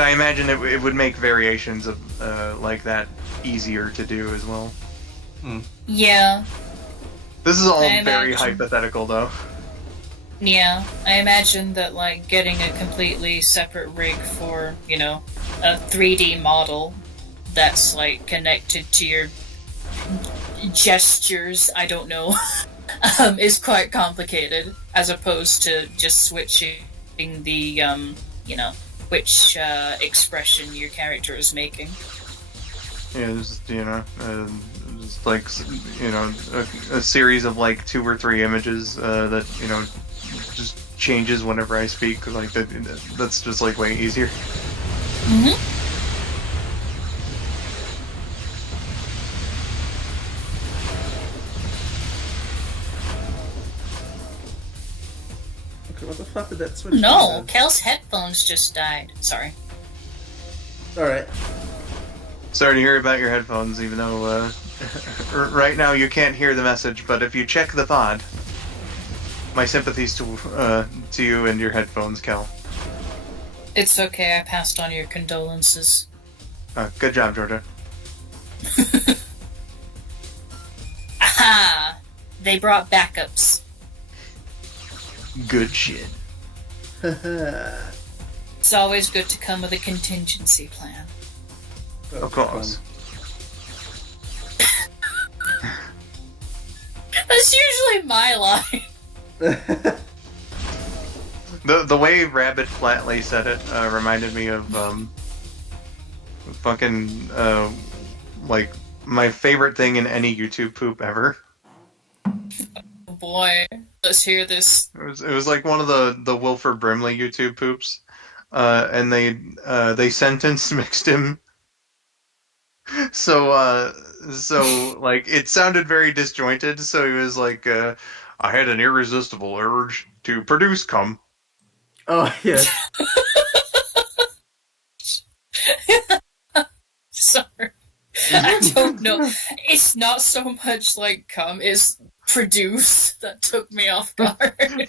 I imagine it would make variations of like that easier to do as well. Yeah. This is all I very imagine. hypothetical though. Yeah, I imagine that like getting a completely separate rig for, you know, a 3D model that's like connected to your gestures, I don't know, is quite complicated, as opposed to just switching the, you know, which expression your character is making. Yeah, just, you know, just like, you know, a series of like 2 or 3 images that, you know, just changes whenever I speak. Like that's just like way easier. Mm-hmm. Okay, what the fuck did that switch? No, Kel's headphones just died. Sorry. Alright. Sorry to hear about your headphones, even though right now you can't hear the message. But if you check the VOD, my sympathies to you and your headphones, Kel. It's okay, I passed on your condolences. Good job, Georgia. Aha! They brought backups. Good shit. It's always good to come with a contingency plan. Of course. That's usually my line. The way Rabid flatly said it reminded me of fucking like my favorite thing in any YouTube poop ever. Oh boy, let's hear this. It was like one of the Wilford Brimley YouTube poops, and they sentence mixed him So like it sounded very disjointed. So he was like, "I had an irresistible urge to produce cum." Oh yeah. Sorry. I don't know. It's not so much like come, it's produce that took me off guard.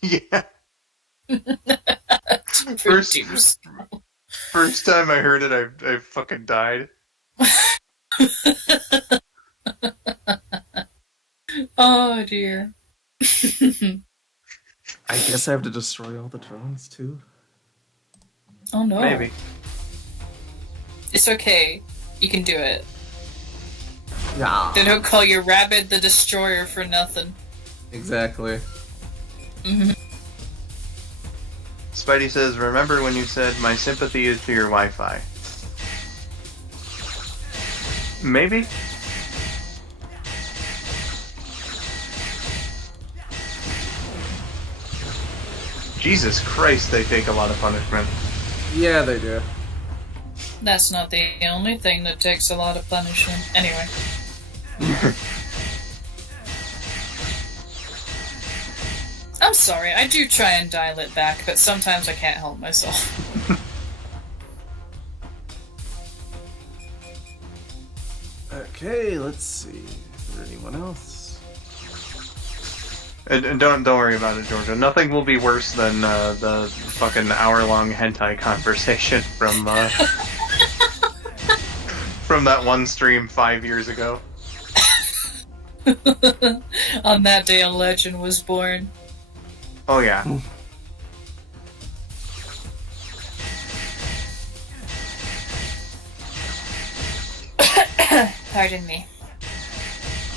Yeah. Produce. First time I heard it, I fucking died. Oh dear. I guess I have to destroy all the drones too. Oh no. Maybe. It's okay. You can do it. Yeah. They don't call you Rabid the Destroyer for nothing. Exactly. Spidey says, "Remember when you said my sympathy is to your Wi-Fi?" Maybe. Jesus Christ, they take a lot of punishment. Yeah, they do. That's not the only thing that takes a lot of punishment. Anyway. I'm sorry, I do try and dial it back, but sometimes I can't help myself. Okay, let's see. Is there anyone else? And don't worry about it, Georgia. Nothing will be worse than the fucking hour-long hentai conversation from from that one stream 5 years ago. On that day, a legend was born. Oh yeah. Pardon me.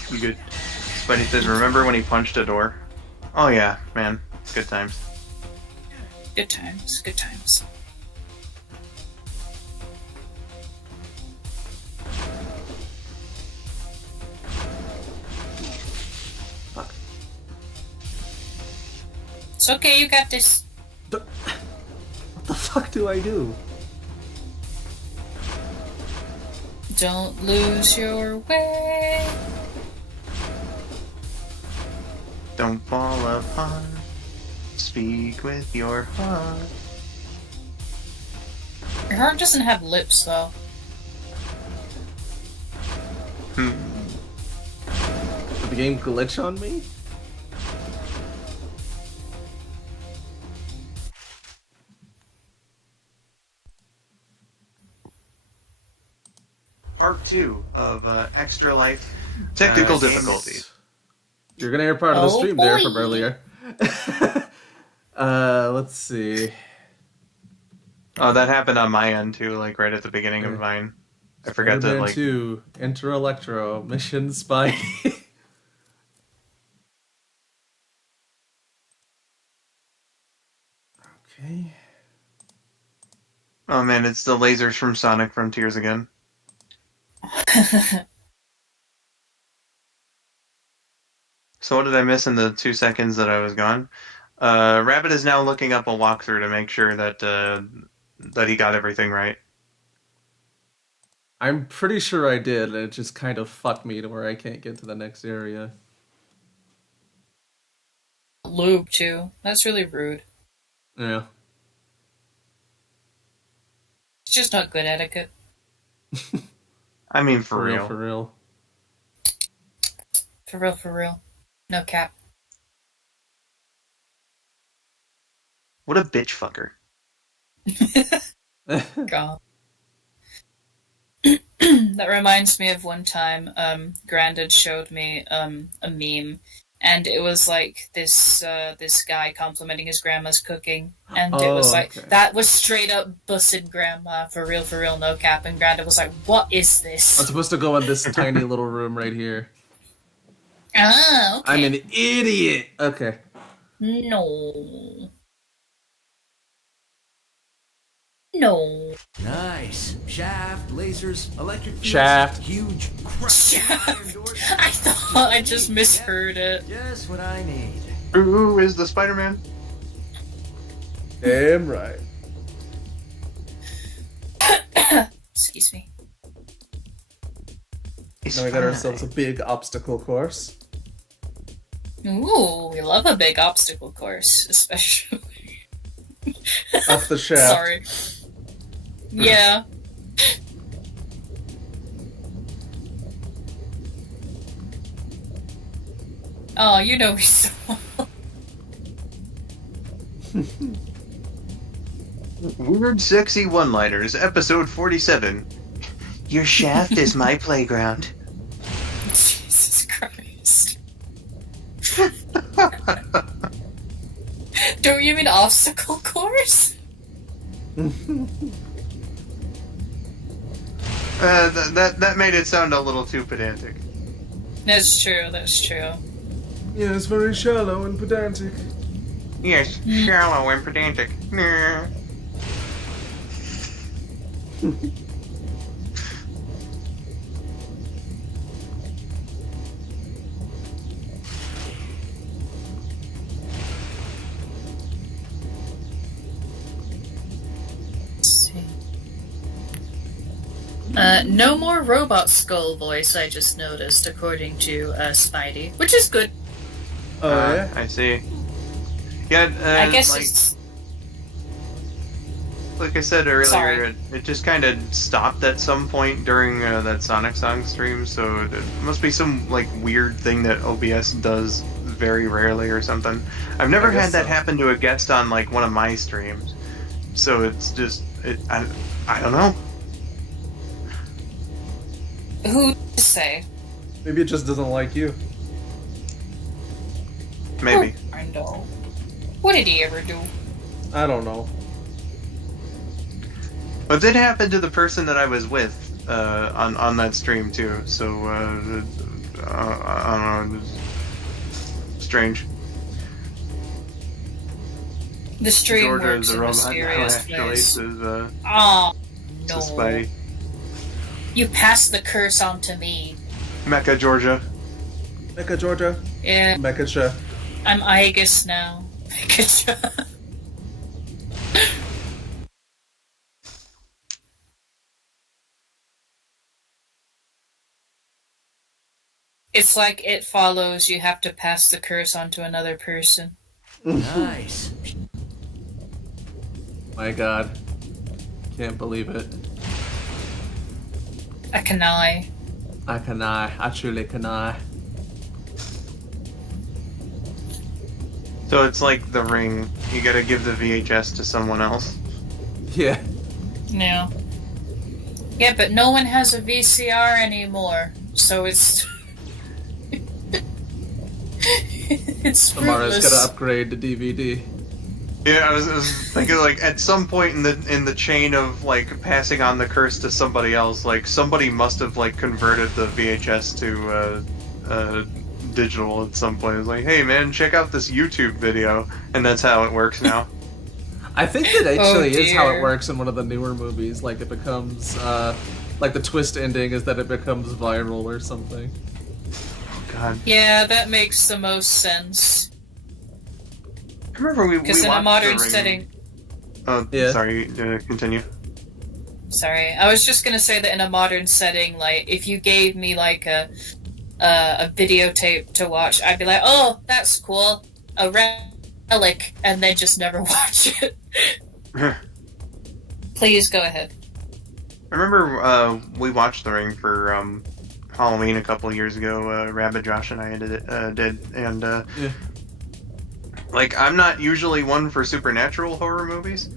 You good? Spidey says, "Remember when he punched a door?" Oh yeah, man. Good times. Good times, good times. Fuck. It's okay, you got this. What the fuck do I do? Don't lose your way. Don't fall apart. Speak with your heart. Your heart doesn't have lips, though. Hmm. Did the game glitch on me? Part 2 of Extra Life Technical Difficulties. You're gonna hear part of the Oh, stream there boy. from earlier. Let's see. Oh, that happened on my end too, like right at the beginning of mine. I forgot to Spider-Man like. 2, Enter Electro, Mission Spy. Okay. Oh man, it's the lasers from Sonic Frontiers again. So what did I miss in the 2 seconds that I was gone? Rabid is now looking up a walkthrough to make sure that that he got everything right. I'm pretty sure I did, and it just kind of fucked me to where I can't get to the next area. Lube, too. That's really rude. Yeah. It's just not good etiquette. I mean, for real. For real. For real, for real. No cap. What a bitch fucker. God. That reminds me of one time, Grandad showed me a meme, and it was like this guy complimenting his grandma's cooking, and it was like, okay. that was straight up bussin' grandma, for real, no cap, and Grandad was like, what is this? I'm supposed to go in this tiny little room right here. Ah, okay. I'm an idiot! Okay. No. No. Nice. Shaft, lasers, electric fields, Shaft. huge Shaft. I thought I just misheard it. Just what I need. Who is the Spider-Man? Damn right. Excuse me. It's Now we got fine. ourselves a big obstacle course. Ooh, we love a big obstacle course, especially. Up the shaft. Sorry. Yeah. Oh, you know me so well. Weird Sexy One-Liners, episode 47. Your shaft is my playground. Jesus Christ. Don't you mean obstacle course? That made it sound a little too pedantic. That's true, that's true. Yeah, it's very shallow and pedantic. Yes, shallow and pedantic. Nah. No more robot skull voice, I just noticed, according to Spidey, which is good. Oh, yeah? I see. Yeah, I guess like, it's... like I said earlier, Sorry. it just kind of stopped at some point during that Sonic Song stream, so there must be some like weird thing that OBS does very rarely or something. I've never had that happen to a guest on like one of my streams, so it's just I don't know. Who to say? Maybe it just doesn't like you. Maybe. I know. What did he ever do? I don't know. But it did happen to the person that I was with on that stream too. So I don't know. It's strange. The stream Georgia works is a in robot now, mysterious actually. ways. Is Oh, no. Spidey. You passed the curse on to me. Mecca, Georgia. Mecca, Georgia. Yeah. Mecca. I'm Aegis now. Mecca. It's like It Follows, you have to pass the curse on to another person. Nice. My god. Can't believe it. I can I. I truly can I. So it's like The Ring. You gotta give the VHS to someone else. Yeah. No. Yeah, but no one has a VCR anymore, so it's... it's Amara's fruitless. gotta upgrade to DVD. Yeah, I was thinking like at some point in the chain of like passing on the curse to somebody else, like somebody must have like converted the VHS to digital at some point. It's like, hey man, check out this YouTube video, and that's how it works now. I think that actually is how it dear. works in one of the newer movies. Like it becomes, like the twist ending is that it becomes viral or something. God. Yeah, that makes the most sense. I remember we Because in watched a modern The Ring. setting... Oh, Yeah. sorry. Continue. Sorry, I was just gonna say that in a modern setting, like, if you gave me, like, a videotape to watch, I'd be like, oh, that's cool, a relic, and then just never watch it. Please, go ahead. I remember we watched The Ring for Halloween a couple of years ago. Rabid, Josh, and I did, and Yeah. like I'm not usually one for supernatural horror movies,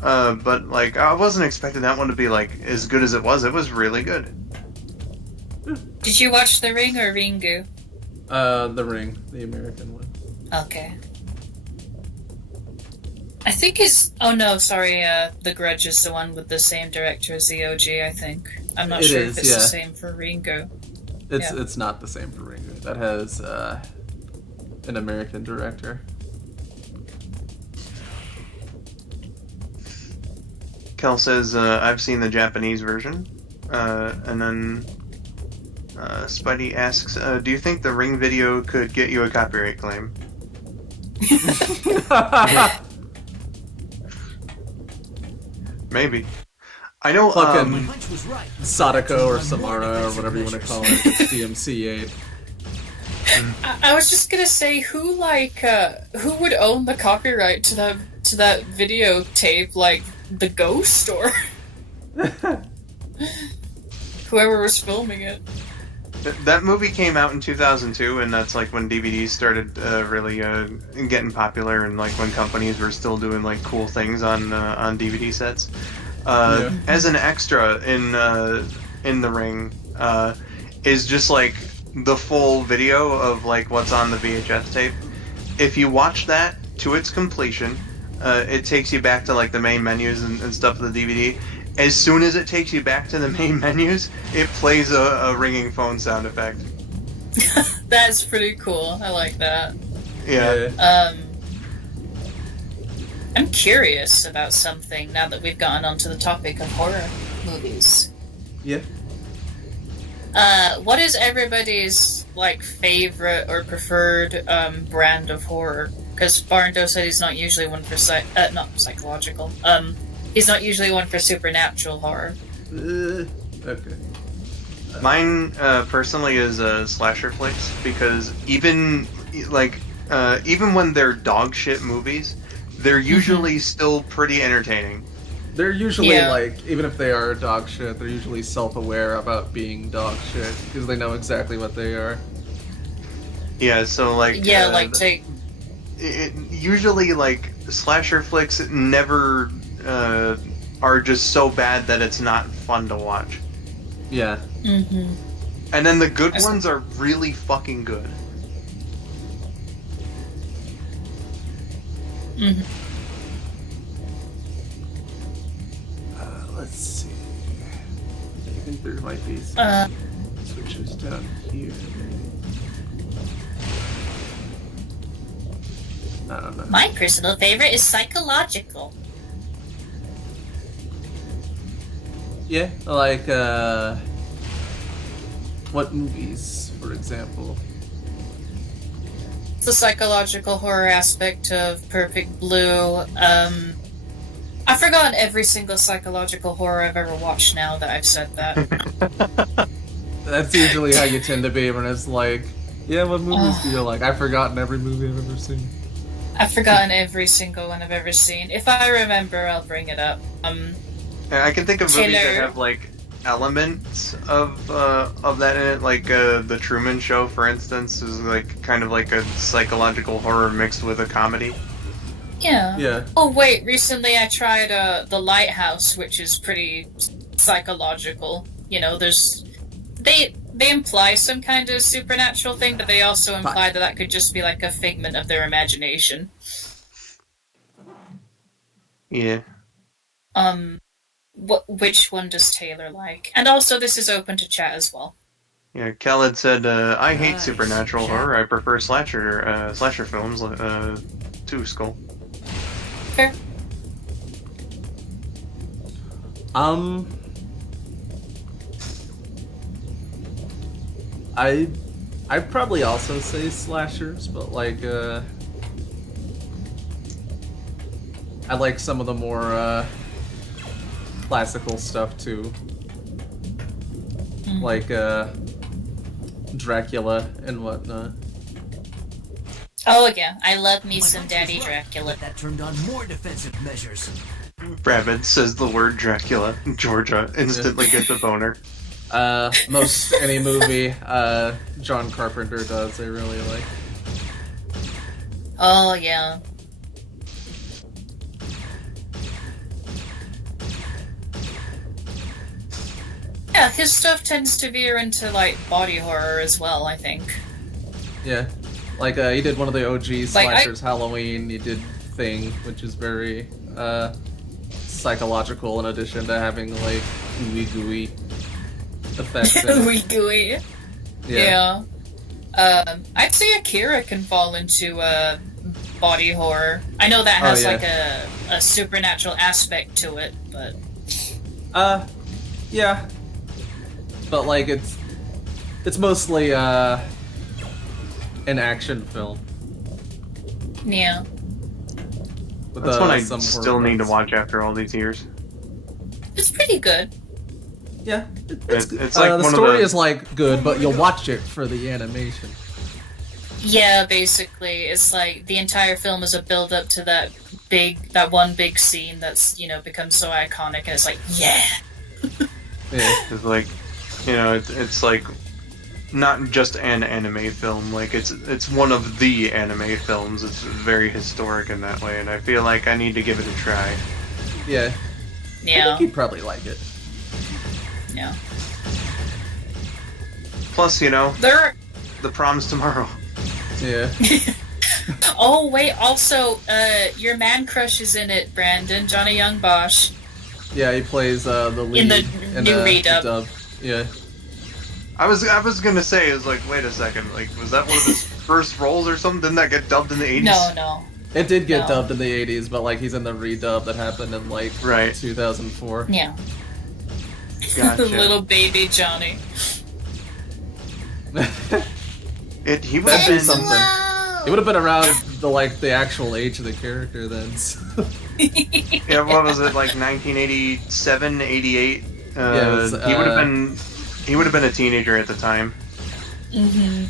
but like I wasn't expecting that one to be like as good as it was. It was really good. Did you watch The Ring or Ringu? The Ring, the American one. Okay. I think it's... Oh no, sorry, The Grudge is the one with the same director as the OG, I think. I'm not It sure is, if it's yeah. the same for Ringu. It's not the same for Ringu. That has an American director. Kel says I've seen the Japanese version, and then Spidey asks, do you think the Ring video could get you a copyright claim? Maybe. I know. Fucking Sadako or Samara or whatever you want to call it. It's DMCA. I was just gonna say, who would own the copyright to that videotape, like the Ghost or whoever was filming it. That movie came out in 2002, and that's like when DVDs started really getting popular, and like when companies were still doing like cool things on DVD sets. As an extra in the ring is just like the full video of like what's on the VHS tape. If you watch that to its completion, it takes you back to like the main menus and stuff of the DVD. As soon as it takes you back to the main menus, it plays a ringing phone sound effect. That's pretty cool. I like that. Yeah. I'm curious about something now that we've gotten onto the topic of horror movies. Yeah. What is everybody's like favorite or preferred brand of horror? Because Barndo said he's not usually one for not psychological. He's not usually one for supernatural horror. Okay. Mine personally is slasher flicks, because even when they're dog shit movies, they're usually still pretty entertaining. They're usually like, even if they are dog shit, they're usually self-aware about being dog shit because they know exactly what they are. Yeah, so like usually like slasher flicks never are just so bad that it's not fun to watch. Yeah. Mm-hmm. And then the good ones are really fucking good. Mm-hmm. Let's see. I think there might be some switches down here. I don't know. My personal favorite is psychological. Yeah, like, what movies, for example? The psychological horror aspect of Perfect Blue. I've forgotten every single psychological horror I've ever watched now that I've said that. That's usually how you tend to be when it's like, yeah, what movies do you like? I've forgotten every movie I've ever seen. I've forgotten every single one I've ever seen. If I remember, I'll bring it up. I can think of movies that have like elements of that in it, like the Truman Show, for instance, is like kind of like a psychological horror mixed with a comedy. Yeah. Yeah. Oh wait, recently I tried The Lighthouse, which is pretty psychological. You know, they imply some kind of supernatural thing, but they also imply that could just be like a figment of their imagination. Yeah. Which one does Taylor like? And also, this is open to chat as well. Yeah, Khaled said, I hate supernatural horror. I prefer slasher films to Skull. Fair. I'd probably also say slashers, but like, I like some of the more, classical stuff too. Like, Dracula and whatnot. Oh yeah, I love me some Daddy Dracula. That turned on more defensive measures. Rabid says the word Dracula. Georgia instantly gets a boner. Most any movie John Carpenter does, I really like. Oh yeah. Yeah, his stuff tends to veer into like body horror as well, I think. Yeah. Like, he did one of the OG slashers, Halloween. He did Thing, which is very, psychological in addition to having, like, ooey gooey effects. Ooey gooey. Yeah. I'd say Akira can fall into, body horror. I know that has, like, a supernatural aspect to it, but... yeah. But, like, it's mostly, an action film. Yeah. That's one I still need to watch after all these years. It's pretty good. Yeah, it's like the one story of the... is like good, but you'll watch it for the animation. Yeah, basically, it's like the entire film is a build up to that one big scene that's becomes so iconic, and it's like, yeah. It's like, it's like not just an anime film. Like it's one of the anime films. It's very historic in that way, and I feel like I need to give it a try. Yeah. Yeah. I think you'd probably like it. Yeah. Plus, there. The prom's tomorrow. Yeah. Oh wait, also, your man crush is in it, Brandon. Johnny Young Bosch. Yeah, he plays the lead in the new redub. Yeah. I was gonna say, it was like, wait a second, like, was that one of his first roles or something? Didn't that get dubbed in the 80s? No. It did get dubbed in the 80s, but like he's in the redub that happened in like 2004. Yeah. Gotcha. Little baby Johnny. He would That'd have be been something. It would have been around the actual age of the character then. So. Yeah, what was it, like 1987, 88? Yeah, it was, he would have been a teenager at the time. Mm-hmm.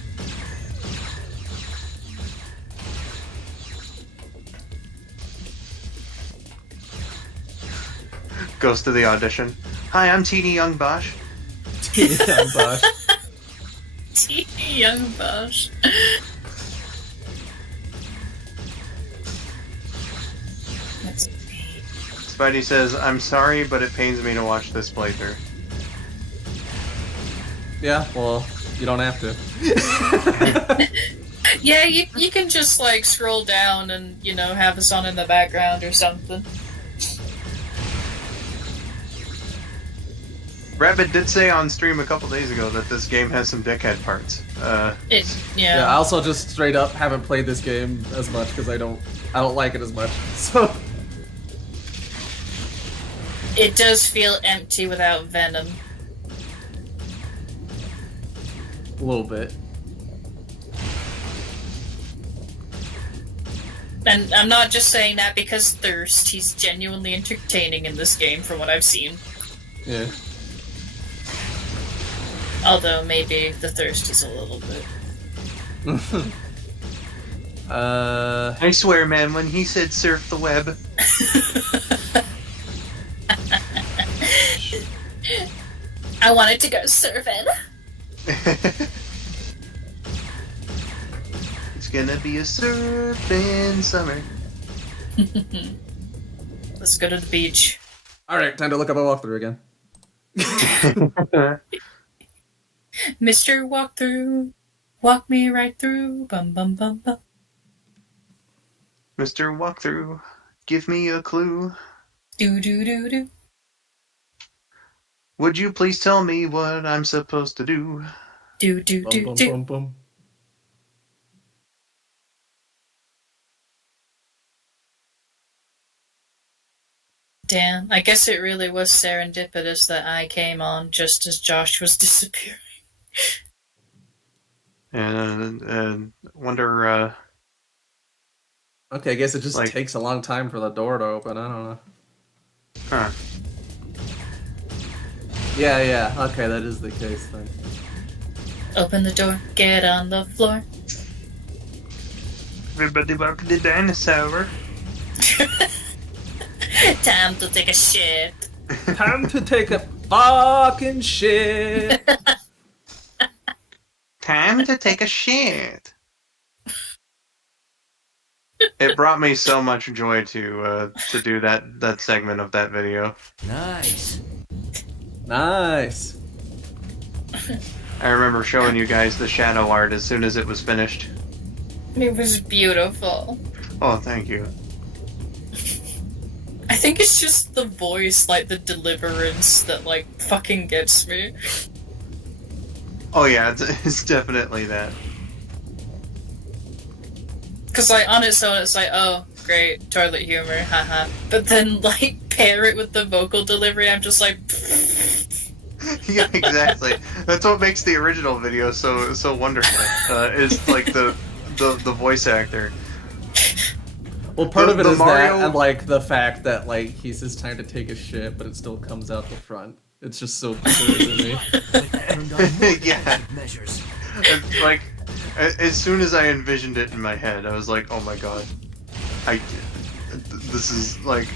Goes to the audition. Hi, I'm Teeny Young Bosch. Teeny Young Bosch. Teeny Young Bosch. Spidey says, I'm sorry, but it pains me to watch this playthrough. Yeah, well, you don't have to. Yeah, you can just like scroll down and have us on in the background or something. Rabid did say on stream a couple days ago that this game has some dickhead parts. Yeah, I also just straight up haven't played this game as much because I don't like it as much. So it does feel empty without Venom. A little bit. And I'm not just saying that because Thirst. He's genuinely entertaining in this game from what I've seen. Yeah. Although maybe the Thirst is a little bit. I swear, man, when he said surf the web. I wanted to go surfing. It's gonna be a surfing summer. Let's go to the beach. Alright, time to look up a walkthrough again. Mr. Walkthrough, walk me right through. Bum bum bum bum. Mr. Walkthrough, give me a clue. Do do do do. Would you please tell me what I'm supposed to do? Do do do Bum, do. bum, bum. Damn, I guess it really was serendipitous that I came on just as Josh was disappearing. And wonder. Okay, I guess it just takes a long time for the door to open. I don't know. Huh. Yeah. Okay, that is the case then. Open the door, get on the floor. Everybody welcome the dinosaur. Time to take a shit. Time to take a fucking shit. Time to take a shit. It brought me so much joy to do that segment of that video. Nice. Nice. I remember showing you guys the shadow art as soon as it was finished. It was beautiful. Oh, thank you. I think it's just the voice, like the deliverance, that like fucking gets me. Oh yeah, it's definitely that. Cause like on its own, it's like, oh great, toilet humor, haha. But then like pair it with the vocal delivery, I'm just like. Yeah, exactly. That's what makes the original video so wonderful. Is like the voice actor. Well, part of it the is Mario... that, and like the fact that like he's just trying to take a shit, but it still comes out the front. It's just so absurd to me. Yeah. It's like, as soon as I envisioned it in my head, I was like, oh my god, this is like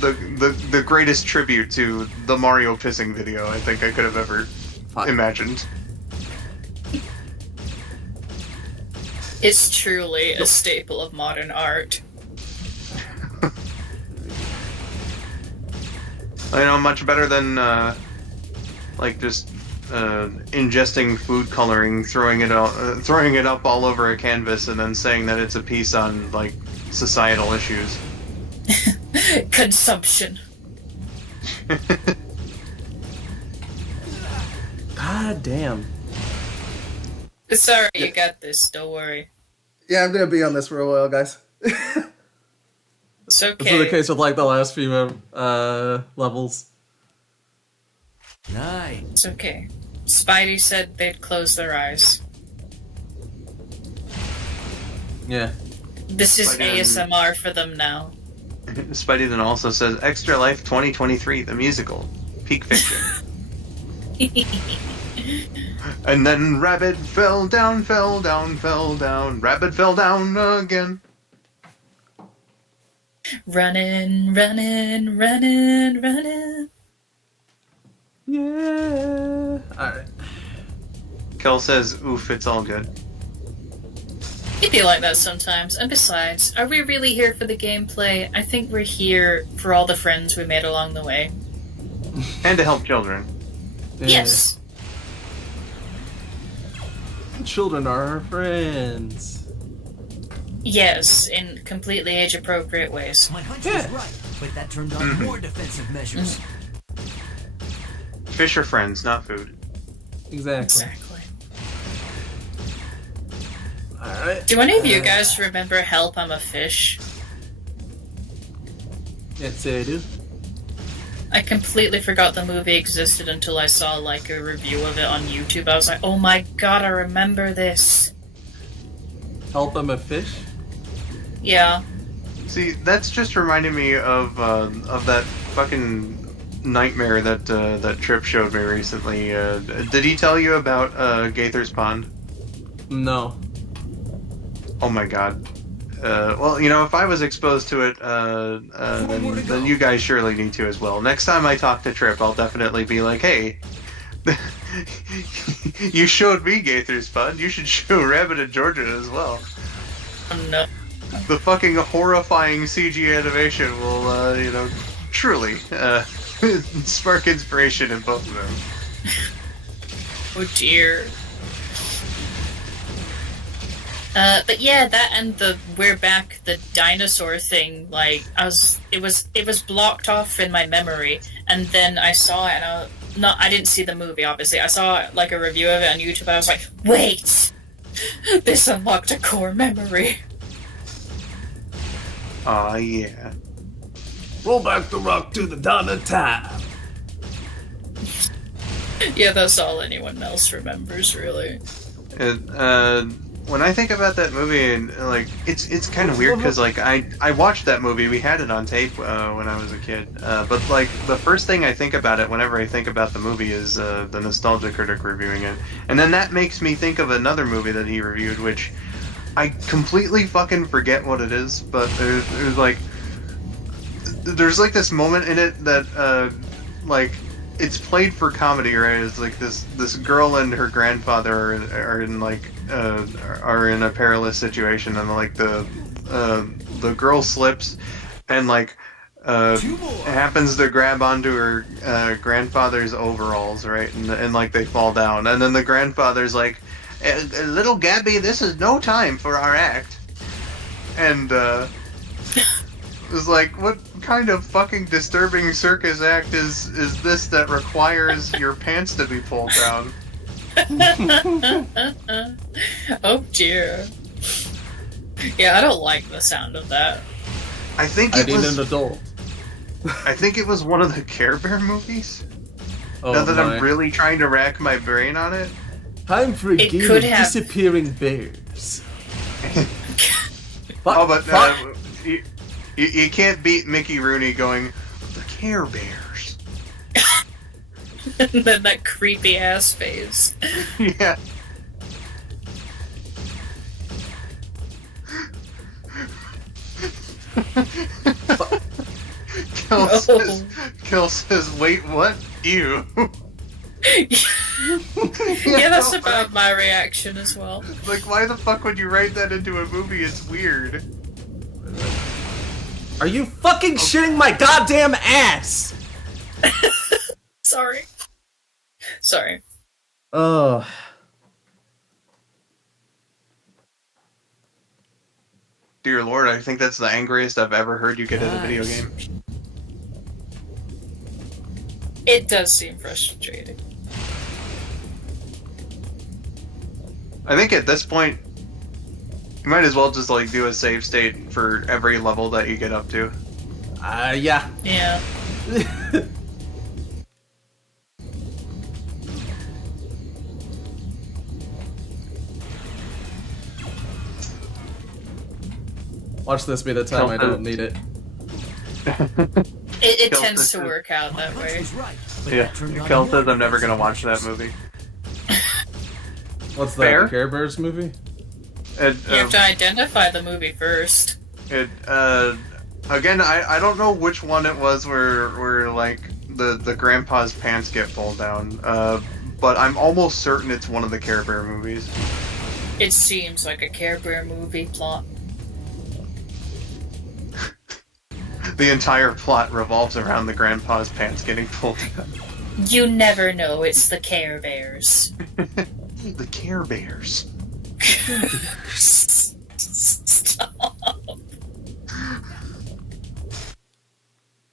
the greatest tribute to the Mario pissing video I think I could have ever imagined. It's truly a staple of modern art. I know, much better than like just ingesting food coloring, throwing it up all over a canvas, and then saying that it's a piece on like societal issues. Consumption. God damn. Sorry, you got this. Don't worry. Yeah, I'm gonna be on this for a while, guys. It's okay. This is the case with like the last few levels. Nice. It's okay. Spidey said they'd close their eyes. Yeah. This is Spidey ASMR for them now. Spidey then also says, Extra Life 2023, the musical. Peak fiction. And then Rabid fell down, fell down, fell down. Rabid fell down again. Running, running, running, running. Yeah. Alright. Kel says, oof, it's all good. It'd be like that sometimes. And besides, are we really here for the gameplay? I think we're here for all the friends we made along the way. And to help children. Yes. Children are our friends. Yes, in completely age-appropriate ways. My hunch was right, but that turned on more defensive measures. Fish are friends, not food. Exactly. Alright. Do any of you guys remember Help, I'm a Fish? Yes, I do. I completely forgot the movie existed until I saw like a review of it on YouTube. I was like, oh my god, I remember this. Help, I'm a Fish? Yeah. See, that's just reminding me of that fucking nightmare that that Trip showed me recently. Did he tell you about Gaither's Pond? No. Oh my god. Well, you know, if I was exposed to it, then you guys surely need to as well. Next time I talk to Trip, I'll definitely be like, hey, you showed me Gaither's Pond, you should show Rabid and Georgia as well. Oh no. The fucking horrifying CG animation will, you know, truly spark inspiration in both of them. Oh dear. But yeah, that and the we're back the dinosaur thing, like it was blocked off in my memory, and then I saw it and I didn't see the movie obviously. I saw like a review of it on YouTube and I was like, wait, this unlocked a core memory. Aw, yeah. Roll back the rock to the dawn of time. Yeah, that's all anyone else remembers, really. When I think about that movie, and like it's kind of weird because like I watched that movie. We had it on tape when I was a kid. But like the first thing I think about it whenever I think about the movie is the Nostalgia Critic reviewing it, and then that makes me think of another movie that he reviewed, which I completely fucking forget what it is. But there's like this moment in it that like. It's played for comedy, right? It's like this girl and her grandfather are in like are in a perilous situation, and like the girl slips and like happens to grab onto her grandfather's overalls, right? And like they fall down, and then the grandfather's like, "Little Gabby, this is no time for our act," and it was like, what kind of fucking disturbing circus act is this that requires your pants to be pulled down? Oh dear. Yeah, I don't like the sound of that. I think I need an adult. I think it was one of the Care Bear movies. Oh, now that my. I'm really trying to rack my brain on it. Time for a game of disappearing bears. Oh, but You can't beat Mickey Rooney going, the Care Bears. And then that creepy ass face. Yeah. Kill says, wait, what? Ew. Yeah, that's about my reaction as well. Like, why the fuck would you write that into a movie? It's weird. Are you fucking shitting my goddamn ass? Sorry. Sorry. Oh. Dear Lord, I think that's the angriest I've ever heard you get at a video game. It does seem frustrating. I think at this point, you might as well just like do a save state for every level that you get up to. Yeah. Yeah. Watch this be the time I don't need it. It tends to work out that way. Yeah, Kel says I'm never gonna watch that movie. What's that, Fair? the Care Bears movie? You have to identify the movie first. Again, I don't know which one it was where like the grandpa's pants get pulled down, but I'm almost certain it's one of the Care Bear movies. It seems like a Care Bear movie plot. The entire plot revolves around the grandpa's pants getting pulled down. You never know, it's the Care Bears. The Care Bears. Stop.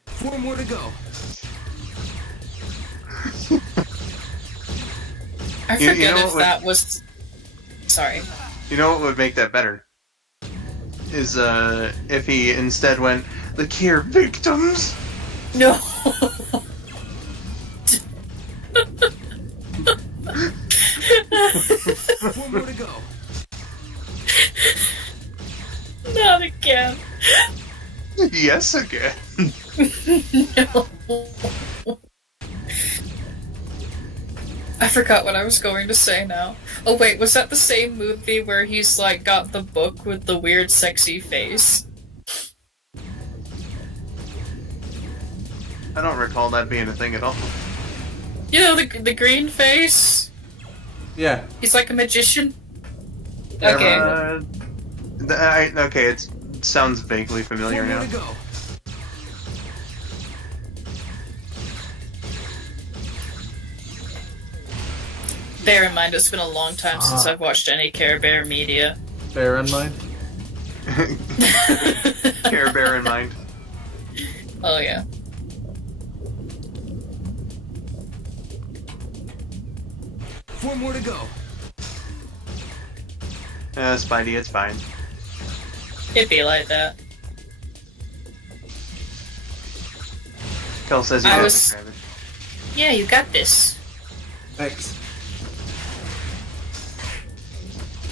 4 more to go. I forget if that was... Sorry. You know what would make that better? Is if he instead went, the Care Victims? No. 4 more to go. Not again. Yes, again. No. I forgot what I was going to say now. Oh wait, was that the same movie where he's like got the book with the weird sexy face? I don't recall that being a thing at all. You know, the green face? Yeah. He's like a magician? Okay. Okay, it sounds vaguely familiar now. Bear in mind, it's been a long time since I've watched any Care Bear media. Bear in mind? Care Bear in mind. Oh yeah. Four more to go. Spidey, it's fine. It'd be like that. Kel says you got this. Yeah, you got this. Thanks.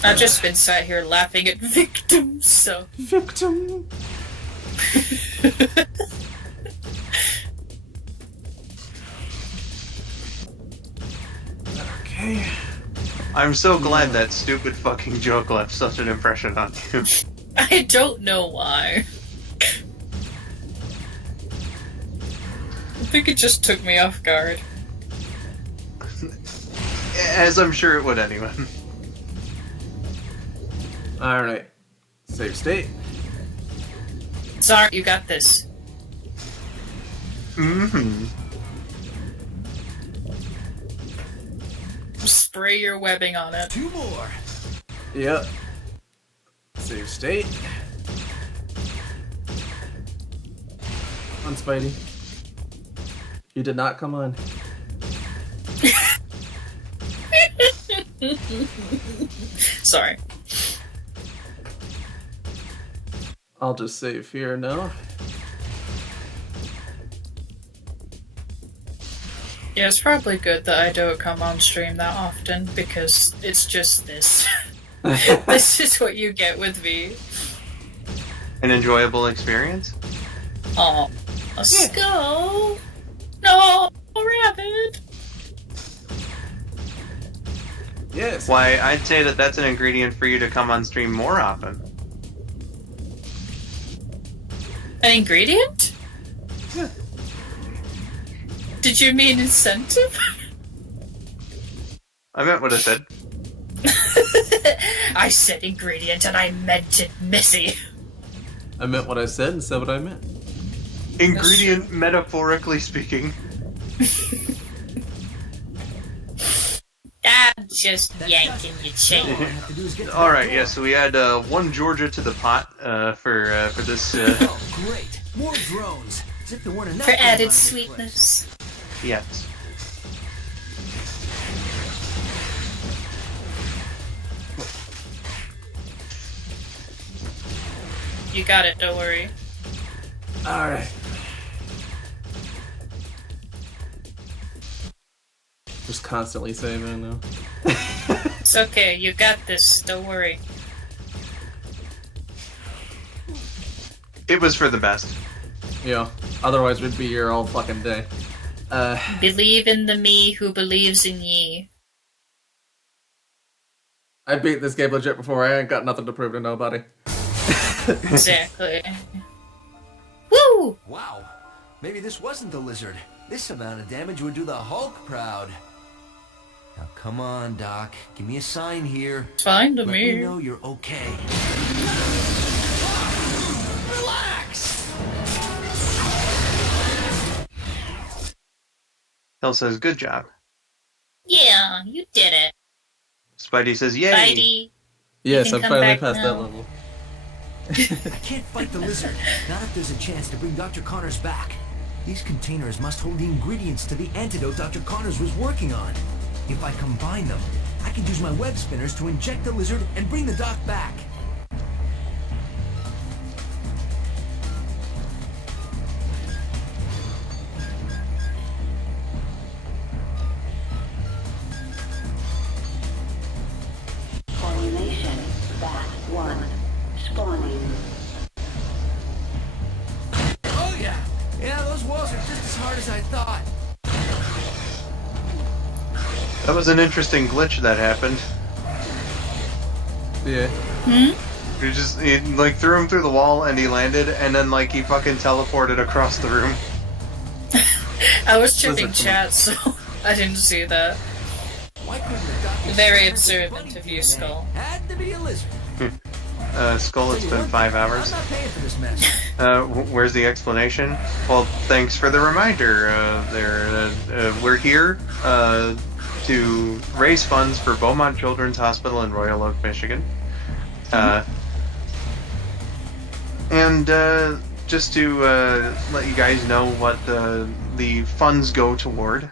I've just been sat here laughing at victims, so... Victim! Okay. I'm so glad that stupid fucking joke left such an impression on you. I don't know why. I think it just took me off guard. As I'm sure it would anyway. Alright. Save state. Sorry, you got this. Mm-hmm. Spray your webbing on it. 2 more. Yep. Save state. On Spidey. You did not come on. Sorry. I'll just save here now. Yeah, it's probably good that I don't come on stream that often, because it's just this. This is what you get with me. An enjoyable experience? Oh, a skull. No, Rabid. Yes. Why, I'd say that that's an ingredient for you to come on stream more often. An ingredient? Yeah. Did you mean incentive? I meant what I said. I said ingredient and I meant it, Missy. I meant what I said and said what I meant. Ingredient, metaphorically speaking. I'm just yanking your chain. Alright, yeah, so we add 1 Georgia to the pot for this. Oh, great. More drones. As if there weren't enough For going added on in this sweetness. Yes. You got it, don't worry. Alright. Just constantly saving now. It's okay, you got this, don't worry. It was for the best. Yeah. Otherwise we'd be here all fucking day. Believe in the me who believes in ye. I beat this game legit before. I ain't got nothing to prove to nobody. Exactly. Woo! Wow. Maybe this wasn't the lizard. This amount of damage would do the Hulk proud. Now come on, Doc. Give me a sign here. It's fine to Let me. me know you're okay. Relax! Hill says, good job. Yeah, you did it. Spidey says, yay! Spidey. Yes, can I'm come finally back past now. that level. I can't fight the lizard. Not if there's a chance to bring Dr. Connors back. These containers must hold the ingredients to the antidote Dr. Connors was working on. If I combine them, I can use my web spinners to inject the lizard and bring the doc back. Formulation, Bat 1. Spawning. Oh yeah! Yeah, those walls are just as hard as I thought. That was an interesting glitch that happened. Yeah. He like threw him through the wall and he landed, and then like he fucking teleported across the room. I was checking Listen, chat, so I didn't see that. Very observant of you, Skull. Had to be a lizard. Skull, it's been 5 hours. I'm not paying for this mess. Where's the explanation? Well, thanks for the reminder. We're here to raise funds for Beaumont Children's Hospital in Royal Oak, Michigan. And just to let you guys know what the funds go toward.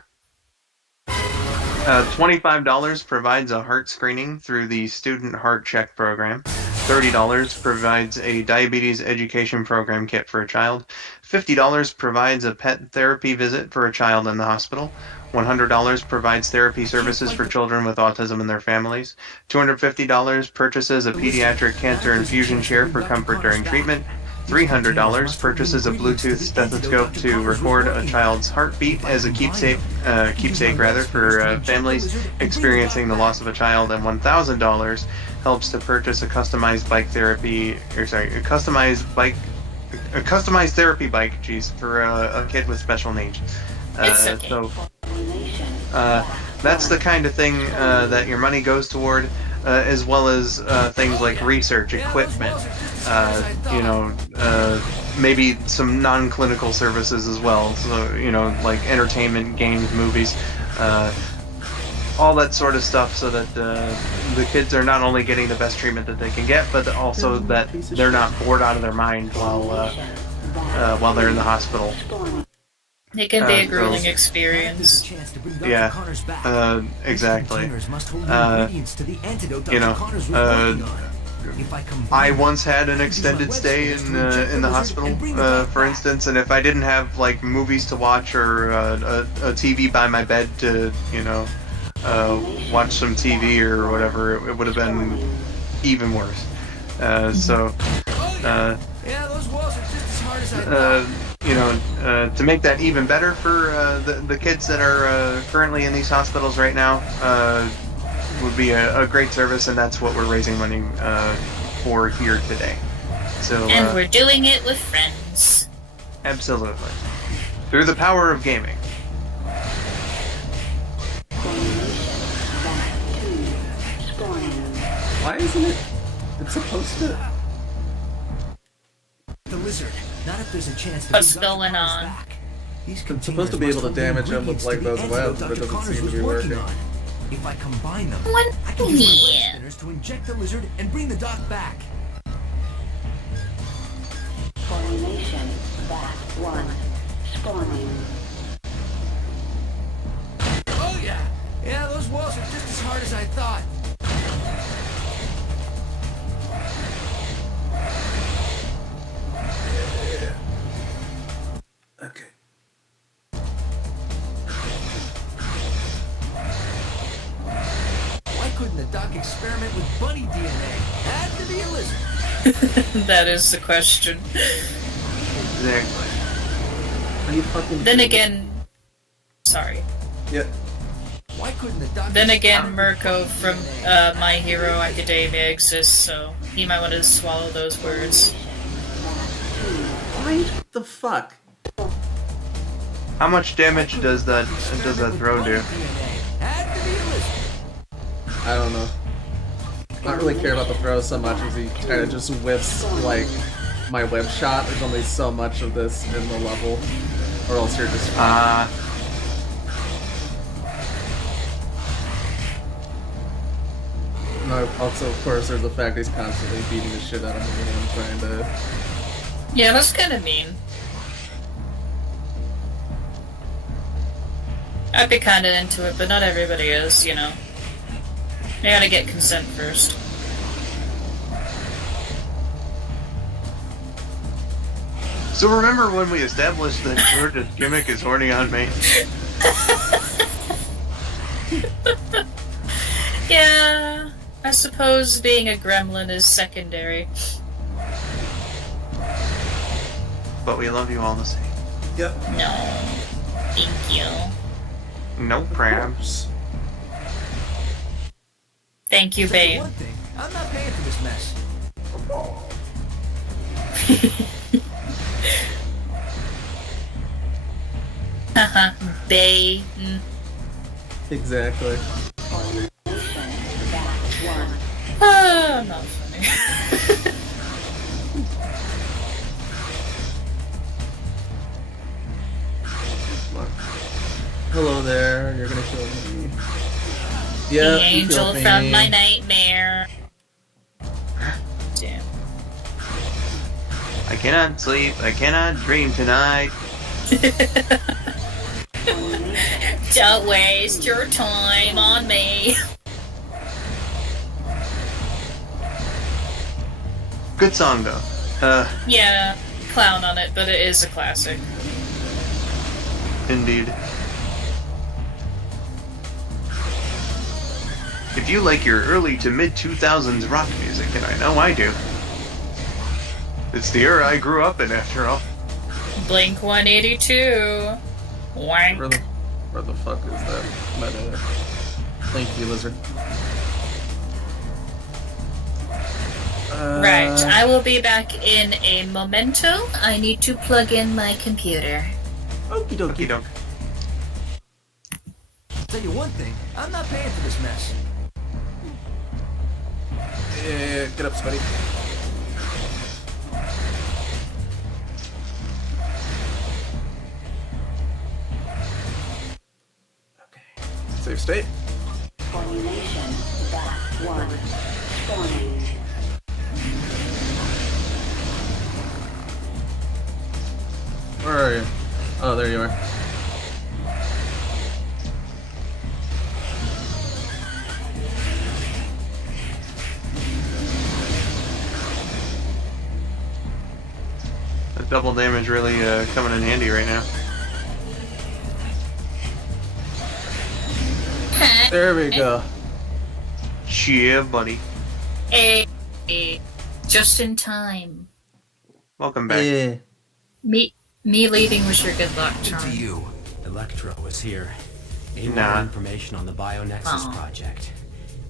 $25 provides a heart screening through the Student Heart Check program. $30 provides a diabetes education program kit for a child. $50 provides a pet therapy visit for a child in the hospital. $100 provides therapy services for children with autism and their families. $250 purchases a pediatric cancer infusion chair for comfort during treatment. $300 purchases a Bluetooth stethoscope to record a child's heartbeat as a keepsake for families experiencing the loss of a child, and $1,000 helps to purchase a customized therapy bike, for a kid with special needs. So that's the kind of thing that your money goes toward. As well as things like research, equipment, maybe some non-clinical services as well. So, like entertainment, games, movies, all that sort of stuff, so that the kids are not only getting the best treatment that they can get, but also that they're not bored out of their mind while they're in the hospital. It can be a grueling experience. Yeah, exactly. I once had an extended stay in the hospital, for instance, and if I didn't have like movies to watch or a TV by my bed to, watch some TV or whatever, it would have been even worse. to make that even better for the kids that are currently in these hospitals right now, would be a great service, and that's what we're raising money for here today. So, and we're doing it with friends. Absolutely. Through the power of gaming. Why isn't it? It's supposed to. The lizard. Not if there's a chance to What's going on? It's supposed to be able to damage him with like those webs, but it doesn't seem to be working. If I combine them, What? I can use my web spinners to inject the lizard and bring the doc back. Formation back 1. Spawning. Oh yeah. Yeah, those walls are just as hard as I thought. Okay. Why couldn't the doc experiment with bunny DNA? Had to be a lizard. That is the question. Exactly. Are you fucking? Then again, sorry. Yeah. Why couldn't the doc? Then again, Mirko from My Hero Academia exists, so he might want to swallow those words. Why the fuck? How much damage does that throw do? I don't know. Not really care about the throw so much as he kind of just whiffs like my web shot. There's only so much of this in the level, or else you're just fine. No, also, of course, there's the fact he's constantly beating the shit out of me when I'm trying to. Yeah, that's kind of mean. I'd be kind of into it, but not everybody is, you know. You gotta get consent first. So remember when we established that George's gimmick is horny on me? Yeah, I suppose being a gremlin is secondary. But we love you all the same. Yep. No, thank you. No crabs. Thank you, babe. One thing, I'm not paying for this mess. Haha, babe. Exactly. I'm not funny. Hello there, you're gonna kill me. Yeah, The angel from my nightmare. Damn. I cannot sleep. I cannot dream tonight. Don't waste your time on me. Good song though. Yeah, clown on it, but it is a classic. Indeed. If you like your early to mid 2000s rock music, and I know I do, it's the era I grew up in after all. Blink 182. Wank. Where the fuck is that meta? Thank you, lizard. Right, I will be back in a momento. I need to plug in my computer. Okie dokie. Okie doke. Tell you one thing, I'm not paying for this mess. Yeah, get up, Spuddy. Okay. Save state. Formulation back 1. Spawning. Where are you? Oh, there you are. That double damage really coming in handy right now. There we go. Yeah, buddy. Hey, just in time. Welcome back. Yeah. Me Me leading was your good luck charm. To you. Electro is here. He Nah. wanted information on the BioNexus Oh. project.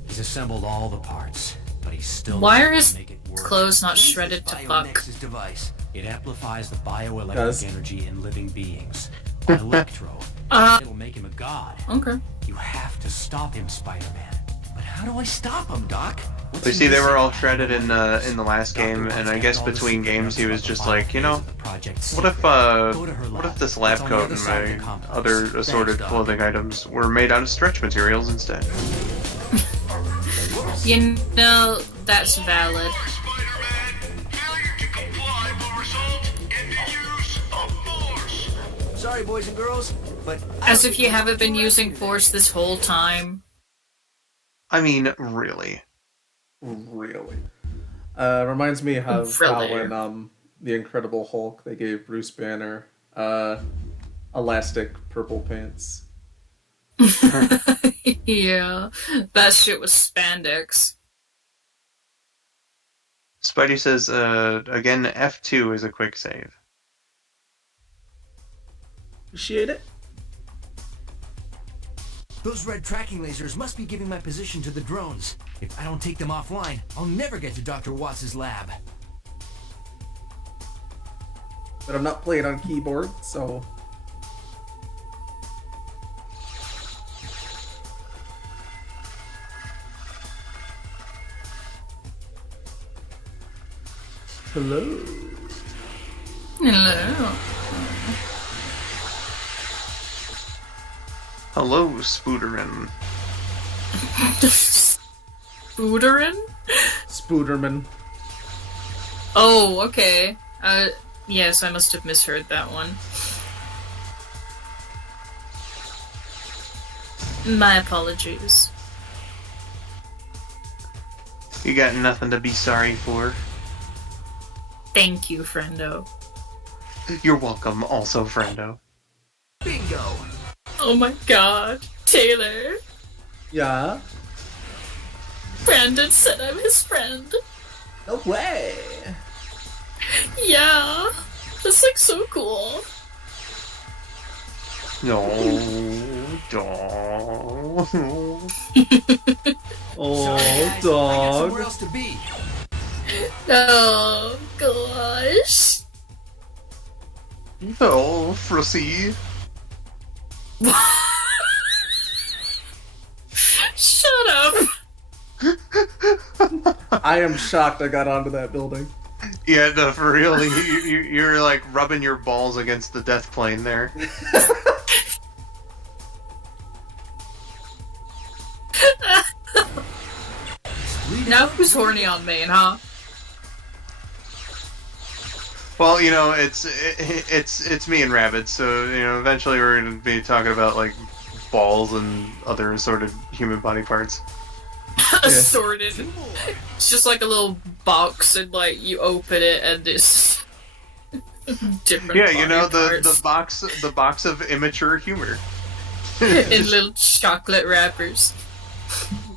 He's assembled all the parts, but he's still Why are unable his to make it work. clothes not What is this shredded to fuck? BioNexus device? It amplifies the bioelectric Does. energy in living beings. Electro. It'll make him a god. Okay. You have to stop him, Spider-Man. But how do I stop him, Doc? What's You he see, they were missing? all shredded in the last game, and I guess between games he was just like, you know, what if this lab coat and my other assorted clothing items were made out of stretch materials instead? You know, that's valid. Sorry, boys and girls, but As if you haven't been using force this whole time. I mean, really. Really. Reminds me of how when the Incredible Hulk, they gave Bruce Banner elastic purple pants. Yeah, that shit was spandex. Spidey says, again, F2 is a quick save. Appreciate it. those red tracking lasers must be giving my position to the drones. If I don't take them offline, I'll never get to Dr. Watts' lab. But I'm not playing on keyboard, so... Hello. Hello. Hello, Spooderin. Spooderin? Spooderman. Oh, okay. Yes, I must have misheard that one. My apologies. You got nothing to be sorry for. Thank you, friendo. You're welcome, also, friendo. Bingo! Oh my god. Taylor. Yeah? Brandon said I'm his friend. No way! Yeah. That's like so cool. No, Oh, dog. Somewhere else to be. Oh gosh. Oh, Frosty. Shut up. I am shocked I got onto that building. Yeah, no, for real, you're like rubbing your balls against the death plane there. Now who's horny on me, huh? Well, you know, it's me and Rabid, so you know, eventually we're gonna be talking about like balls and other assorted human body parts. Assorted. It's just like a little box, and like you open it, and it's different. Yeah, you know, body the box of immature humor. in little chocolate wrappers.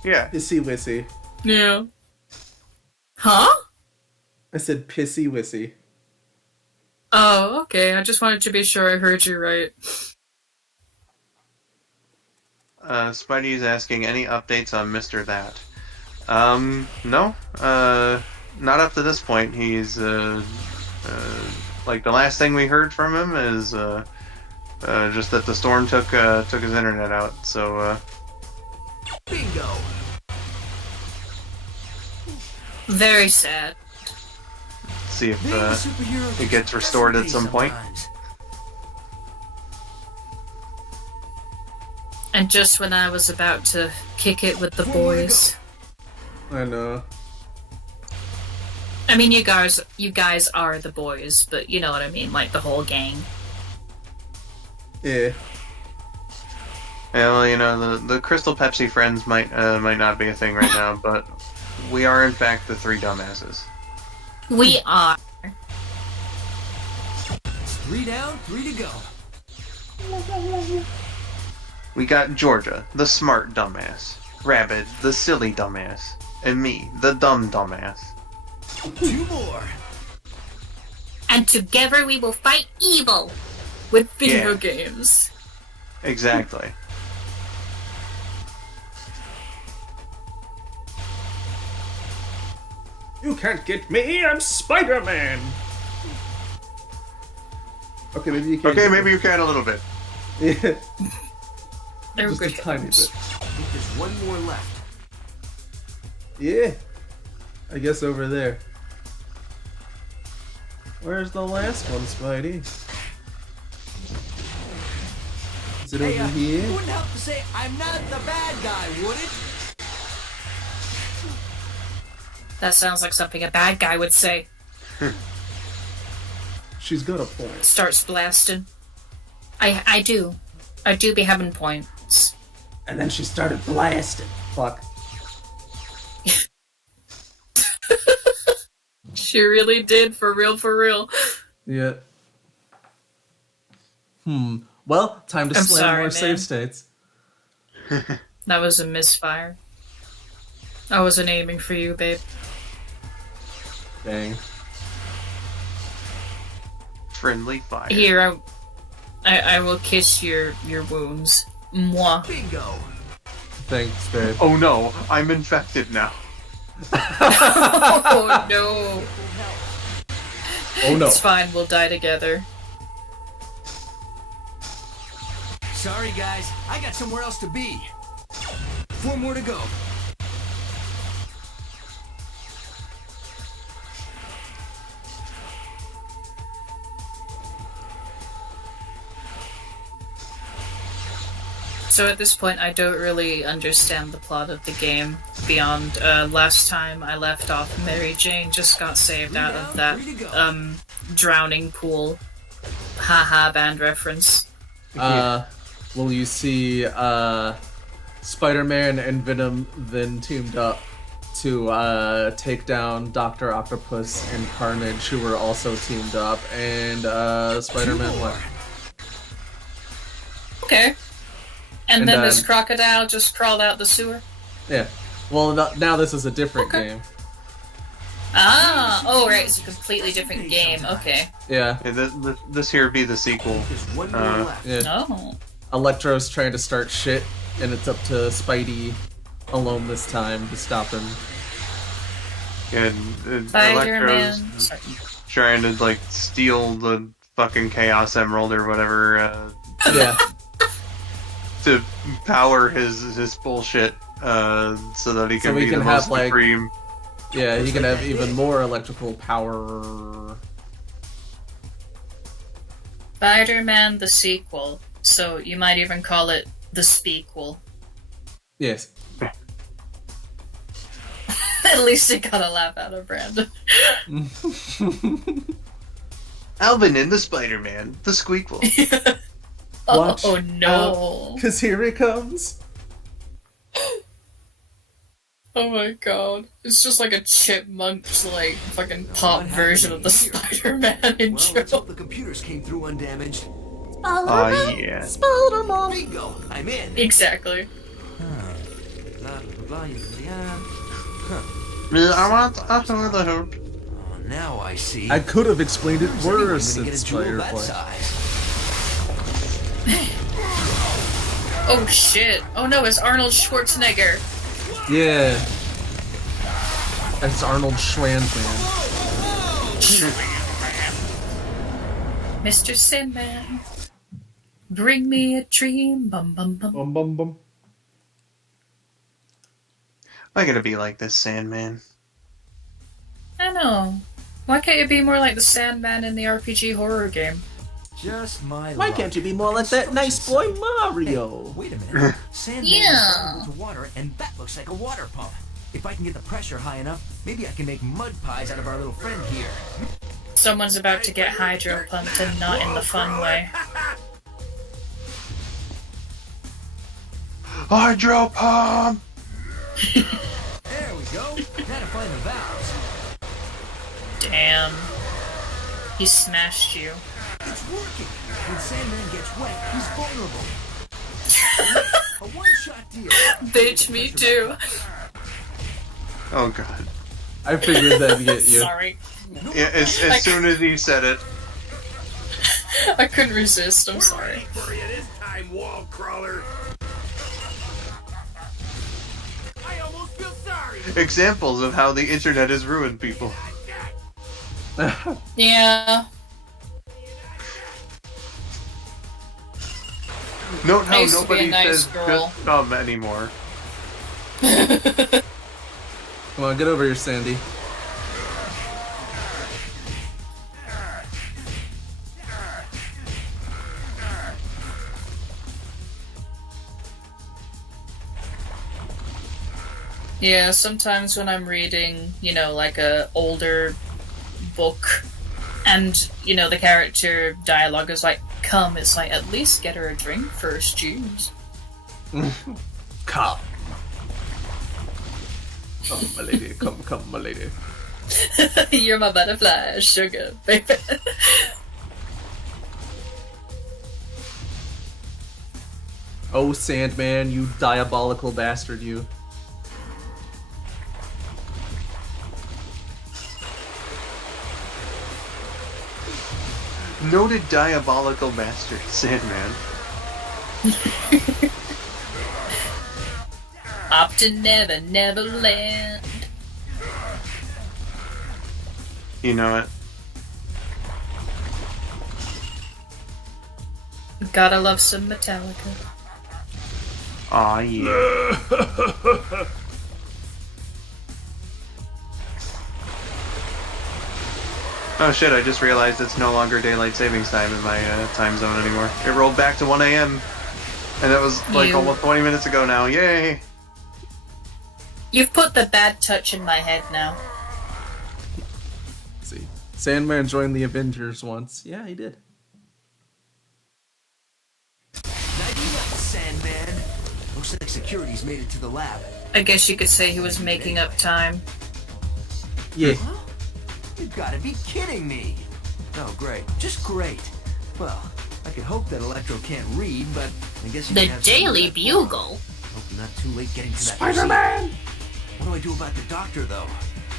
Yeah. Pissy wissy. Yeah. Huh? I said pissy wissy. Oh, okay. I just wanted to be sure I heard you right. Spidey is asking any updates on Mr. That. No. Not up to this point. He's like the last thing we heard from him is just that the storm took his internet out. So Bingo! Very sad. see if it gets restored at some point. And just when I was about to kick it with the boys. I know. I mean, you guys are the boys, but you know what I mean, like the whole gang. Yeah. Well, you know, the Crystal Pepsi friends might not be a thing right now, but we are in fact the three dumbasses. We are. 3 down, 3 to go. We got Georgia, the smart dumbass, Rabid, the silly dumbass, and me, the dumb dumbass. 2 more. And And together we will fight evil with video Yeah. games. Exactly. You can't get me, I'm Spider-Man! Okay, maybe you can. Okay, maybe you can a little bit. Yeah. They're Just a good tiny games. bit. I think there's one more left. Yeah. I guess over there. Where's the last one, Spidey? Is it Hey, over here? it wouldn't help to say I'm not the bad guy, would it? That sounds like something a bad guy would say. She's got a point. Starts blasting. I do. I do be having points. And then she started blasting. Fuck. She really did, for real, for real. Yeah. Well, time to I'm slam sorry, more man. save states. That was a misfire. I wasn't aiming for you, babe. Dang. Friendly fire. Here, I will kiss your wounds. Mwah. Bingo. Thanks, babe. Oh no, I'm infected now. Oh no. Oh no. It's fine, we'll die together. Sorry, guys. I got somewhere else to be. 4 more to go. So at this point, I don't really understand the plot of the game beyond last time I left off. Mary Jane just got saved out of that drowning pool. Haha, band reference. Well, you see, Spider-Man and Venom then teamed up to take down Dr. Octopus and Carnage, who were also teamed up, and Spider-Man left. Okay. And then this then- crocodile just crawled out the sewer? Yeah. Well, now this is a different game. Ah! Oh, right, it's a completely different game. Okay. Yeah. This here be the sequel. Yeah. Oh. Electro's trying to start shit, and it's up to Spidey alone this time to stop him. And Spider-Man. Electro's trying to like steal the fucking Chaos Emerald or whatever. Yeah. To power his bullshit, so that he can So he be can the have, most like- supreme. Yeah, he can have even more electrical power. Spider-Man the sequel. So you might even call it the Spequel. Yes. At least it got a laugh out of Brandon. Alvin and the Spider-Man, the Squeakquel. Watch Oh no. Because here it comes. Oh my god. It's just like a chipmunk's like fucking pop version of the Spider-Man intro. Let's hope the computers came through undamaged. Yeah. Spider-Man! Bingo! I'm in! Exactly. Blah, blah, blah, yeah. I want the hoop. Oh, now I see. I could have explained it worse I'm gonna in get a jewel that Spider-Play. size. Oh shit. Oh no, it's Arnold Schwarzenegger. Yeah. That's Arnold Schwanzman. Mr. Sandman. Bring me a dream. Bum bum bum. Bum bum bum. I gotta be like this Sandman. I know. Why can't you be more like the Sandman in the RPG horror game? Just my Why luck. can't you be more like that nice boy Mario? Wait a minute. Sandman Yeah. is into water, and that looks like a water pump. If I can get the pressure high enough, maybe I can make mud pies out of our little friend here. Someone's about to get hydro pumped and not in the fun way. Hydro pump! There we go. Now to find the valves. Damn. He smashed you. It's working. When Sandman gets wet, he's vulnerable. A one-shot deal. Bitch, me too. Oh god. I figured that'd get you. Sorry. Yeah, as soon as he said it. I couldn't resist, I'm sorry. For you this time, wall crawler. I almost feel sorry. Examples of how the internet has ruined people. Yeah. Note I how used to be a nobody nice says girl. just come anymore. Come on, get over here, Sandy. Yeah, sometimes when I'm reading, you know, like a older book, and, you know, the character dialogue is like, come, it's like, at least get her a drink first, jeez. Come. Come, my lady, come, my lady. You're my butterfly, sugar, baby. Oh, Sandman, you diabolical bastard, you. Noted diabolical bastard, Sandman. Up to Neverland. You know it. Gotta love some Metallica. Aw, yeah. Oh shit, I just realized it's no longer daylight savings time in my time zone anymore. It rolled back to 1 a.m. And that was like almost 20 minutes ago now. Yay! You've put the bad touch in my head now. Let's see. Sandman joined the Avengers once. Yeah, he did. Sandman. Looks like security's made it to the lab. I guess you could say he was making up time. Yeah. Huh? You gotta be kidding me! Oh, great. Just great. Well, I could hope that Electro can't read, but I guess you The can have Daily some Bugle. Hope I'm not too late getting to that Spider-Man! receipt. What do I do about the doctor, though?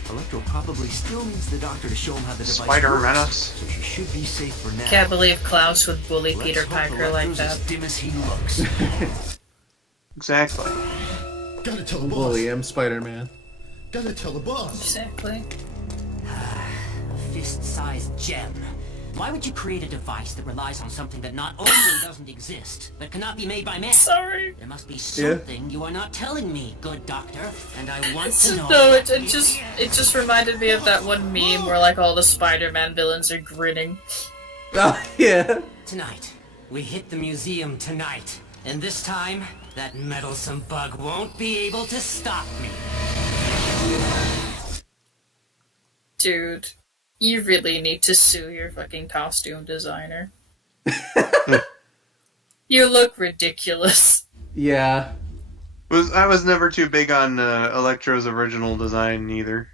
Electro probably still needs the doctor to show him how the device Spider-Man works, us. so she should be safe for now. Can't believe Klaus would bully Let's Peter hope Parker like Electro's that. as dim as he looks. Exactly. Gotta tell the boss. Bully him, Spider-Man. Gotta tell the boss. Exactly. Fist-sized gem. Why would you create a device that relies on something that not only doesn't exist, but cannot be made by man? Sorry. There must be something you are not telling me, good doctor, and I want to know. No, it just reminded me of that one meme where like all the Spider-Man villains are grinning. Oh, yeah. Tonight, we hit the museum tonight, and this time, that meddlesome bug won't be able to stop me. Dude, you really need to sue your fucking costume designer. You look ridiculous. Yeah. I was never too big on Electro's original design either.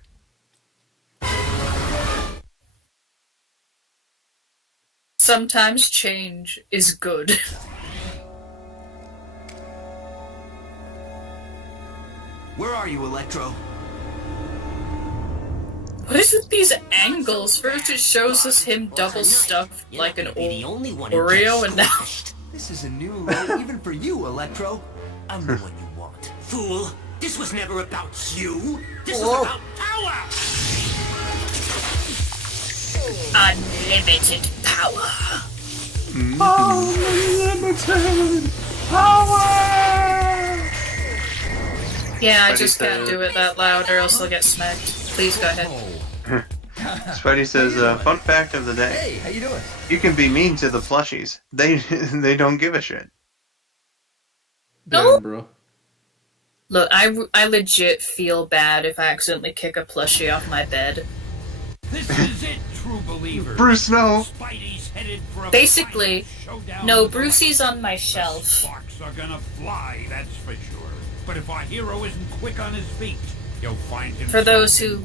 Sometimes change is good. Where are you, Electro? What is with these angles? First it shows us him double stuffed like an Oreo, and now... This is a new low even for you, Electro. I'm the one you want. Fool! This was never about you! This was about power! Unlimited power. Unlimited power! Yeah, I just can't do it that loud or else I'll get smacked. Please go ahead. Spidey says, fun fact of the day. Hey, how you doing? You can be mean to the plushies. They don't give a shit. Damn, bro. Look, I legit feel bad if I accidentally kick a plushie off my bed. This is it, true believer. Bruce, no. Spidey's headed for a Basically, showdown. no, Brucey's on my shelf. Sparks are gonna fly, that's for sure. But if our hero isn't quick on his feet, you'll find him. For those who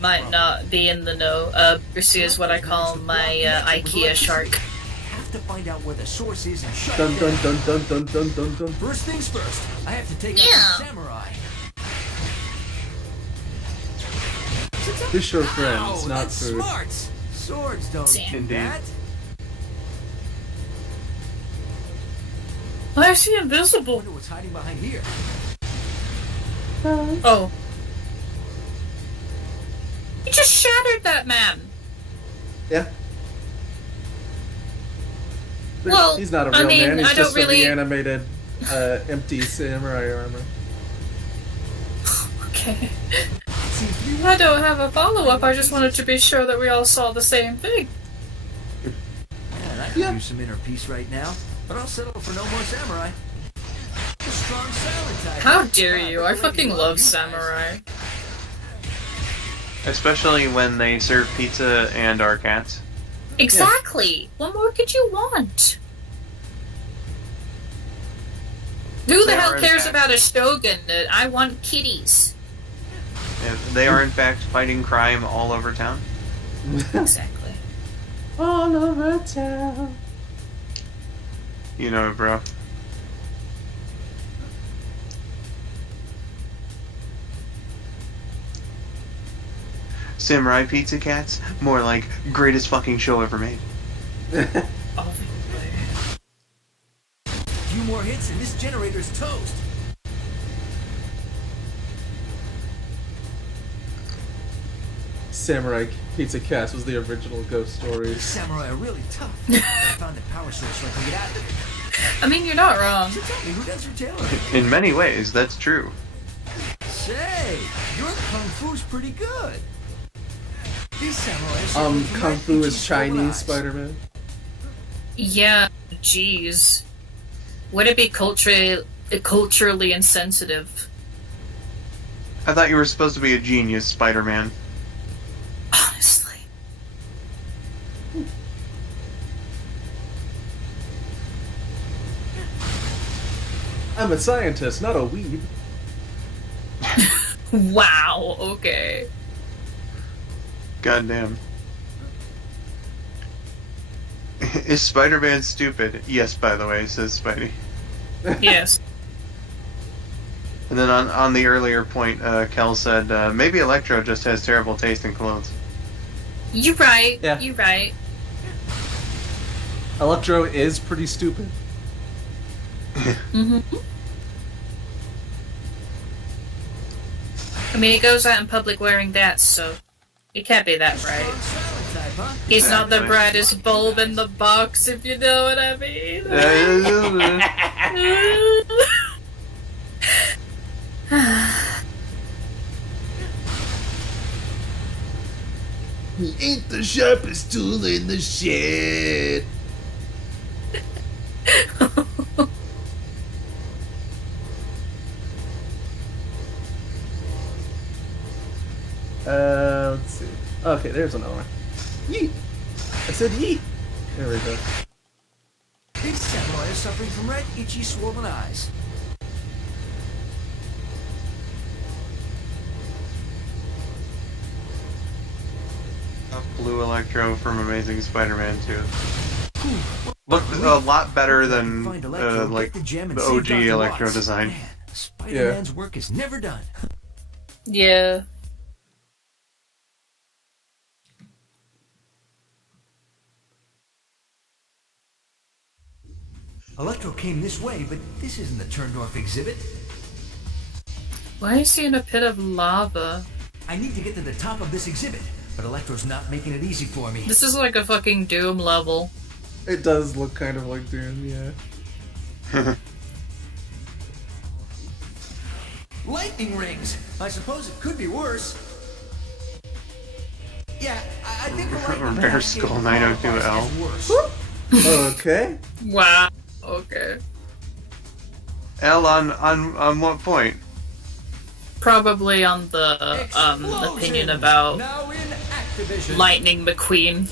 might not be in the know, Brucey is what I call my IKEA shark. Have to find out where the source is and shut Dun it dun down. dun dun dun dun dun. First things first, I have to take out the samurai. Fish are friends, Ow, not that's food. smart. Swords don't do Indeed. that. Why is he invisible? Wonder what's hiding behind here. Oh. You just shattered that man! Yeah. Well, He's not a real I mean, man, he's I don't just really... a reanimated, empty samurai armor. Okay. I don't have a follow-up, I just wanted to be sure that we all saw the same thing. Man, I could use some inner peace right now, but I'll settle for no more samurai. A strong silent type. How dare you, I fucking love samurai. Especially when they serve pizza and are cats. Exactly! What more could you want? Who the They hell are in cares fact- about a shogun? I want kitties. They are in fact fighting crime all over town. Exactly. All over town. You know it, bro. Samurai pizza cats? More like greatest fucking show ever made. Few more hits and this generator's toast. Samurai Pizza Cast was the original ghost story. These samurai are really tough. I found the power source so I can get out of here. I mean, you're not wrong. So tell me, who does your tailoring? In many ways, that's true. Say, your kung fu's pretty good. These samurai are Kung Fu is Chinese Spider-Man. Yeah, jeez. Would it be culturally insensitive? I thought you were supposed to be a genius, Spider-Man. Honestly. I'm a scientist, not a weeb. Wow, okay. Goddamn. Is Spider-Man stupid? Yes, by the way, says Spidey. Yes. And then on the earlier point, Kel said, maybe Electro just has terrible taste in clothes. You're right. Yeah. You're right. Electro is pretty stupid. Mm-hmm. I mean, he goes out in public wearing that, so it can't be that bright. He's not the brightest bulb in the box, if you know what I mean. He ain't the sharpest tool in the shed. Let's see. Okay, there's another one. Yeet! I said yeet! There we go. These samurai are suffering from red, itchy, swollen eyes. Blue Electro from Amazing Spider-Man 2. Looked a lot better than like the OG Electro design. Spider-Man's work is never done. Yeah. Electro came this way, but this isn't the Turndorf exhibit. Why is he in a pit of lava? I need to get to the top of this exhibit, but Electro's not making it easy for me. This is like a fucking Doom level. It does look kind of like Doom, yeah. Lightning rings! I suppose it could be worse. Yeah, I think the lightning Rare cascade skull902L. is worse. Okay. Wow. Okay. L on what point? Probably on the opinion about Now in Activision. Lightning McQueen.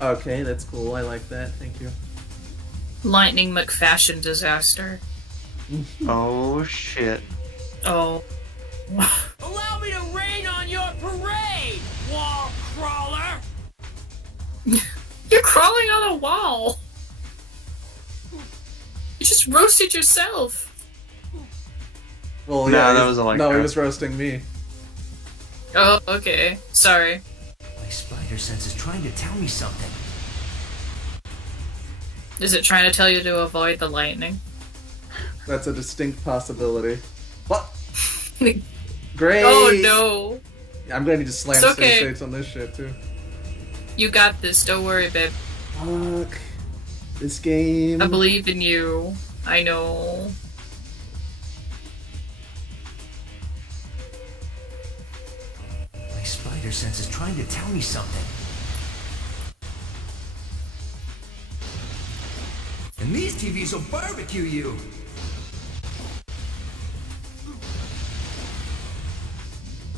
Okay, that's cool. I like that. Thank you. Lightning McFashion disaster. Oh shit. Oh. Allow me to rain on your parade, wall crawler! You're crawling on a wall. You just roasted yourself. Well, No, yeah, that was a like. no, he was roasting me. Oh, okay. Sorry. My spider sense is trying to tell me something. Is it trying to tell you to avoid the lightning? That's a distinct possibility. What? Great! Oh no! I'm gonna need to slam It's okay. save states on this shit, too. You got this, don't worry, babe. Fuck. This game... I believe in you. I know. My spider sense is trying to tell me something. And these TVs will barbecue you!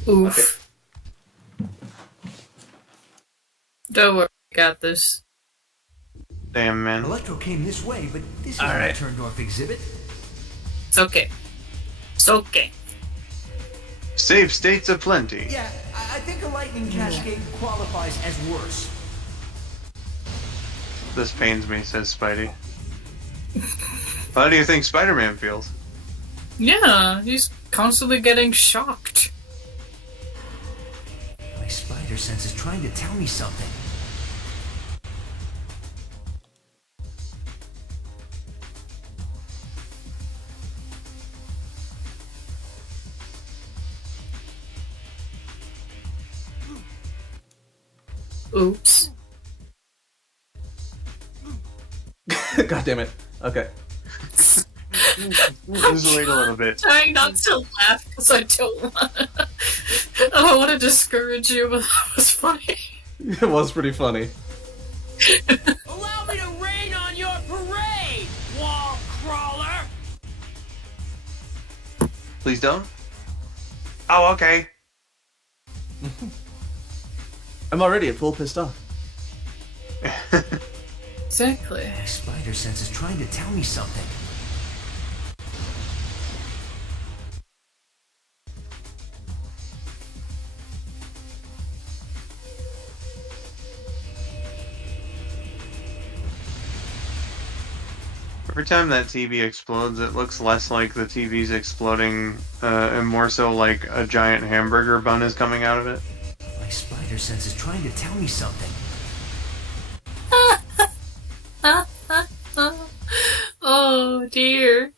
Oof. Don't worry, I got this. Damn, man. Electro came this way, but this isn't Alright. a turned-off exhibit. It's okay. It's okay. Save states aplenty. Yeah, I think a lightning cascade qualifies as worse. This pains me, says Spidey. How do you think Spider-Man feels? Yeah, he's constantly getting shocked. My spider sense is trying to tell me something. Oops. God damn it. Okay. Just wait a little bit. Trying not to laugh because I don't want to. I don't want to discourage you, but that was funny. It was pretty funny. Allow me to rain on your parade, wall crawler! Please don't. Oh, okay. I'm already at full pissed off. Exactly. My spider sense is trying to tell me something. Every time that TV explodes, it looks less like the TV's exploding, and more so like a giant hamburger bun is coming out of it. My spider sense is trying to tell me something. Oh dear.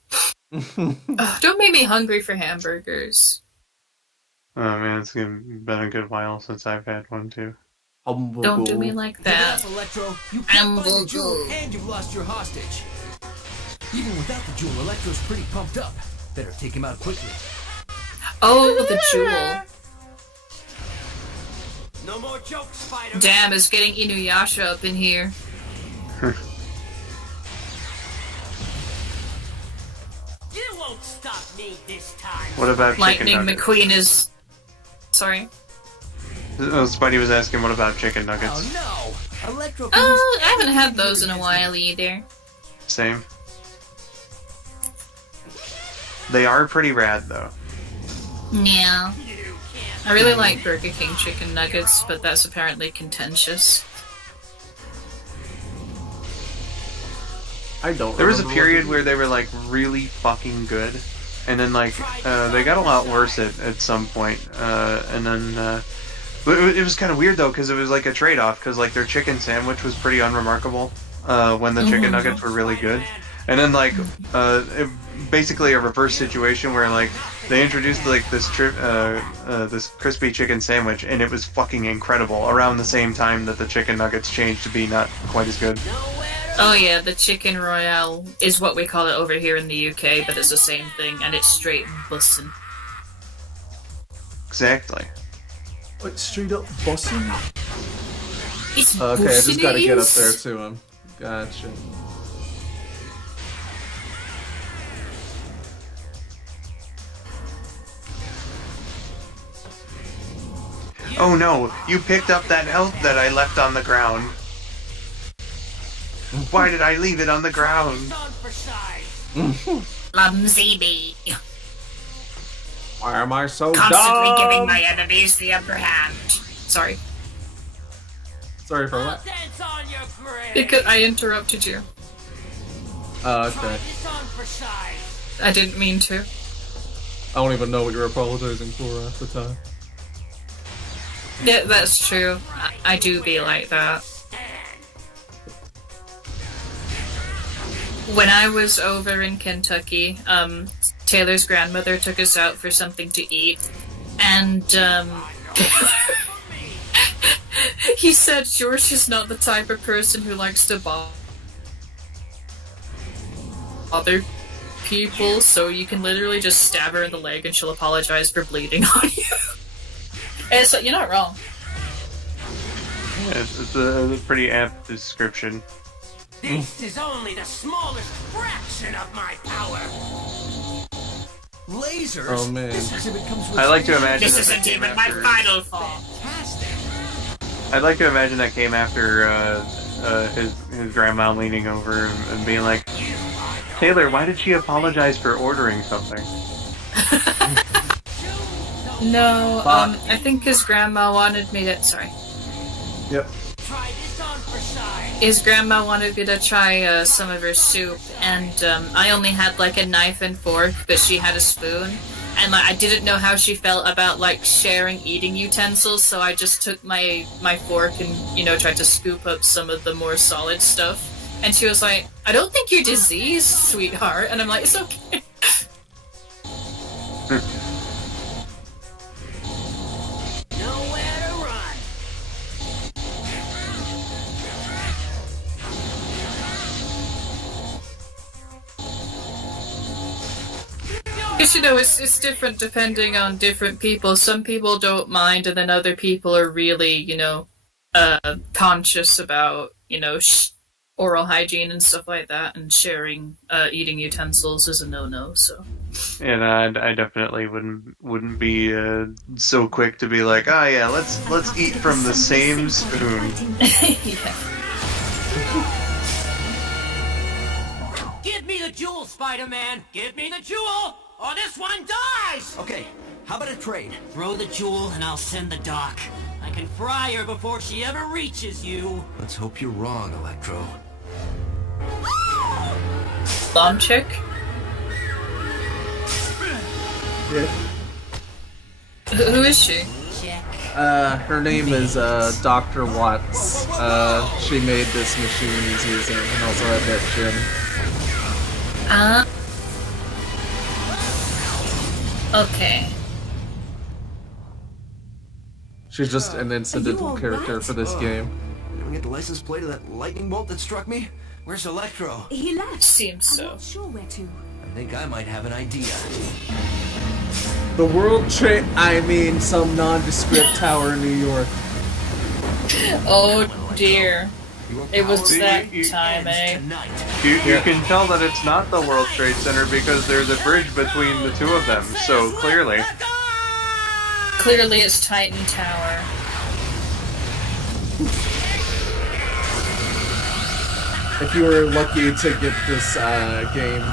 Ugh, don't make me hungry for hamburgers. Oh man, it's been a good while since I've had one too. Don't do me like that. Enough, Electro. You can't find the jewel, and you've lost your hostage. Even without the jewel, Electro's pretty pumped up. Better take him out quickly. Oh, the jewel. No more jokes, Spider. Damn, it's getting Inuyasha up in here. You won't stop me this time. What about Lightning chicken nuggets? McQueen is... Sorry. Oh, Spidey was asking, what about chicken nuggets? Oh no! Electro. Oh, I haven't had those in a while either. Same. They are pretty rad though. Yeah. I really like Burger King chicken nuggets, but that's apparently contentious. I don't. There was a remember period what where they were like really fucking good, and then like they got a lot worse at some point, and then but it was kind of weird though because it was like a trade-off because like their chicken sandwich was pretty unremarkable when the chicken nuggets were really good, and then like basically a reverse situation where like they introduced like this this crispy chicken sandwich and it was fucking incredible around the same time that the chicken nuggets changed to be not quite as good. Oh yeah, the chicken royale is what we call it over here in the UK, but it's the same thing, and it's straight bussin'. Exactly. Like straight up bussin'? It's okay, I just gotta get up bussin'. there to him. Gotcha. Oh no, you picked up that health that I left on the ground. Why did I leave it on the ground? Clumsy me. Why am I so Constantly dumb? giving my enemies the upper hand. Sorry. Sorry for what? Dance on your grave. Because I interrupted you. Oh, okay. I didn't mean to. I don't even know what you're apologizing for at the time. Yeah, that's true. I do be like that. When I was over in Kentucky, Taylor's grandmother took us out for something to eat, and he said George is not the type of person who likes to bother people, so you can literally just stab her in the leg and she'll apologize for bleeding on you. And so you're not wrong. Yeah, it's a pretty apt description. This is only the smallest fraction of my power. Lasers. Oh man. This exhibit comes with I like to imagine This isn't even my final form. I'd like to imagine that came after his grandma leaning over and being like, Taylor, why did she apologize for ordering something? No, I think his grandma wanted me to. Sorry. Yep. His grandma wanted me to try some of her soup, and I only had like a knife and fork, but she had a spoon, and like I didn't know how she felt about like sharing eating utensils, so I just took my fork and tried to scoop up some of the more solid stuff, and she was like, "I don't think you're diseased, sweetheart," and I'm like, "It's okay." Because, it's different depending on different people. Some people don't mind, and then other people are really, conscious about, oral hygiene and stuff like that, and sharing eating utensils is a no-no, so... And I definitely wouldn't be so quick to be like, oh yeah, let's eat from the same spoon. Give me the jewel, Spider-Man! Give me the jewel! Or this one dies! Okay, how about a trade? Throw the jewel and I'll send the doc. I can fry her before she ever reaches you. Let's hope you're wrong, Electro. Blonde chick? Yeah. Who is she? Her name is Dr. Watts. She made this machine he's using, and also had that gym. Okay. She's just an incidental character for this game. Did we get the license plate of that lightning bolt that struck me? Where's Electro? He left. Seems so. I'm not sure where to. I think I might have an idea. The World Trade... some nondescript tower in New York. Oh dear. It was that time, eh? You can tell that it's not the World Trade Center because there's a bridge between the two of them, so clearly. Clearly it's Titan Tower. If you were lucky to get this game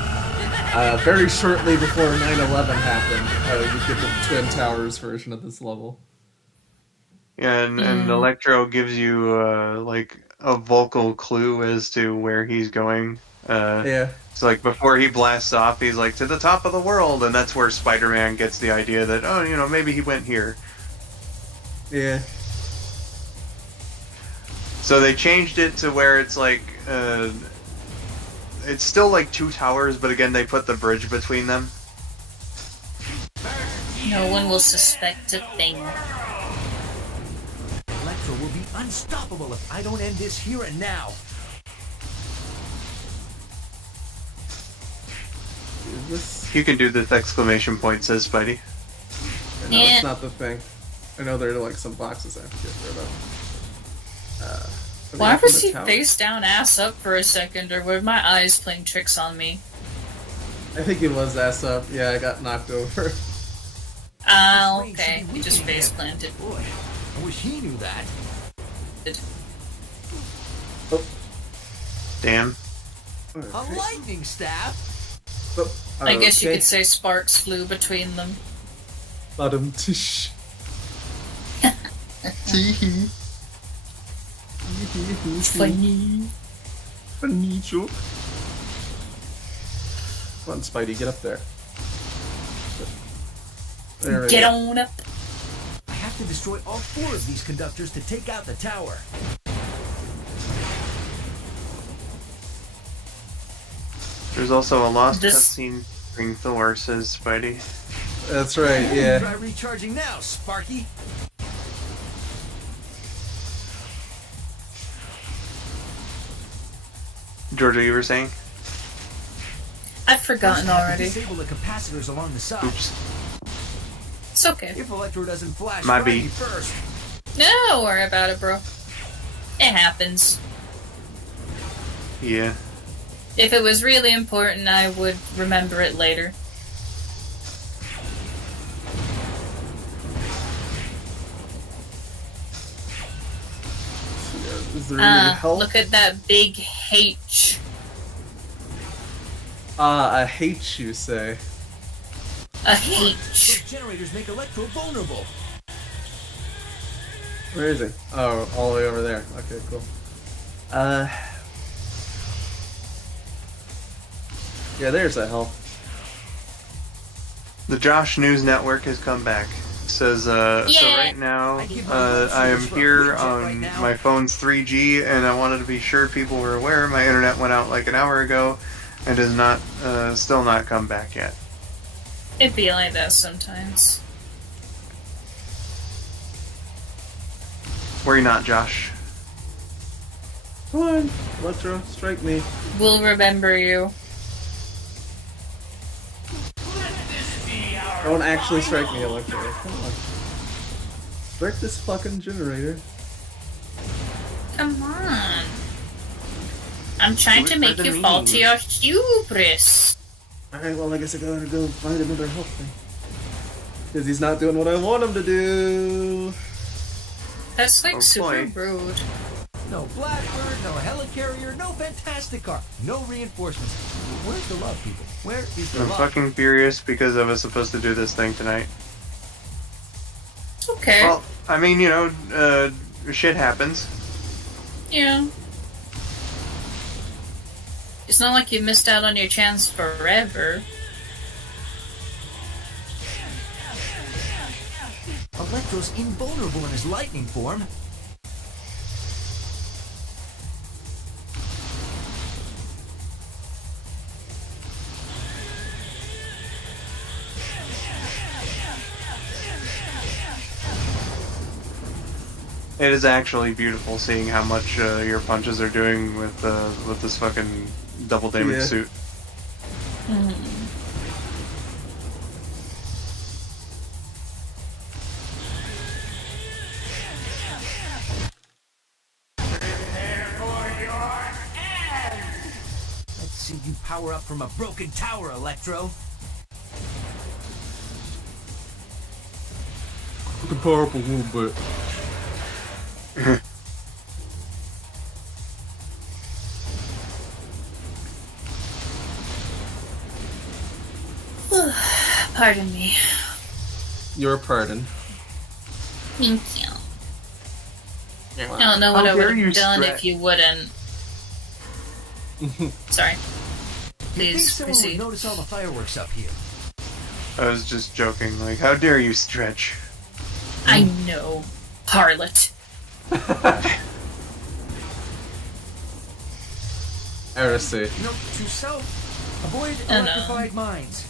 very shortly before 9/11 happened, you get the Twin Towers version of this level. Yeah, and Electro gives you a vocal clue as to where he's going. Yeah. It's like before he blasts off, he's like, to the top of the world, and that's where Spider-Man gets the idea that, maybe he went here. Yeah. So they changed it to where it's like, it's still like two towers, but again, they put the bridge between them. No one will suspect a thing. Electro will be unstoppable if I don't end this here and now. You can do this exclamation point, says Spidey. No, it's not the thing. I know there are like some boxes I have to get rid of. Why was he face down, ass up for a second, or were my eyes playing tricks on me? I think he was ass up. Yeah, I got knocked over. Okay. He just face planted. Boy, I wish he knew that. Oh. Damn. A lightning staff? I guess you could say sparks flew between them. Bottom tish. Funny. Funny joke. Come on, Spidey, get up there. There we Get go. on up. I have to destroy all 4 of these conductors to take out the tower. There's also a lost cutscene during Thor, says Spidey. That's right, yeah. Try recharging now, Sparky. Georgia, you were saying? I've forgotten already. Disable the capacitors along the side. Oops. It's okay. If Electro doesn't flash My Spidey B. first. No, don't worry about it, bro. It happens. Yeah. If it was really important, I would remember it later. Is there any help? Look at that big H. I hate you, say. A H. Those generators make Electro vulnerable. Where is he? Oh, all the way over there. Okay, cool. Yeah, there's that help. The Josh News Network has come back. It says, so right now, I am here on my phone's 3G, and I wanted to be sure people were aware my internet went out like an hour ago, and has not, still not come back yet. It'd be like that sometimes. Worry not, Josh. Come on, Electro, strike me. We'll remember you. Don't actually strike me, Electro. Come on. Strike this fucking generator. Come on. I'm trying to make you fall to your hubris. Alright, well, I guess I gotta go find another help thing. Because he's not doing what I want him to do. That's like super rude. No Blackbird, no helicarrier, no fantastic car, no reinforcements. Where's the love, people? Where is the I'm love? fucking furious because I was supposed to do this thing tonight. Okay. Well, I mean, you know, shit happens. Yeah. It's not like you missed out on your chance forever. Electro's invulnerable in his lightning form. It is actually beautiful seeing how much your punches are doing with this fucking double damage suit. Let's see you power up from a broken tower, Electro. You can power up a little bit. Pardon me. Your pardon. Thank you. I don't know what I would have done if you wouldn't. Sorry. You'd think Please someone proceed. would notice all the fireworks up here. I was just joking. Like, how dare you stretch? I know, harlot. Heresy. Note to self: avoid Oh, no. electrified mines.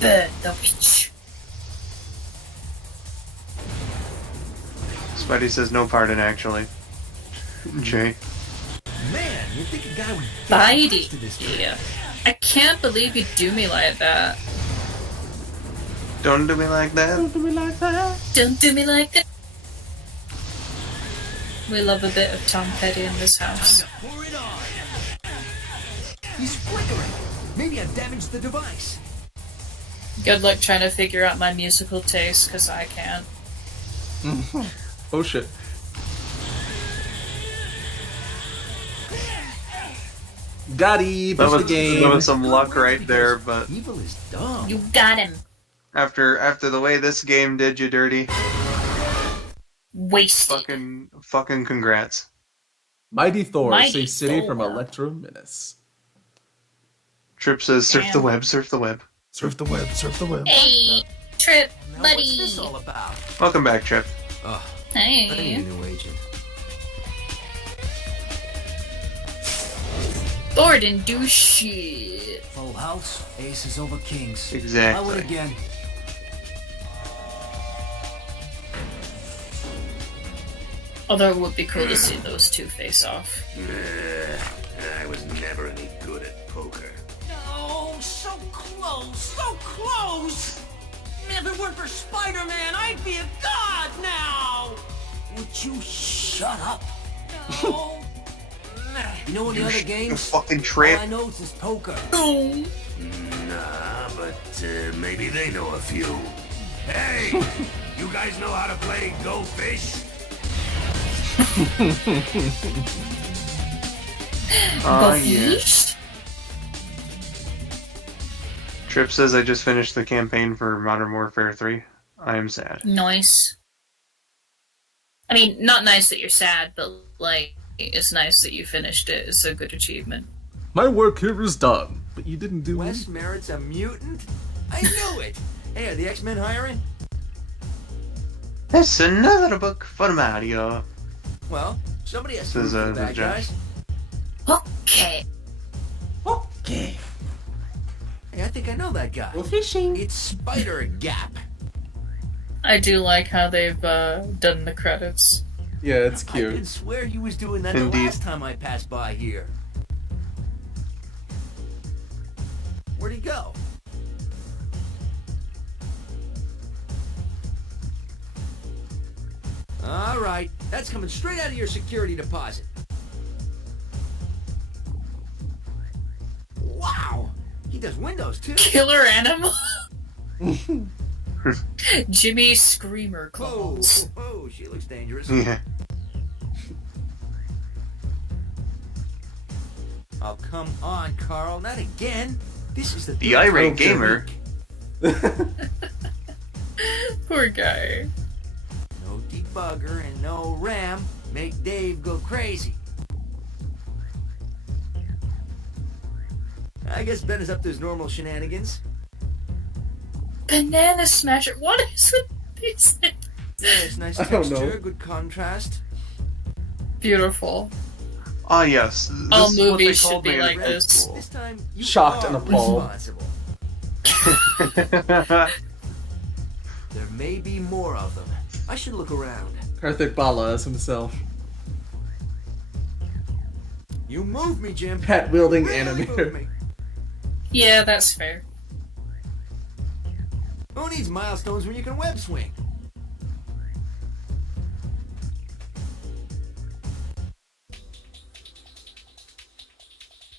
Burn the witch. Spidey says no pardon, actually. Jay. Man, you'd think a guy would Spidey. to this Yeah. I can't believe you do me like that. Don't do me like that. Don't do me like that. Don't do me like that. We love a bit of Tom Petty in this house. Pour it on. He's flickering. Maybe I've damaged the device. Good luck trying to figure out my musical taste, because I can't. Oh shit. Got him. That Push the game. was some luck right there, but Evil is dumb. You got him. after the way this game did you dirty, Wasted. fucking congrats. Mighty Thor Mighty saves city from Thor. Electro Menace. Trip says, surf the web, surf the web. Surf the web, surf the web. Hey, Trip, buddy. What's this all about? Welcome back, Trip. I Hey. need a new agent. Bored and do shit. Full house, aces over kings. Exactly. I win again. Although it would be cool to see those two face off. I was never any good at poker. No, so close, so close! If it weren't for Spider-Man, I'd be a god now! Would you shut up? No. You know any other games? fucking Trip. All I know is this poker. Nah, but maybe they know a few. Hey, you guys know how to play Go Fish? Yeah. Trip says, I just finished the campaign for Modern Warfare 3. I am sad. Nice. I mean, not nice that you're sad, but like, it's nice that you finished it. It's a good achievement. My work here is done, but you didn't do Wes Merritt's a mutant? I knew it! Hey, are the X-Men hiring? That's another book for Mario. Well, somebody has to Says, root for the bad Josh. guys. Okay. Okay. Hey, I think I know that guy. We're fishing. It's Spider Gap. I do like how they've done the credits. Yeah, it's I cute. could swear he was doing that the Indeed. last time I passed by here. Where'd he go? All right, that's coming straight out of your security deposit. Wow, he does windows too. Killer animal. Jimmy Screamer Whoa, claws. whoa, she looks dangerous. Yeah. Oh, come on, Carl, not again. This is the The third irate time gamer. Poor guy. No debugger and no RAM make Dave go crazy. I guess Ben is up to his normal shenanigans. Banana Smasher. What is with these things? Yeah, it's nice I don't know. texture, good contrast. Beautiful. Ah, yes. This All is what they movies should called be me in like grade this. school. This time you Shocked are and appalled. responsible. There may be more of them. I should look around. Karthik Bala as himself. You move me, Jim. Hat wielding Really move animator. me. Yeah, that's fair. Who needs milestones when you can web swing?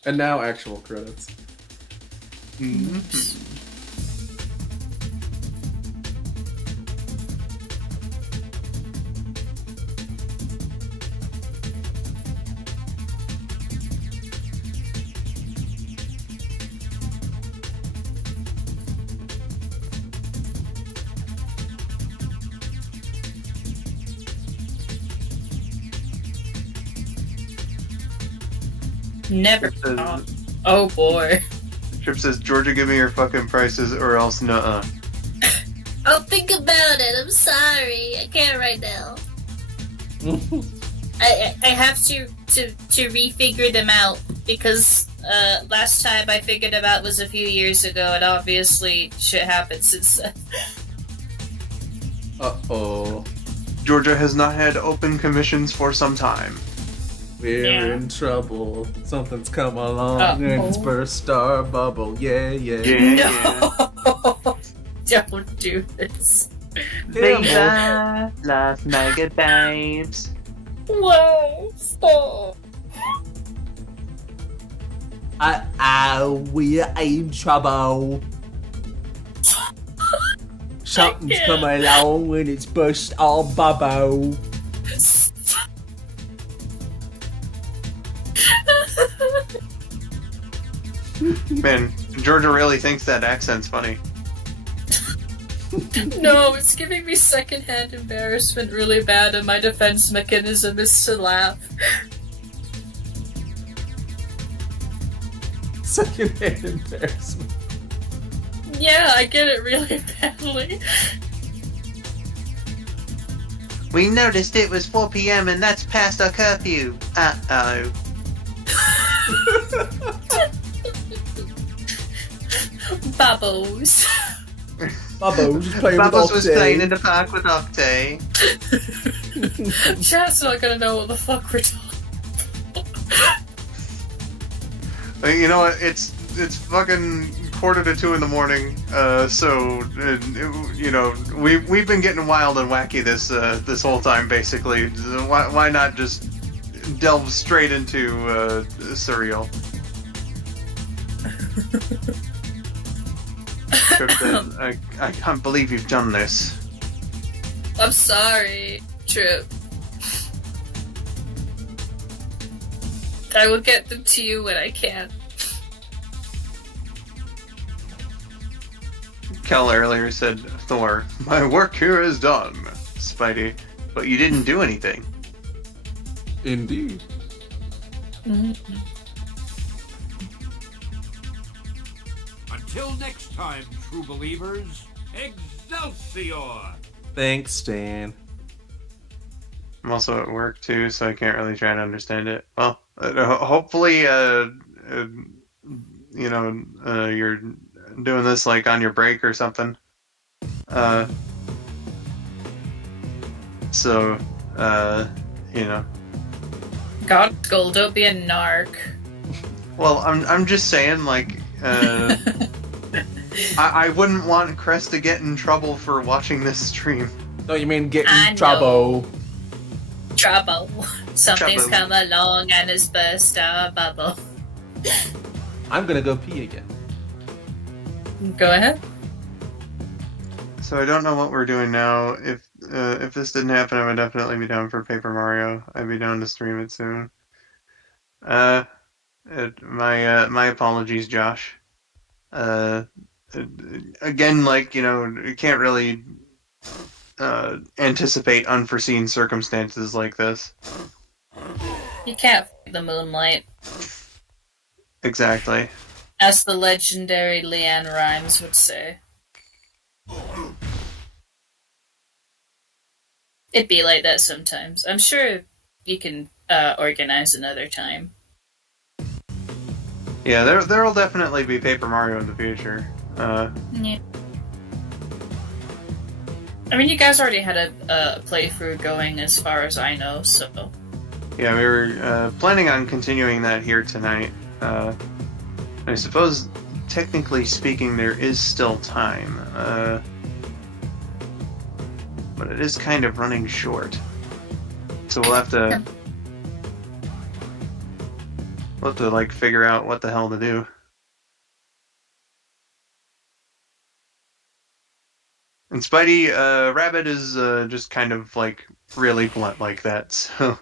And now actual credits. Never thought. Oh boy. Trip says, Georgia, give me your fucking prices or else nuh-uh. I'll think about it. I'm sorry. I can't right now. I have to refigure them out because last time I figured them out was a few years ago, and obviously shit happened since then. Uh-oh. Georgia has not had open commissions for some time. We're in trouble. Something's come along and it's burst our bubble. Yeah, yeah. No! Don't do this. Viva las megabytes. Whoa! Stop! We're in trouble. Something's come along and it's burst our bubble. Man, Georgia really thinks that accent's funny. No, it's giving me secondhand embarrassment really bad, and my defense mechanism is to laugh. secondhand embarrassment. Yeah, I get it really badly. We noticed it was 4 p.m. and that's past our curfew. Uh-oh. Bubbles. Bubbles playing Bubbles with was Octane. playing in the park with Octane. Chat's not gonna know what the fuck we're talking. You know what? It's fucking 1:45 in the morning. You know, we've been getting wild and wacky this whole time. Basically, why not just delve straight into surreal? I can't believe you've done this. I'm sorry, Trip. I will get them to you when I can. Kel earlier said, Thor, my work here is done, Spidey, but you didn't do anything. Indeed. Mm-hmm. Until next time, true believers, Excelsior! Thanks, Stan. I'm also at work too, so I can't really try to understand it. Well, hopefully, you know, you're doing this like on your break or something. So, you know. God, Skull, don't be a narc. Well, I'm just saying, like, I wouldn't want Crest to get in trouble for watching this stream. No, you mean get I in trouble. Trouble. Something's Trouble. come along and it's burst our bubble. I'm gonna go pee again. Go ahead. So I don't know what we're doing now. If this didn't happen, I would definitely be down for Paper Mario. I'd be down to stream it soon. My apologies, Josh. Again, like, you know, you can't really anticipate unforeseen circumstances like this. You can't f the moonlight. Exactly. As the legendary Leanne Rimes would say. It'd be like that sometimes. I'm sure you can organize another time. Yeah, there'll definitely be Paper Mario in the future. Yeah. I mean, you guys already had a playthrough going as far as I know, so... Yeah, we were planning on continuing that here tonight. I suppose, technically speaking, there is still time. But it is kind of running short. So we'll have to... We'll have to, like, figure out what the hell to do. And Spidey, Rabid is just kind of, like, really blunt like that, so...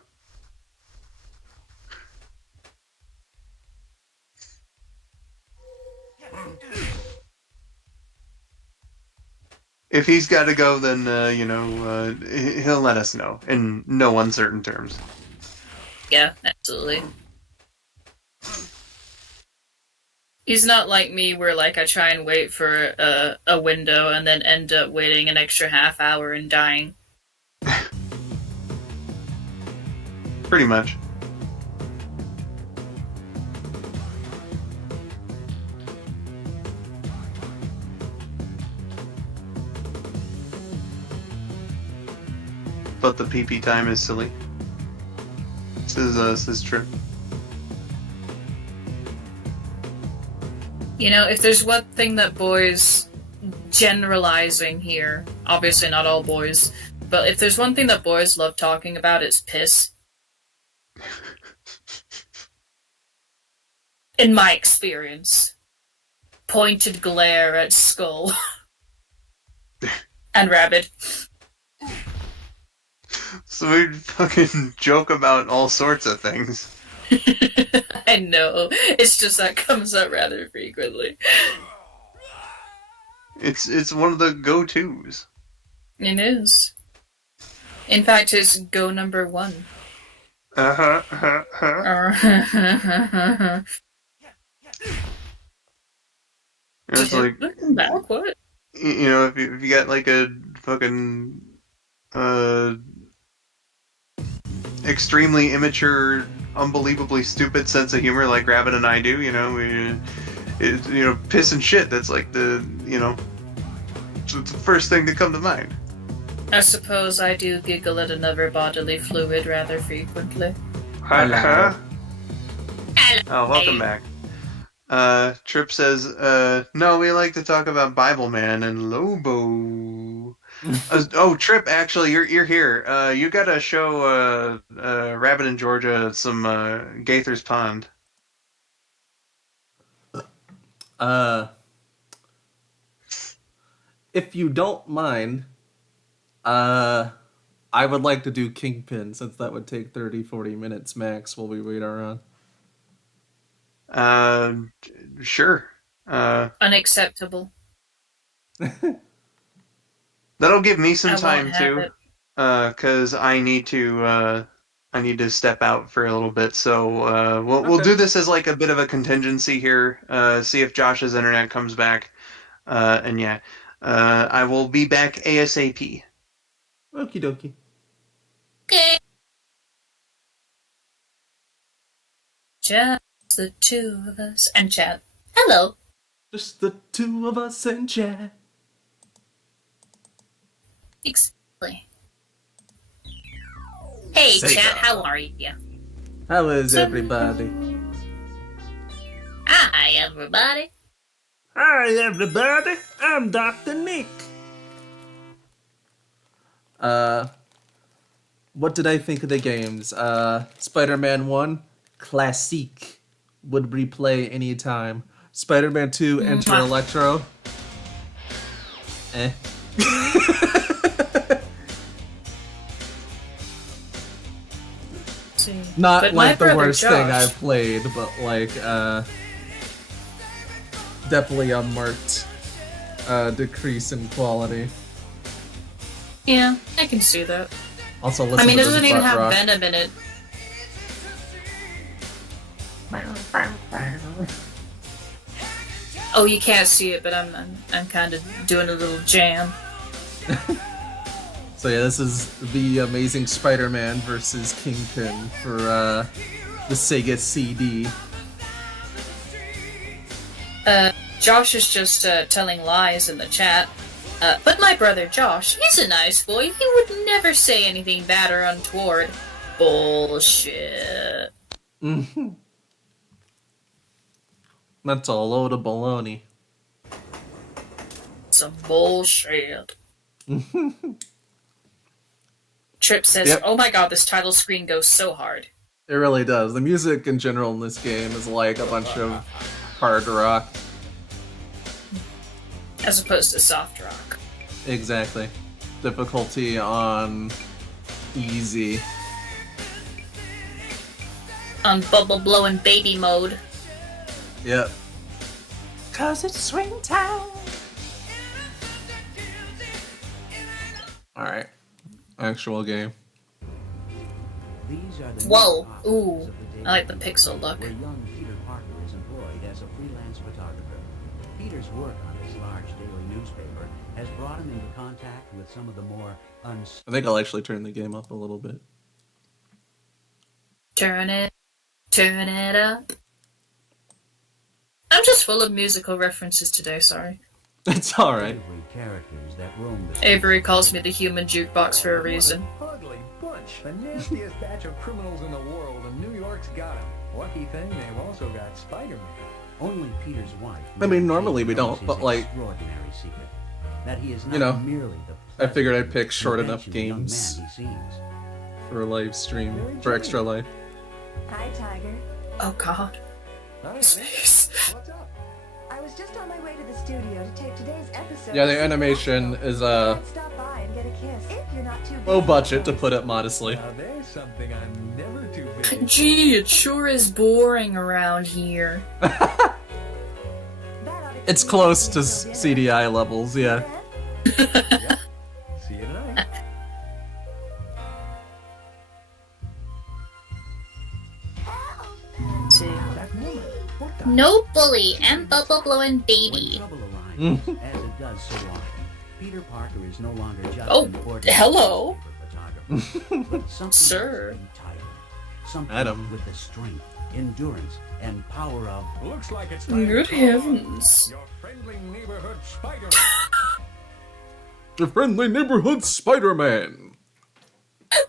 If he's got to go, then, you know, he'll let us know, in no uncertain terms. Yeah, absolutely. He's not like me where, like, I try and wait for a window and then end up waiting an extra half hour and dying. Pretty much. But the PP time is silly. This is true. You know, if there's one thing that boys, generalizing here, obviously not all boys, but if there's one thing that boys love talking about, it's piss. In my experience. Pointed glare at Skull. And Rabid. So we fucking joke about all sorts of things. I know. It's just that comes up rather frequently. It's one of the go-tos. It is. In fact, it's go number 1. It's like, Back, what? you know, if you got like a fucking extremely immature, unbelievably stupid sense of humor like Rabid and I do, you know, piss and shit. That's like it's the first thing to come to mind. I suppose I do giggle at another bodily fluid rather frequently. Hello. Oh, welcome back. Trip says, no, we like to talk about Bible Man and Lobo. Oh, Trip, actually, you're here. You gotta show Rabbit in Georgia some Gaither's Pond. If you don't mind, I would like to do Kingpin, since that would take 30-40 minutes max while we wait around. Sure. Unacceptable. That'll give me some I time won't have too, it. because I need to step out for a little bit. So we'll do this as like a bit of a contingency here. See if Josh's internet comes back, and yeah, I will be back ASAP. Okie dokie. Okay. Just the two of us and chat. Hello. Just the two of us and chat. Exactly. Hey, Sega. chat, how are you? How is everybody? Hi, everybody. Hi, everybody. I'm Dr. Nick. What did I think of the games? Spider-Man 1, classique. Would replay anytime. Spider-Man 2, Enter Electro. Eh. Not But like my the brother worst thing Josh- I've played, but like, definitely a marked decrease in quality. Yeah, I can see that. Also, listen I mean, to it this doesn't even butt have rock. Venom in it. Oh, you can't see it, but I'm kind of doing a little jam. So yeah, this is the Amazing Spider-Man versus Kingpin for the Sega CD. Josh is just telling lies in the chat. But my brother Josh, he's a nice boy. He would never say anything bad or untoward. Bullshit. That's a load of baloney. Some bullshit. Trip says, Yep. oh my god, this title screen goes so hard. It really does. The music in general in this game is like a bunch of hard rock. As opposed to soft rock. Exactly. Difficulty on easy. On bubble blowing baby mode. Yep. 'Cause it's swing time. Alright. Actual game. These are the Whoa. Ooh. I like the pixel look. where young Peter Parker is employed as a freelance photographer. Peter's work on this large daily newspaper has brought him into contact with some of the more I think I'll actually turn the game up a little bit. Turn it up. I'm just full of musical references today, sorry. It's alright. characters that roam the Avery calls me the human jukebox for a reason. Ugly bunch. The nastiest batch of criminals in the world, and New York's got them. Lucky thing, they've also got Spider-Man. Only Peter's wife. I mean, normally we don't, but like, Extraordinary secret. That he is not you know, merely I figured I'd pick short enough invention of the young games man he seems. for a live stream, for Extra Life. Hi, Tiger. Oh god. Space. I was just on my way to the studio to tape today's episode. Yeah, the animation is Stop by and get a kiss if you're not too low budget, to put it modestly. Now there's something I'm never too big. Gee, it sure is boring around here. It's close to CDI levels, yeah. See you tonight. No bully and bubble blowing baby. as it does so often. Peter Parker is no longer just an ordinary hello. photographer, but something Sir. entirely. Something Adam. with the strength, endurance, and power of... Looks like it's time Good to call heavens. your friendly neighborhood Spider-Man. The friendly neighborhood Spider-Man.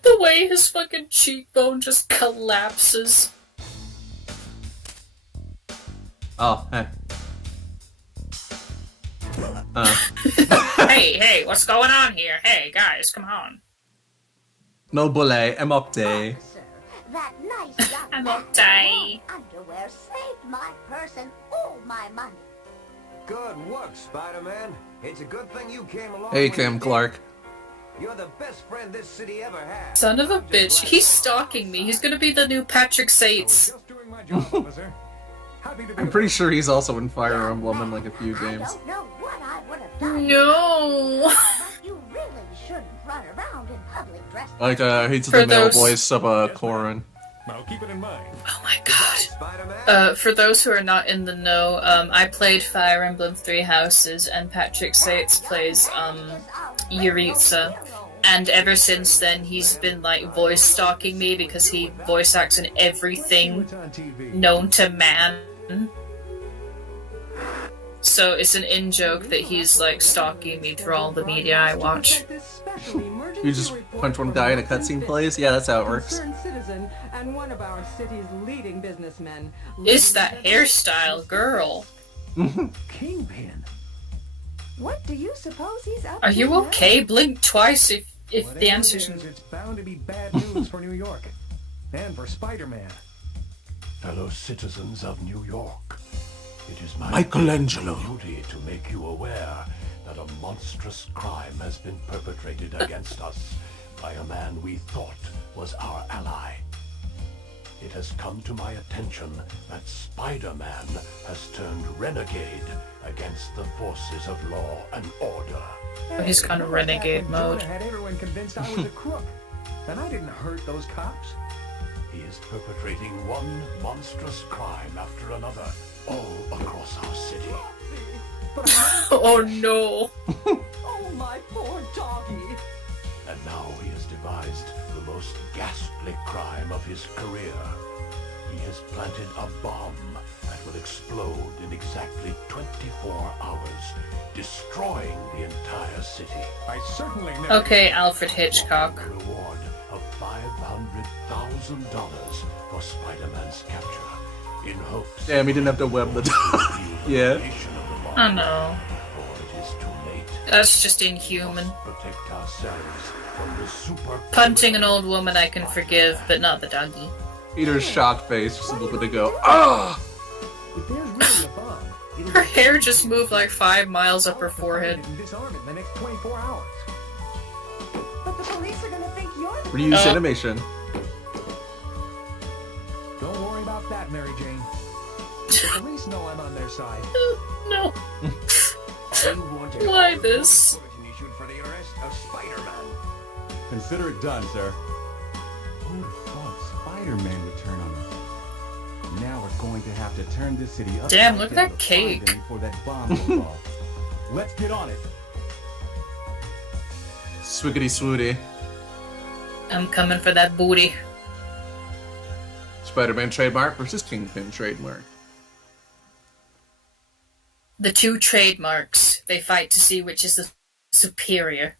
The way his fucking cheekbone just collapses. Oh, hey. Hey, what's going on here? Hey, guys, come on. No bully, I'm up day. That nice young I'm man up day. in underwear saved my purse and all my money. Good work, Spider-Man. It's a good thing you came along. Hey, when Kim you Clark. did. You're the best friend this city ever had. Son of a bitch, he's stalking me. He's gonna be the new Patrick Sates. I'm pretty sure he's also in Fire Emblem in like a few games. I don't know what I would have done. No. But you really shouldn't run around in public dressed Like, he's For the male those- voice of Corrin. I'll keep it in mind. Oh my god. For those who are not in the know, I played Fire Emblem Three Houses, and Patrick Sates plays Yuritsa. And ever since then, he's been like voice stalking me because he voice acts in everything known to man. So it's an in-joke that he's like stalking me through all the media I watch. You just punch one guy in a cutscene plays? Yeah, that's how it works. Concerned citizen and one of our city's leading businessmen. It's that hairstyle, girl. Kingpin. What do you suppose he's up Are to you now? okay? Blink twice if the answer's... It's bound to be bad news for New York. And for Spider-Man. Fellow citizens of New York, it is my Michelangelo. duty to make you aware that a monstrous crime has been perpetrated against us by a man we thought was our ally. It has come to my attention that Spider-Man has turned renegade against the forces of law and order. Oh, he's kind of renegade mode. Jonah had everyone convinced I was a crook. And I didn't hurt those cops. He is perpetrating one monstrous crime after another all across our city. Oh no. Oh, my poor doggy. And now he has devised the most ghastly crime of his career. He has planted a bomb that will explode in exactly 24 hours, destroying the entire city. I certainly never... Okay, Alfred Hitchcock. A reward of $500,000 for Spider-Man's capture, in hopes... Damn, he didn't have to web the dog. Yeah. Oh no. Before it is too late. That's just inhuman. Protect ourselves from the super... Punting an old woman I can forgive, but not the doggy. Peter's shocked face just a little bit ago. Ah! If there's really a bomb, Her hair just moved like 5 miles up her forehead. disarm it in the next 24 hours. But the police are gonna think you're the... Reuse animation. Don't worry about that, Mary Jane. The police know I'm on their side. No. Why this? For the arrest of Spider-Man. Consider it done, sir. Who'd have thought Spider-Man would turn on us? Now we're going to have to turn this city up. Damn, look at that cake. Before that bomb goes off. Let's get on it. Swiggity swooty. I'm coming for that booty. Spider-Man trademark versus Kingpin trademark. The two trademarks. They fight to see which is the superior.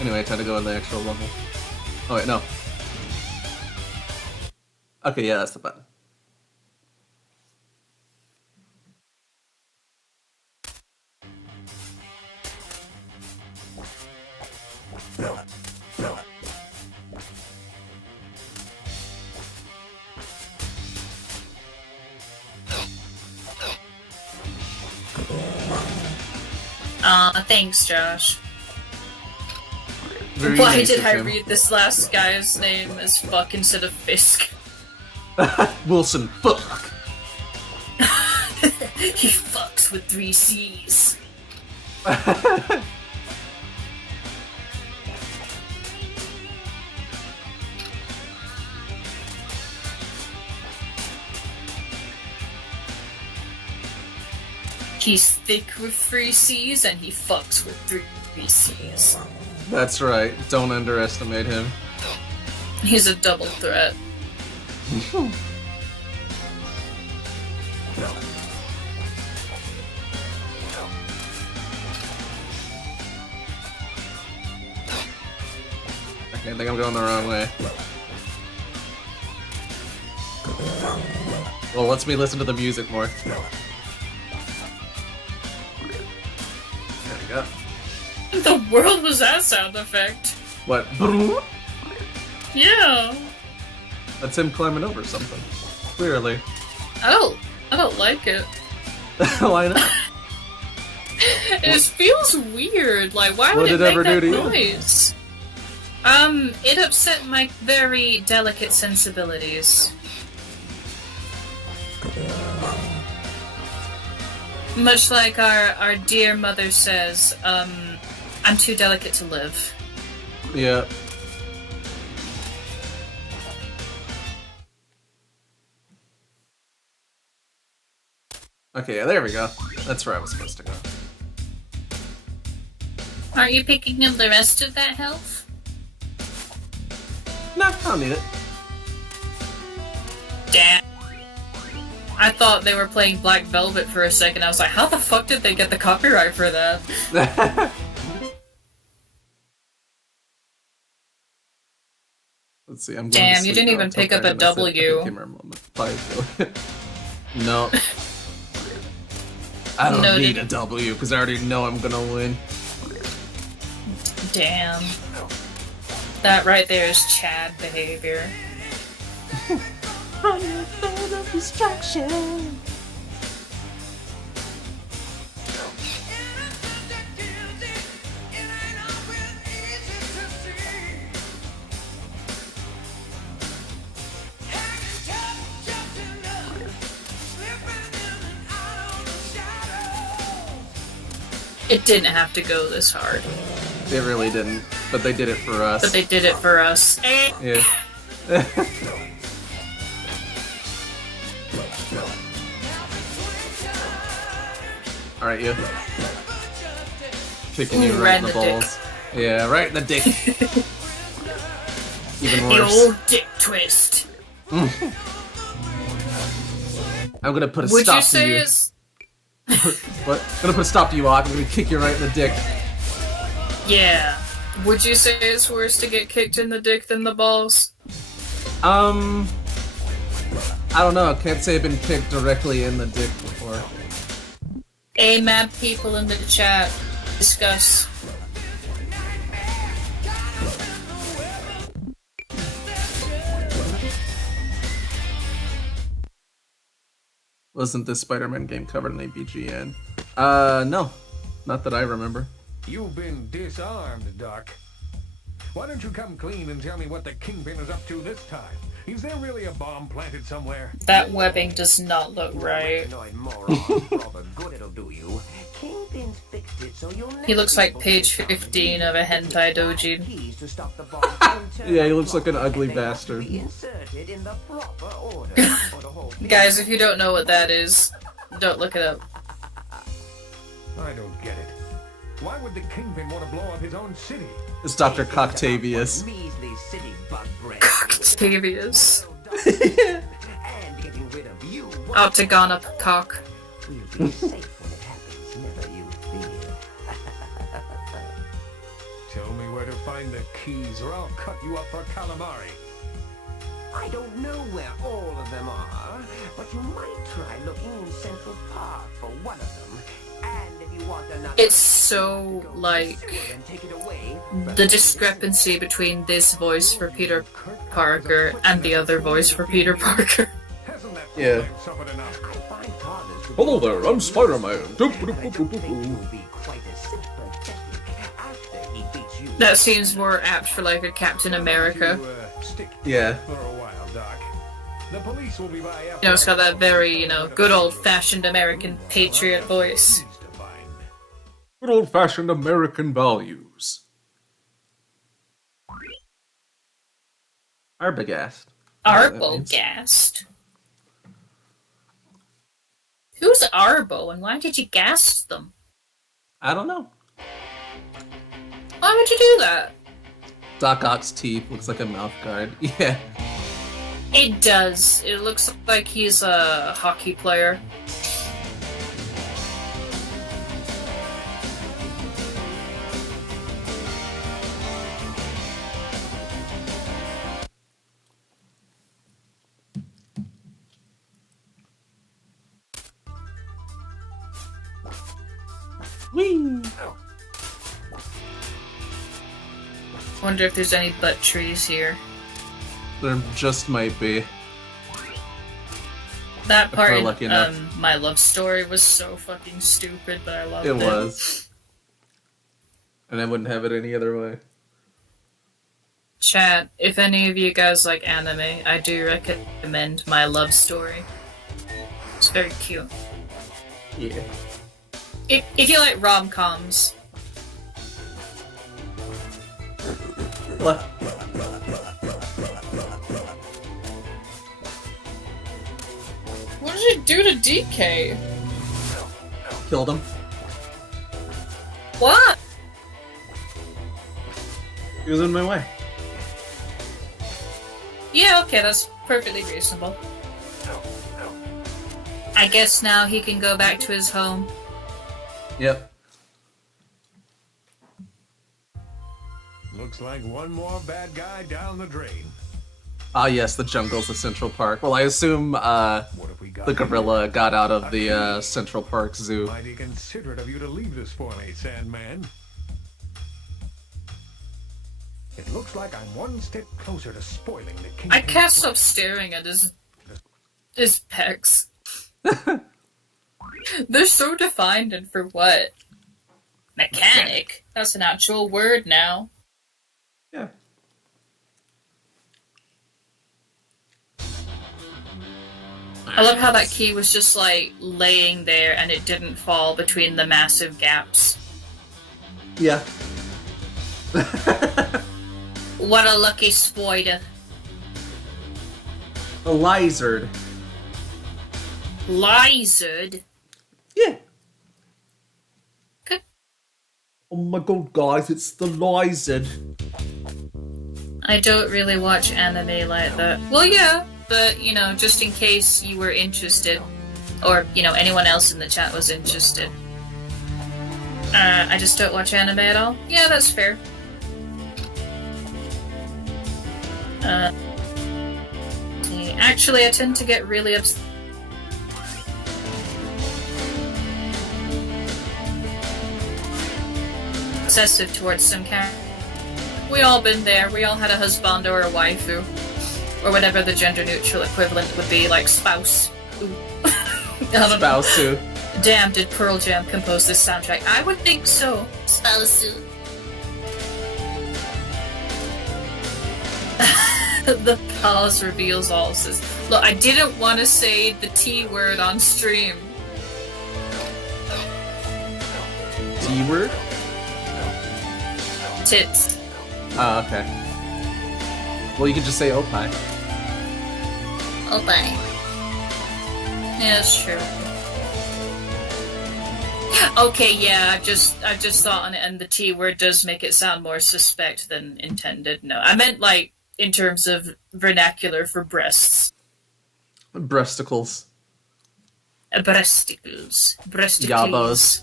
Anyway, time to go in the actual level. Oh wait, no. Okay, yeah, that's the button. Thanks, Josh. Very Why nice did of I him. read this last guy's name as fuck instead of Fisk? Wilson, fuck. He fucks with 3 C's. He's thick with 3 C's and he fucks with 3 C's. That's right. Don't underestimate him. He's a double threat. I think I'm going the wrong way. Well, lets me listen to the music more. There we go. The world was that sound effect. What? Yeah. That's him climbing over something. Clearly. I don't like it. Why not? It just feels weird. Like, why would What it did it ever make that do to you? noise? It upset my very delicate sensibilities. Much like our dear mother says, I'm too delicate to live. Yeah. Okay, yeah, there we go. That's where I was supposed to go. Aren't you picking up the rest of that health? No, I don't need it. Damn. I thought they were playing Black Velvet for a second. I was like, how the fuck did they get the copyright for that? Let's see, I'm going Damn, to you sleep didn't now even until pick up a 5 minutes. W. Epic gamer moment. 5. No. I don't Noted. need a W because I already know I'm gonna win. Damn. That right there is Chad behavior. Destruction. It didn't have to go this hard. They really didn't, but they did it for us. But they did it for us. Yeah. Alright, you. Kicking you Ooh, right in the dick. balls. Yeah, right in the dick. Even The worse. old dick twist. I'm gonna put a Would stop you to say you. it's... What? I'm gonna put a stop to you, Ock. I'm gonna kick you right in the dick. Yeah. Would you say it's worse to get kicked in the dick than the balls? I don't know. I can't say I've been kicked directly in the dick before. Hey, mad people in the chat, discuss. Wasn't this Spider-Man game covered in ABGN? No. Not that I remember. You've been disarmed, Doc. Why don't you come clean and tell me what the Kingpin is up to this time? Is there really a bomb planted somewhere? That webbing does not look right. He looks like page 15 of a hentai doujin. Yeah, he looks like an ugly bastard. Guys, if you don't know what that is, don't look it up. I don't get it. Why would the Kingpin want to blow up his own city? It's Dr. Coctavius. Coctavius. Octagon up cock. Tell me where to find the keys or I'll cut you up for calamari. I don't know where all of them are, but you might try looking in Central Park for one of them. And if you want another, It's so, like, the discrepancy between this voice for Peter Parker and the other voice for Peter Parker. Yeah. Hello there, I'm Spider-Man. That seems more apt for, like, a Captain America. Yeah. For a while, Doc. The police will be by after. You know, it's got that very, good old-fashioned American patriot voice. Good old-fashioned American values. Arbogast. Arbogast? Who's Arbo, and why did you gas them? I don't know. Why would you do that? Doc Ock's teeth looks like a mouth guard. Yeah. It does. It looks like he's a hockey player. Whee! Wonder if there's any butt trees here. There just might be. That If part we're in lucky enough. My Love Story was so fucking stupid, but I loved it. It was. And I wouldn't have it any other way. Chat, if any of you guys like anime, I do recommend My Love Story. It's very cute. Yeah. If you like rom-coms. What? What did you do to DK? Killed him. What? He was in my way. Yeah, okay, that's perfectly reasonable. I guess now he can go back to his home. Yep. Looks like one more bad guy down the drain. Ah, yes, the jungle's the Central Park. Well, I assume the gorilla got out of the Central Park Zoo. Mighty considerate of you to leave this for me, Sandman. It looks like I'm one step closer to spoiling the king. I can't stop staring at his pecs. They're so defined, and for what? Mechanic? That's an actual word now. Yeah. I love how that key was just like laying there and it didn't fall between the massive gaps. Yeah. What a lucky spider. A lizard. Lizard? Yeah. Okay. Oh my god, guys, it's the lizard. I don't really watch anime like that. Well, yeah, but, just in case you were interested, or, anyone else in the chat was interested. I just don't watch anime at all. Yeah, that's fair. Actually, I tend to get really obsessive towards some character. We all been there. We all had a husband or a waifu, or whatever the gender-neutral equivalent would be, like spouse. Spouse who? Damn, did Pearl Jam compose this soundtrack? I would think so. Spouse. The pause reveals all. Says, look, I didn't want to say the T word on stream. T word? Tits. Oh, okay. Well, you could just say opie. Opie. Yeah, that's true. Okay, yeah, I've just thought on it, and the T word does make it sound more suspect than intended. No, I meant like in terms of vernacular for breasts. Breasticles. Breasticles. Breasticles. Yabos.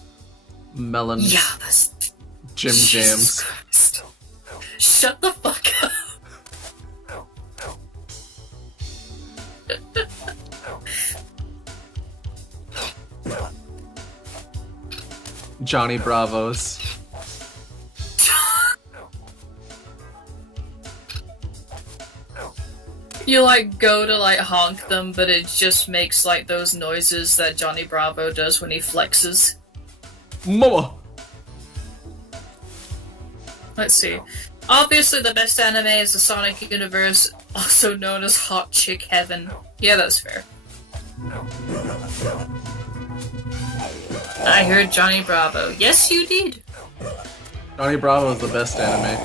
Melons. Yabos. Jim Jams. Christ. Shut the fuck up. Johnny Bravos. You go to honk them, but it just makes those noises that Johnny Bravo does when he flexes. Mama! Let's see. Obviously, the best anime is the Sonic universe, also known as Hot Chick Heaven. Yeah, that's fair. I heard Johnny Bravo. Yes, you did. Johnny Bravo is the best anime.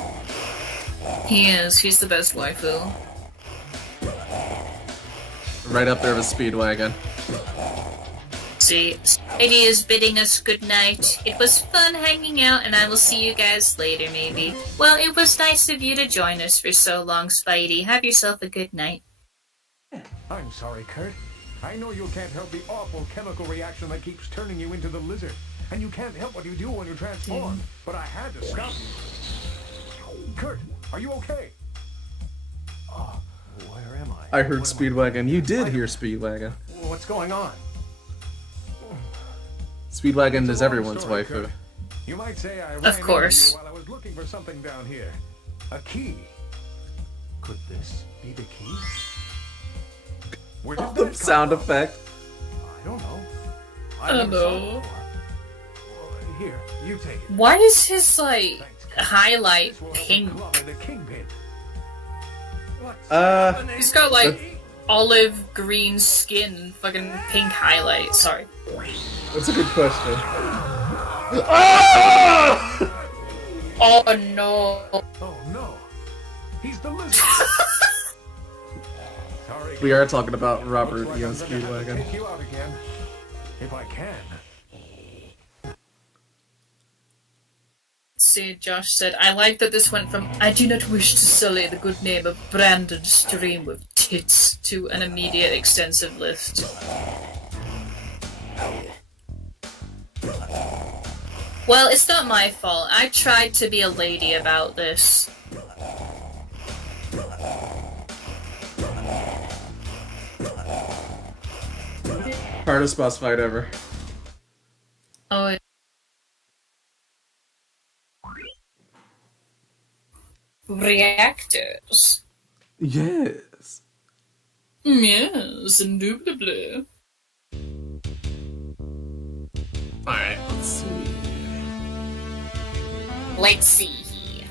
He is. He's the best waifu. Right up there with Speedwagon. See, Spidey is bidding us good night. It was fun hanging out, and I will see you guys later, maybe. Well, it was nice of you to join us for so long, Spidey. Have yourself a good night. I'm sorry, Kurt. I know you can't help the awful chemical reaction that keeps turning you into the lizard. And you can't help what you do when you transform. But I had to stop you. Kurt, are you okay? Oh, where am I? I heard Speedwagon. You did hear Speedwagon. What's going on? Speedwagon is everyone's waifu. You might say I ran Of course. into you while I was looking for something down here. A key. Could this be the key? Where did The that sound come from? effect. I don't know. I don't know. Here, you take it. Why is his, like, highlight pink? He's got, like, olive green skin and fucking pink highlight. Sorry. That's a good question. Oh no. Oh no. He's the lizard. Sorry. We are talking about Robert Looks like Ian I'm gonna have to Speedwagon. take you out again. If I can. See, Josh said, I like that this went from I do not wish to sully the good name of Brandon's stream with tits to an immediate extensive list. Well, it's not my fault. I tried to be a lady about this. Hardest boss fight ever. Oh, yeah. Reactors. Yes. Yes, indubitably. Alright, let's see. Let's see here.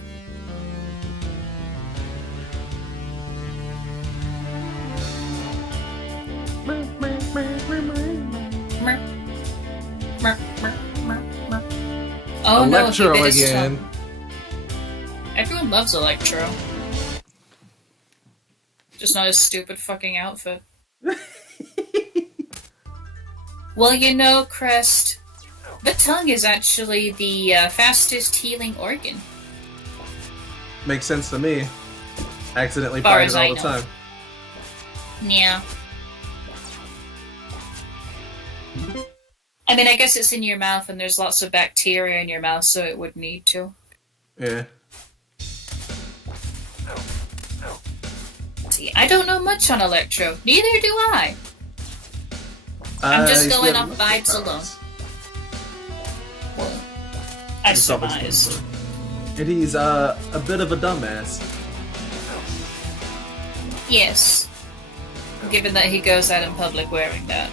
Oh Electro no, again. Everyone loves Electro. Just not his stupid fucking outfit. Well, you know, Crest, the tongue is actually the fastest healing organ. Makes sense to me. Accidentally Far fight as it all I the know. time. Yeah. I mean, I guess it's in your mouth and there's lots of bacteria in your mouth, so it would need to. Yeah. See, I don't know much on Electro. Neither do I. I'm just he's going got off vibes alone. Well, I He's always surmised. And he's a bit of a dumbass. Yes. Given that he goes out in public wearing that.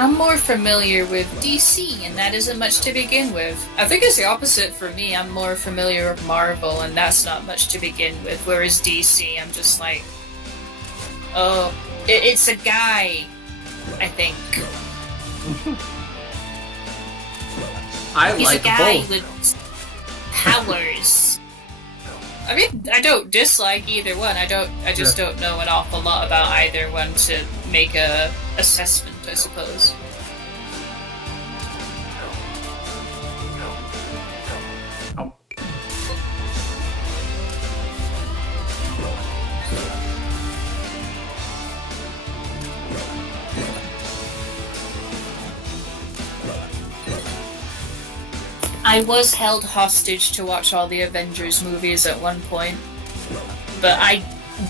I'm more familiar with DC, and that isn't much to begin with. I think it's the opposite for me. I'm more familiar with Marvel, and that's not much to begin with. Whereas DC, I'm just like, oh, it's a guy, I think. He's like a guy both. with powers. I mean, I don't dislike either one. I just don't know an awful lot about either one to make a assessment, I suppose. I was held hostage to watch all the Avengers movies at one point, but I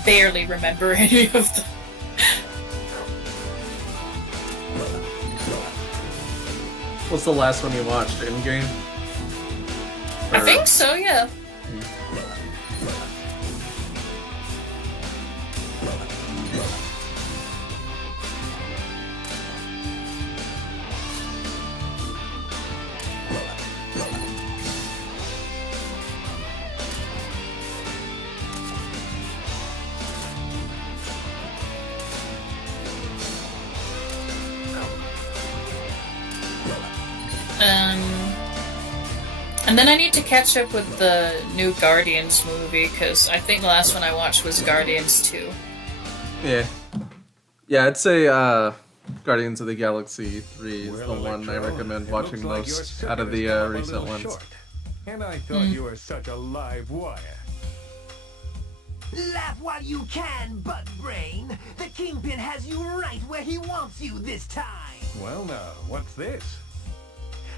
barely remember any of them. What's the last one you watched? In-game? I think so, yeah. And then I need to catch up with the new Guardians movie, because I think the last one I watched was Guardians 2. Yeah. Yeah, I'd say Guardians of the Galaxy 3 is the one I recommend watching most out of the recent ones. Short. And I thought you were such a live wire. Laugh while you can, Butt-Brain. The Kingpin has you right where he wants you this time. Well now, what's this?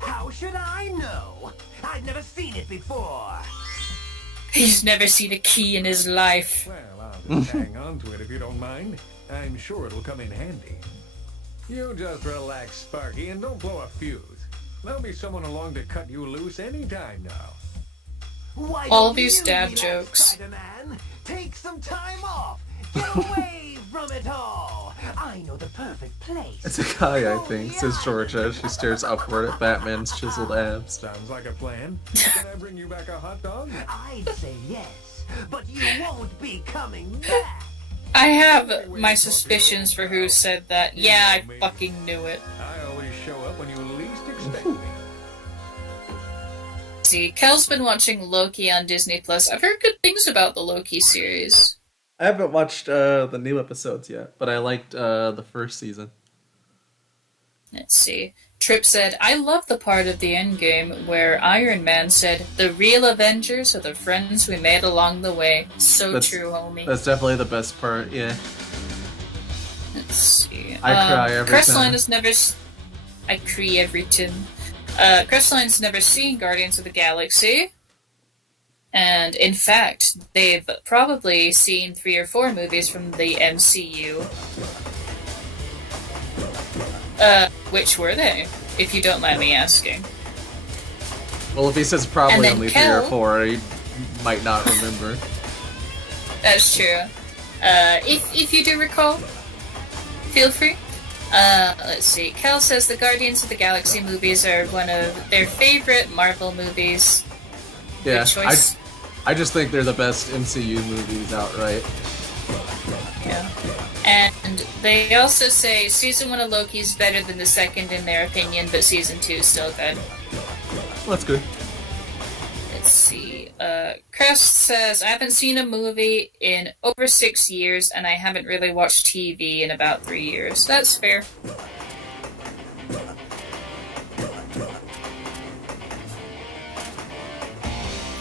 How should I know? I've never seen it before. He's never seen a key in his life. Well, I'll just hang on to it if you don't mind. I'm sure it'll come in handy. You just relax, Sparky, and don't blow a fuse. There'll be someone along to cut you loose anytime now. Why All don't these you dad relax, jokes. Spider-Man? Take some time off. Get away from it all. I know the perfect place. It's a guy, I think, says Georgia. She stares upward at Batman's chiseled abs. Sounds like a plan. Can I bring you back a hot dog? I'd say yes, but you won't be coming back. I have my suspicions for who said that. Yeah, I fucking knew it. I always show up when you least expect me. See, Kel's been watching Loki on Disney Plus. I've heard good things about the Loki series. I haven't watched the new episodes yet, but I liked the first season. Let's see. Trip said, I love the part of the endgame where Iron Man said, the real Avengers are the friends we made along the way. So true, homie. That's definitely the best part, yeah. Let's see. I cry every Crestline time. has never... I cry every time. Crestline's never seen Guardians of the Galaxy. And, in fact, they've probably seen 3 or 4 movies from the MCU. Which were they? If you don't mind me asking. Well, if he says probably then only 3 Kel- or 4, he might not remember. That's true. If you do recall, feel free. Let's see. Kel says the Guardians of the Galaxy movies are one of their favorite Marvel movies. Yeah, Good choice. I just think they're the best MCU movies outright. Yeah. And they also say season 1 of Loki is better than the second in their opinion, but season 2 is still good. Well, that's good. Let's see. Crest says, I haven't seen a movie in over 6 years, and I haven't really watched TV in about 3 years. That's fair.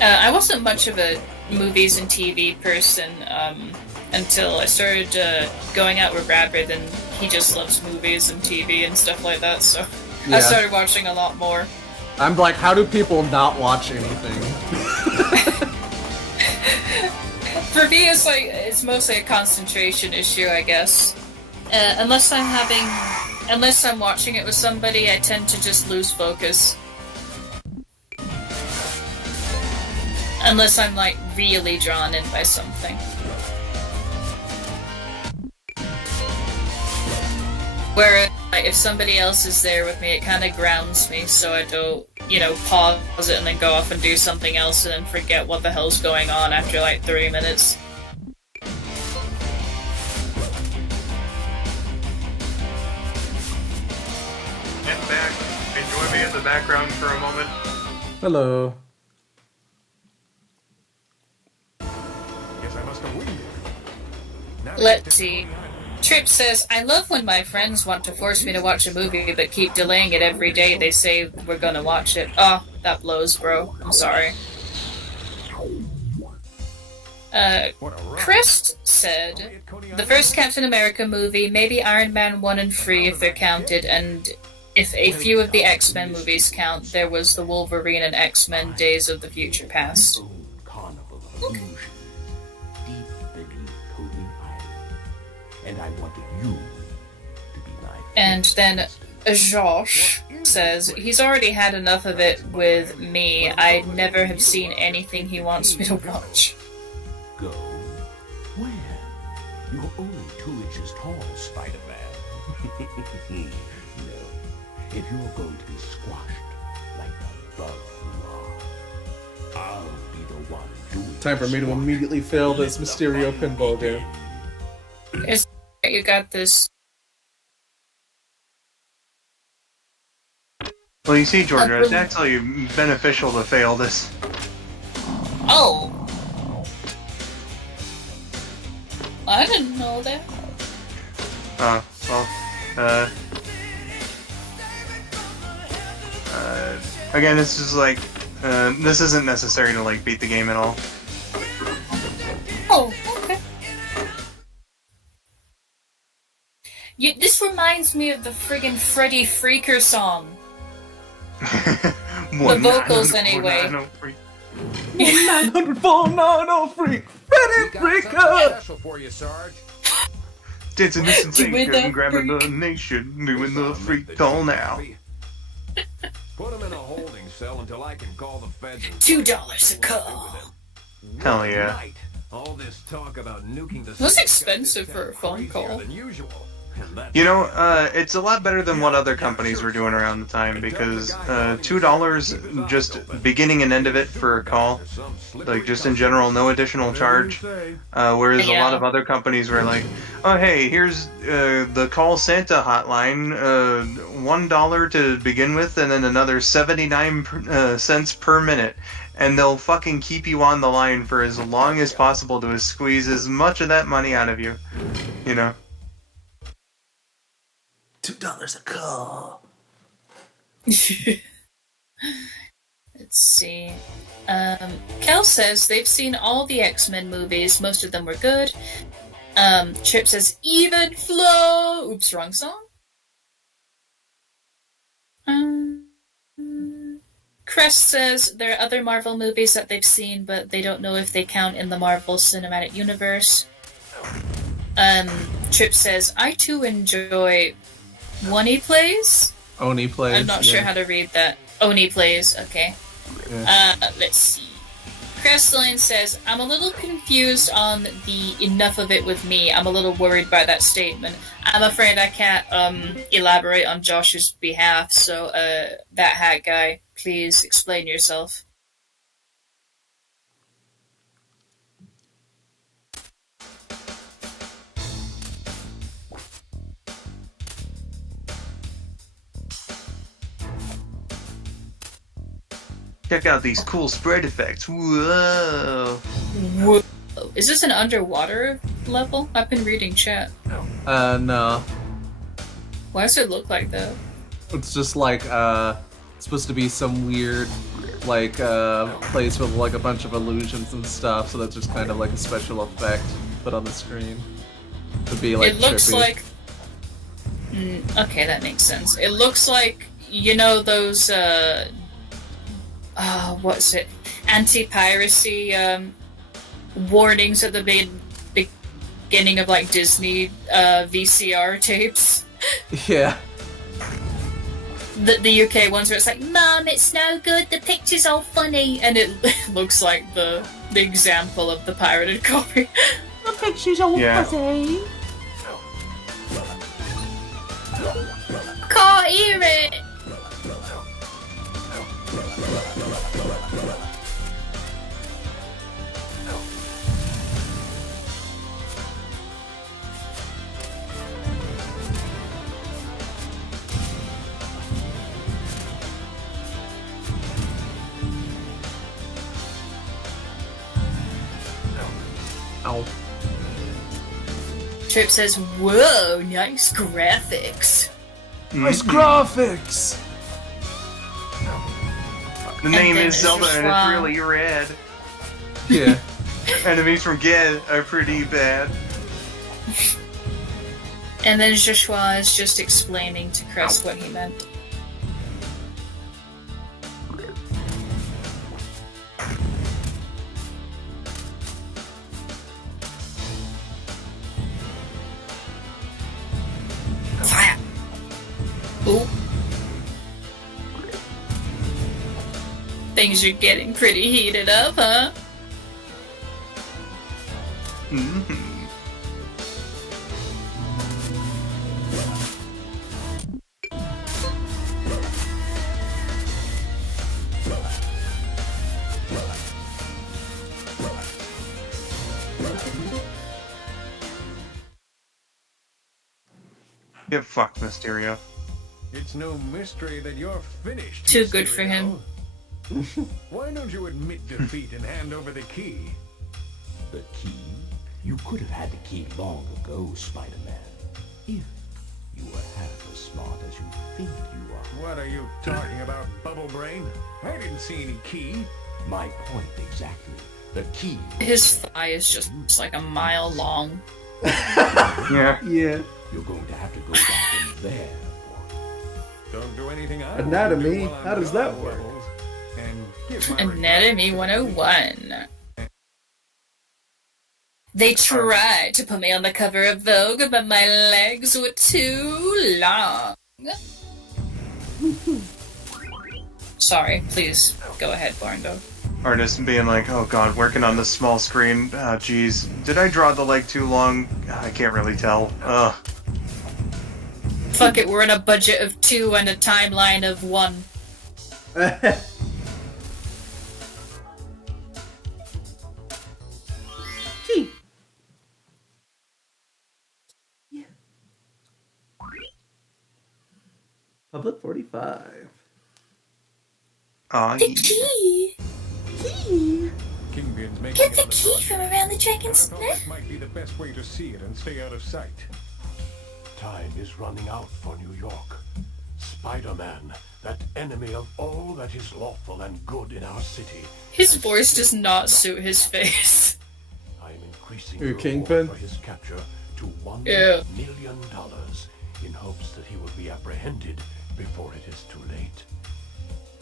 I wasn't much of a movies and TV person until I started going out with Rabid, and he just loves movies and TV and stuff like that, so Yeah. I started watching a lot more. I'm like, how do people not watch anything? For me, it's mostly a concentration issue, I guess. Unless I'm watching it with somebody, I tend to just lose focus. Unless I'm like really drawn in by something. Whereas like, if somebody else is there with me, it kind of grounds me, so I don't, pause it and then go off and do something else and then forget what the hell's going on after like 3 minutes. Get back. Enjoy me in the background for a moment. Hello. Guess I must have winged it. Let's see. Trip says, I love when my friends want to force me to watch a movie but keep delaying it every day. They say we're gonna watch it. Oh, that blows, bro. I'm sorry. Crest said, the first Captain America movie, maybe Iron Man 1 and 3 if they're counted, and if a few of the X-Men movies count, there was the Wolverine and X-Men Days of the Future Past. Okay. And I wanted you to be my And then Josh says, he's already had enough of it with me. I never have seen anything he wants me to watch. Go? Where? You're only 2 inches tall, Spider-Man. No. If you're going to be squashed like the bug you are, I'll be the one doing Time for me to immediately fail this Mysterio pinball game. You got this. Well, you see, Georgia, it's actually beneficial to fail this. Oh! I didn't know that. Again, this is like, this isn't necessary to, like, beat the game at all. Oh, okay. This reminds me of the friggin' Freddy Freaker song. The vocals, anyway. 900 freak! Freddy Freaker! Special for you, Sarge. Dancing the sensation, grabbing the nation, doing the freak call now. Put him in a holding cell until I can call the feds. $2 a call. Hell yeah. All this talk about nuking the That's expensive for a phone call. You know, it's a lot better than what other companies were doing around the time, because $2 just beginning and end of it for a call, like just in general, no additional charge. Whereas a lot of other companies were like, oh hey, here's the call Santa hotline, $1 to begin with, and then another 79 cents per minute. And they'll fucking keep you on the line for as long as possible to squeeze as much of that money out of you, you know. $2 a call. Let's see. Kel says they've seen all the X-Men movies. Most of them were good. Chip says even flow. Oops, wrong song. Crest says there are other Marvel movies that they've seen, but they don't know if they count in the Marvel Cinematic Universe. Chip says, I too enjoy Oni Plays? Oni Plays. I'm not sure how to read that. Oni Plays, okay. Yeah. Let's see. Crestline says, I'm a little confused on the enough of it with me. I'm a little worried by that statement. I'm afraid I can't elaborate on Josh's behalf, so that hat guy, please explain yourself. Check out these cool spread effects. Whoa. Whoa. Is this an underwater level? I've been reading chat. No. Why does it look like that? It's just like, it's supposed to be some weird, like, place with, like, a bunch of illusions and stuff, so that's just kind of like a special effect put on the screen. To be, like, it looks trippy. like... okay, that makes sense. It looks like, you know, those, what's it? Anti-piracy, warnings at the beginning of, like, Disney, VCR tapes. Yeah. The UK ones where it's like, Mum, it's no good, the picture's all funny, and it looks like the example of the pirated copy. The picture's all fuzzy. Can't hear it! Ow. Trip says, whoa, nice graphics. Nice graphics! The name then is Zelda and it's Joshua. really red. Yeah. Enemies from Ged are pretty bad. And then Joshua is just explaining to Crest what he meant. Ooh. Things are getting pretty heated up, huh? Mm-hmm. Get fucked, Mysterio. It's no mystery that you're finished. Too good for him. Why don't you admit defeat and hand over the key? The key? You could have had the key long ago, Spider-Man. If you were half as smart as you think you are. What are you talking about, Bubble Brain? I didn't see any key. My point exactly. The key. His thigh is just like a mile long. Yeah. Yeah. You're going to have to go back in there. Don't do anything I Anatomy? want to do while I'm How does that gone, work? Bubbles. And give my Anatomy 101. They tried to put me on the cover of Vogue, but my legs were too long. Sorry, please go ahead, Barndo. Artist being like, oh god, working on this small screen. Geez, did I draw the leg too long? I can't really tell. Ugh. Fuck it, we're in a budget of 2 and a timeline of 1. Public 45. The key! Key! Kingpin's making Get the another key from around the dragon's I thought neck! this might be the best way to see it and stay out of sight. Time is running out for New York. Spider-Man, that enemy of all that is lawful and good in our city. His voice does not suit his face. I am increasing Your the Kingpin? reward for his capture to $1 Yeah. million in hopes that he will be apprehended before it is too late.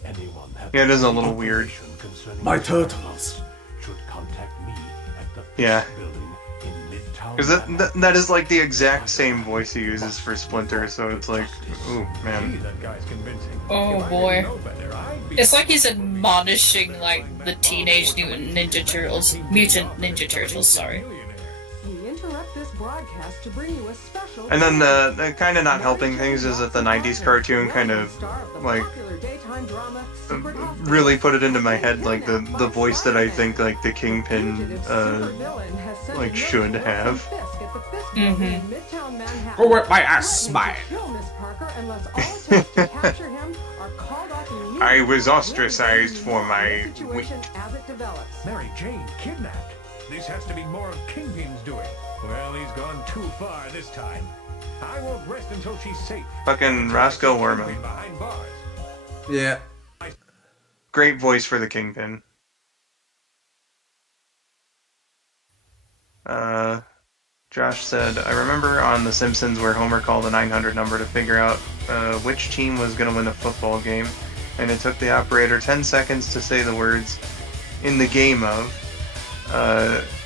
Anyone having Yeah, it is a little weird. information concerning My the turtles. should contact me at the Yeah. building in Midtown. Because that is like the exact same voice he uses for Splinter, so it's like, ooh, man. That guy's convincing. Oh If I boy. didn't know better, I'd be It's like he's admonishing, like, the Teenage Mutant Ninja Turtles. Mutant Ninja Turtles, sorry. We interrupt this broadcast to bring you a special. And then the kind of not helping things is that the 90s cartoon kind of, like, really put it into my head, like, the voice that I think, like, the Kingpin, like, should have. Mm-hmm. Go with my ass, smile. I was ostracized for my week. Mary Jane kidnapped. This has to be more of Kingpin's doing. Well, he's gone too far this time. I won't rest until she's safe. Fucking Roscoe Worman. Behind bars. Yeah. Great voice for the Kingpin. Josh said, I remember on The Simpsons where Homer called the 900 number to figure out which team was going to win a football game, and it took the operator 10 seconds to say the words, in the game of,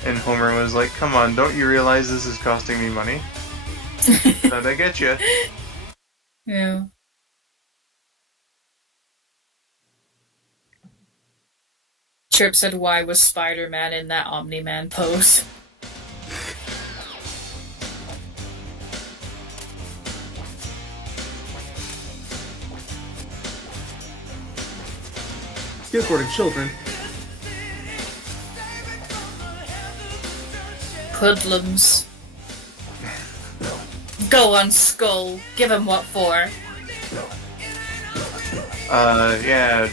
and Homer was like, come on, don't you realize this is costing me money? How'd I get you? Yeah. Chirp said, why was Spider-Man in that Omni-Man pose? Skateboarding children. Hoodlums. Go on, Skull. Give him what for. Yeah,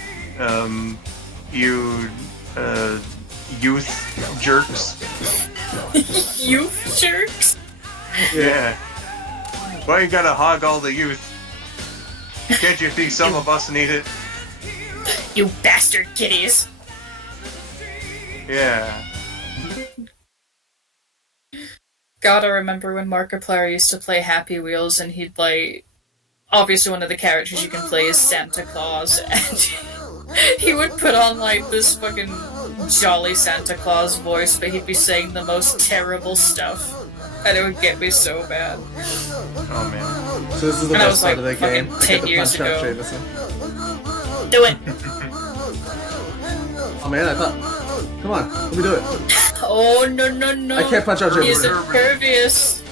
you, youth jerks. Youth jerks? Yeah. Why you gotta hog all the youth? Can't you see some of us need it? You bastard kitties. Yeah. Gotta remember when Markiplier used to play Happy Wheels and he'd like... Obviously one of the characters you can play is Santa Claus, and he would put on like this fucking jolly Santa Claus voice, but he'd be saying the most terrible stuff. And it would get me so bad. Oh man. So this is the And I best was, part like, of the game. fucking I 10 get to years punch out ago. Jameson. Do it! man. I thought... Come on, let me do it. Oh, no. I can't punch out Jim. He's impervious.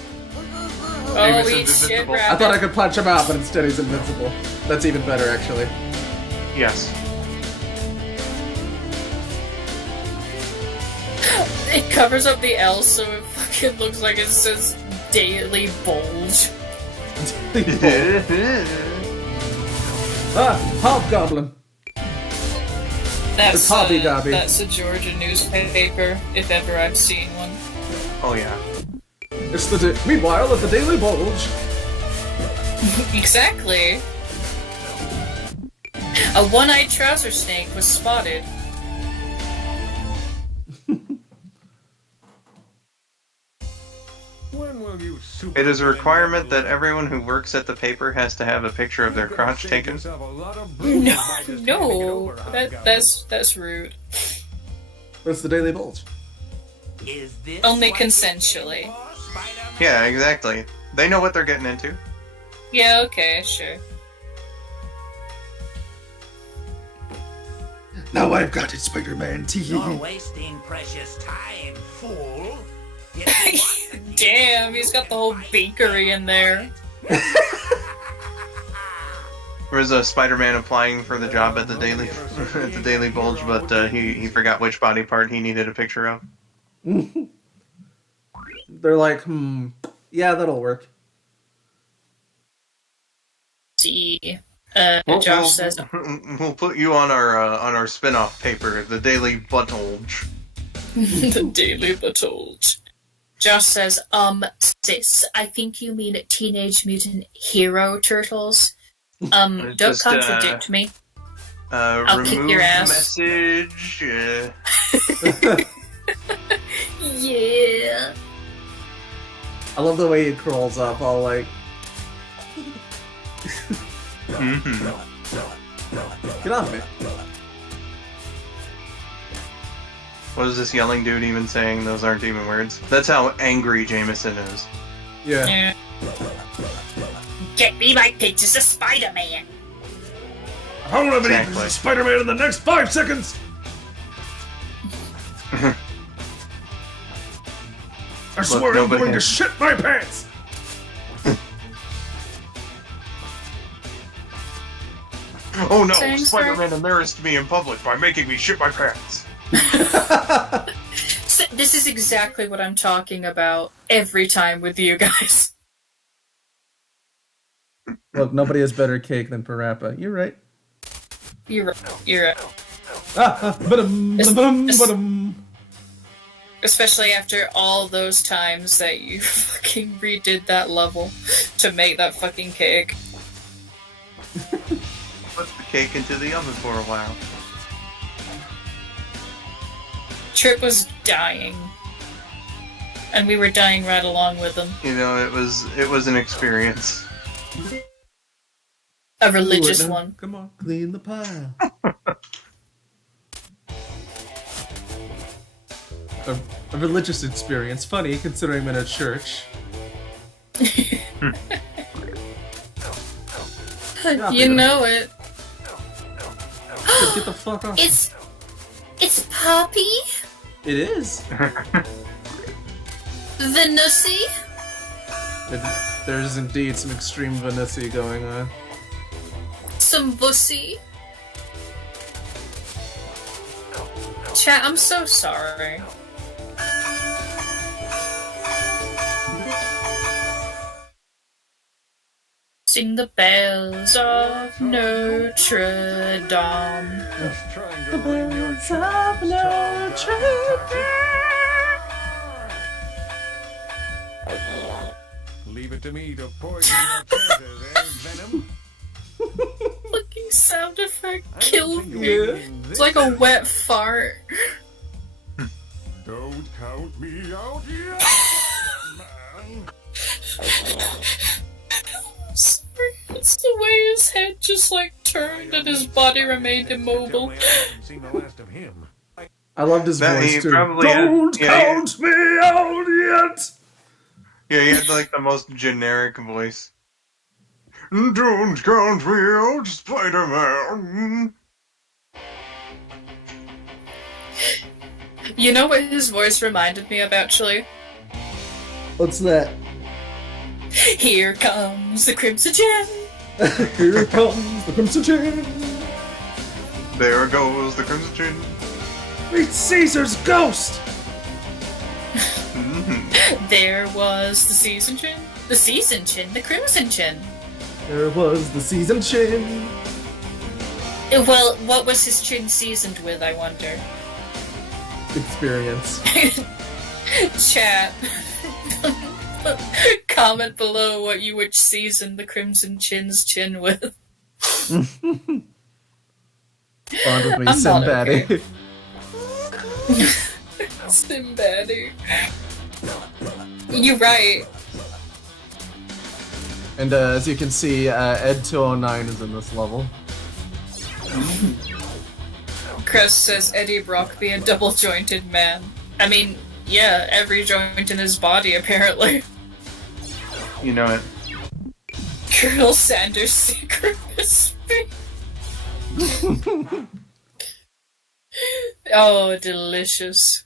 Oh, he's shit I thought I could punch him out, but instead he's invincible. That's even better, actually. Yes. It covers up the L so it fucking looks like it says Daily Bulge. Hobgoblin. That's, Hobby-gobby. that's a Georgia newspaper, if ever I've seen one. Oh yeah. It's the meanwhile at the Daily Bulge. Exactly. A one-eyed trouser snake was spotted. When will you It is a requirement that everyone who works at the paper has to have a picture of their crotch taken. No, that's rude. That's the Daily Bulge. Is this Only consensually. Yeah, exactly. They know what they're getting into. Yeah, okay, sure. Now I've got it, Spider-Man. You're wasting precious time, fool. Damn, he's got the whole bakery in there. There was a Spider-Man applying for the job at the Daily at the Daily Bulge, but he forgot which body part he needed a picture of. They're like, yeah, that'll work. See, Josh says we'll put you on our spin-off paper, the Daily Buttolge. the Daily Buttolge. Josh says, sis, I think you mean Teenage Mutant Hero Turtles. Don't Just, contradict me. I'll kick your ass. Message. Yeah. I love the way he crawls up, all like... Get off me. What is this yelling dude even saying? Those aren't even words. That's how angry Jameson is. Yeah. Get me my pictures of Spider-Man. I don't have any Spider-Man in the next 5 seconds! I swear I'm going to shit my pants! Oh no! Thanks, Spider-Man embarrassed me in public by making me shit my pants. So this is exactly what I'm talking about every time with you guys. Look, nobody has better cake than Parappa. You're right. You're right. You're right. Especially after all those times that you fucking redid that level to make that fucking cake. Put the cake into the oven for a while. Trip was dying. And we were dying right along with him. You know, it was an experience. A religious one. Come on, clean the pile. a religious experience. Funny, considering I'm in a church. You know it. Get the fuck off. It's Poppy? It is. Vanussi? There's indeed some extreme Vanussi going on. Some bussy? Chat, I'm so sorry. Sing the bells of Notre Dame. The bells of Notre Dame. Leave it to me to poison your chances, Venom? Fucking sound effect killed me. It's like a wet fart. Don't count me out yet, man. Sorry, it's the way his head just like turned and his body remained immobile. Seen the last of him. I loved his voice too. Don't count me out yet! Yeah, he had like the most generic voice. Don't count me out, Spider-Man. You know what his voice reminded me of, actually? What's that? Here comes the Crimson Chin! Here comes the Crimson Chin! There goes the Crimson Chin. Meet Caesar's ghost! There was the Season Chin. The Season Chin, the Crimson Chin. There was the Season Chin. Well, what was his chin seasoned with, I wonder? Experience. Chat. Comment below what you would season the Crimson Chin's chin with. Bond with me, I'm not Sinbaddy. okay. Sinbaddy. You're right. And as you can see, Ed209 is in this level. Chris says Eddie Brock be a double-jointed man. I mean, yeah, every joint in his body, apparently. You know it. Colonel Sanders' secret recipe. Oh, delicious.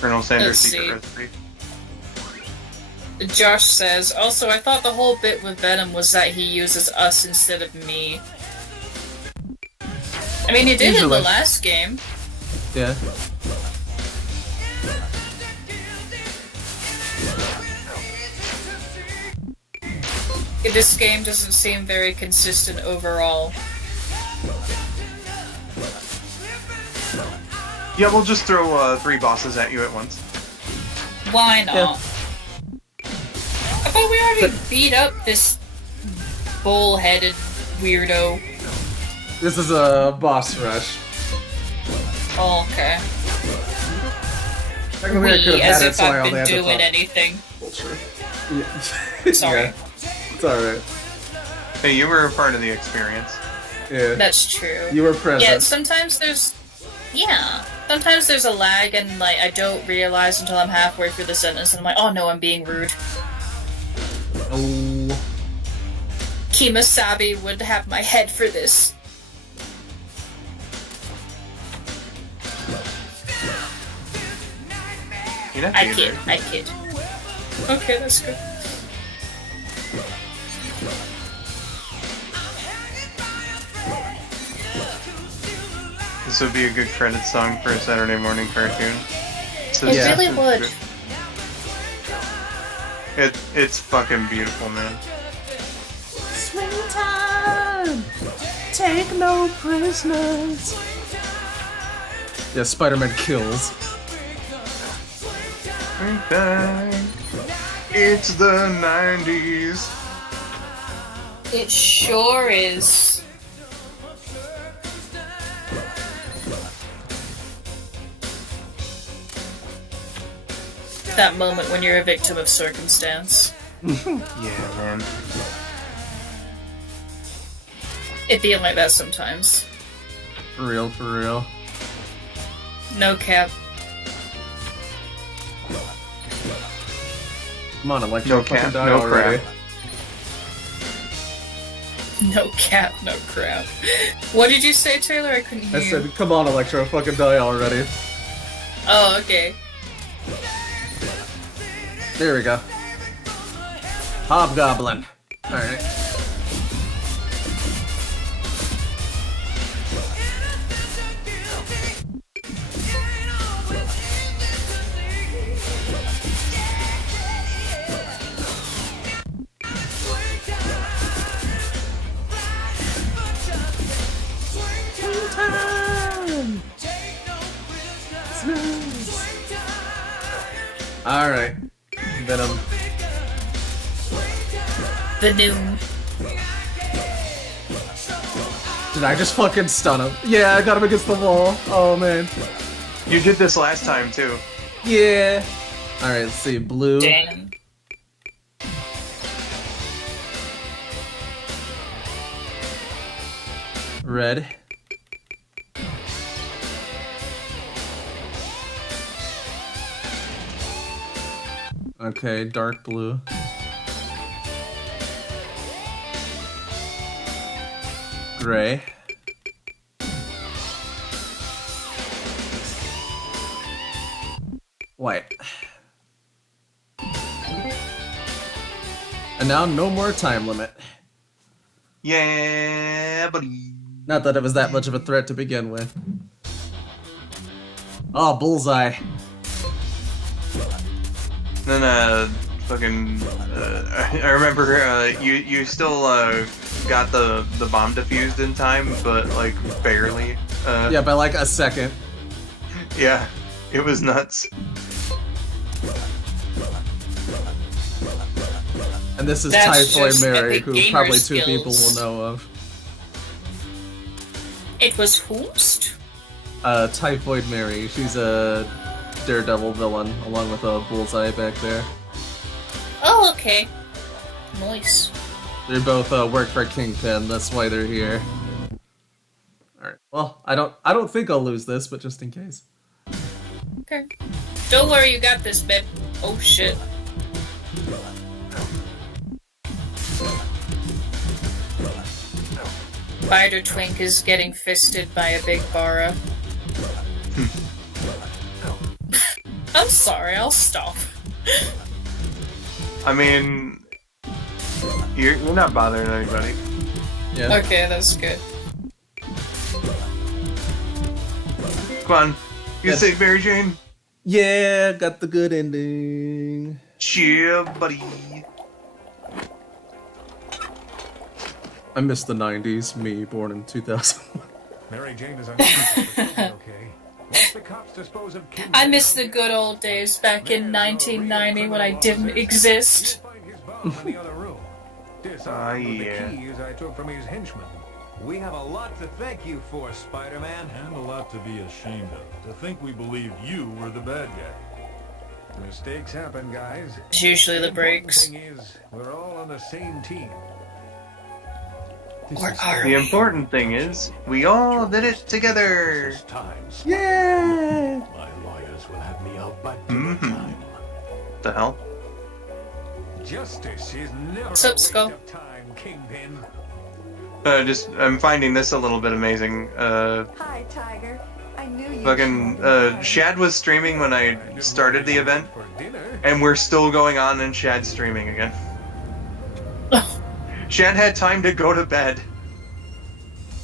Colonel Sanders' Let's secret see. recipe. Josh says, also, I thought the whole bit with Venom was that he uses us instead of me. I mean, he did in the last game. Yeah. This game doesn't seem very consistent overall. Yeah, we'll just throw 3 bosses at you at once. Why not? Yeah. I thought we already beat up this bull-headed weirdo. This is a boss rush. Oh, okay. Technically, I could have as had it, if so I I've only been had to doing talk. anything. Yeah. Sorry. Yeah. It's alright. Hey, you were a part of the experience. Yeah. That's true. You were present. Yeah, sometimes there's... Yeah. Sometimes there's a lag and, like, I don't realize until I'm halfway through the sentence and I'm like, oh no, I'm being rude. Oh. Kimasabi would have my head for this. You're not I being kid, rude. I kid. Okay, that's good. This would be a good credit song for a Saturday morning cartoon. So It really would. It's fucking beautiful, man. Swing time! Take no prisoners! Yeah, Spider-Man kills. Springtime. It's the 90s. It sure is. That moment when you're a victim of circumstance. Yeah, man. It be like that sometimes. For real, for real. No cap. Come on, Electro, No fucking cap, die no already. crap. No cap, no crap. What did you say, Taylor? I couldn't hear I you. said, come on, Electro, fucking die already. Oh, okay. There we go. Hobgoblin. Alright. Alright. Venom. The noon. Did I just fucking stun him? Yeah, I got him against the wall. Oh, man. You did this last time, too. Yeah. Alright, let's see. Blue. Damn. Red. Okay, dark blue. gray. White. And now no more time limit. Yeah, buddy. Not that it was that much of a threat to begin with. Oh, bullseye. Then I remember you still got the bomb defused in time, but like barely. Yeah, by like a second. Yeah, it was nuts. And this is That's Typhoid just Mary, epic who gamer probably skills. 2 people will know of. It was whomst? Typhoid Mary. She's a Daredevil villain, along with a bullseye back there. Oh, okay. Nice. They both work for Kingpin. That's why they're here. All right. Well, I don't think I'll lose this, but just in case. Okay. Don't worry, you got this, babe. Oh shit. Spider Twink is getting fisted by a big Bara. I'm sorry, I'll stop. I mean, you're not bothering anybody. Yeah. Okay, that's good. Come on, you save Mary Jane. Yeah, got the good ending. Chill, buddy. I miss the 90s, me born in 2001. Mary Jane is okay. Once the cops dispose of Kingpin, I miss the good old days back in 1990 when I didn't exist. Yeah. the keys I took from his henchmen. We have a lot to thank you for, Spider-Man. And a lot to be ashamed of. To think we believed you were the bad guy. Mistakes happen, guys. It's usually the breaks. The thing is, we're all on the same team. The important thing is, we all did it together. Yeah. My lawyers will have me out by time. The hell? Justice is never What's up, Skull? of time, Kingpin. I'm finding this a little bit amazing. Hi, Tiger. I knew you. Fucking, Shad was streaming when I started the event, and we're still going on and Shad's streaming again. Shad had time to go to bed,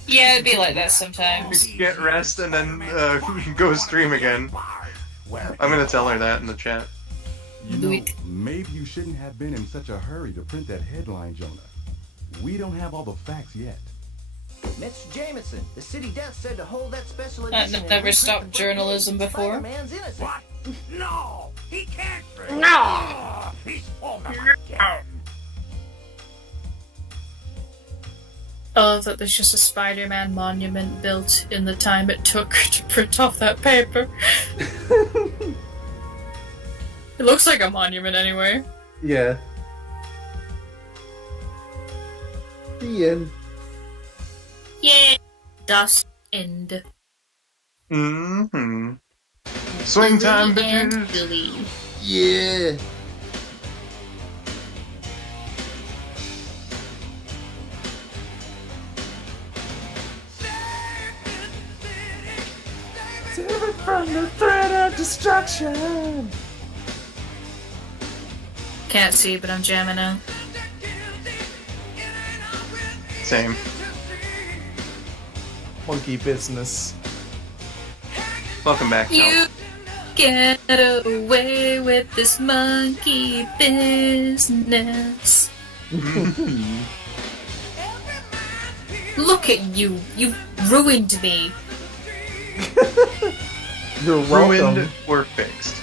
Yeah, it'd be like that sometimes. get rest, and then go stream again. I'm gonna tell her that in the chat. You know, maybe you shouldn't have been in such a hurry to print that headline, Jonah. We don't have all the facts yet. Mr. Jameson, the city death said to hold that special I've edition. and never reprint stopped the journalism before. Spider-Man's innocent. What? No! He can't be! No! He's full of again! I love that there's just a Spider-Man monument built in the time it took to print off that paper. It looks like a monument anyway. Yeah. The end. Yeah. Das End. Mm-hmm. Swing time, Billy and bitches. Billy. Yeah. Save it from the threat of destruction. Can't see, but I'm jamming out. Same. Monkey business. Welcome back, You Cal. get away with this monkey business. Look at you. You ruined me. You're welcome. Ruined or fixed.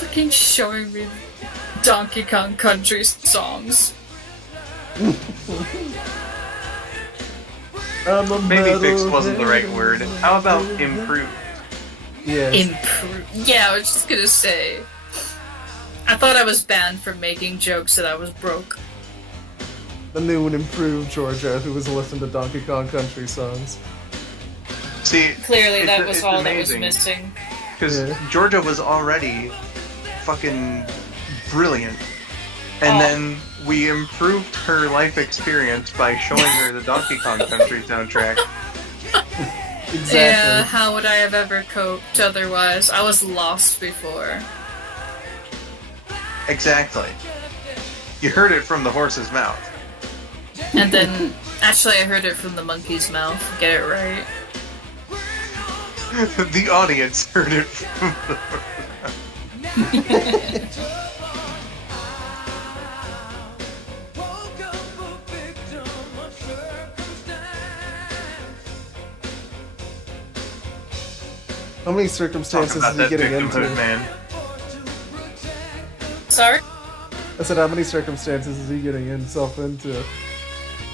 Fucking showing me Donkey Kong Country songs. Maybe fixed wasn't the right word. How about improved? Yes. Improve. Yeah, I was just gonna say. I thought I was banned from making jokes that I was broke. The new and improved Georgia, who was listening to Donkey Kong Country songs. See, Clearly, that was it's all that was amazing. missing. Because Georgia was already fucking brilliant. And Oh. then we improved her life experience by showing her the Donkey Kong Country soundtrack. Exactly. Yeah, how would I have ever coped otherwise? I was lost before. Exactly. You heard it from the horse's mouth. And then, actually, I heard it from the monkey's mouth. Get it right. The audience heard it from the horse's mouth. How many circumstances is he getting into? Man. Sorry? I said, how many circumstances is he getting himself into?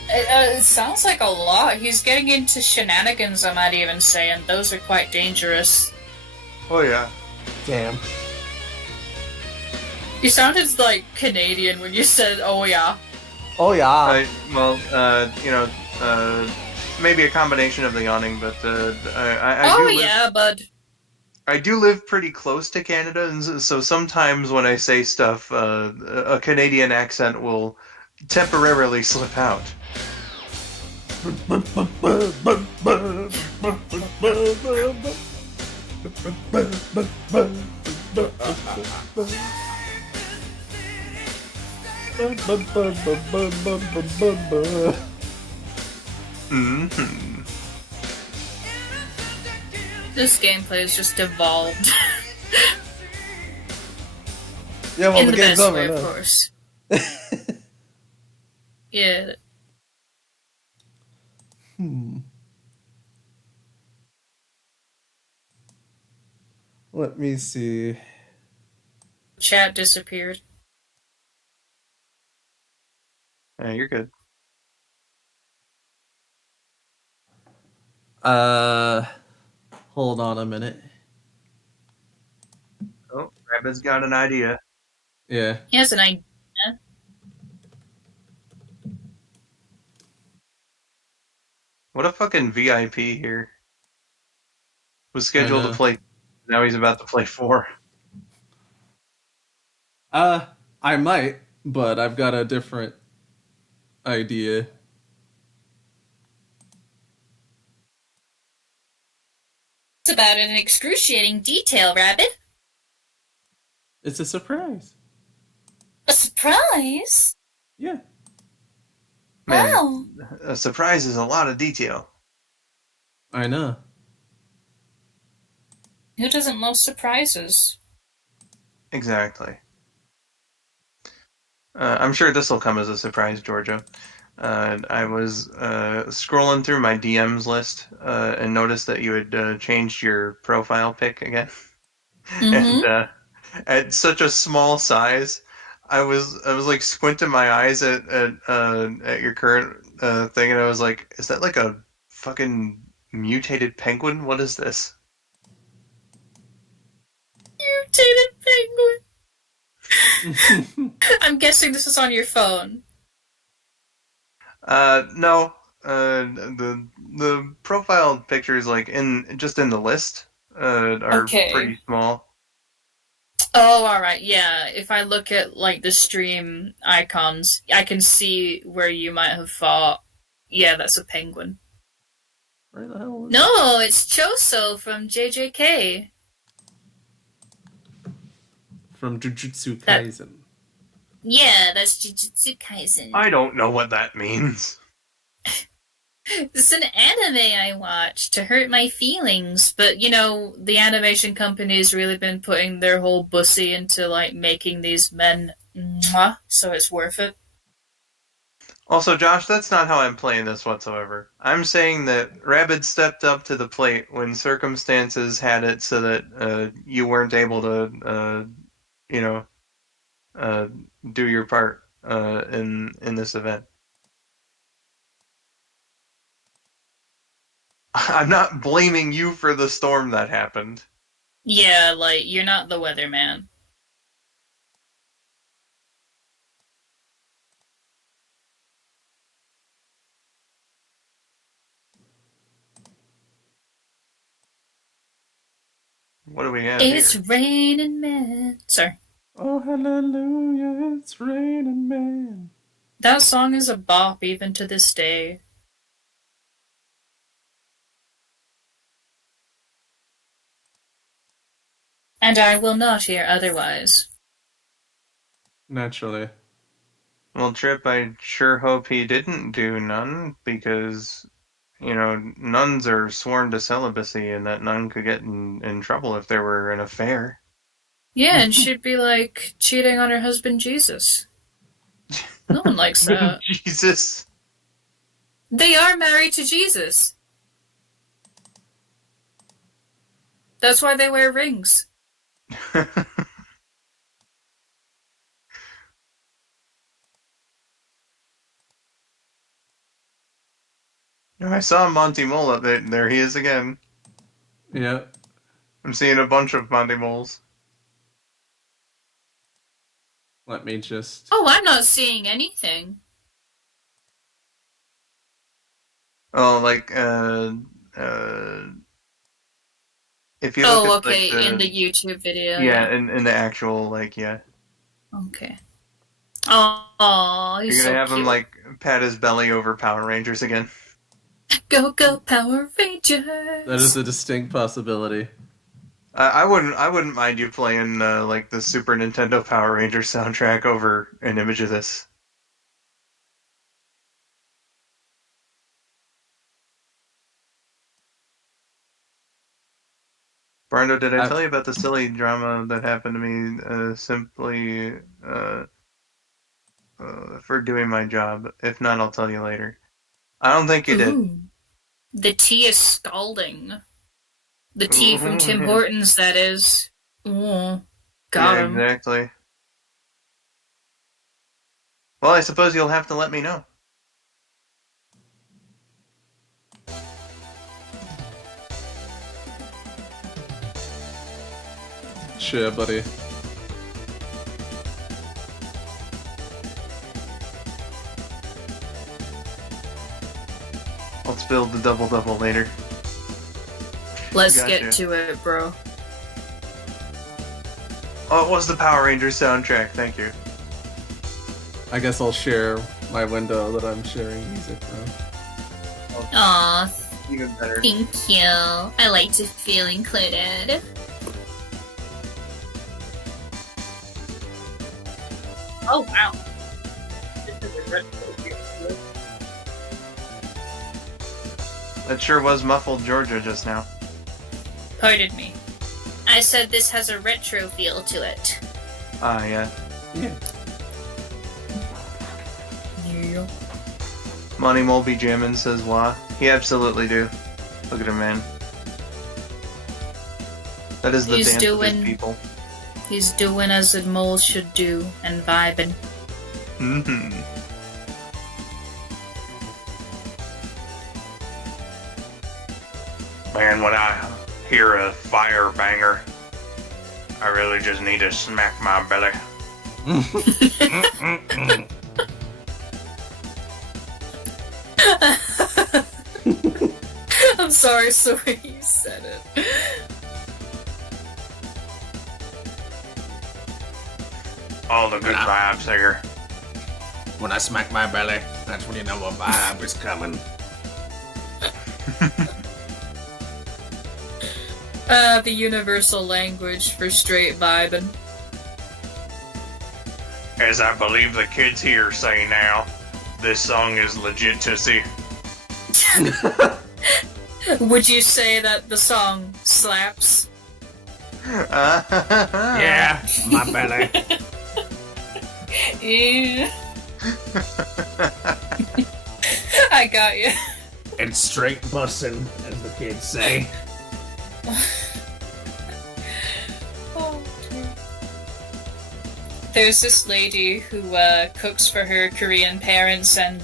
It sounds like a lot. He's getting into shenanigans, I might even say, and those are quite dangerous. Oh, yeah. Damn. You sounded like Canadian when you said, oh, yeah. Oh, yeah. Maybe a combination of the yawning, but bud. I do live pretty close to Canada, and so sometimes when I say stuff, a Canadian accent will temporarily slip out. Mm-hmm. This gameplay has just evolved. Yeah, well, in the game's best over way, now. of course. Yeah. Let me see. Chat disappeared. Yeah, you're good. Hold on a minute. Oh, Rabid's got an idea. Yeah. He has an idea. What a fucking VIP here. Was scheduled to play. Now he's about to play 4. I might, but I've got a different idea. It's about an excruciating detail, Rabid. It's a surprise. A surprise? Yeah. Man, Wow. a surprise is a lot of detail. I know. Who doesn't love surprises? Exactly. I'm sure this will come as a surprise, Georgia. I was scrolling through my DMs list and noticed that you had changed your profile pic again. Mm-hmm. And at such a small size, I was like squinting my eyes at your current thing, and I was like, "Is that like a fucking mutated penguin? What is this?" Mutated penguin. I'm guessing this is on your phone. No. The profile pictures like in the list are Okay. pretty small. Oh, alright, yeah. If I look at, like, the stream icons, I can see where you might have thought, yeah, that's a penguin. Where the hell is No, it's Choso from JJK. From Jujutsu Kaisen. Yeah, that's Jujutsu Kaisen. I don't know what that means. It's an anime I watch to hurt my feelings, but you know, the animation company's really been putting their whole bussy into like making these men mwah, so it's worth it. Also, Josh, that's not how I'm playing this whatsoever. I'm saying that Rabid stepped up to the plate when circumstances had it so that you weren't able to, do your part in this event. I'm not blaming you for the storm that happened. Yeah, like you're not the weatherman. What do we have It's here? raining men. Sorry. Oh, hallelujah, it's raining man. That song is a bop even to this day. And I will not hear otherwise. Naturally. Well, Trip, I sure hope he didn't do none, because, nuns are sworn to celibacy, and that nun could get in trouble if there were an affair. Yeah, and she'd be like cheating on her husband Jesus. No one likes that. Jesus. They are married to Jesus. That's why they wear rings. I saw Monty Mole up there. There he is again. Yeah. I'm seeing a bunch of Monty Moles. Let me just... Oh, I'm not seeing anything. Oh, like, if you look at, okay, like, in the YouTube video. Yeah, in the actual, yeah. Okay. Oh, he's You're so gonna have cute. him, pat his belly over Power Rangers again. Go, go, Power Rangers! That is a distinct possibility. I wouldn't mind you playing, the Super Nintendo Power Rangers soundtrack over an image of this. Brando, did I tell you about the silly drama that happened to me simply for doing my job? If not, I'll tell you later. I don't think you did. The tea is scalding. The tea from Tim Hortons, that is. Ooh, got him. Exactly. Well, I suppose you'll have to let me know. Sure, buddy. Let's build the double-double later. Let's get to it, bro. Oh, it was the Power Rangers soundtrack, thank you. I guess I'll share my window that I'm sharing music from. Aw, even better. Thank you. I like to feel included. Oh, wow. That sure was muffled Georgia just now. Pardon me. I said this has a retro feel to it. Ah, yeah. Yeah. Yeah. Monty Mulby Jammin says wah. He absolutely do. Look at him, man. That is the dance of his people. He's doing as a mole should do and vibing. Mm-hmm. Man, when I hear a fire banger, I really just need to smack my belly. I'm sorry, sorry you said it. All the good vibes here. When I smack my belly, that's when you know a vibe is coming. The universal language for straight vibing. As I believe the kids here say now, this song is legitimacy. Would you say that the song slaps? Yeah, my belly. Yeah. I got you. It's straight bussin', as the kids say. Oh, dear. There's this lady who cooks for her Korean parents, and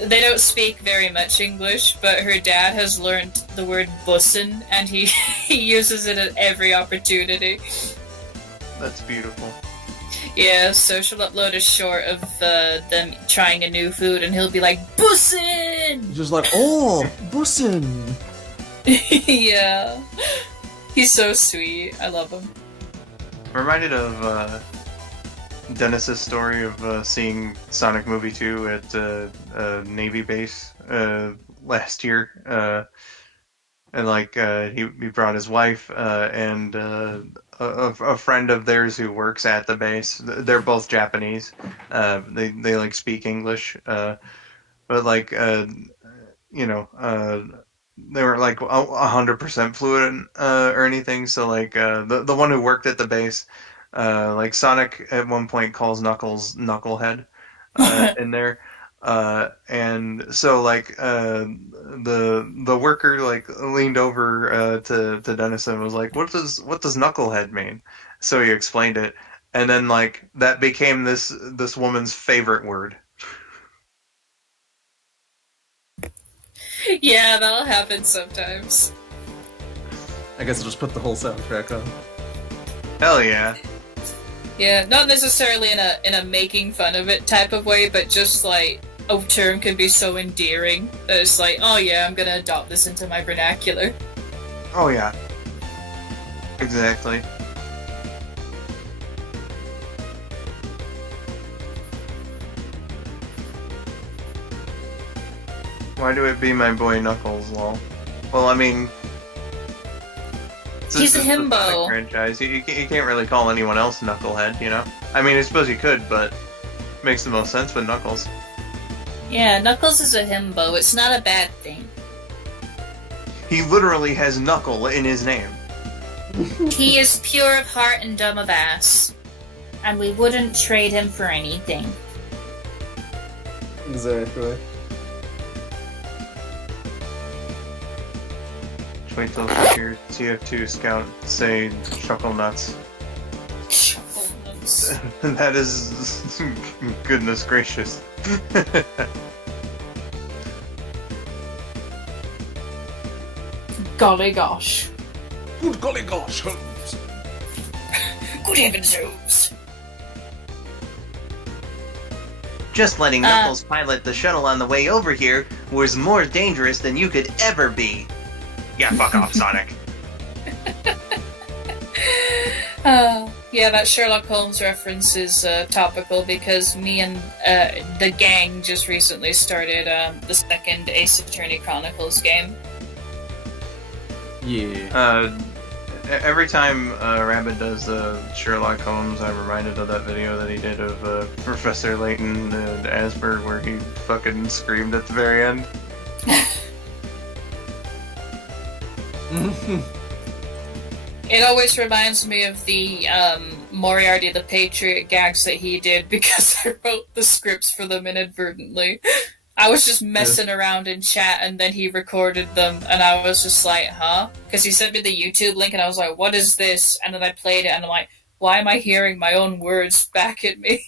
they don't speak very much English, but her dad has learned the word bussin', and he uses it at every opportunity. That's beautiful. Yeah, so she'll upload a short of them trying a new food, and he'll be like, bussin'! Just like, oh, bussin'! Yeah. He's so sweet. I love him. Reminded of Dennis's story of seeing Sonic Movie 2 at a Navy base last year. And like he brought his wife and a friend of theirs who works at the base. They're both Japanese. They like speak English, but like you know they weren't like 100% fluent or anything. So like the one who worked at the base, like Sonic at one point calls Knuckles Knucklehead in there. And so like the worker like leaned over to Dennis and was like, what does knucklehead mean? So he explained it, and then like that became this woman's favorite word. Yeah, that'll happen sometimes. I guess I'll just put the whole soundtrack on. Hell yeah. Yeah, not necessarily in a making fun of it type of way, but just like a term can be so endearing that it's like, oh yeah, I'm gonna adopt this into my vernacular. Oh yeah. Exactly. Why do it be my boy Knuckles, lol? Well, I mean, he's a himbo. Franchise. You can't really call anyone else Knucklehead, you know? I mean, I suppose you could, but it makes the most sense with Knuckles. Yeah, Knuckles is a himbo. It's not a bad thing. He literally has Knuckle in his name. He is pure of heart and dumb of ass. And we wouldn't trade him for anything. Exactly. Just wait till your TF2 scout say chuckle nuts. Chuckle nuts. That is goodness gracious. Golly gosh. Good golly gosh, Holmes. Good heavens, Holmes. Just letting Knuckles pilot the shuttle on the way over here was more dangerous than you could ever be. Yeah, fuck off, Sonic. Yeah, that Sherlock Holmes reference is topical because me and the gang just recently started the second Ace Attorney Chronicles game. Yeah. Every time Rabid does Sherlock Holmes, I'm reminded of that video that he did of Professor Layton and Asper where he fucking screamed at the very end. It always reminds me of the Moriarty the Patriot gags that he did because I wrote the scripts for them inadvertently. I was just messing around in chat and then he recorded them and I was just like, huh? Because he sent me the YouTube link and I was like, what is this? And then I played it and I'm like, why am I hearing my own words back at me?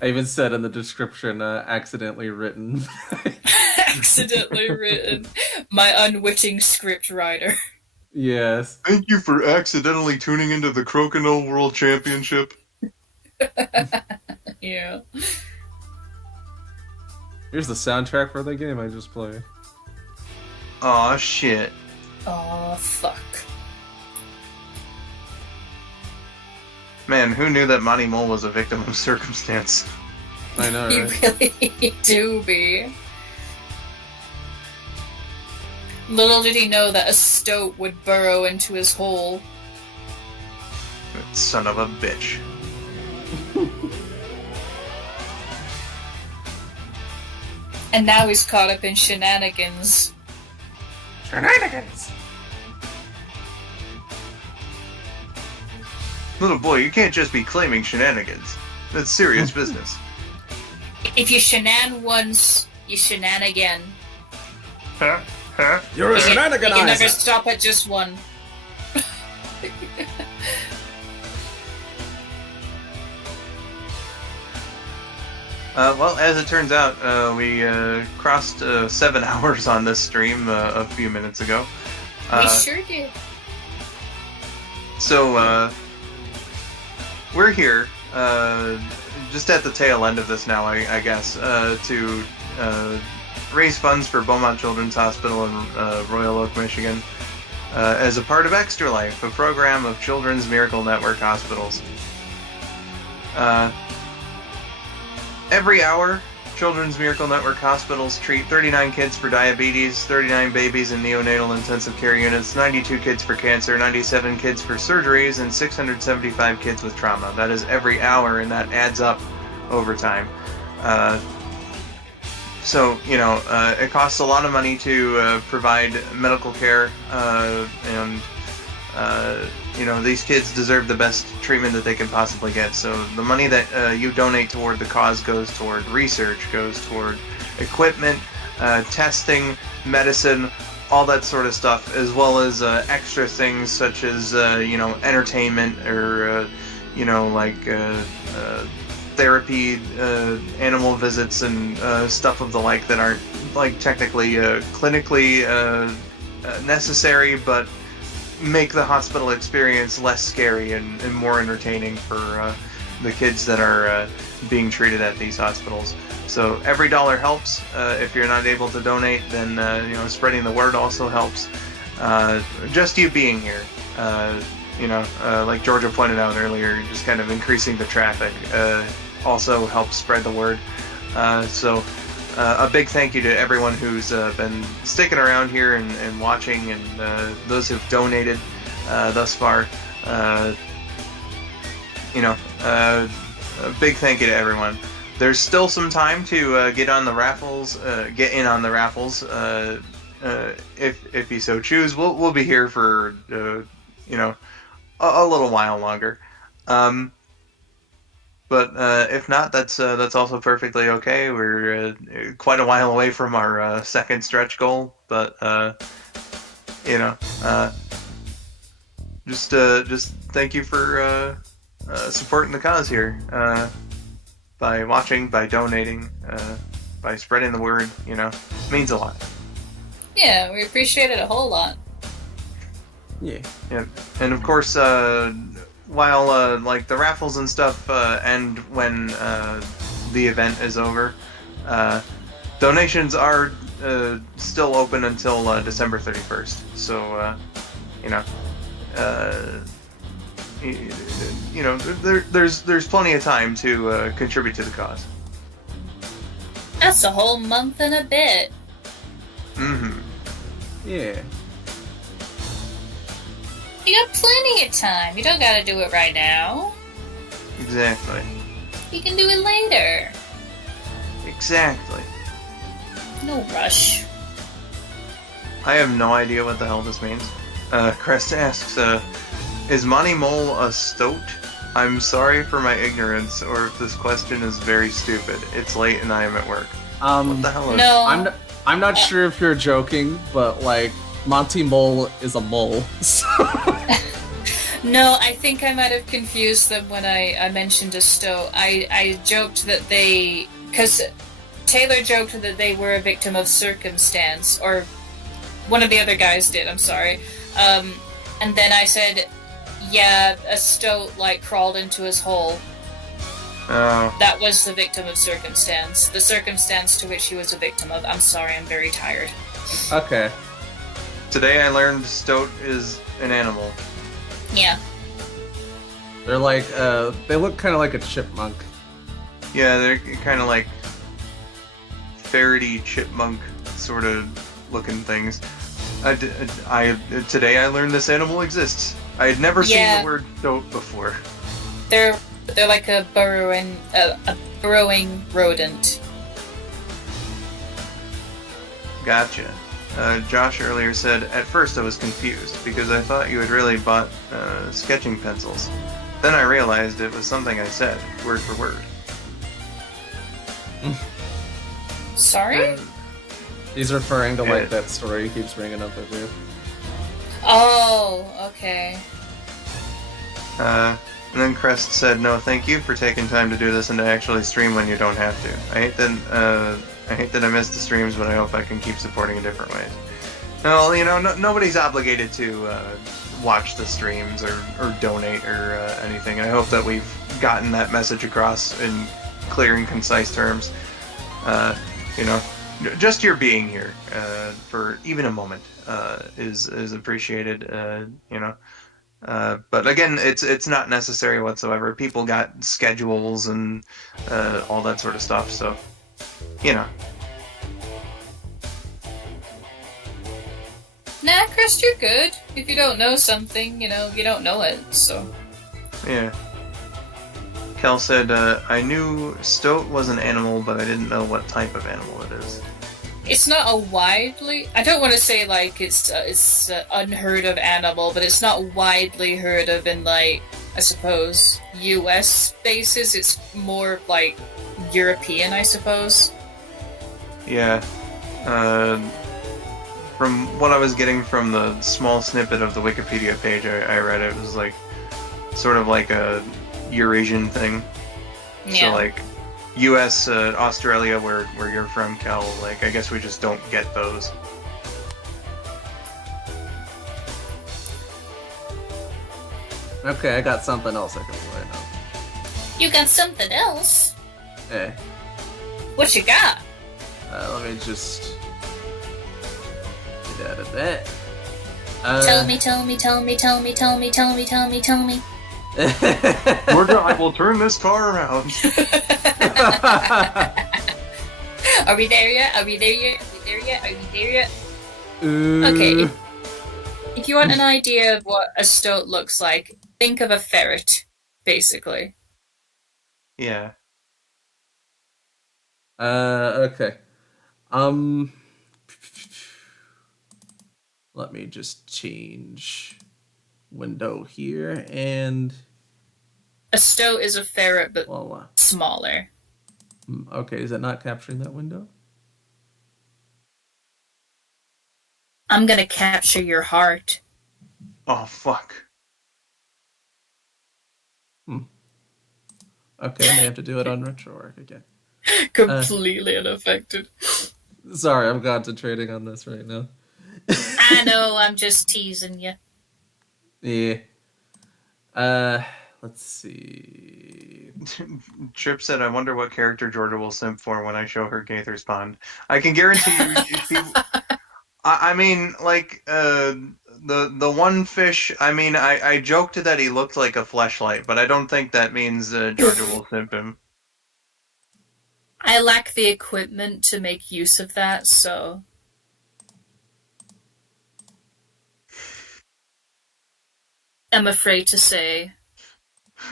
I even said in the description, accidentally written. Accidentally written. My unwitting script writer. Yes. Thank you for accidentally tuning into the Crokinole World Championship. Yeah. Here's the soundtrack for the game I just played. Aw, shit. Aw, fuck. Man, who knew that Monty Mole was a victim of circumstance? I know, You right? really do be. Little did he know that a stoat would burrow into his hole. Son of a bitch. And now he's caught up in shenanigans. Shenanigans! Little boy, you can't just be claiming shenanigans. That's serious business. If you shenan once, you shenan again. Huh? Huh? You're a You can never shenaniganizer! stop at just one. Well, as it turns out, we crossed 7 hours on this stream a few minutes ago. We sure did. So, we're here, just at the tail end of this now, I guess, to raise funds for Beaumont Children's Hospital in Royal Oak, Michigan. as a part of Extra Life, a program of Children's Miracle Network hospitals. Every hour, Children's Miracle Network hospitals treat 39 kids for diabetes, 39 babies in neonatal intensive care units, 92 kids for cancer, 97 kids for surgeries, and 675 kids with trauma. That is every hour, and that adds up over time. So, it costs a lot of money to provide medical care, and these kids deserve the best treatment that they can possibly get. So the money that you donate toward the cause goes toward research, goes toward equipment, testing, medicine, all that sort of stuff, as well as extra things such as, entertainment or, therapy, animal visits, and stuff of the like that aren't, technically clinically necessary, but make the hospital experience less scary and more entertaining for the kids that are being treated at these hospitals. So every dollar helps. If you're not able to donate, then spreading the word also helps. Just you being here, like Georgia pointed out earlier, just kind of increasing the traffic also helps spread the word. So a big thank you to everyone who's been sticking around here and watching, and those who've donated thus far. A big thank you to everyone. There's still some time to get in on the raffles, if you so choose. We'll be here for a little while longer. But if not, that's also perfectly okay. We're quite a while away from our second stretch goal, but just thank you for supporting the cause here, by watching, by donating, by spreading the word. It means a lot. Yeah, we appreciate it a whole lot. Yeah, and of course, while the raffles and stuff end when the event is over, donations are still open until December 31st. So there's plenty of time to contribute to the cause. That's a whole month and a bit. Mm-hmm. Yeah. You got plenty of time. You don't gotta do it right now. Exactly. You can do it later. Exactly. No rush. I have no idea what the hell this means. Crest asks, is Monty Mole a stoat? I'm sorry for my ignorance, or if this question is very stupid. It's late and I am at work. What the hell is... No. I'm not sure if you're joking, but, Monty Mole is a mole, so... No, I think I might have confused them when I mentioned a stoat. I joked that they... Because Taylor joked that they were a victim of circumstance, or one of the other guys did, I'm sorry. And then I said, yeah, a stoat, crawled into his hole. Oh. That was the victim of circumstance. The circumstance to which he was a victim of. I'm sorry, I'm very tired. Okay. Today I learned stoat is an animal. Yeah. They're they look kind of like a chipmunk. Yeah, they're kind of like ferrety chipmunk sort of looking things. Today I learned this animal exists. I had never seen the word stoat before. They're like a burrowing rodent. Gotcha. Josh earlier said, at first I was confused because I thought you had really bought sketching pencils. Then I realized it was something I said, word for word. Sorry? He's referring to that story he keeps bringing up with you. Oh, okay. And then Crest said, no, thank you for taking time to do this and to actually stream when you don't have to. I hate that I missed the streams, but I hope I can keep supporting in different ways. Well, nobody's obligated to watch the streams or donate or anything. I hope that we've gotten that message across in clear and concise terms. just your being here for even a moment is appreciated. You know. But again, it's not necessary whatsoever. People got schedules and all that sort of stuff, so you know. Nah, Chris, you're good. If you don't know something, you don't know it, so. Yeah. Kel said, I knew stoat was an animal, but I didn't know what type of animal it is. It's not a widely... I don't want to say, like, it's unheard of animal, but it's not widely heard of in, like, I suppose, US spaces. It's more, like, European, I suppose. Yeah. From what I was getting from the small snippet of the Wikipedia page I read, it was, like, sort of like a Eurasian thing. Yeah. So, like, US, Australia, where you're from, Cal, like, I guess we just don't get those. Okay, I got something else I can play now. You got something else? Eh. What you got? Let me just get out of that. Tell me. Georgia, I will turn this car around. Are we there yet? Okay. If you want an idea of what a stoat looks like, think of a ferret, basically. Yeah. Okay. Let me just change window here, and a stoat is a ferret, but smaller. Okay, is that not capturing that window? I'm gonna capture your heart. Oh, fuck. Okay, I may have to do it on RetroArch again. Completely unaffected. Sorry, I'm concentrating on this right now. I know, I'm just teasing you. Yeah. Let's see. Trip said, I wonder what character Georgia will simp for when I show her Gaither's Pond. I can guarantee you I mean, like, the one fish, I mean, I joked that he looked like a fleshlight, but I don't think that means Georgia will simp him. I lack the equipment to make use of that, so... I'm afraid to say.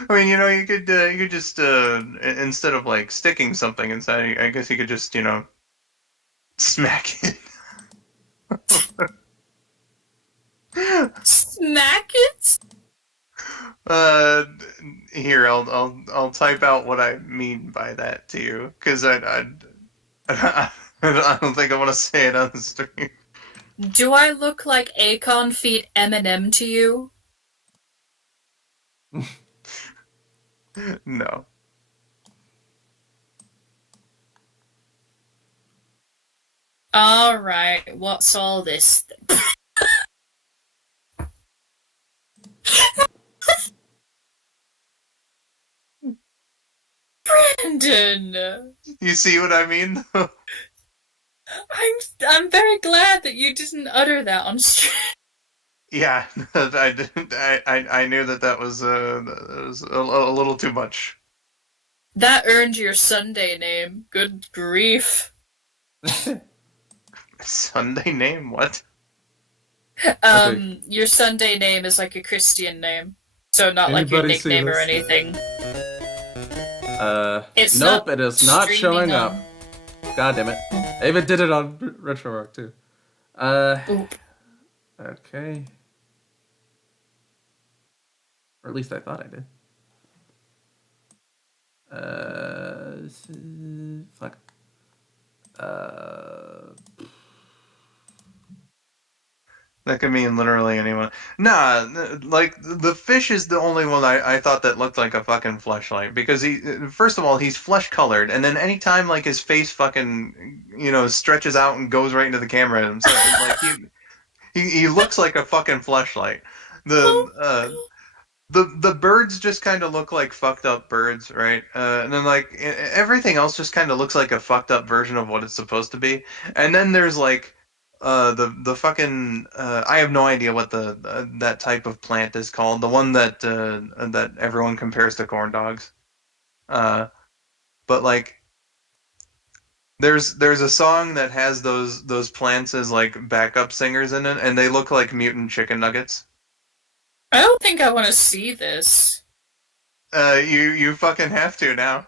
I mean, you know, you could just instead of like sticking something inside, I guess you could just, you know, smack it. Smack it? Here, I'll type out what I mean by that to you, because I don't think I want to say it on the stream. Do I look like Akon feed Eminem to you? No. Alright, what's all this? Brandon! You see what I mean? I'm very glad that you didn't utter that on stream. Yeah, I knew that was a little too much. That earned your Sunday name. Good grief. Sunday name? What? Your Sunday name is like a Christian name. So not like your Anybody see nickname or this? anything. It's nope, it is not showing up. God damn it. I even did it on RetroArch too. Okay. Or at least I thought I did. Fuck. That could mean literally anyone. Nah, like, the fish is the only one I thought that looked like a fucking fleshlight. Because first of all, he's flesh colored, and then anytime, like, his face fucking, you know, stretches out and goes right into the camera, so, like, he looks like a fucking fleshlight. the birds just kind of look like fucked up birds, right? And then like everything else just kind of looks like a fucked up version of what it's supposed to be. And then there's like the fucking I have no idea what the that type of plant is called. The one that that everyone compares to corn dogs. Uh, but like there's a song that has those plants as like backup singers in it, and they look like mutant chicken nuggets. I don't think I want to see this. You fucking have to now.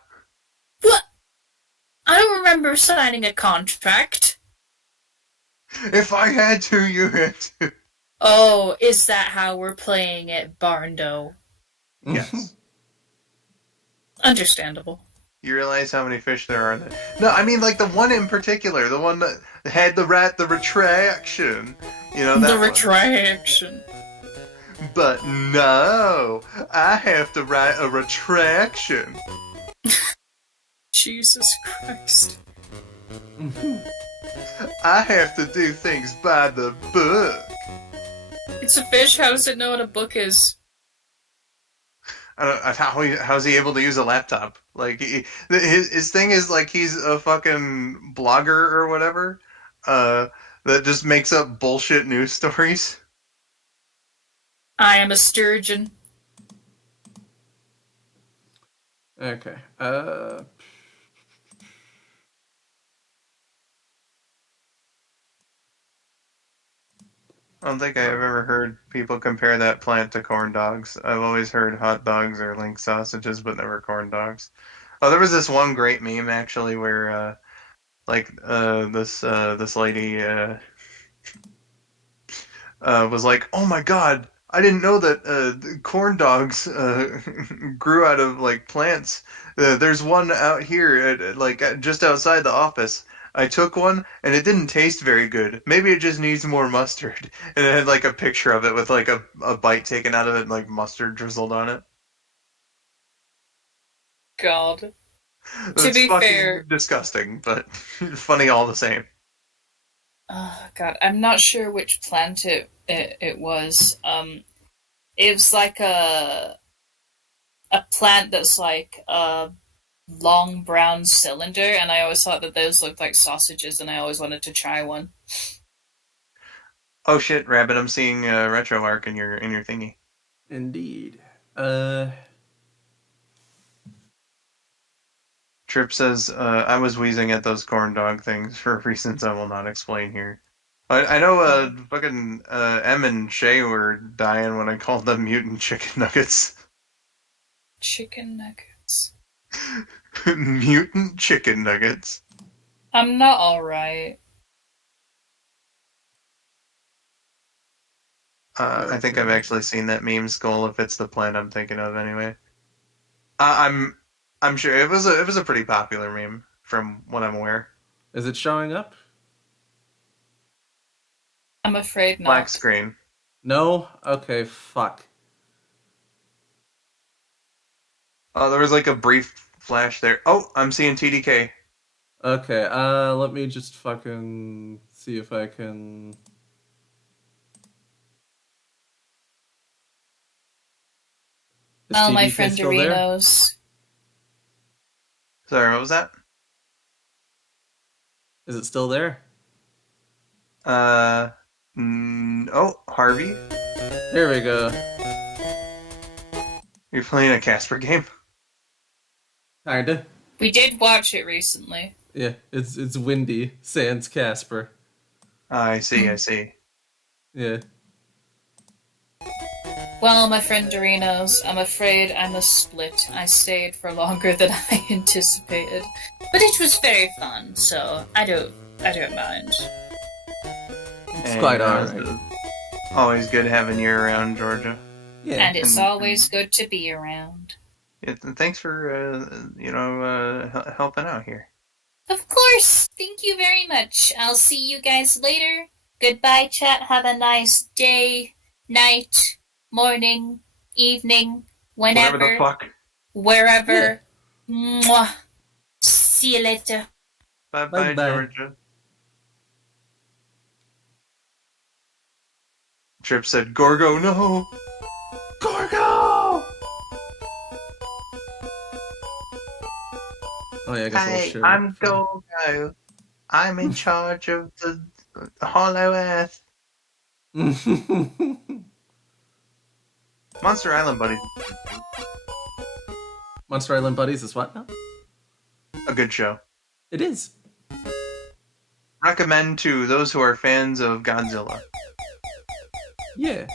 What? I don't remember signing a contract. If I had to, you had to. Oh, is that how we're playing it, Barndo? Yes. Understandable. You realize how many fish there are? No, I mean like the one in particular, the one that had the retraction. You know that the one. retraction. But no, I have to write a retraction. Jesus Christ. I have to do things by the book. It's a fish. How does it know what a book is? I don't, how's he able to use a laptop? Like his thing is like he's a fucking blogger or whatever. That just makes up bullshit news stories. I am a sturgeon. Okay. I don't think I've ever heard people compare that plant to corn dogs. I've always heard hot dogs or link sausages, but never corn dogs. Oh, there was this one great meme actually where, this lady was like, "Oh my god, I didn't know that corn dogs grew out of like plants. There's one out here just outside the office. I took one and it didn't taste very good. Maybe it just needs more mustard." And it had like a picture of it with like a bite taken out of it and like mustard drizzled on it. God. That's to be fucking fair, disgusting, but funny all the same. Oh God, I'm not sure which plant it was. It was like a plant that's like a long brown cylinder, and I always thought that those looked like sausages, and I always wanted to try one. Oh shit, Rabbit! I'm seeing RetroArch in your thingy. Indeed. Trip says, I was wheezing at those corn dog things for reasons I will not explain here. I know fucking Em and Shay were dying when I called them mutant chicken nuggets. Chicken nuggets. Mutant chicken nuggets. I'm not alright. I think I've actually seen that meme skull if it's the plant I'm thinking of anyway. I'm sure it was a pretty popular meme from what I'm aware. Is it showing up? I'm afraid not. Black screen. No? Okay, fuck. Oh, there was like a brief flash there. Oh, I'm seeing TDK. Okay, let me just fucking see if I can... Oh, my friend Doritos. Sorry, what was that? Is it still there? Oh, Harvey? There we go. You're playing a Casper game? Kinda. We did watch it recently. Yeah, it's windy. Sans Casper. I see, I see. Yeah. Well, my friend Doritos, I'm afraid I must split. I stayed for longer than I anticipated. But it was very fun, so I don't mind. It's quite alright. Always good having you around, Georgia. Yeah. And it's always good to be around. Yeah, thanks for helping out here. Of course! Thank you very much. I'll see you guys later. Goodbye, chat. Have a nice day, night, morning, evening, whenever. Whatever the fuck. Wherever. Yeah. Mwah. See you later. Bye-bye, Georgia. Trip said, Gorgo, no! Gorgo! Oh yeah, I guess Hey, I'll share. I'm Gorgo. I'm in charge of the Hollow Earth. Monster Island Buddies. Monster Island Buddies is what now? A good show. It is. Recommend to those who are fans of Godzilla. Yeah.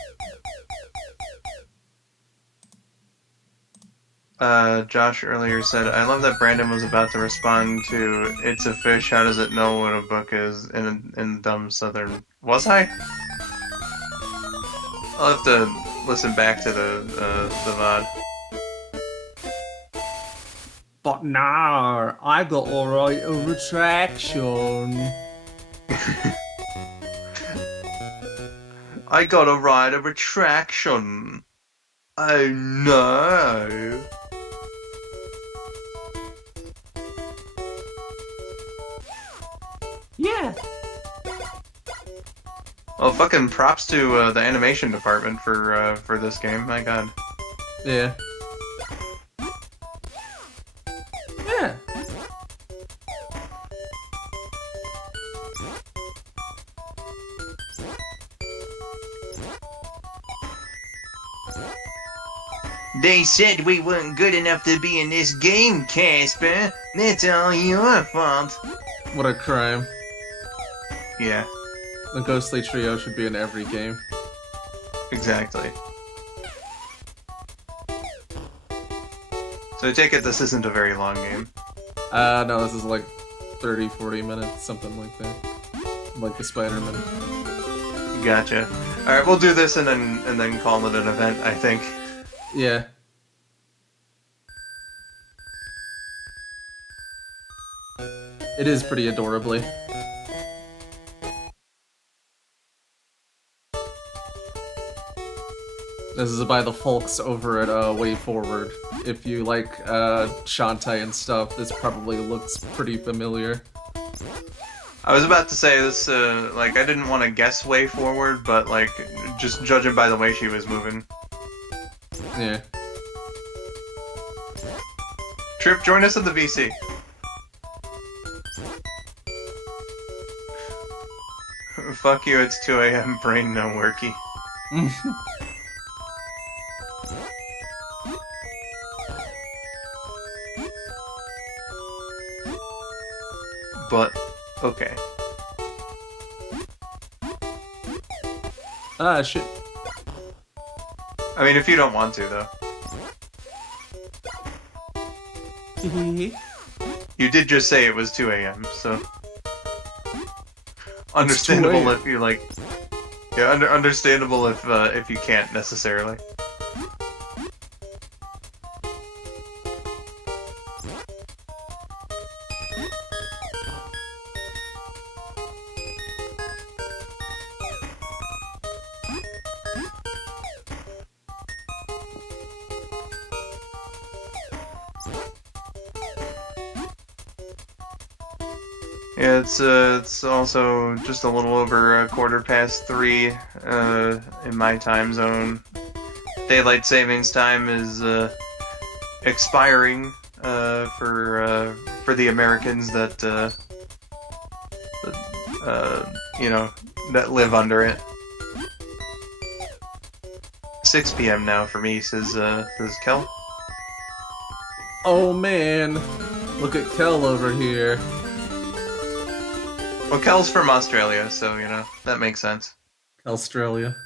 Josh earlier said, I love that Brandon was about to respond to "It's a fish, how does it know what a book is?" in dumb southern... Was I? I'll have to listen back to the VOD. But no, I got to write a retraction. I gotta write a retraction. Oh no. Yeah. Well, fucking props to the animation department for this game. My god. Yeah. Yeah. They said we weren't good enough to be in this game, Casper. That's all your fault. What a crime. Yeah. The Ghostly Trio should be in every game. Exactly. So I take it this isn't a very long game. No, this is like 30, 40 minutes, something like that. Like the Spider-Man. Gotcha. Alright, we'll do this and then call it an event, I think. Yeah. It is pretty adorably. This is by the folks over at Way Forward. If you like Shantae and stuff, this probably looks pretty familiar. I was about to say this, like, I didn't want to guess Way Forward, but, like, just judging by the way she was moving. Yeah. Trip, join us in the VC. Fuck you, it's 2 AM, brain no worky. But, okay. Ah, shit. I mean, if you don't want to, though. You did just say it was 2 AM, so... Understandable if you, like... Yeah, understandable if you can't, necessarily. Yeah, it's also just a little over 3:15 in my time zone. Daylight savings time is expiring for the Americans that you know, that live under it. 6 PM now for me, says Kel. Oh man, look at Kel over here. Well, Kel's from Australia, so, you know, that makes sense. Australia.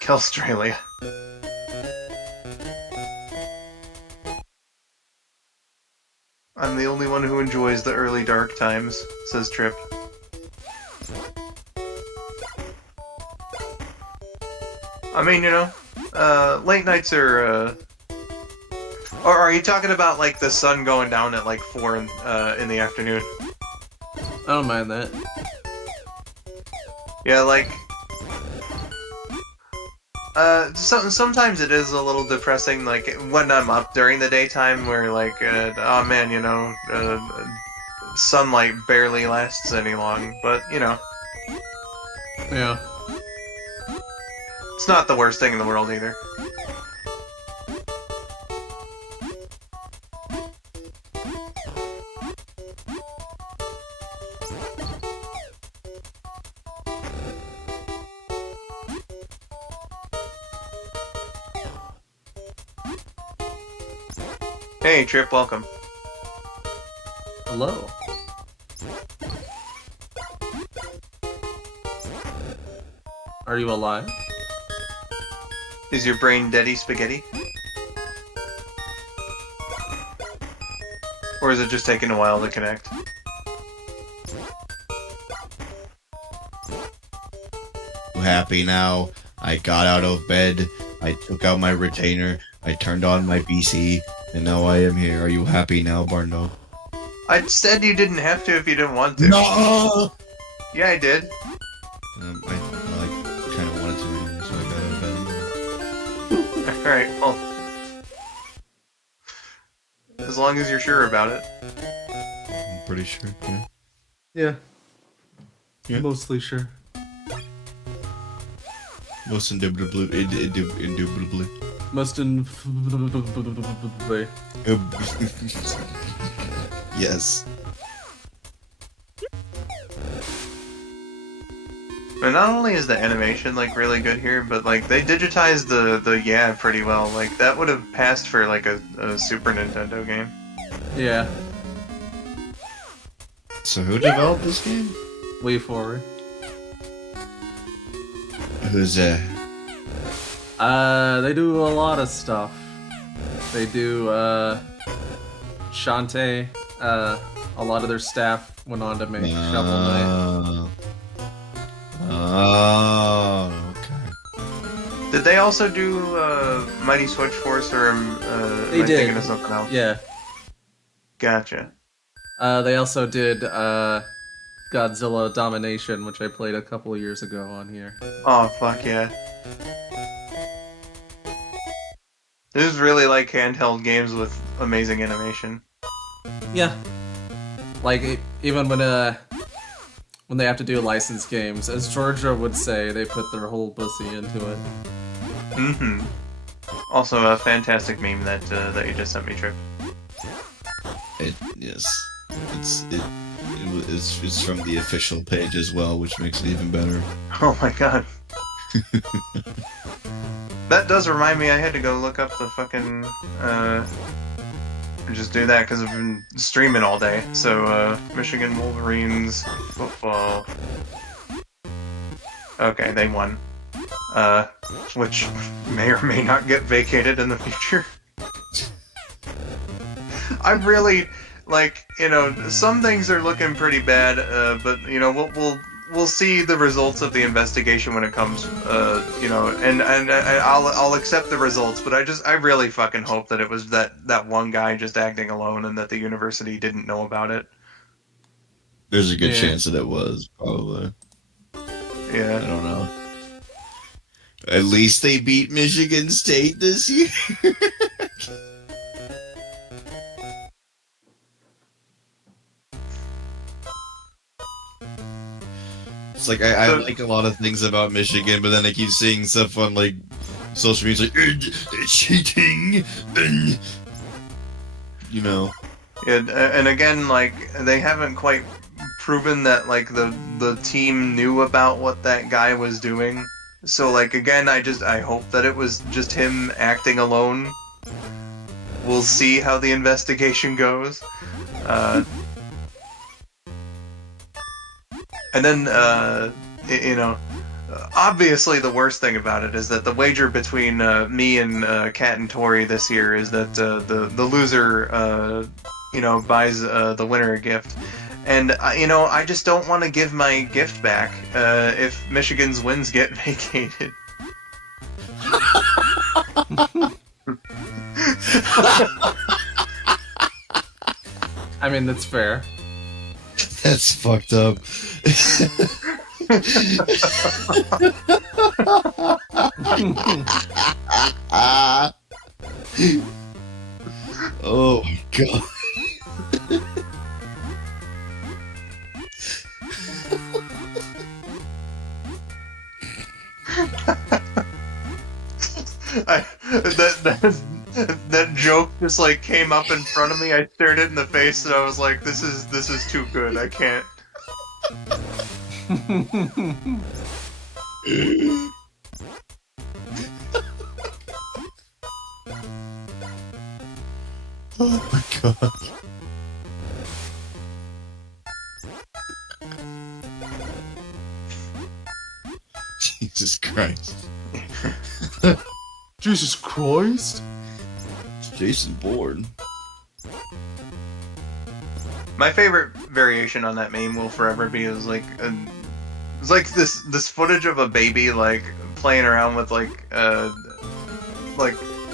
Kelstralia. I'm the only one who enjoys the early dark times, says Trip. I mean, you know, late nights are, or are you talking about, like, the sun going down at, like, 4 in the afternoon? I don't mind that. Yeah, like... sometimes it is a little depressing, like, when I'm up during the daytime, where, like, oh man, you know, sunlight barely lasts any long, but, you know. Yeah. It's not the worst thing in the world, either. Hey, Trip, welcome. Hello. Are you alive? Is your brain deady spaghetti? Or is it just taking a while to connect? Happy now. I got out of bed. I took out my retainer. I turned on my PC, and now I am here. Are you happy now, Barno? I said you didn't have to if you didn't want to. No! Yeah, I did. I kind of wanted to anyway, so I got out of bed. Alright, well. As long as you're sure about it. I'm pretty sure, yeah. Yeah. Mostly sure. Most indubitably. Most indubitably. Yes. And not only is the animation like really good here, but like they digitized the yeah pretty well. Like that would have passed for like a Super Nintendo game. Yeah. So who developed this game? WayForward. Who's that? They do a lot of stuff. They do Shantae. A lot of their staff went on to make Shovel Knight. Oh, okay. Did they also do Mighty Switch Force, or am I thinking of something else? Yeah. Gotcha. They also did Godzilla Domination, which I played a couple of years ago on here. Oh, fuck yeah. This is really like handheld games with amazing animation. Yeah. Like, even when they have to do licensed games, as Georgia would say, they put their whole pussy into it. Mm-hmm. Also, a fantastic meme that you just sent me, Trip. Yes. It's from the official page as well, which makes it even better. Oh my god. That does remind me, I had to go look up the fucking, just do that because I've been streaming all day. So, Michigan Wolverines football. Okay, they won. Which may or may not get vacated in the future. I really, like, you know, some things are looking pretty bad, but, you know, we'll see the results of the investigation when it comes, you know, and I'll accept the results, but I really fucking hope that it was that one guy just acting alone and that the university didn't know about it. There's a good chance that it was, probably. Yeah. I don't know. At least they beat Michigan State this year. It's like, I like a lot of things about Michigan, but then I keep seeing stuff on, like, social media, like, it's cheating, and, you know. And again, like, they haven't quite proven that, like, the team knew about what that guy was doing. So, like, again, I hope that it was just him acting alone. We'll see how the investigation goes. And then, you know, obviously the worst thing about it is that the wager between me and Kat and Tori this year is that the loser, you know, buys the winner a gift. And, you know, I just don't want to give my gift back if Michigan's wins get vacated. I mean, that's fair. That's fucked up. Oh my god. That joke just like came up in front of me. I stared it in the face and I was like, "This is too good. I can't." Oh my god. Jesus Christ. Jesus Christ? It's Jason Bourne. My favorite variation on that meme will forever be is like it's like this footage of a baby like playing around with like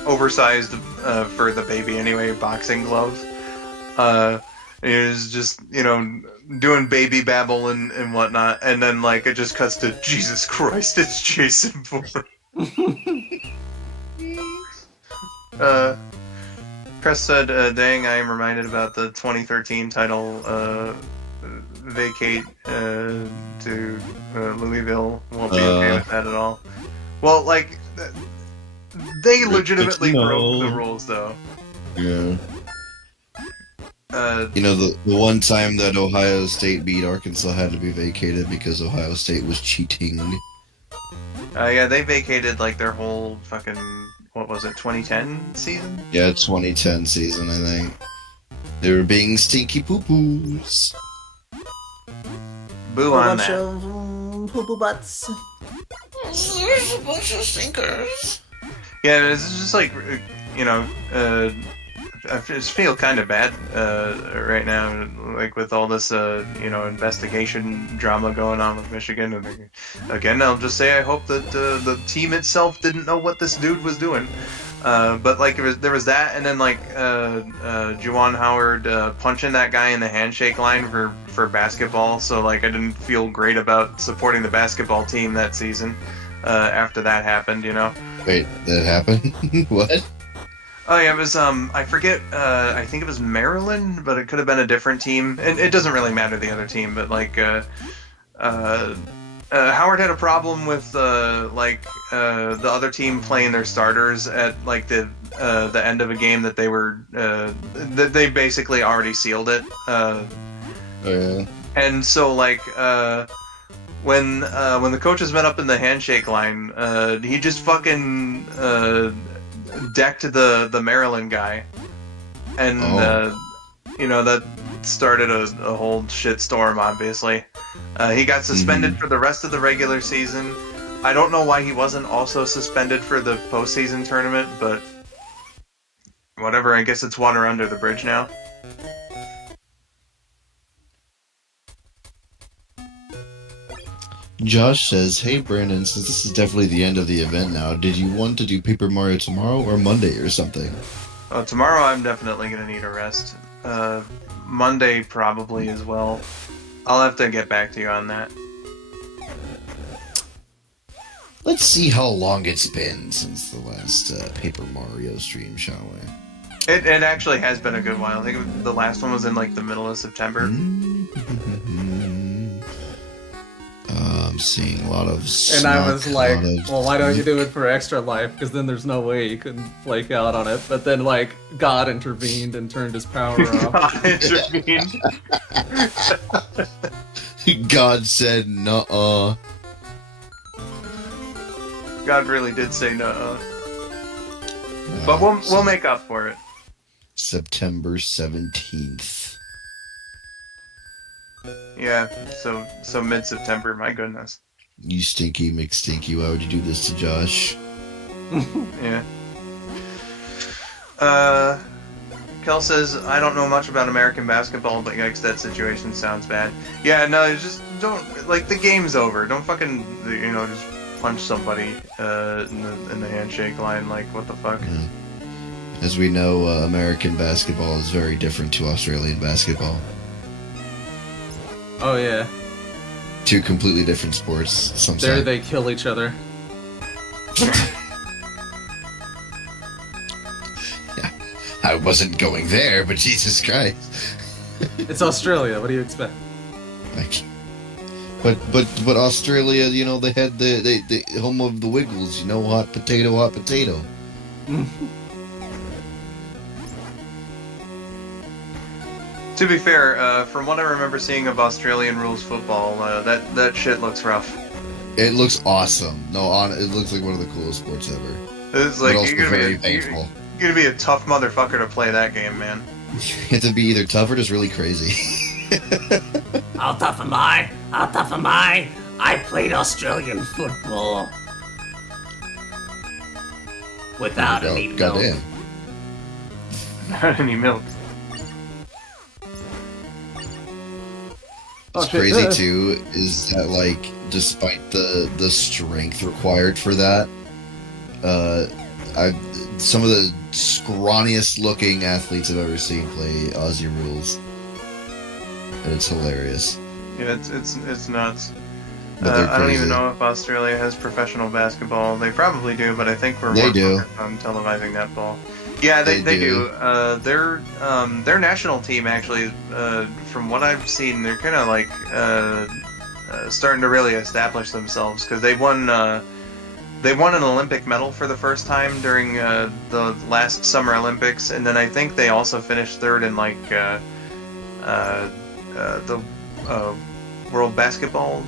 oversized for the baby anyway boxing gloves. It is just, you know, doing baby babble and whatnot, and then like it just cuts to Jesus Christ, it's Jason Bourne. Chris said, dang, I am reminded about the 2013 title, vacate to Louisville. Won't be okay with that at all. Well, like, they legitimately broke the rules, though. Yeah. You know, the one time that Ohio State beat Arkansas had to be vacated because Ohio State was cheating. Yeah, they vacated, like, their whole fucking... What was it, 2010 season? Yeah, 2010 season, I think. They were being stinky poo-poos. Boo on that. Poo-poo butts. There's a bunch of stinkers. Yeah, it's just like, you know, I just feel kind of bad right now, like with all this, you know, investigation drama going on with Michigan. And again, I'll just say I hope that the team itself didn't know what this dude was doing. But like there was that, and then like Juwan Howard punching that guy in the handshake line for basketball. So like I didn't feel great about supporting the basketball team that season after that happened. You know. Wait, that happened? What? Oh yeah, it was I forget. I think it was Maryland, but it could have been a different team. And it doesn't really matter the other team, but like Howard had a problem with the other team playing their starters at like the end of a game that they were that they basically already sealed it. Yeah. And so like when the coaches met up in the handshake line, he just fucking decked the Maryland guy, and you know that started a whole shitstorm. Obviously, he got suspended for the rest of the regular season. I don't know why he wasn't also suspended for the postseason tournament, but whatever. I guess it's water under the bridge now. Josh says, hey Brandon, since this is definitely the end of the event now, did you want to do Paper Mario tomorrow or Monday or something? Tomorrow I'm definitely going to need a rest. Monday probably as well. I'll have to get back to you on that. Let's see how long it's been since the last Paper Mario stream, shall we? It actually has been a good while. I think the last one was in like the middle of September. I'm seeing a lot of And I was like, well, why don't you do it for Extra Life? Because then there's no way you couldn't flake out on it. But then, like, God intervened and turned his power off. God intervened. God said, nuh-uh. God really did say nuh-uh. But we'll make up for it. September 17th. Yeah, so mid-September, my goodness. You stinky McStinky, why would you do this to Josh? Yeah. Kel says, I don't know much about American basketball, but yikes, that situation sounds bad. Yeah, no, just don't, like, the game's over. Don't fucking, you know, just punch somebody in the handshake line, like, what the fuck? Yeah. As we know, American basketball is very different to Australian basketball. Oh, yeah. Two completely different sports. Sometimes. There they kill each other. Yeah, I wasn't going there, but Jesus Christ. It's Australia, what do you expect? Like, but Australia, you know, they had the home of the Wiggles, you know, hot potato, hot potato. To be fair, from what I remember seeing of Australian rules football, that shit looks rough. It looks awesome. No, it looks like one of the coolest sports ever. It's like but also you're very gonna painful. gonna be a tough motherfucker to play that game, man. You have to be either tough or just really crazy. How tough am I? How tough am I? I played Australian football. Without any milk. Goddamn. Without any milk. What's crazy too is that, like, despite the strength required for that, some of the scrawniest looking athletes I've ever seen play Aussie rules, and it's hilarious. Yeah, it's nuts. But they're I don't even crazy. know if Australia has professional basketball. They probably do, but I think we're They more do. focused on televising netball. Yeah, they do. Their national team actually, from what I've seen, they're kind of like starting to really establish themselves because they won an Olympic medal for the first time during the last Summer Olympics, and then I think they also finished third in like the World Basketball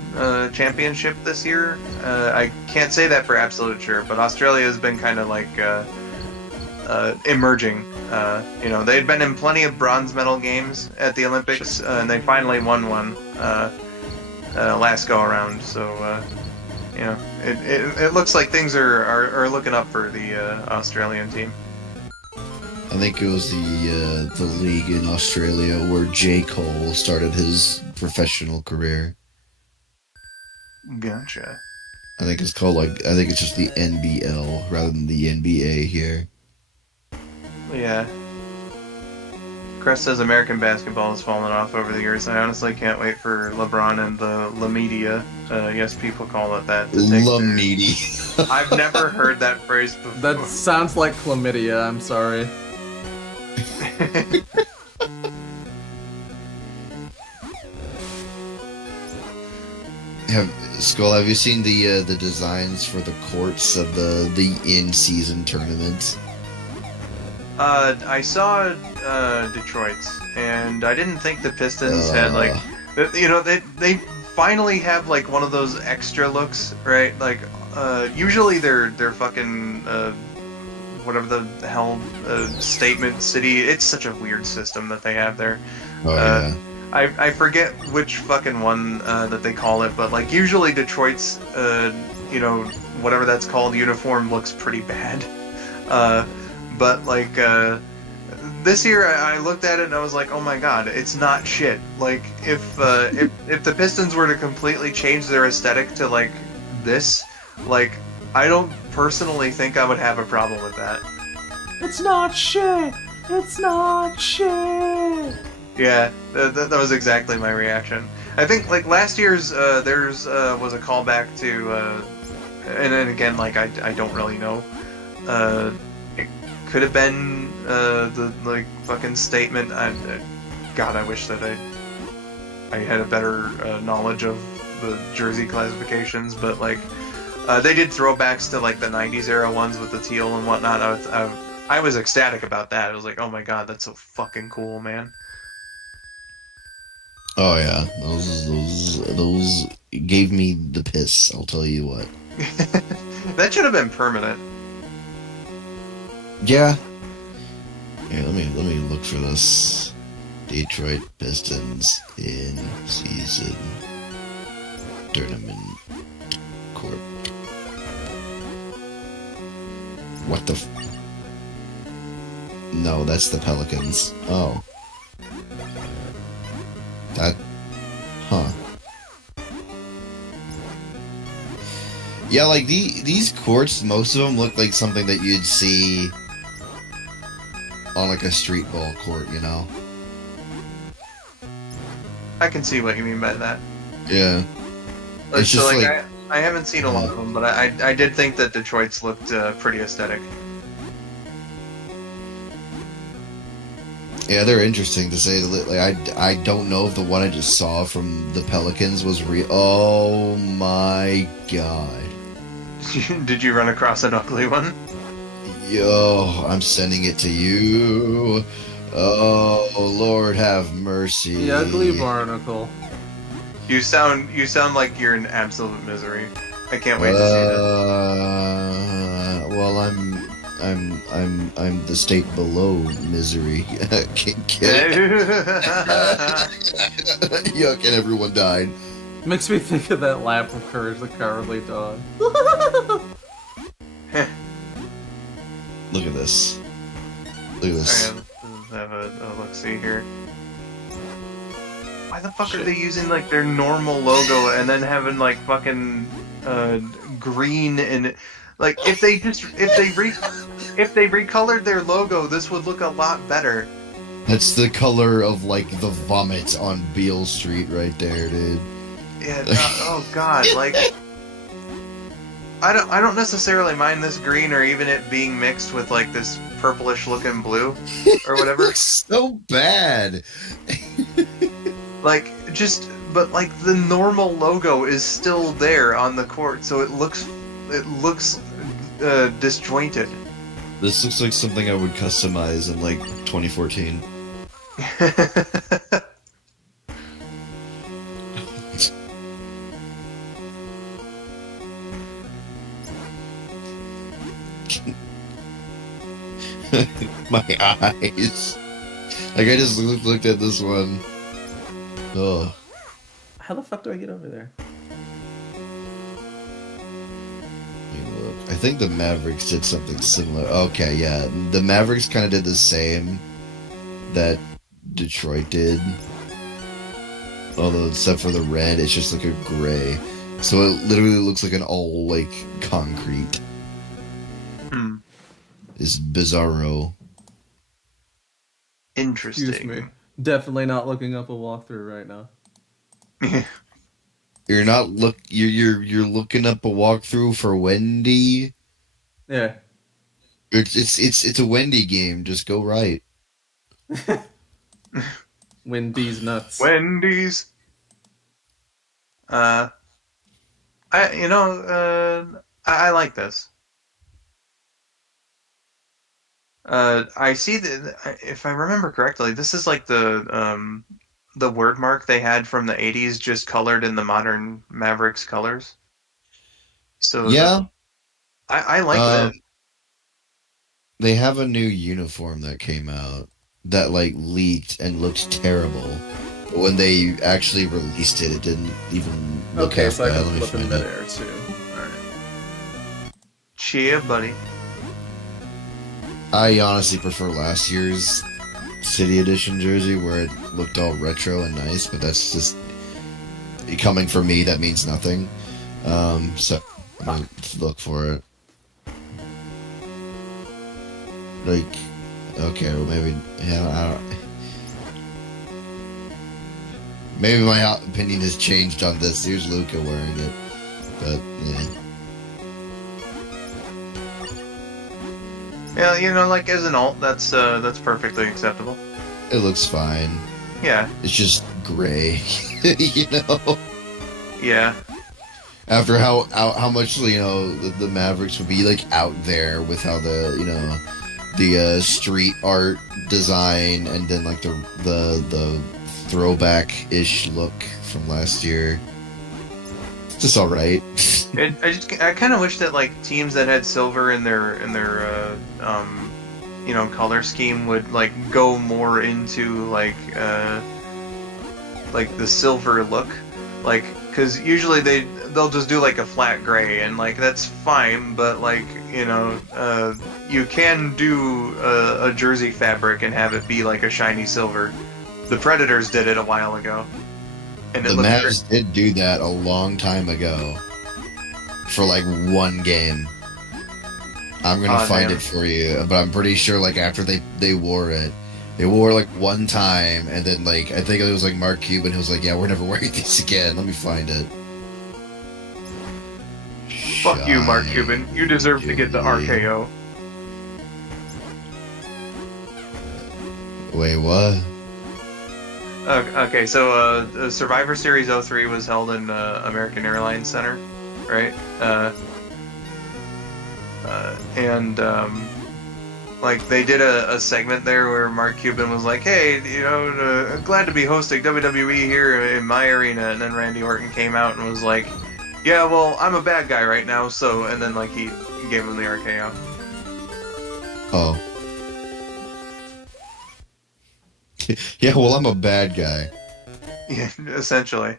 Championship this year. I can't say that for absolute sure, but Australia has been kind of like emerging. They'd been in plenty of bronze medal games at the Olympics, and they finally won one last go around. So, it looks like things are looking up for the Australian team. I think it was the league in Australia where J. Cole started his professional career. Gotcha. I think it's called I think it's just the NBL rather than the NBA here. Yeah. Crest says American basketball has fallen off over the years. I honestly can't wait for LeBron and the La Media. Yes, people call it that. La Media. I've never heard that phrase before. That sounds like chlamydia, I'm sorry. Skull, have you seen the designs for the courts of the in-season tournaments? I saw Detroit's, and I didn't think the Pistons had like, they finally have like one of those extra looks, right? Like, usually they're fucking whatever the hell Statement City. It's such a weird system that they have there. Oh yeah. I forget which fucking one that they call it, but like usually Detroit's whatever that's called uniform looks pretty bad. But like this year I looked at it and I was like, oh my god, it's not shit. Like if the Pistons were to completely change their aesthetic to like this, like I don't personally think I would have a problem with that. It's not shit! It's not shit! Yeah, that was exactly my reaction. I think like last year's theirs was a callback to, and then again like I don't really know. It could have been the like fucking Statement. God, I wish that I had a better knowledge of the jersey classifications, but like they did throwbacks to like the '90s era ones with the teal and whatnot. I was ecstatic about that. I was like, oh my god, that's so fucking cool, man. Oh yeah, those gave me the piss. I'll tell you what. That should have been permanent. Yeah. Here, let me look for this. Detroit Pistons in season tournament court. What the? No, that's the Pelicans. Oh. That, huh? Yeah, like these courts, most of them look like something that you'd see on like a street ball court, you know? I can see what you mean by that. Yeah. Like, It's so just like, like I haven't seen a lot of them, but I did think that Detroit's looked pretty aesthetic. yeah, they're interesting to say. Like I don't know if the one I just saw from the Pelicans was real. Oh my god. Did you run across an ugly one? Yo, I'm sending it to you. Oh, Lord have mercy. The ugly barnacle. You sound like you're in absolute misery. I can't wait to see that. Well, I'm the state below misery. Yuck, and everyone died. Makes me think of that laugh from Courage the Cowardly Dog. Look at this. Look at this. Alright, let's have a look-see here. Why the fuck are they using like their normal logo and then having like fucking green and like if they recolored their logo, this would look a lot better. That's the color of like the vomit on Beale Street right there, dude. Yeah. Oh god, like I don't necessarily mind this green or even it being mixed with like this purplish looking blue or whatever. It looks so bad. Like but like the normal logo is still there on the court, so it looks disjointed. This looks like something I would customize in like 2014. My eyes. Like I just looked at this one. Oh. How the fuck do I get over there? I think the Mavericks did something similar. Okay, yeah. The Mavericks kind of did the same that Detroit did. Although, except for the red, it's just like a gray. So it literally looks like an all, like, concrete. Hmm. It's bizarro. Interesting. Excuse me. Definitely not looking up a walkthrough right now. You're looking up a walkthrough for Wendy? Yeah. It's a Wendy game, just go right. Wendy's nuts. Wendy's. I like this. I see that, if I remember correctly, this is like the word mark they had from the 80s just colored in the modern Mavericks colors. So yeah. I like that. They have a new uniform that came out that like leaked and looked terrible. But when they actually released it, it didn't even look okay, half so I bad. can Let me flip in find it. midair too. Alright. Cheer, buddy. I honestly prefer last year's City Edition jersey where it looked all retro and nice, but that's just coming from me, that means nothing. So I'm gonna look for it. Like, okay, well maybe, yeah, I don't. Maybe my opinion has changed on this. Here's Luca wearing it, but yeah. Yeah, like as an alt, that's perfectly acceptable. It looks fine. Yeah. It's just gray, you know. Yeah. After how much the Mavericks would be like out there with how the street art design and then like the throwback-ish look from last year. It's just all right. I kind of wish that like teams that had silver in their color scheme would like go more into like the silver look, like because usually they'll just do like a flat gray and like that's fine, but like you can do a jersey fabric and have it be like a shiny silver. The Predators did it a while ago, and the Mavs did do that a long time ago for like one game. I'm gonna find it for you, but I'm pretty sure like after they wore it, they wore like one time, and then like I think it was like Mark Cuban who was like, "Yeah, we're never wearing these again." Let me find it. Fuck you, Mark Cuban. You deserve to get the RKO. Wait, what? Okay, so the Survivor Series 03 was held in American Airlines Center, right? Like they did a segment there where Mark Cuban was like, "Hey, glad to be hosting WWE here in my arena," and then Randy Orton came out and was like, "Yeah, well, I'm a bad guy right now," so and then like he gave him the RKO. Oh. Yeah, well, I'm a bad guy. Yeah, essentially.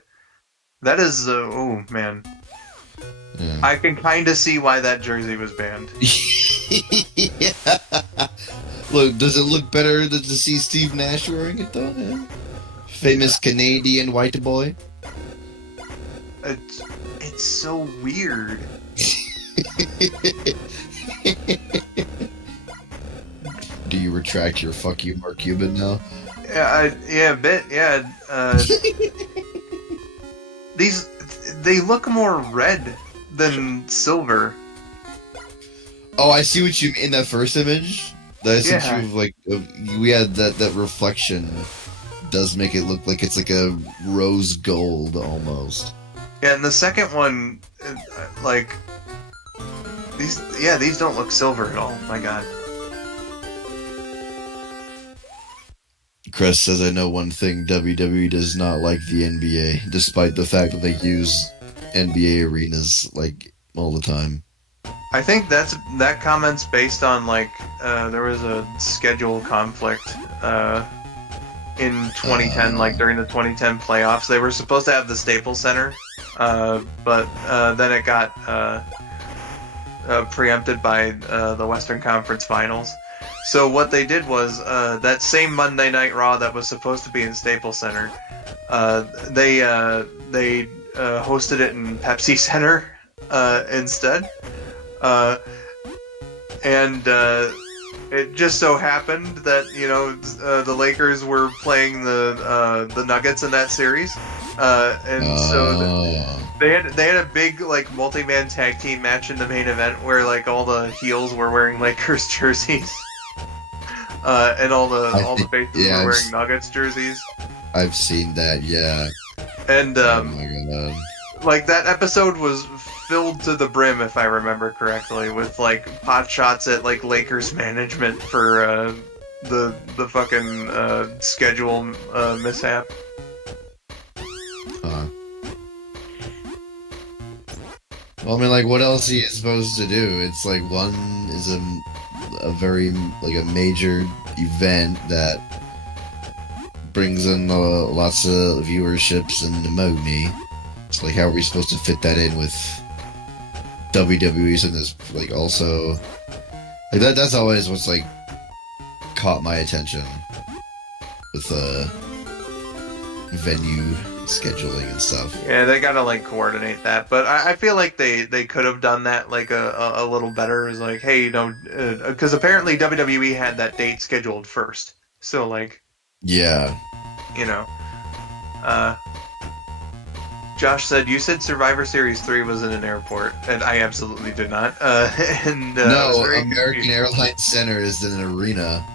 That is, oh man. Yeah. I can kind of see why that jersey was banned. Yeah. Look, does it look better to see Steve Nash wearing it though? Yeah. Famous Canadian white boy. It's so weird. Do you retract your "fuck you, Mark Cuban" now? Yeah, a bit. Yeah. They look more red than silver. Oh, I see what you mean. In that first image, that Yeah. sent you like we had that reflection does make it look like it's like a rose gold almost. Yeah, and the second one, like these don't look silver at all. My God. Chris says, I know one thing, WWE does not like the NBA, despite the fact that they use NBA arenas, like, all the time. I think that comment's based on, like, there was a schedule conflict, in 2010, like, during the 2010 playoffs. They were supposed to have the Staples Center, but then it got, preempted by, the Western Conference Finals. So what they did was, that same Monday Night Raw that was supposed to be in Staples Center, they hosted it in Pepsi Center instead. And it just so happened that, you know, the Lakers were playing the Nuggets in that series. And so they had a big, like, multi-man tag team match in the main event where, like, all the heels were wearing Lakers jerseys. And all the faces were wearing Nuggets jerseys. I've seen that, yeah. And oh my God. like that episode was filled to the brim, if I remember correctly, with like pot shots at like Lakers management for the fucking schedule mishap. Well, I mean, like, what else are you supposed to do? It's like one is a very, like, a major event that brings in lots of viewerships and money. It's like, how are we supposed to fit that in with WWE's and this, like, also, like, that's always what's, like, caught my attention with venue scheduling and stuff. Yeah, they gotta like coordinate that, but I feel like they could have done that like a little better. Is like, hey, you know, because apparently WWE had that date scheduled first, so like, yeah, you know, Josh said you said Survivor Series 3 was in an airport, and I absolutely did not. And no, American Airlines Center is in an arena.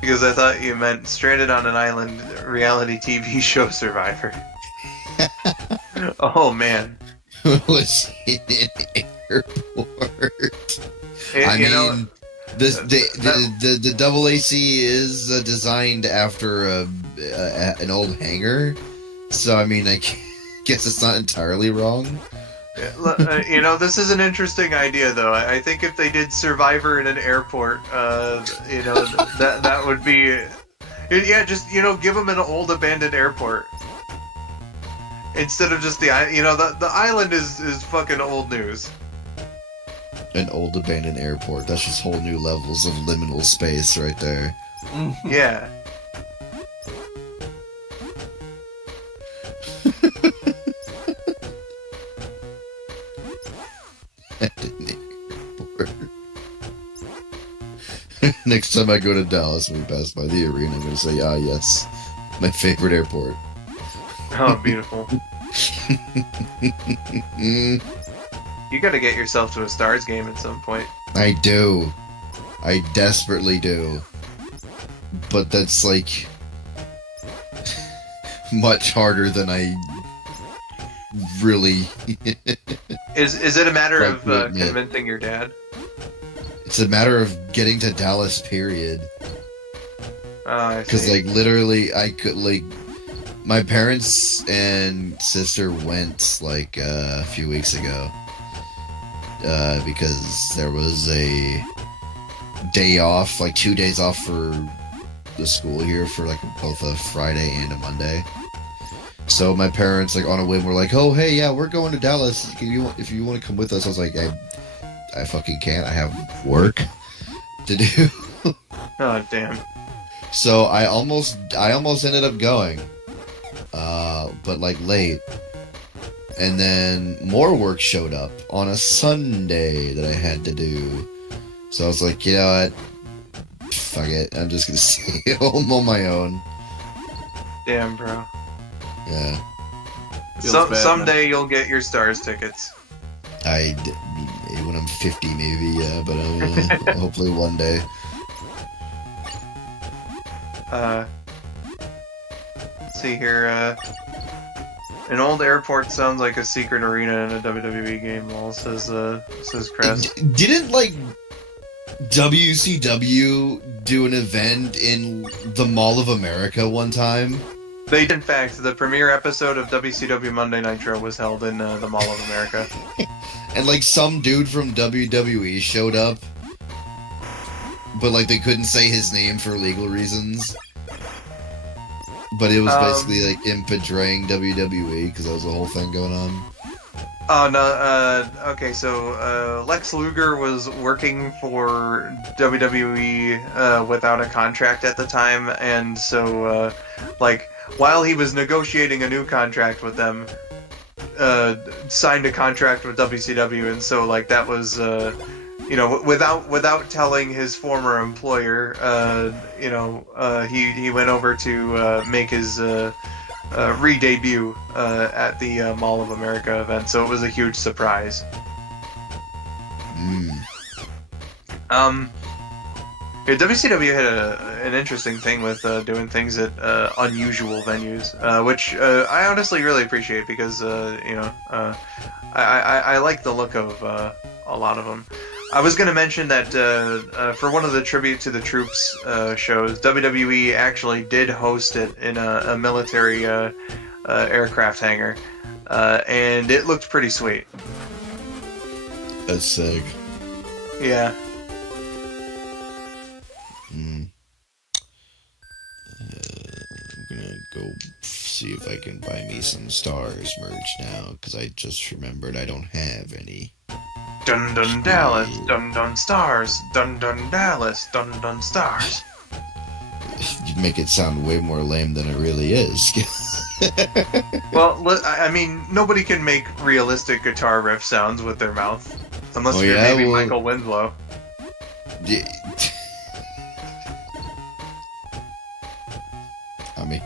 Because I thought you meant Stranded on an Island reality TV show Survivor. Oh man. Was in an airport. I mean, the double AC is designed after an old hangar, so I mean, I guess it's not entirely wrong. You know, this is an interesting idea, though. I think if they did Survivor in an airport, you know, that would be, yeah, just, you know, give them an old abandoned airport instead of just the island is fucking old news. An old abandoned airport. That's just whole new levels of liminal space right there. Yeah. Next time I go to Dallas and we pass by the arena, I'm going to say, ah, yes, my favorite airport. Oh, beautiful. You gotta get yourself to a Stars game at some point. I do. I desperately do. But that's, like, much harder than I really... Is it a matter of convincing your dad? It's a matter of getting to Dallas, period. Because, like, literally, I could, like... My parents and sister went, like, a few weeks ago. because there was a day off, like 2 days off for the school here for like both a Friday and a Monday. So my parents, like on a whim, were like, "Oh, hey, yeah, we're going to Dallas. If you want to come with us?" I was like, I fucking can't. I have work to do. Oh, damn. So I almost ended up going, but like late. And then more work showed up on a Sunday that I had to do. So I was like, you know what? Fuck it. I'm just gonna stay home on my own. Damn, bro. Yeah. Someday you'll get your Stars tickets. When I'm 50 maybe, yeah, but hopefully one day. Let's see here, an old airport sounds like a secret arena in a WWE game, lol, says Crest. Didn't, like, WCW do an event in the Mall of America one time? They did, in fact. The premiere episode of WCW Monday Nitro was held in the Mall of America. And, like, some dude from WWE showed up, but, like, they couldn't say his name for legal reasons. But it was basically, like, him portraying WWE, because that was the whole thing going on. Oh, no, okay, so, Lex Luger was working for WWE, without a contract at the time, and so, like, while he was negotiating a new contract with them, signed a contract with WCW, and so, like, that was, you know, without telling his former employer, you know, he went over to make his re-debut at the Mall of America event, so it was a huge surprise. Yeah, WCW had an interesting thing with doing things at unusual venues, which I honestly really appreciate because, you know, I like the look of a lot of them. I was going to mention that for one of the Tribute to the Troops shows, WWE actually did host it in a military aircraft hangar, and it looked pretty sweet. That's sick. Yeah. I'm gonna go see if I can buy me some Stars merch now, because I just remembered I don't have any. Dun dun Dallas, dun dun Stars, dun dun Dallas, dun dun Stars. You make it sound way more lame than it really is. Well, I mean, nobody can make realistic guitar riff sounds with their mouth. Unless you're maybe Michael Winslow. Yeah. I mean,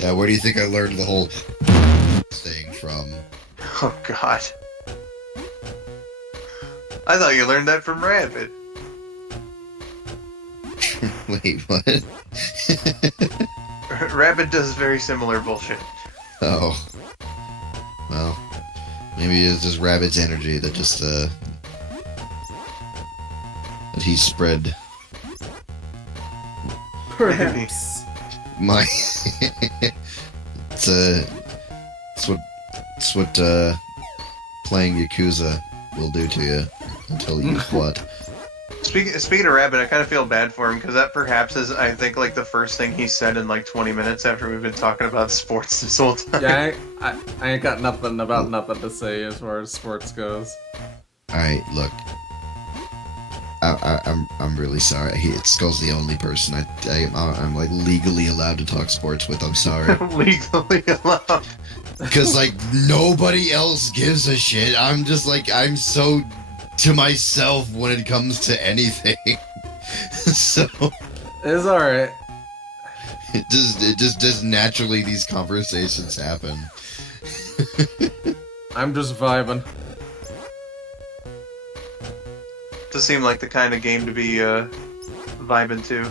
yeah, where do you think I learned the whole thing from? Oh, God. I thought you learned that from Rabid. Wait, what? Rabid does very similar bullshit. Oh. Well, maybe it's just Rabid's energy that just, that he spread. Perhaps. My... it's what playing Yakuza will do to you. Until you what? Speaking of Rabid, I kind of feel bad for him, because that perhaps is, I think, like, the first thing he said in, like, 20 minutes after we've been talking about sports this whole time. Yeah, I ain't got nothing to say as far as sports goes. Alright, look. I'm really sorry. Skull's the only person I'm like legally allowed to talk sports with. I'm sorry. Legally allowed. Because like nobody else gives a shit. I'm just like I'm so to myself when it comes to anything. So it's alright. It just naturally these conversations happen. I'm just vibing. Does seem like the kind of game to be vibing to.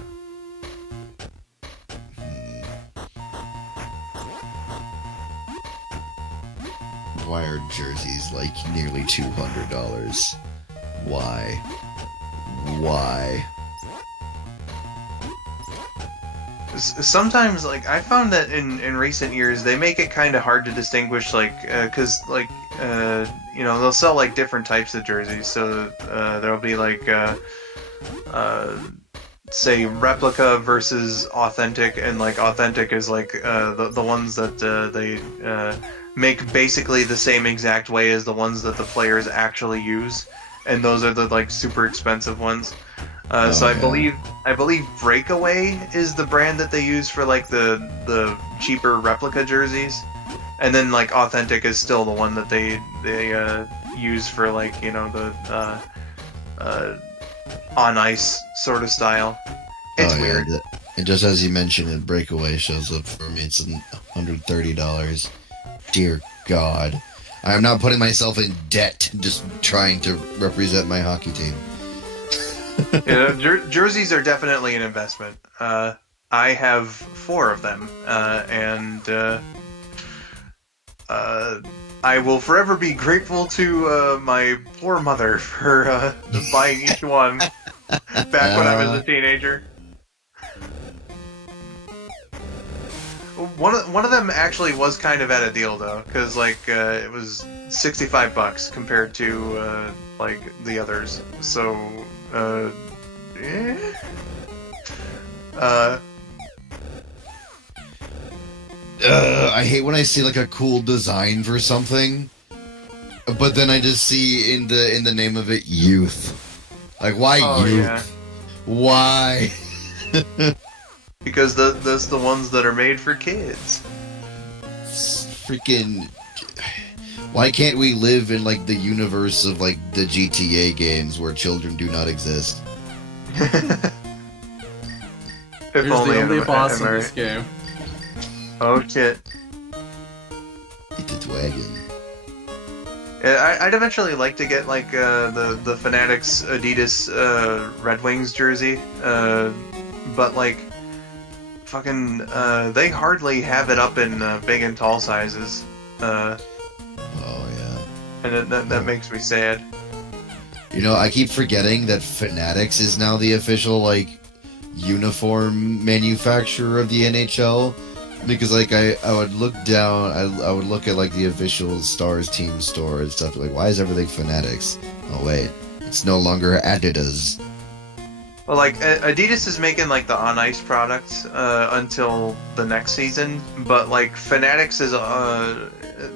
Why are jerseys like nearly $200? Why? Why? Sometimes, like, I found that in recent years, they make it kind of hard to distinguish, like, because, like, they'll sell like different types of jerseys. So there'll be like say replica versus authentic, and like authentic is like the ones that they make basically the same exact way as the ones that the players actually use, and those are the like super expensive ones. So I believe Breakaway is the brand that they use for like the cheaper replica jerseys, and then like authentic is still the one that they use for like the on ice sort of style. It's weird. And just as you mentioned it, Breakaway shows up for me. It's $130. Dear God. I am not putting myself in debt just trying to represent my hockey team. Jerseys are definitely an investment. I have 4 of them, and I will forever be grateful to my poor mother for buying each one back when I was a teenager. One of them actually was kind of at a deal though, because like it was $65 compared to like the others. So I hate when I see like a cool design for something, but then I just see in the name of it youth. Like why youth? Yeah. Why? Because that's the ones that are made for kids. Freaking. Why can't we live in like the universe of like the GTA games where children do not exist? Here's the only boss in this game. Oh shit. Eat the wagon. Yeah, I'd eventually like to get like the Fanatics Adidas Red Wings jersey, but like fucking they hardly have it up in big and tall sizes. Oh yeah. And that makes me sad. I keep forgetting that Fanatics is now the official like uniform manufacturer of the NHL. Because like I would look down, I would look at like the official Stars team store and stuff. Like, why is everything Fanatics? Oh wait, it's no longer Adidas. Well, like Adidas is making like the on ice products until the next season, but like Fanatics is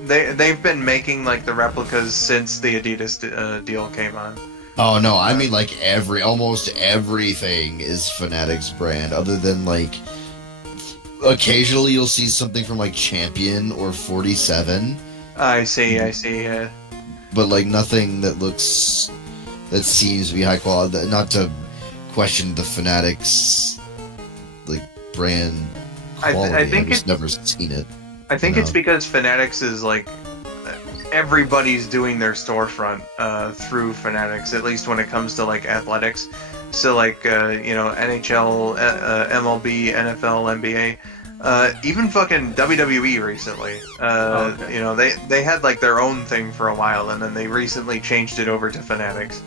they've been making like the replicas since the Adidas deal came on. Oh no, I mean like almost everything is Fanatics brand, other than like. Occasionally you'll see something from like Champion or 47. I see, yeah. But like nothing that seems to be high quality. Not to question the Fanatics like brand quality. I think I've just never seen it. I think it's because Fanatics is like everybody's doing their storefront through Fanatics, at least when it comes to like athletics. So like NHL, MLB, NFL, NBA, even fucking WWE recently. Okay. They had like their own thing for a while, and then they recently changed it over to Fanatics.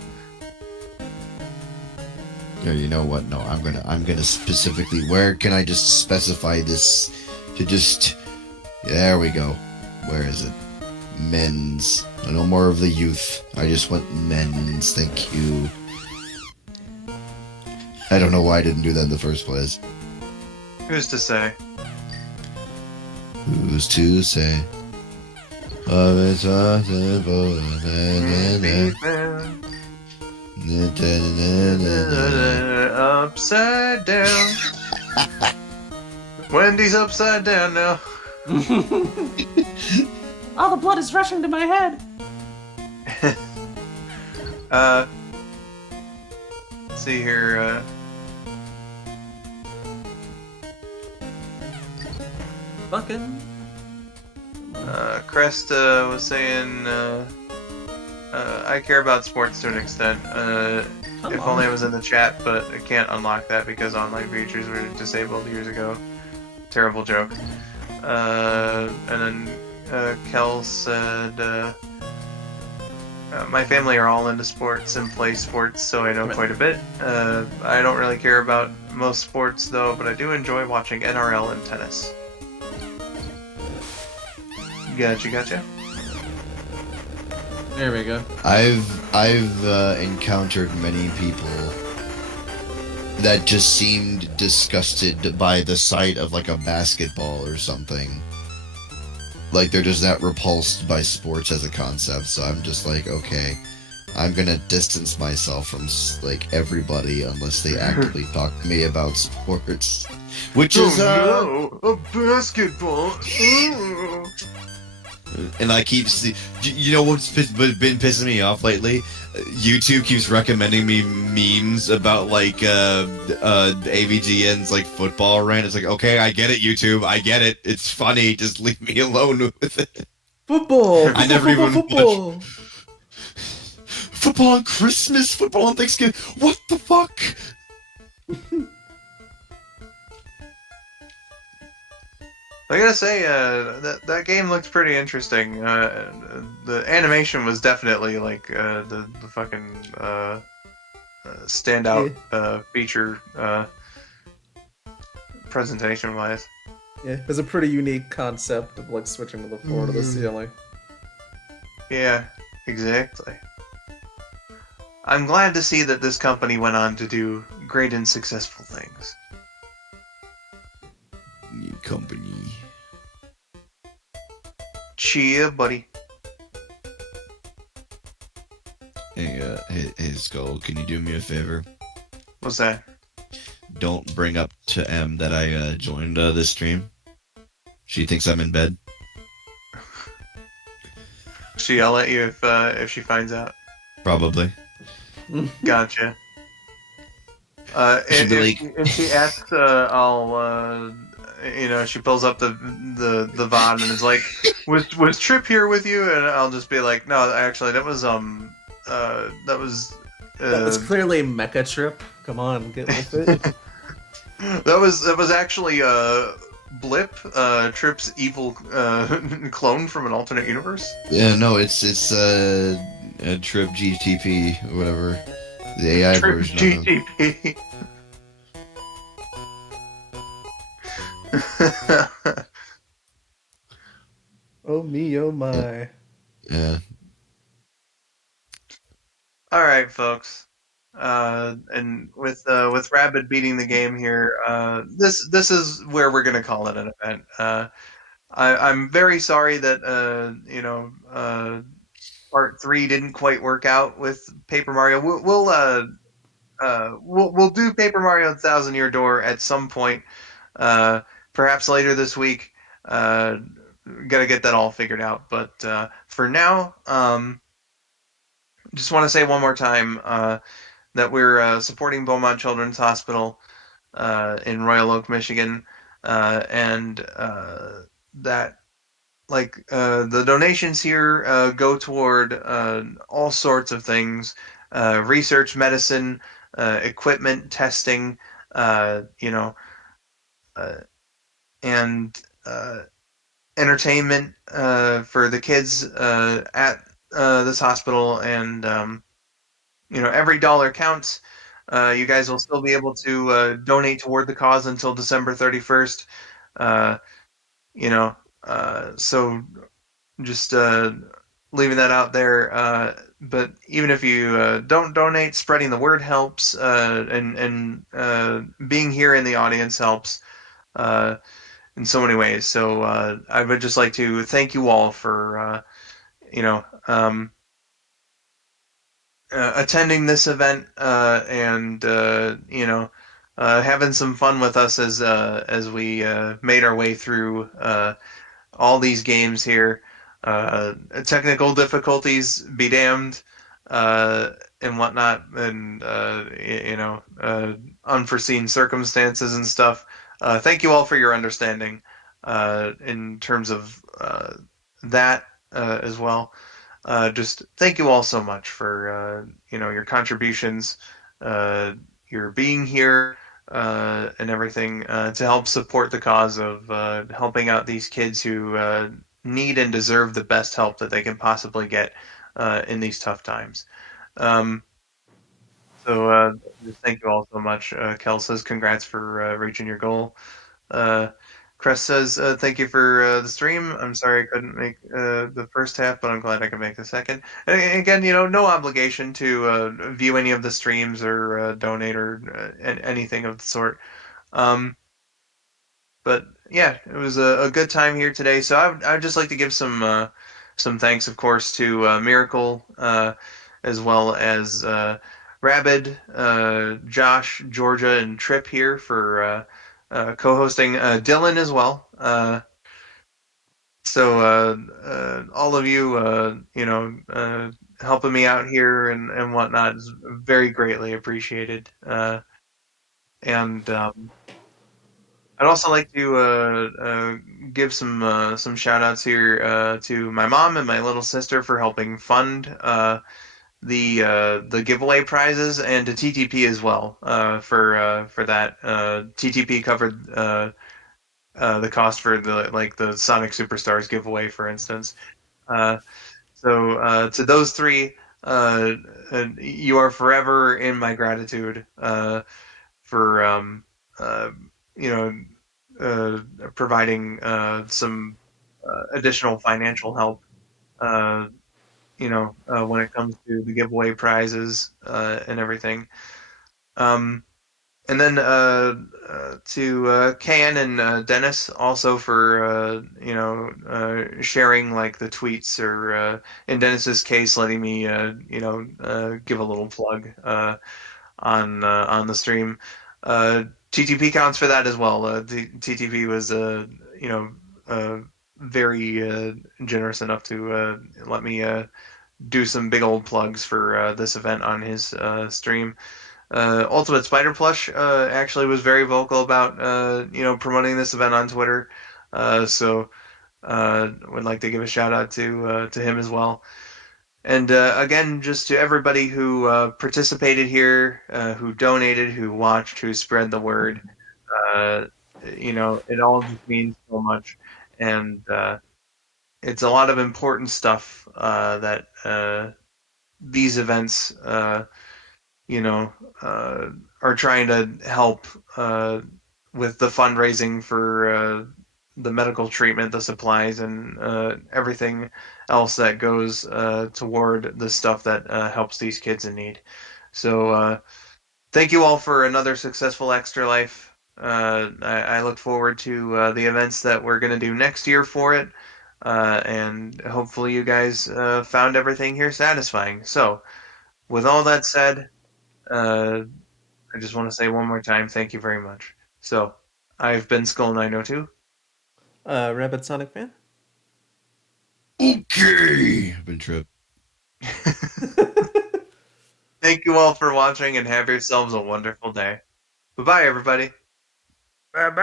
Yeah, you know what? No, I'm gonna specifically. Where can I just specify this to just? There we go. Where is it? Men's. No more of the youth. I just want men's. Thank you. I don't know why I didn't do that in the first place. Who's to say? Who's to say? Upside down. Wendy's upside down now. All the blood is rushing to my head. Let's see here. Fucking. Crest was saying, I care about sports to an extent. If only I was in the chat, but I can't unlock that because online features were disabled years ago. Terrible joke. And then Kel said, my family are all into sports and play sports, so I know quite a bit. I don't really care about most sports, though, but I do enjoy watching NRL and tennis. Gotcha. There we go. I've encountered many people that just seemed disgusted by the sight of like a basketball or something. Like they're just not repulsed by sports as a concept. So I'm just like, okay, I'm gonna distance myself from like everybody unless they actively talk to me about sports. Which is no, a basketball. And I keep you know what's been pissing me off lately? YouTube keeps recommending me memes about like AVGN's like football rant. It's like, okay, I get it, YouTube, I get it. It's funny. Just leave me alone with it. Football. I never even football. watched football on Christmas, football on Thanksgiving. What the fuck? I gotta say, that game looked pretty interesting. The animation was definitely like the fucking standout feature presentation wise. Yeah, it was a pretty unique concept of like switching to the floor to the ceiling. Yeah, exactly. I'm glad to see that this company went on to do great and successful things. New company. Cheer, buddy. Hey, Skull, can you do me a favor? What's that? Don't bring up to M that I joined this stream. She thinks I'm in bed. She yell at you if she finds out. Probably. Gotcha. And if she asks, I'll she pulls up the VOD and is like, "Was Trip here with you?" And I'll just be like, "No, actually, that was that was clearly Mecha Trip. Come on, get with it." that was actually Blip, Trip's evil clone from an alternate universe. Yeah, no, it's Trip GTP or whatever, the AI Trip version. GTP. Oh me, oh my. Yeah. All right, folks. And with Rabid beating the game here, this is where we're gonna call it an event. I'm very sorry that Part 3 didn't quite work out with Paper Mario. We'll do Paper Mario Thousand Year Door at some point, perhaps later this week. Gotta get that all figured out. But for now, just want to say one more time that we're supporting Beaumont Children's Hospital in Royal Oak, Michigan, and that the donations here go toward all sorts of things: research, medicine, equipment, testing, and entertainment for the kids at this hospital. And every dollar counts. You guys will still be able to donate toward the cause until December 31st. So just leaving that out there. But even if you don't donate, spreading the word helps, and being here in the audience helps in so many ways. So I would just like to thank you all for attending this event and having some fun with us as we made our way through all these games here. Technical difficulties be damned, and whatnot, and unforeseen circumstances and stuff. Thank you all for your understanding in terms of that as well. Just thank you all so much for your contributions, your being here, and everything to help support the cause of helping out these kids who need and deserve the best help that they can possibly get in these tough times. Just thank you all so much. Kel says congrats for reaching your goal. Crest says, thank you for the stream. I'm sorry I couldn't make the first half, but I'm glad I could make the second. And again, no obligation to view any of the streams or donate or anything of the sort. But yeah, it was a good time here today. So I would just like to give some thanks, of course, to Miracle, as well as Rabid, Josh, Georgia, and Trip here for co-hosting. Dylan as well. So all of you, helping me out here and whatnot is very greatly appreciated. And I'd also like to give some shout outs here to my mom and my little sister for helping fund the giveaway prizes, and to TTP as well for that. TTP covered the cost for the Sonic Superstars giveaway, for instance. So to those three, you are forever in my gratitude for you know providing some additional financial help. When it comes to the giveaway prizes and everything. And then to Kan and Dennis also for sharing like the tweets, or in Dennis's case letting me give a little plug on the stream. TTP counts for that as well. TTP was very generous enough to let me do some big old plugs for this event on his stream. Ultimate Spider Plush actually was very vocal about promoting this event on Twitter, so would like to give a shout out to him as well. And again, just to everybody who participated here, who donated, who watched, who spread the word, it all just means so much, and it's a lot of important stuff that these events are trying to help with the fundraising for the medical treatment, the supplies, and everything else that goes toward the stuff that helps these kids in need. So thank you all for another successful Extra Life. I look forward to the events that we're going to do next year for it, and hopefully you guys found everything here satisfying. So with all that said, I just want to say one more time, thank you very much. So, I've been skull902. Rabid Sonic fan? Okay! I've been Trip. Thank you all for watching, and have yourselves a wonderful day. Bye-bye, everybody. Bye-bye.